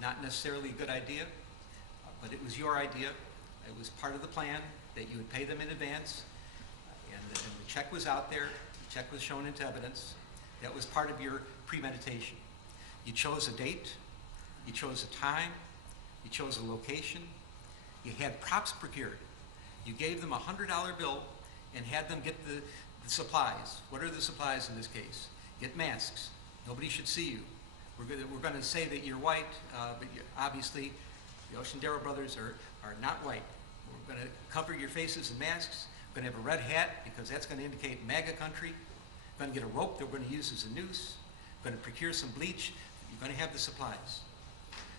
Not necessarily a good idea, but it was your idea. It was part of the plan that you would pay them in advance, and the check was out there. The check was shown into evidence. That was part of your premeditation. You chose a date. You chose a time. You chose a location. You had props procured. You gave them a $100 bill and had them get the supplies. What are the supplies in this case? Get masks. Nobody should see you. We're going to say that you're white, but obviously the Oceandero brothers are not white. We're going to cover your faces in masks. We're going to have a red hat because that's going to indicate MAGA country. We're going to get a rope that we're going to use as a noose. We're going to procure some bleach. You're going to have the supplies.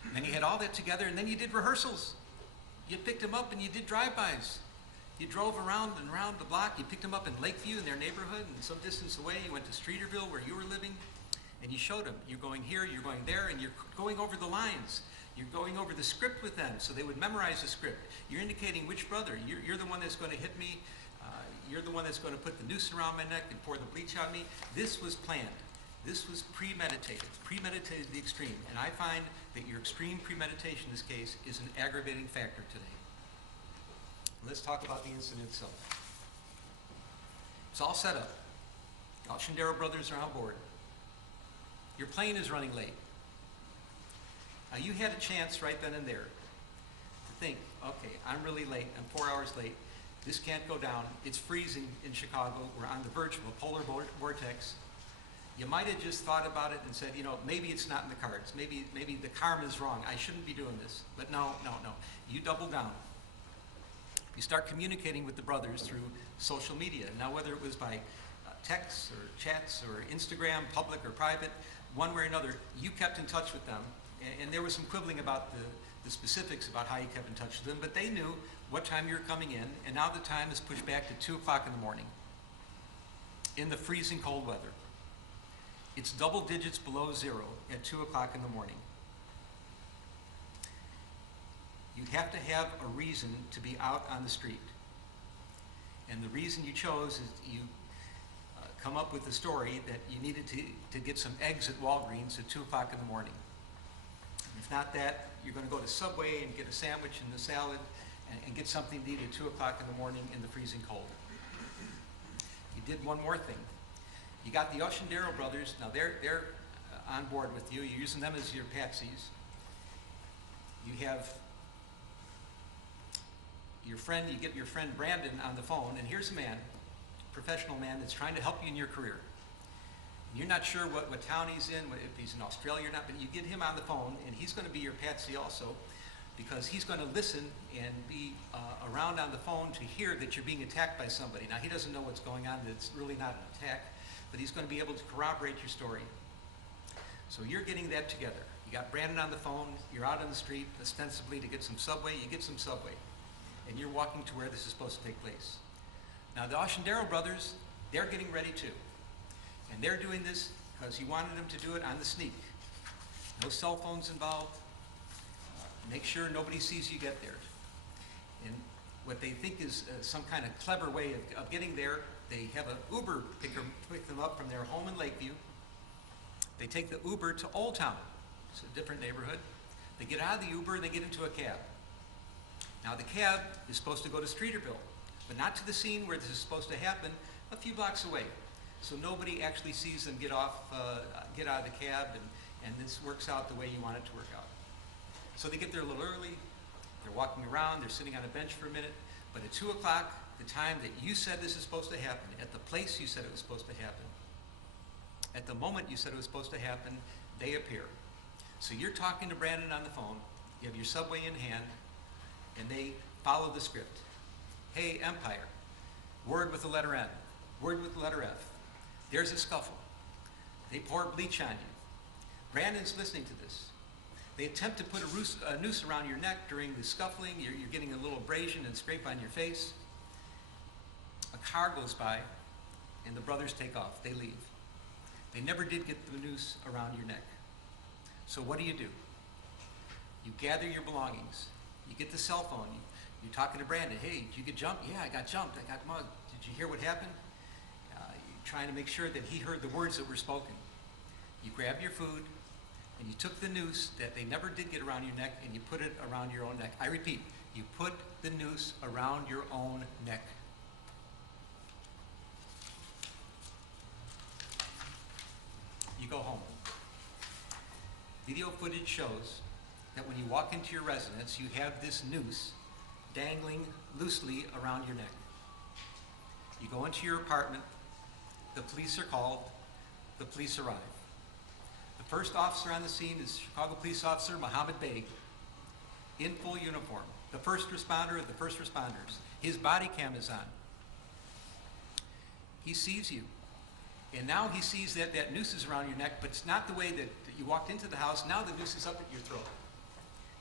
And then you had all that together, and then you did rehearsals. You picked them up and you did drive-bys. You drove around and around the block. You picked them up in Lakeview in their neighborhood, and some distance away you went to Streeterville where you were living, and you showed them. You're going here, you're going there, and you're going over the lines. You're going over the script with them so they would memorize the script. You're indicating which brother. You're the one that's going to hit me. You're the one that's going to put the noose around my neck and pour the bleach on me. This was planned. This was premeditated to the extreme. And I find that your extreme premeditation in this case is an aggravating factor today. Let's talk about the incident itself. It's all set up. The Oceandero brothers are on board. Your plane is running late. Now you had a chance right then and there to think, okay, I'm really late, I'm 4 hours late, this can't go down, it's freezing in Chicago, we're on the verge of a polar vortex. You might have just thought about it and said, you know, maybe it's not in the cards, maybe the karma's wrong, I shouldn't be doing this. But no. You double down. You start communicating with the brothers through social media. Now whether it was by texts or chats or Instagram, public or private, one way or another, you kept in touch with them. And there was some quibbling about the specifics about how you kept in touch with them, but they knew what time you were coming in, and now the time is pushed back to 2 o'clock in the morning in the freezing cold weather. It's double digits below zero at 2 o'clock in the morning. You have to have a reason to be out on the street. And the reason you chose is you come up with the story that you needed to get some eggs at Walgreens at 2 o'clock in the morning. If not that, you're going to go to Subway and get a sandwich and a salad and get something to eat at 2 o'clock in the morning in the freezing cold. You did one more thing. You got the Oceandero brothers. Now they're on board with you. You're using them as your patsies. You have your friend, you get your friend Brandon on the phone, and here's a man, professional man that's trying to help you in your career. You're not sure what town he's in, if he's in Australia or not, but you get him on the phone, and he's going to be your patsy also, because he's going to listen and be around on the phone to hear that you're being attacked by somebody. Now, he doesn't know what's going on, it's really not an attack, but he's going to be able to corroborate your story. So you're getting that together. You got Brandon on the phone, you're out on the street, ostensibly to get some Subway, you get some Subway, and you're walking to where this is supposed to take place. Now, the Oceandero brothers, they're getting ready too. And they're doing this because you wanted them to do it on the sneak. No cell phones involved, make sure nobody sees you get there. And what they think is some kind of clever way of getting there, they have an Uber pick them up from their home in Lakeview. They take the Uber to Old Town. It's a different neighborhood. They get out of the Uber and they get into a cab. Now the cab is supposed to go to Streeterville, but not to the scene where this is supposed to happen, a few blocks away. So nobody actually sees them get out of the cab, and this works out the way you want it to work out. So they get there a little early, they're walking around, they're sitting on a bench for a minute, but at 2 o'clock, the time that you said this is supposed to happen, at the place you said it was supposed to happen, at the moment you said it was supposed to happen, they appear. So you're talking to Brandon on the phone, you have your subway in hand, and they follow the script. Hey, Empire, word with the letter N, word with the letter F. There's a scuffle. They pour bleach on you. Brandon's listening to this. They attempt to put a noose around your neck during the scuffling. You're getting a little abrasion and scrape on your face. A car goes by, and the brothers take off. They leave. They never did get the noose around your neck. So what do? You gather your belongings. You get the cell phone. You're talking to Brandon. Hey, did you get jumped? Yeah, I got jumped. I got mugged. Did you hear what happened? You're trying to make sure that he heard the words that were spoken. You grab your food, and you took the noose that they never did get around your neck, and you put it around your own neck. I repeat, you put the noose around your own neck. You go home. Video footage shows that when you walk into your residence, you have this noose dangling loosely around your neck. You go into your apartment, the police are called, the police arrive. The first officer on the scene is Chicago Police Officer Mohammed Beg, in full uniform, the first responder of the first responders. His body cam is on. He sees you. And now he sees that that noose is around your neck, but it's not the way that you walked into the house. Now the noose is up at your throat.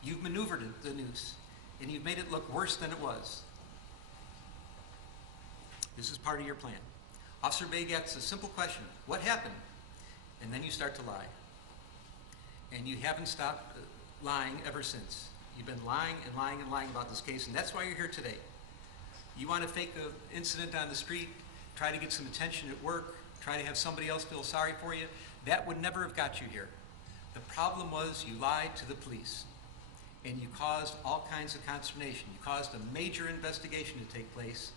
You've maneuvered the noose, and you've made it look worse than it was. This is part of your plan. Officer Beg asks a simple question: what happened? And then you start to lie. And you haven't stopped lying ever since. You've been lying and lying and lying about this case, and that's why you're here today. You want to fake an incident on the street, try to get some attention at work, try to have somebody else feel sorry for you. That would never have got you here. The problem was you lied to the police, and you caused all kinds of consternation. You caused a major investigation to take place,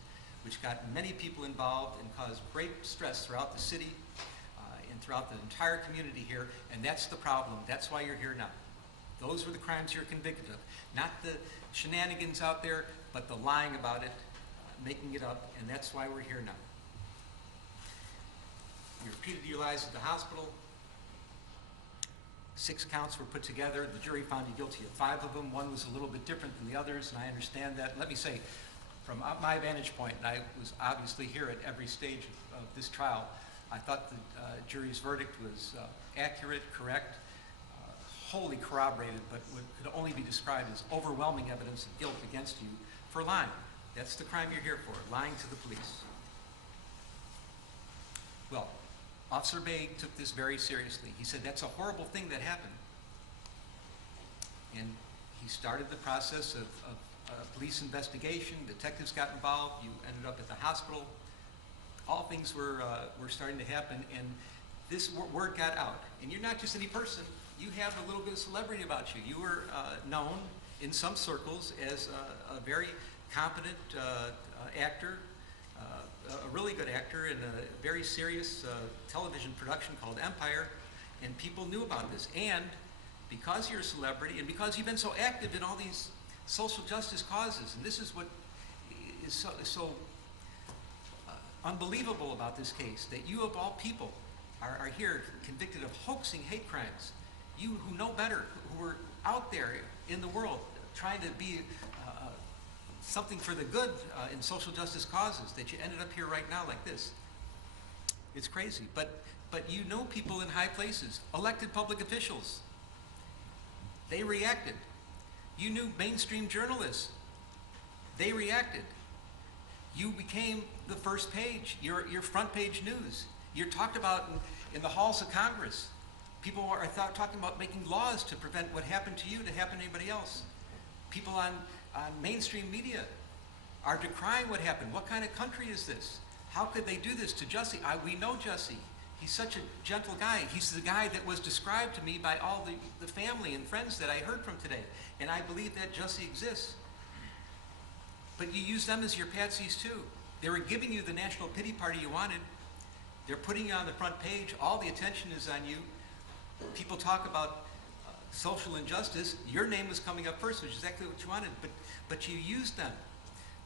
which got many people involved and caused great stress throughout the city and throughout the entire community here, and that's the problem. That's why you're here now. Those were the crimes you're convicted of. Not the shenanigans out there, but the lying about it, making it up, and that's why we're here now. You repeated your lies at the hospital. 6 counts were put together. The jury found you guilty of 5 of them. One was a little bit different than the others, and I understand that. Let me say, from my vantage point, and I was obviously here at every stage of this trial, I thought the jury's verdict was accurate, correct, wholly corroborated, but what could only be described as overwhelming evidence of guilt against you for lying. That's the crime you're here for, lying to the police. Well, Officer Beg took this very seriously. He said, that's a horrible thing that happened. And he started the process of police investigation. Detectives got involved. You ended up at the hospital. All things were starting to happen, and this word got out. And you're not just any person. You have a little bit of celebrity about you. You were known in some circles as a very competent actor, a really good actor in a very serious television production called Empire, and people knew about this. And because you're a celebrity, and because you've been so active in all these social justice causes, and this is what is so unbelievable about this case, that you of all people are here convicted of hoaxing hate crimes. You who know better, who were out there in the world trying to be something for the good in social justice causes, that you ended up here right now like this. It's crazy, but you know people in high places, elected public officials. They reacted. You knew mainstream journalists. They reacted. You became the first page, your front page news. You're talked about in the halls of Congress. People are talking about making laws to prevent what happened to you to happen to anybody else. People on mainstream media are decrying what happened. What kind of country is this? How could they do this to Jussie? We know Jussie. He's such a gentle guy. He's the guy that was described to me by all the family and friends that I heard from today. And I believe that Jussie exists. But you use them as your patsies too. They were giving you the national pity party you wanted. They're putting you on the front page. All the attention is on you. People talk about social injustice. Your name was coming up first, which is exactly what you wanted. But you used them.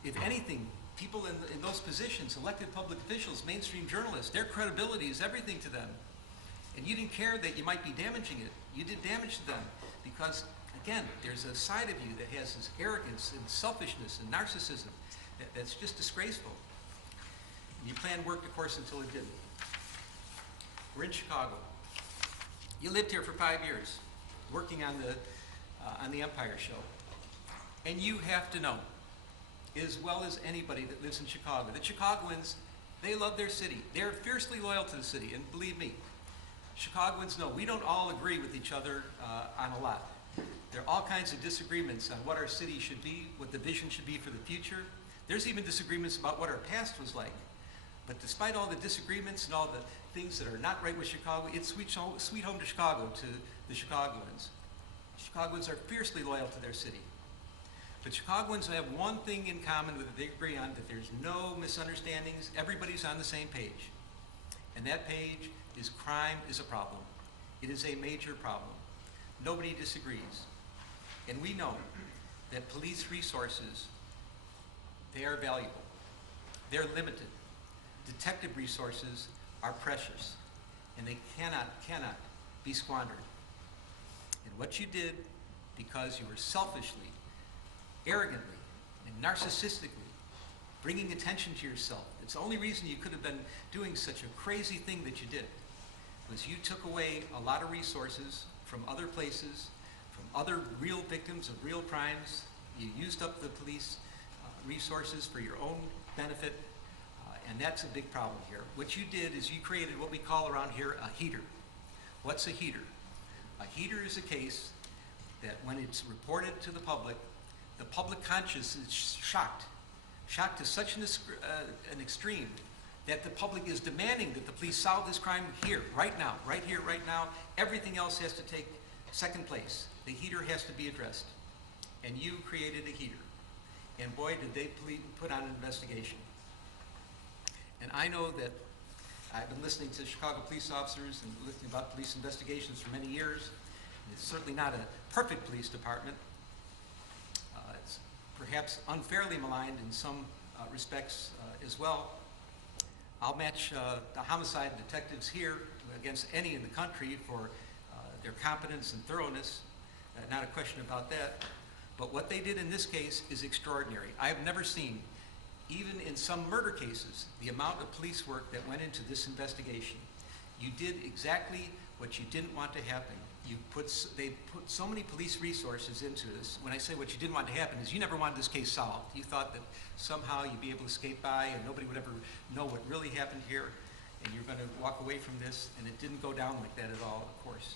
If anything, people in those positions, elected public officials, mainstream journalists, their credibility is everything to them. And you didn't care that you might be damaging it. You did damage to them because, again, there's a side of you that has this arrogance and selfishness and narcissism that's just disgraceful. You planned work, of course, until it didn't. We're in Chicago. You lived here for 5 years, working on the Empire show. And you have to know, as well as anybody that lives in Chicago, that Chicagoans, they love their city. They're fiercely loyal to the city, and believe me, Chicagoans know we don't all agree with each other on a lot. There are all kinds of disagreements on what our city should be, what the vision should be for the future. There's even disagreements about what our past was like. But despite all the disagreements and all the things that are not right with Chicago, it's sweet home to Chicago to the Chicagoans. Chicagoans are fiercely loyal to their city. But Chicagoans have one thing in common that they agree on, that there's no misunderstandings, everybody's on the same page. And that page is crime is a problem. It is a major problem. Nobody disagrees. And we know that police resources, they are valuable. They're limited. Detective resources are precious, and they cannot be squandered. And what you did, because you were selfishly, arrogantly, and narcissistically bringing attention to yourself, it's the only reason you could have been doing such a crazy thing that you did, was you took away a lot of resources from other places, from other real victims of real crimes. You used up the police resources for your own benefit. And that's a big problem here. What you did is you created what we call around here a heater. What's a heater? A heater is a case that when it's reported to the public conscience is shocked to such an extreme that the public is demanding that the police solve this crime here, right now, right here, right now. Everything else has to take second place. The heater has to be addressed. And you created a heater. And boy, did they put on an investigation. And I know that I've been listening to Chicago police officers and listening about police investigations for many years. It's certainly not a perfect police department. It's perhaps unfairly maligned in some respects as well. I'll match the homicide detectives here against any in the country for their competence and thoroughness. Not a question about that. But what they did in this case is extraordinary. I have never seen, even in some murder cases, the amount of police work that went into this investigation. You did exactly what you didn't want to happen. They put so many police resources into this. When I say what you didn't want to happen is you never wanted this case solved. You thought that somehow you'd be able to skate by and nobody would ever know what really happened here, and you're going to walk away from this, and it didn't go down like that at all, of course.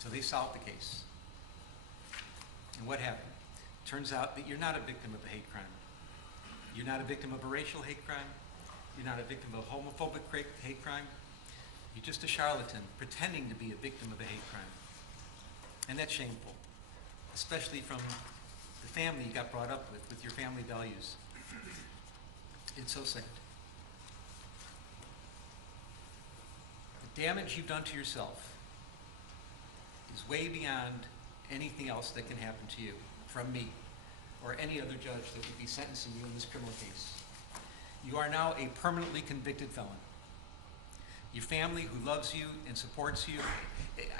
So they solved the case. And what happened? Turns out that you're not a victim of a hate crime. You're not a victim of a racial hate crime. You're not a victim of a homophobic hate crime. You're just a charlatan pretending to be a victim of a hate crime. And that's shameful, especially from the family you got brought up with your family values. It's so sad. The damage you've done to yourself is way beyond anything else that can happen to you from me or any other judge that would be sentencing you in this criminal case. You are now a permanently convicted felon. Your family who loves you and supports you,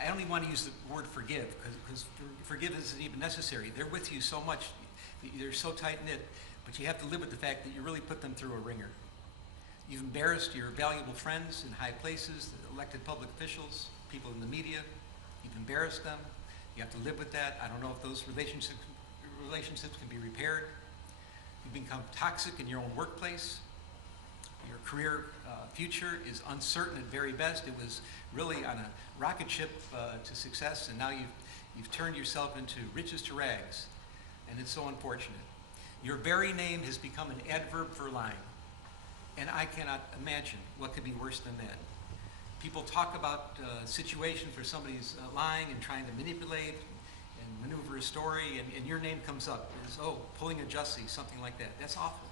I only want to use the word forgive because forgive isn't even necessary. They're with you so much, they're so tight-knit, but you have to live with the fact that you really put them through a ringer. You've embarrassed your valuable friends in high places, the elected public officials, people in the media. You've embarrassed them. You have to live with that. I don't know if those relationships can be repaired. You've become toxic in your own workplace. Your career future is uncertain at very best. It was really on a rocket ship to success, and now you've turned yourself into riches to rags, and it's so unfortunate. Your very name has become an adverb for lying, and I cannot imagine what could be worse than that. People talk about situations where somebody's lying and trying to manipulate and maneuver a story, and your name comes up as, oh, pulling a Jussie, something like that. That's awful.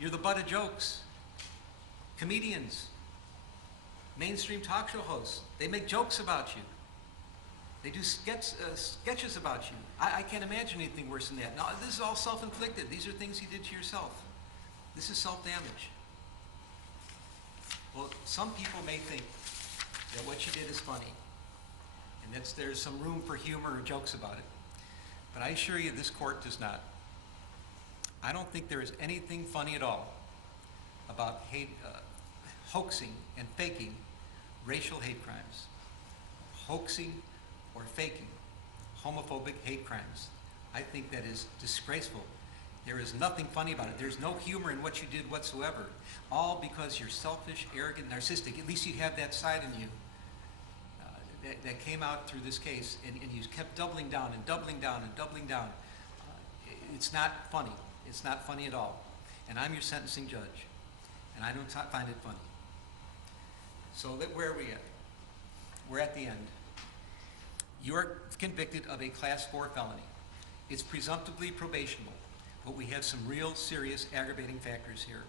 You're the butt of jokes. Comedians, mainstream talk show hosts, they make jokes about you. They do sketches about you. I can't imagine anything worse than that. Now, this is all self-inflicted. These are things you did to yourself. This is self-damage. Well, some people may think that what you did is funny, and that there's some room for humor or jokes about it. But I assure you, this court does not. I don't think there is anything funny at all about hoaxing and faking racial hate crimes, hoaxing or faking homophobic hate crimes. I think that is disgraceful. There is nothing funny about it. There's no humor in what you did whatsoever, all because you're selfish, arrogant, narcissistic. At least you have that side in you that came out through this case, and you kept doubling down and doubling down and doubling down. It's not funny. It's not funny at all. And I'm your sentencing judge, and I don't find it funny. So where are we at? We're at the end. You're convicted of a Class 4 felony. It's presumptively probationable, but we have some real serious aggravating factors here.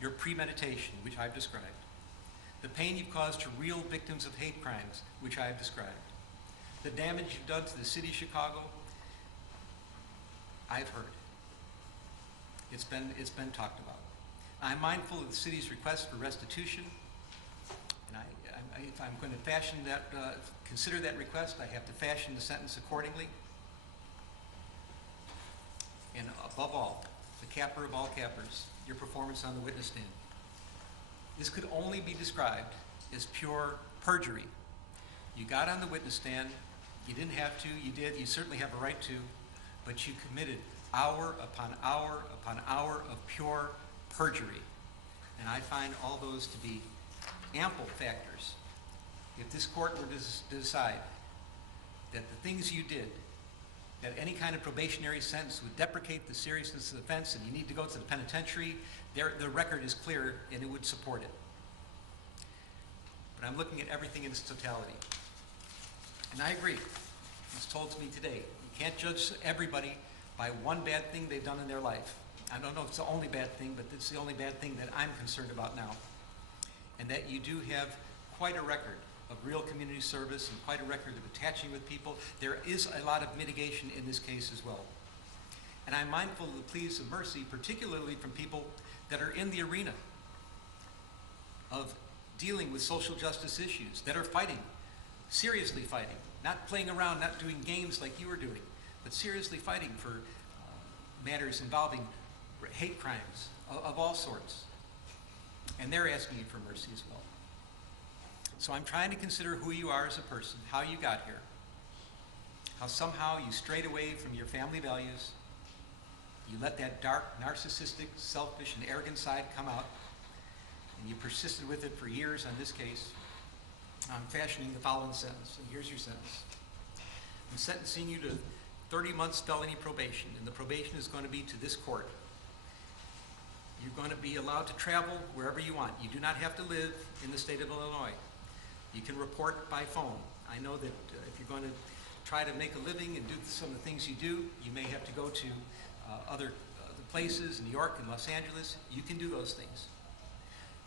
Your premeditation, which I've described. The pain you've caused to real victims of hate crimes, which I've described. The damage you've done to the city of Chicago, I've heard. It's been talked about. I'm mindful of the city's request for restitution, and if I'm going to fashion that, consider that request, I have to fashion the sentence accordingly. And above all, the capper of all cappers, your performance on the witness stand. This could only be described as pure perjury. You got on the witness stand, you didn't have to, you did, you certainly have a right to, but you committed hour upon hour upon hour of pure perjury. And I find all those to be ample factors. If this court were to decide that the things you did, that any kind of probationary sentence would deprecate the seriousness of the offense and you need to go to the penitentiary, the record is clear and it would support it. But I'm looking at everything in its totality. And I agree. It's told to me today, you can't judge everybody by one bad thing they've done in their life. I don't know if it's the only bad thing, but it's the only bad thing that I'm concerned about now. And that you do have quite a record of real community service and quite a record of attaching with people. There is a lot of mitigation in this case as well. And I'm mindful of the pleas of mercy, particularly from people that are in the arena of dealing with social justice issues, that are fighting, seriously fighting, not playing around, not doing games like you were doing, but seriously fighting for matters involving hate crimes of all sorts. And they're asking you for mercy as well. So I'm trying to consider who you are as a person, how you got here, how somehow you strayed away from your family values, you let that dark, narcissistic, selfish, and arrogant side come out, and you persisted with it for years on this case. I'm fashioning the following sentence, and here's your sentence. I'm sentencing you to 30 months felony probation, and the probation is going to be to this court. You're going to be allowed to travel wherever you want. You do not have to live in the state of Illinois. You can report by phone. I know that if you're going to try to make a living and do some of the things you do, you may have to go to other places, New York and Los Angeles. You can do those things.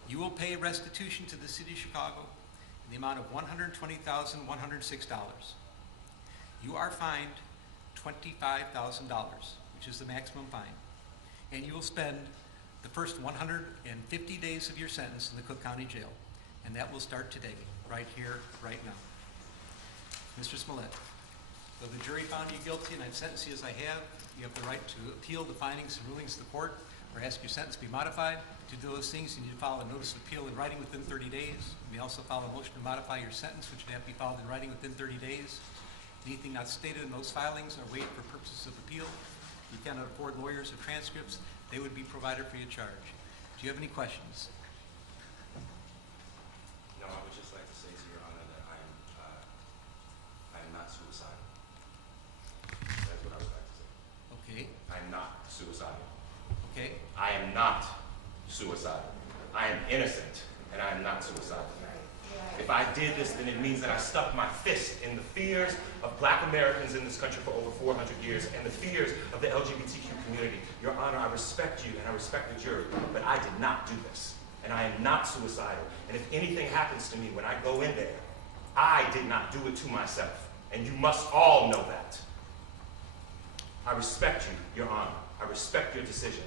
You will pay restitution to the city of Chicago in the amount of $120,106. You are fined $25,000, which is the maximum fine. And you will spend the first 150 days of your sentence in the Cook County Jail. And that will start today, right here, right now. Mr. Smollett, though the jury found you guilty and I've sentenced you as I have, you have the right to appeal the findings and rulings of the court or ask your sentence to be modified. To do those things, you need to file a notice of appeal in writing within 30 days. You may also file a motion to modify your sentence, which would have to be filed in writing within 30 days. Anything not stated in those filings are waived for purposes of appeal. You cannot afford lawyers or transcripts. They would be provided free of charge. Do you have any questions? suicidal. Okay? I am not suicidal. I am innocent, and I am not suicidal. If I did this, then it means that I stuck my fist in the fears of Black Americans in this country for over 400 years and the fears of the LGBTQ community. Your Honor, I respect you and I respect the jury, but I did not do this. And I am not suicidal. And if anything happens to me when I go in there, I did not do it to myself. And you must all know that. I respect you, Your Honor. I respect your decision.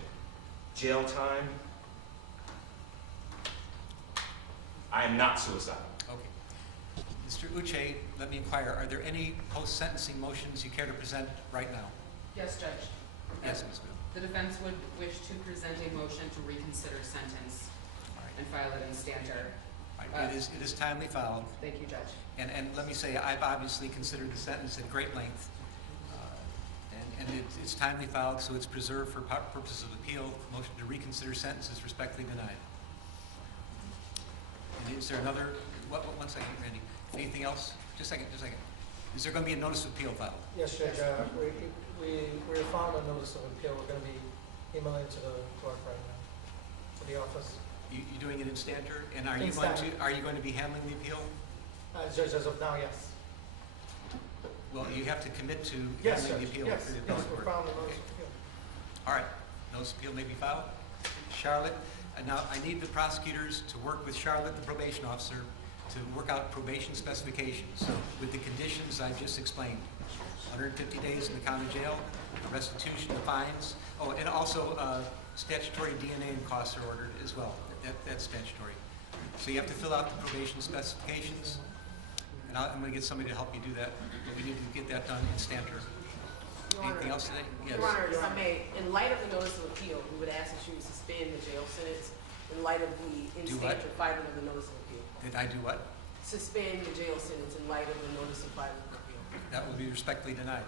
Jail time, I am not suicidal. Okay. Mr. Uche, let me inquire, are there any post-sentencing motions you care to present right now? Yes, Judge. Yes, Ms. Bill. The defense would wish to present a motion to reconsider sentence and file it in stanter. It is timely filed. Thank you, Judge. And let me say, I've obviously considered the sentence at great length. And it's timely filed, so it's preserved for purposes of appeal. Motion to reconsider sentence is respectfully denied. And is there another, one second, Randy. Anything else? Just a second. Is there going to be a notice of appeal filed? Yes, Judge. We filed a notice of appeal. We're going to be emailing to the clerk right now, to the office. You doing it in stanter? And are In you going to be handling the appeal? Judge, as of now, yes. Well, you have to commit to Yes, handling the Judge. appeal Yes, for the yes, appellate we're court. filing a notice of appeal. All right, notice of appeal may be filed. Charlotte, now I need the prosecutors to work with Charlotte, the probation officer, to work out probation specifications with the conditions I just explained. 150 days in the county jail, restitution of fines, and also statutory DNA and costs are ordered as well. That's statutory. So you have to fill out the probation specifications, and I'm going to get somebody to help you do that, but we need to get that done in stanter. Anything else today? Yes. Your Honor, if I may, in light of the notice of appeal, we would ask that you suspend the jail sentence in light of the in-stanter filing of the notice of appeal. Did I do what? Suspend the jail sentence in light of the notice of filing of appeal. That will be respectfully denied.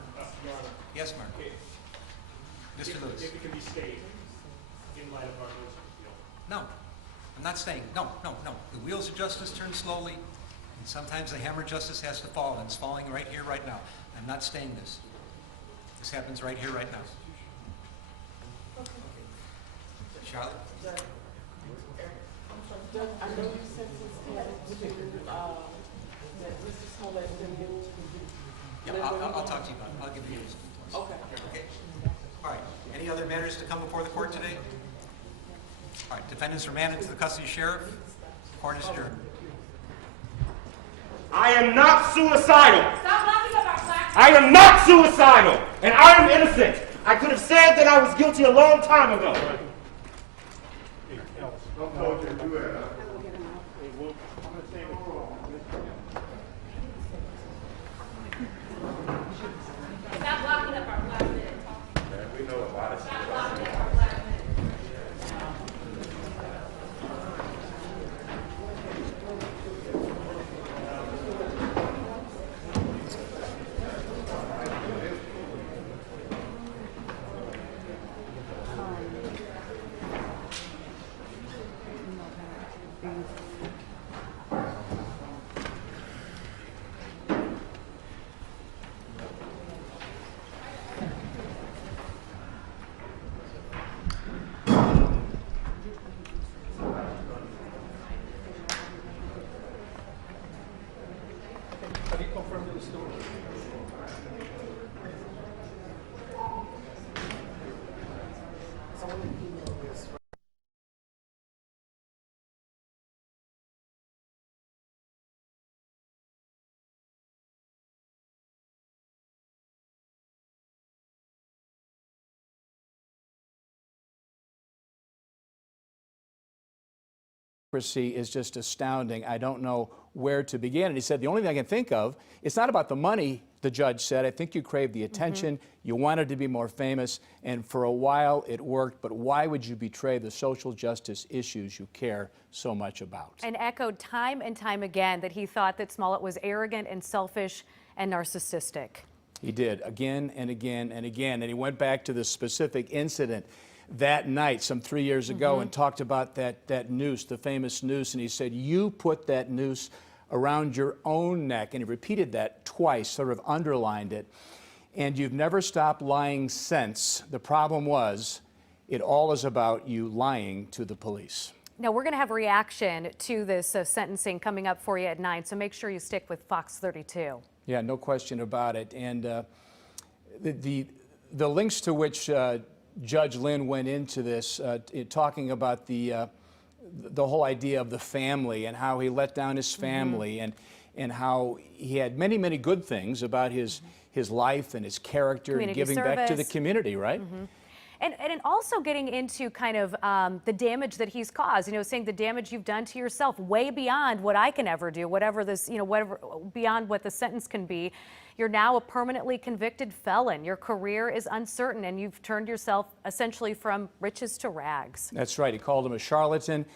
Yes, Mark. Mr. Lewis. If it can be stayed in light of our notice of appeal. No, I'm not staying. No. The wheels of justice turn slowly, and sometimes the hammer of justice has to fall, and it's falling right here, right now. I'm not staying this. This happens right here, right now. Charlotte? Judge, I know you sent this to, that Mr. Smollett didn't. Yeah, I'll talk to you about it. I'll give you this. Okay. All right. Any other matters to come before the court today? All right. Defendants remanded to the custody of sheriff. Court is adjourned. I am not suicidal. Stop laughing about black. I am not suicidal, and I am innocent. I could have said that I was guilty a long time ago. Stop blocking up our black men. We know about it. Stop blocking up our black men. Have you confirmed the story? Someone emailed this. Is just astounding. I don't know where to begin. And he said, the only thing I can think of, it's not about the money, the judge said. I think you craved the attention. You wanted to be more famous. And for a while it worked. But why would you betray the social justice issues you care so much about? And echoed time and time again that he thought that Smollett was arrogant and selfish and narcissistic. He did, again and again and again. And he went back to the specific incident that night some 3 years ago and talked about that noose, the famous noose, and he said, you put that noose around your own neck, and he repeated that twice, sort of underlined it. and you've never stopped lying since. The problem was, it all is about you lying to the police. Now, we're going to have a reaction to this sentencing coming up for you at 9, so make sure you stick with Fox 32. Yeah, no question about it. And the links to which Judge Lynn went into this, talking about the whole idea of the family and how he let down his family, and how he had many, many good things about his life and his character, Community and giving back to the service. community, right? And also getting into kind of the damage that he's caused, saying the damage you've done to yourself way beyond what I can ever do, whatever this, whatever, beyond what the sentence can be. You're now a permanently convicted felon. Your career is uncertain, and you've turned yourself essentially from riches to rags. That's right. He called him a charlatan.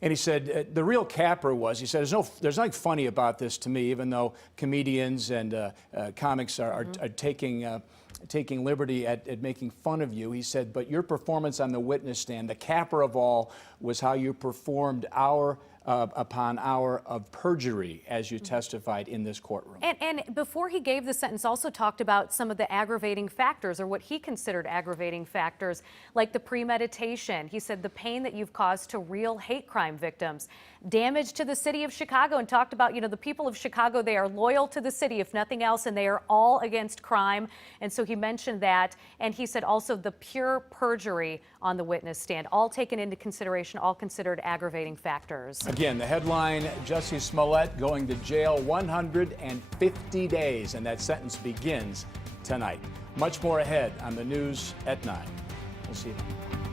And he said, the real capper was, he said, there's nothing funny about this to me, even though comedians and comics are taking liberty at making fun of you. He said, but your performance on the witness stand, the capper of all, was how you performed hour upon hour of perjury as you testified in this courtroom. And before he gave the sentence, also talked about some of the aggravating factors, or what he considered aggravating factors, like the premeditation. He said the pain that you've caused to real hate crime victims, damage to the city of Chicago, and talked about, the people of Chicago, they are loyal to the city, if nothing else, and they are all against crime. And so he mentioned that. And he said also the pure perjury on the witness stand, all taken into consideration, all considered aggravating factors. Again, the headline, Jussie Smollett going to jail 150 days, and that sentence begins tonight. Much more ahead on the news at 9. We'll see you then.